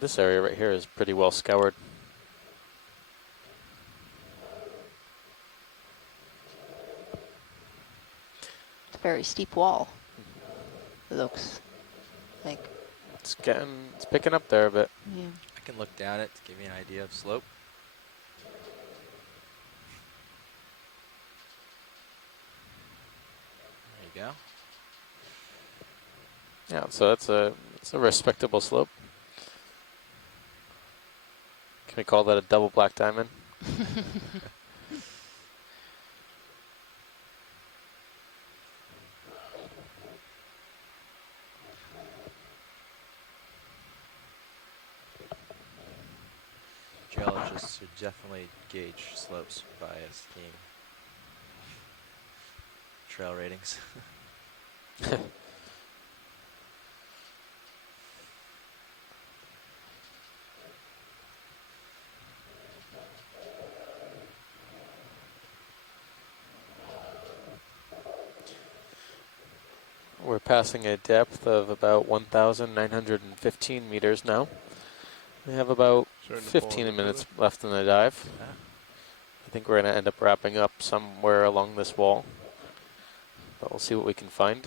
This area right here is pretty well scoured. It's a very steep wall. It looks like. It's picking up there a bit. Yeah. I can look down it to give you an idea of slope. There you go. Yeah, so it's a respectable slope. Can we call that a double black diamond? Geologists should definitely gauge slopes by skiing trail ratings. We're passing a depth of about 1,915 meters now. We have about Starting to fall 15 into minutes the- left in the dive. Yeah. I think we're going to end up wrapping up somewhere along this wall, but we'll see what we can find.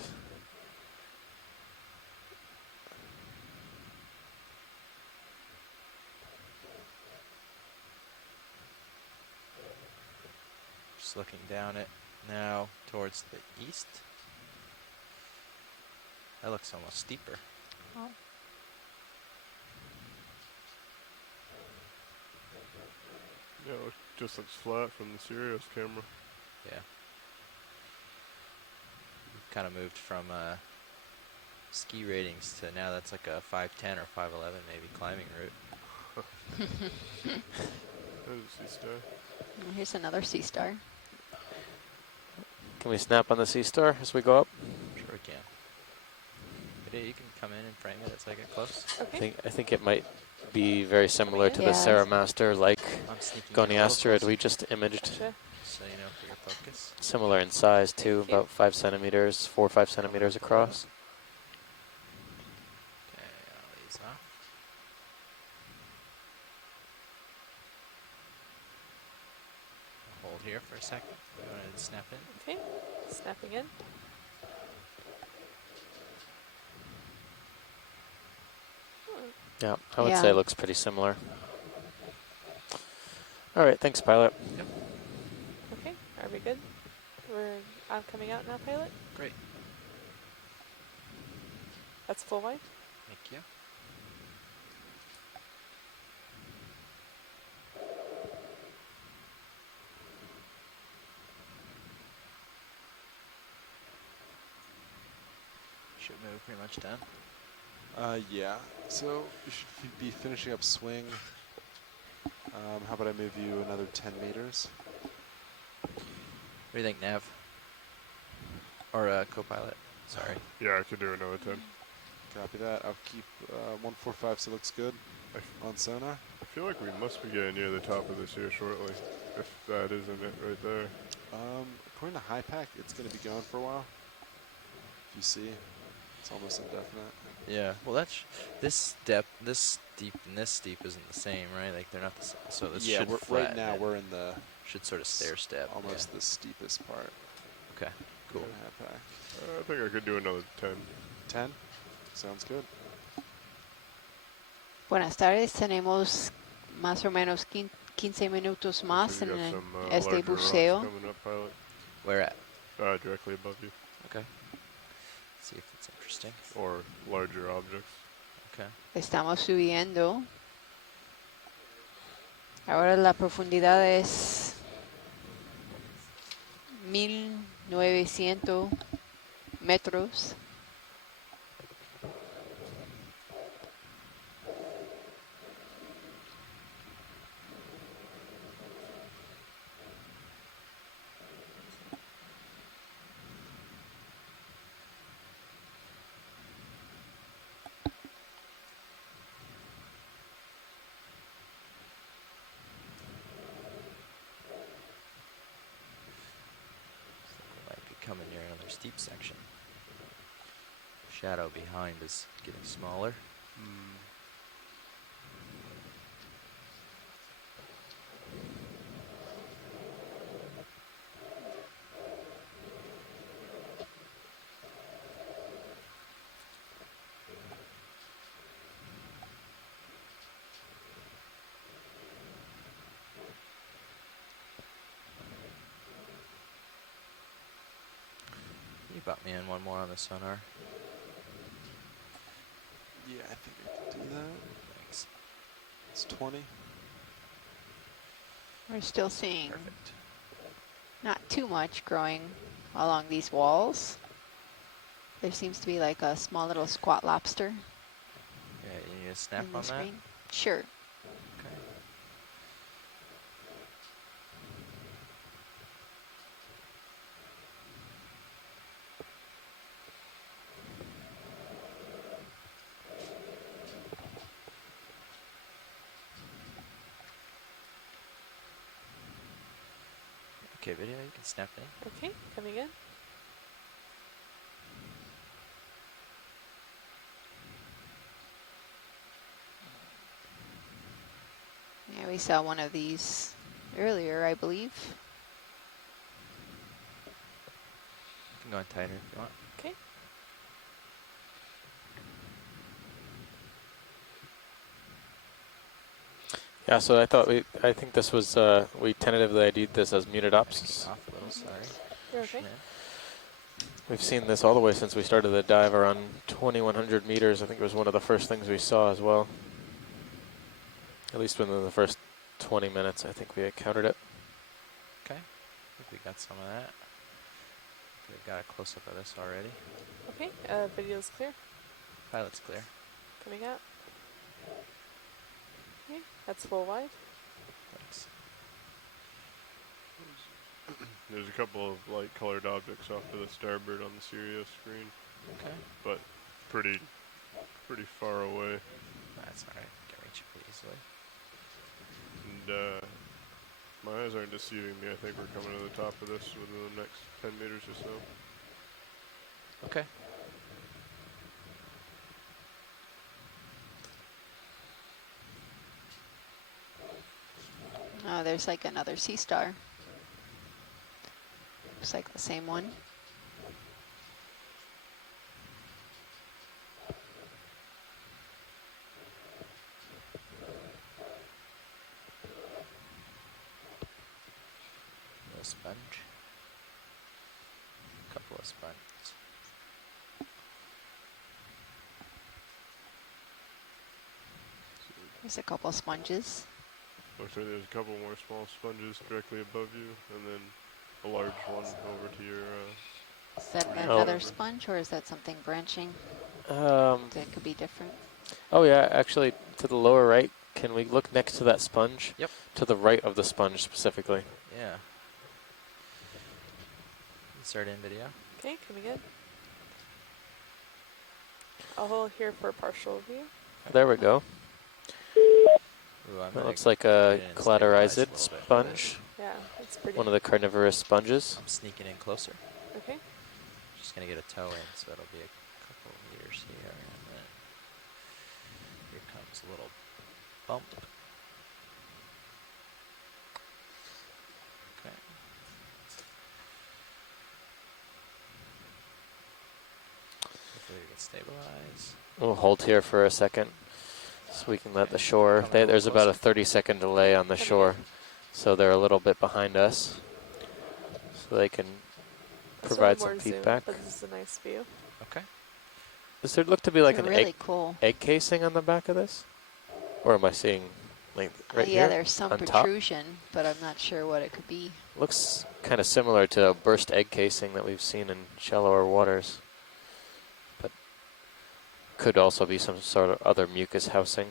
Just looking down it now towards the east. That looks almost steeper. Oh. Yeah, it just looks flat from the Sirius camera. Yeah. kind of moved from ski ratings to now that's like a 510 or 511 maybe climbing route. There's a sea star. Here's another sea star. Can we snap on the sea star as we go up? Sure we can. But yeah, you can come in and frame it as I get close. Okay. I think it might be very similar to the Yeah. Sarah Master, like I'm sneaking in a Goni little asteroid closer. we just imaged. Gotcha. So you know for your focus. Similar in size too, Thank you. about 5 centimeters, 4 or 5 centimeters across. Okay, I'll ease off. I'll hold here for a second. You want to snap in? Okay. Snapping in. Yeah, I would Yeah. say it looks pretty similar. All right, thanks, pilot. Yep. Okay. Are we good? I'm coming out now, pilot. Great. That's full wide. Thank you. Should move pretty much done. Yeah. So you should be finishing up swing. How about I move you another 10 meters? What do you think, Nav? Or co-pilot? Sorry. Yeah, I could do another 10. Copy that. I'll keep 145 so it looks good on sonar. I feel like we must be getting near the top of this here shortly, if that isn't it right there. According to high pack, it's going to be going for a while. If you see, it's almost indefinite. Yeah. Well, that's this depth, this steep, and this steep isn't the same, right? Like they're not the same. So this should right flatten now it. we're in the Should sort of stair step. almost the steepest part. Okay. Cool. High pack. I think I could do another 10. 10? Sounds good. Buenas tardes, tenemos más o menos 15 minutos más So en you got some, este larger rocks buceo. coming up, pilot. Where at? Directly above you. Okay. See if it's interesting. Or larger objects. Okay. Estamos subiendo. Ahora la profundidad es 1900 metros. Might be coming near another steep section. Shadow behind is getting smaller. You brought me in one more on the sonar. Yeah, I think I can do that. Thanks. It's 20. We're still seeing Perfect. not too much growing along these walls. There seems to be like a small little squat lobster Yeah, you need a snap in the on that? screen. Sure. Okay. Okay, video, you can snap in. Okay. Coming in. Yeah, we saw one of these earlier, I believe. You can go in tighter if you want. Okay. Yeah, so I think this was, we tentatively ID'd this as muted ops. Off a little, sorry. You're okay. We've seen this all the way since we started the dive around 2,100 meters. I think it was one of the first things we saw as well. At least within the first 20 minutes, I think we encountered it. Okay. I think we got some of that. We've got a close-up of this already. Okay, video's clear. Pilot's clear. Coming out. Okay, that's full wide. Thanks. There's a couple of light colored objects off to the starboard on the Sirius screen. Okay. But pretty far away. That's alright. Can reach it pretty easily. And my eyes aren't deceiving me. I think we're coming to the top of this within the next 10 meters or so. Okay. Oh, there's like another sea star. Looks like the same one. A sponge. A couple of sponges. There's a couple sponges. Looks like there's a couple more small sponges directly above you, and then a large one over to your. Is that another sponge, or is that something branching? That could be different. Oh yeah, actually, to the lower right. Can we look next to that sponge? Yep. To the right of the sponge specifically. Yeah. Start in video. Okay, coming in. I'll hold here for partial view. There we go. Ooh, That looks like a collateralized sponge. Yeah, it's pretty. One of the carnivorous sponges. I'm sneaking in closer. Okay. Just gonna get a toe in, so it'll be a couple of meters here, and then here comes a little bump. Okay. Hopefully we can stabilize. We'll hold here for a second, so we can let the shore. There's about a 30-second delay on the shore, so they're a little bit behind us, so they can provide some feedback. But this is a nice view. Okay. Does there look to be like an really cool egg casing on the back of this? Or am I seeing like right here? Yeah, there's some on top? protrusion, but I'm not sure what it could be. Looks kind of similar to a burst egg casing that we've seen in shallower waters. But could also be some sort of other mucus housing.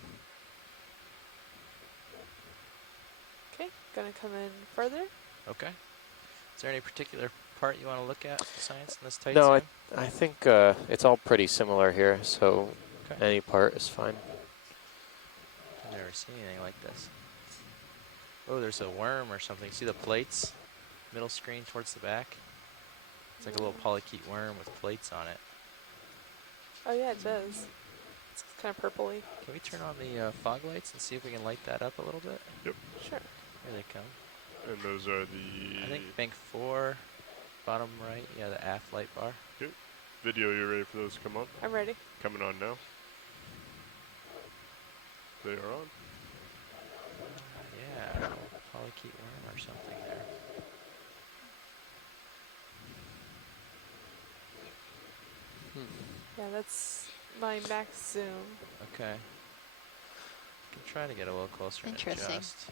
Okay, gonna come in further. Okay. Is there any particular part you want to look at, science, in this tight No, zoom? I think it's all pretty similar here, so any part is fine. I've never seen anything like this. Oh, there's a worm or something. See the plates? Middle screen towards the back? It's like a little polychaete worm with plates on it. Oh yeah, it does. It's kind of purpley. Can we turn on the fog lights and see if we can light that up a little bit? Yep. Sure. Here they come. And those are the. I think bank 4, bottom right. Yeah, the aft light bar. Okay. Video, you ready for those to come on? I'm ready. Coming on now. They are on. Yeah, polychaete worm or something there. Yeah, that's my max zoom. Okay. Can try to get a little closer Interesting. and adjust.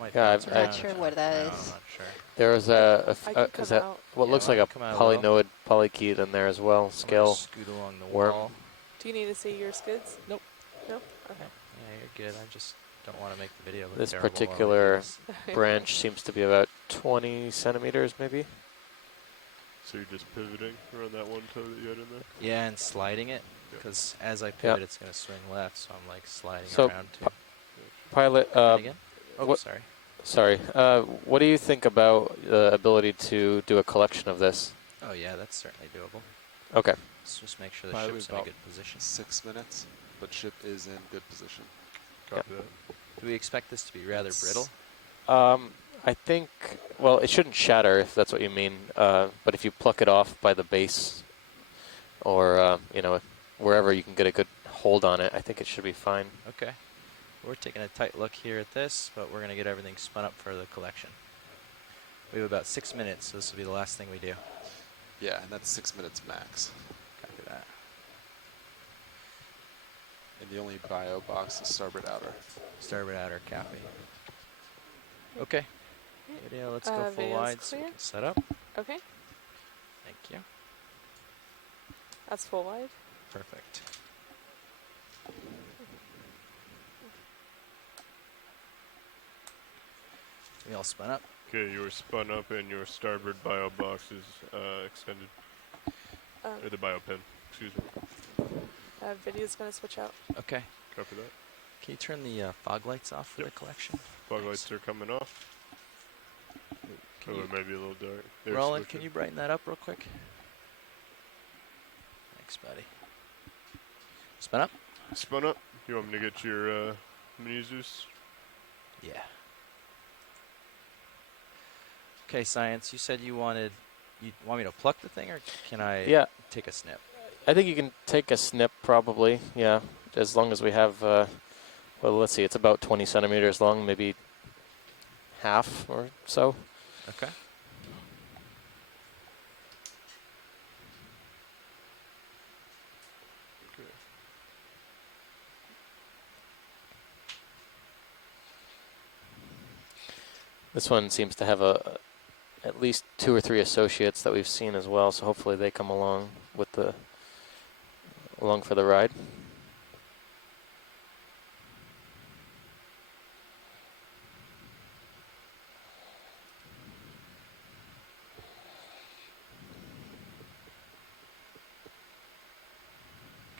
Might Yeah, bounce I'm around. not sure what that No, is. I'm not sure. There was is that what looks like a polynoid polychaete in there as well? Scale Scoot along the worm. wall. Do you need to see your skids? Nope. No? Okay. Yeah, you're good. I just don't want to make the video look This terrible while we do particular this. branch seems to be about 20 centimeters, maybe. So you're just pivoting around that one toe that you had in there? Yeah, and sliding it, because as I Yep. pivot, it's going to swing left, so I'm like sliding So, around too. Pilot, again? Oh, what, sorry. Sorry. What do you think about the ability to do a collection of this? Oh yeah, that's certainly doable. Okay. Let's just make sure the Probably ship's in a about good position. 6 minutes, but ship is in good position. Copy that. Do we expect this to be rather brittle? I think, well, it shouldn't shatter if that's what you mean. But if you pluck it off by the base, or you know, wherever you can get a good hold on it, I think it should be fine. Okay. We're taking a tight look here at this, but we're going to get everything spun up for the collection. We have about 6 minutes, so this will be the last thing we do. Yeah, and that's 6 minutes max. Copy that. And the only bio box is starboard outer. Starboard outer, copy. Okay. Video, let's go full video's wide so we clear. can set up. Okay. Thank you. That's full wide. Perfect. We all spun up. Okay, you were spun up and your starboard bio box is extended. Or the bio pin, excuse me. Video's gonna switch out. Okay. Copy that. Can you turn the fog lights off for the collection? Fog lights are coming off. Can Oh, you, it might be a little dark. They're Roland, switching. can you brighten that up real quick? Thanks, buddy. Spin up? Spun up. You want me to get your mini Zeus? Yeah. Okay, Science, you said you want me to pluck the thing, or can I take a snip? I think you can take a snip probably, yeah, as long as we have, well, let's see, it's about 20 centimeters long, maybe half or so. Okay. This one seems to have at least 2 or 3 associates that we've seen as well, so hopefully they come along for the ride.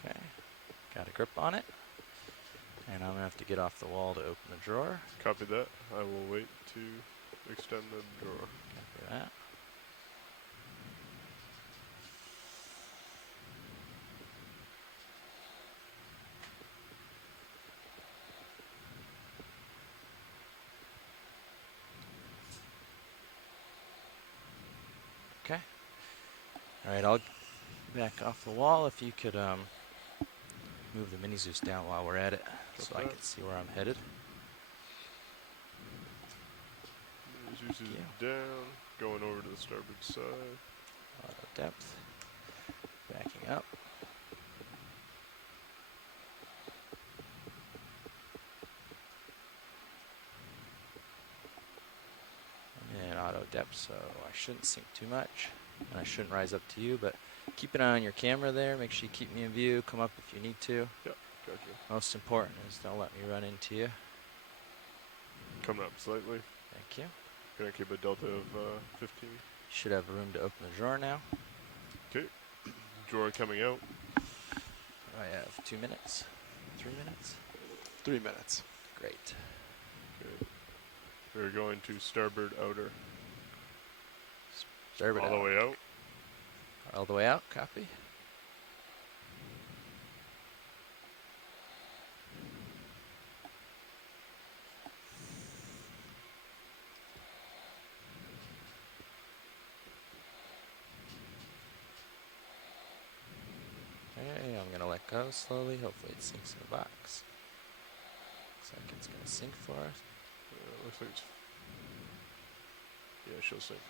Okay. Got a grip on it. And I'm going to have to get off the wall to open the drawer. Copy that. I will wait to extend the drawer. Copy that. Okay. All right, I'll back off the wall. If you could move the mini Zeus down while we're at it, so I can see where I'm headed. Zeus is down, going over to the starboard side. Auto depth. Backing up. And auto depth, so I shouldn't sink too much. And I shouldn't rise up to you, but keep an eye on your camera there. Make sure you keep me in view. Come up if you need to. Yep, gotcha. Most important is don't let me run into you. Coming up slightly. Thank you. Gonna keep a delta of 15. Should have room to open the drawer now. Okay. Drawer coming out. I have 2 minutes. 3 minutes? 3 minutes. Great. Okay. We're going to starboard outer. Starboard all the way out. All the way out, copy. Okay, I'm gonna let go slowly. Hopefully it sinks in the box. Looks like it's gonna sink for us. Looks like it's... Yeah, she'll sink.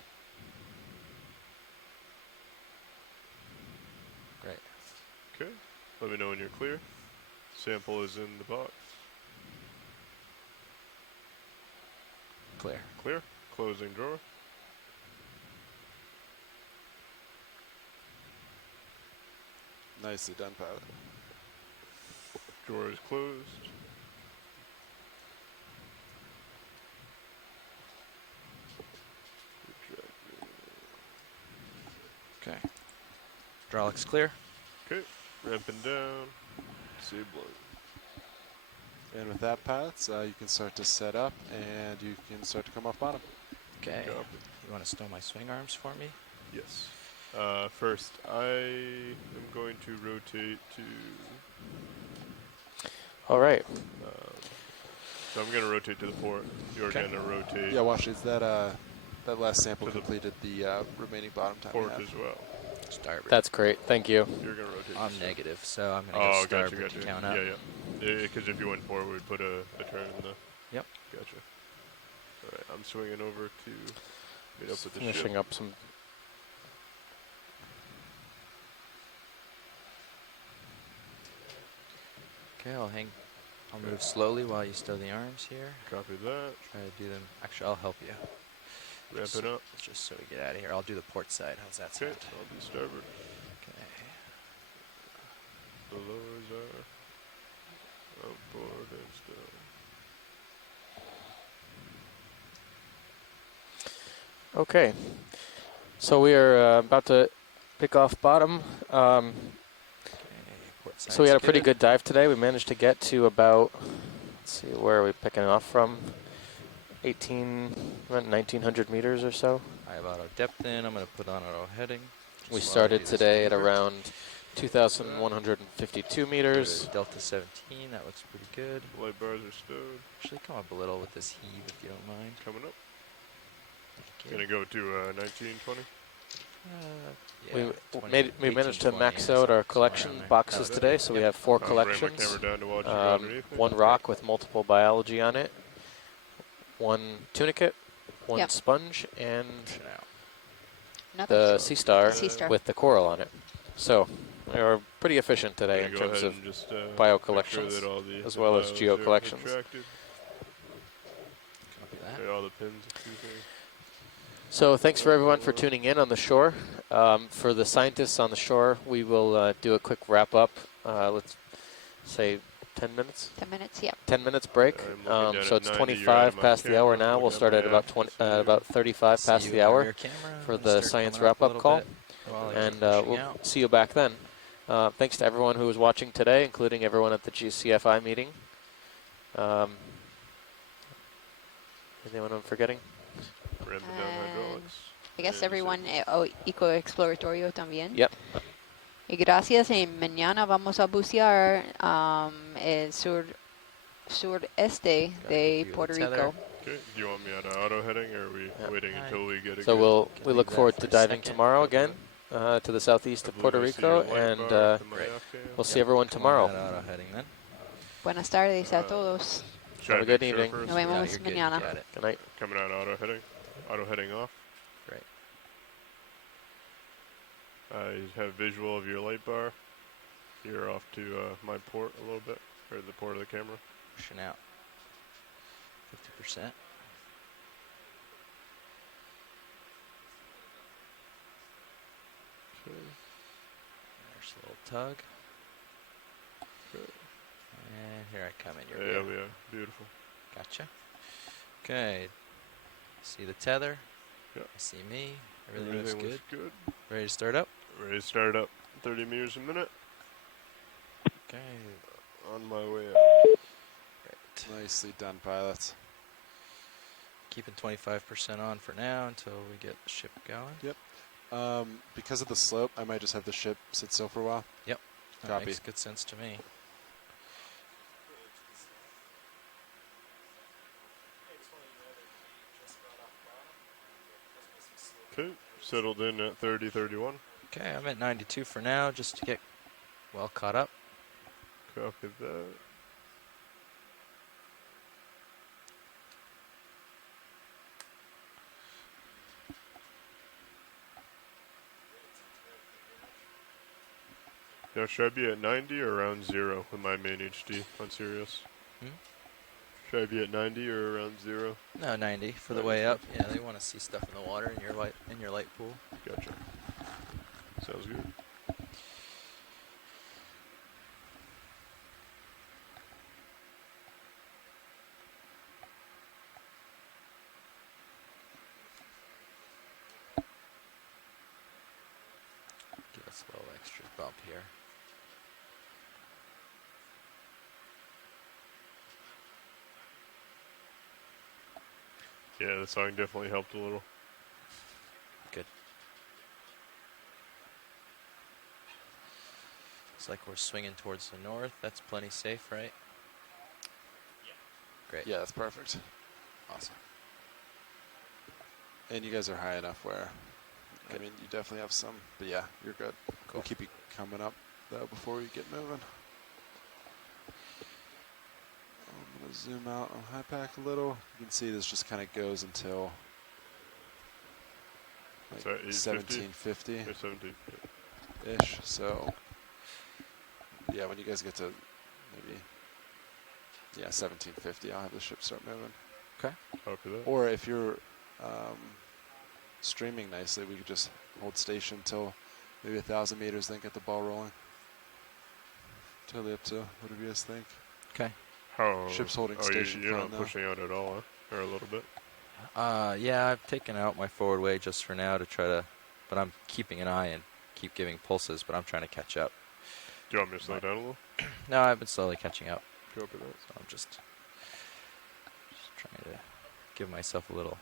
Great. Okay. Let me know when you're clear. Sample is in the box. Clear. Clear. Closing drawer. Nicely done, pilot. Drawer is closed. Okay. Hydraulics clear. Okay. Ramping down. See blood. And with that, pilots, you can start to set up, and you can start to come off bottom. Okay. You want to stow my swing arms for me? Yes. First, I am going to rotate to... All right. So I'm going to rotate to the port. You're going to rotate... Yeah, watch. Is that last sample completed the remaining bottom time? Port as well. Starboard. That's great. Thank you. You're going to rotate. I'm negative, so I'm going to go starboard to count up. Yeah. Because if you went forward, we'd put a turn in the... Yep. Gotcha. All right, I'm swinging over to meet up with the Finishing ship. up some... Okay, I'll move slowly while you stow the arms here. Copy that. Try to do them. Actually, I'll help you. Ramp it up. Just so we get out of here. I'll do the port side. How's that Okay, sound? I'll do starboard. Okay. The lowers are outboard and still. Okay, so we are about to pick off bottom. Port So we had a side's pretty good dive today. We managed to get to about, let's see, where are we picking off from? 1900 meters or so. I have auto depth in. I'm going to put on auto heading. We just while I started do this today at maneuver. around 2,152 meters. Delta 17, that looks pretty good. Light bars are stowed. Actually, come up a little with this heave if you don't mind. Coming up. Thank you. Gonna go to 1920. We managed to max out our collection boxes today, so we have 4 collections. One rock with multiple biology on it, 1 tunicate, 1 sponge, and the sea star with the coral on it. So we are pretty efficient today in terms of bio collections as well as geo collections. All the pins, excuse me. So thanks for everyone for tuning in on the shore. For the scientists on the shore, we will do a quick wrap up. Let's say 10 minutes? 10 minutes, yeah. 10 minutes break. So it's 25 past the hour now. We'll start at about 35 past the hour for the science wrap-up call. And we'll see you back then. Thanks to everyone who was watching today, including everyone at the GCFI meeting. Anyone I'm forgetting? I guess everyone, Eco Exploratorio también. Yep. Y gracias. Y mañana vamos a bucear el sureste de Puerto Rico. Okay. Do you want me at auto heading, or are we waiting until we get a So we look forward to diving tomorrow again to the southeast of Puerto Rico, and we'll see everyone tomorrow. Buenas tardes a todos. Have a good evening. Nos vemos mañana. Good night. Coming out auto heading off. Great. I have visual of your light bar. You're off to my port a little bit, or the port of the camera. Pushing out. 50%. Okay. There's a little tug. Okay. And here I come in your view. view. Yeah, beautiful. Gotcha. Okay. See the tether? Yep. I see me. Everything looks good. good. Ready to start up? Ready to start up. 30 meters a minute. Okay. On my way up. Right. Nicely done, pilots. Keeping 25% on for now until we get the ship going. Yep. Because of the slope, I might just have the ship sit still for a while. Yep. That Copy. makes good sense to me. Okay, settled in at 30, 31. Okay, I'm at 92 for now, just to get well caught up. Copy that. Now, should I be at 90 or around 0 with my main HD on Sirius? Should I be at 90 or around 0? No, 90 for the way up. Yeah, they want to see stuff in the water in your light pool. Gotcha. Sounds good. Give us a little extra bump here. Yeah, the song definitely helped a little. Good. Looks like we're swinging towards the north. That's plenty safe, right? Great. Yeah, that's perfect. Awesome. And you guys are high enough where, I mean, you definitely have some, but yeah, you're good. Cool. We'll keep you coming up, though, before we get moving. I'm going to zoom out on high pack a little. You can see this just kind of goes until like 1750 ish. So yeah, when you guys get to maybe 1750, I'll have the ship start moving. Okay. Copy that. Or if you're streaming nicely, we could just hold station till maybe 1,000 meters, then get the ball rolling. Totally up to whatever you guys think. Okay. How? Ship's holding station You're fine not now. pushing out at all, huh? Or a little bit? Yeah, I've taken out my forward way just for now to try to, but I'm keeping an eye and keep giving pulses, but I'm trying to catch up. Do you want me to slow down a little? No, I've been slowly catching up. Go up with that. So I'm just trying to give myself a little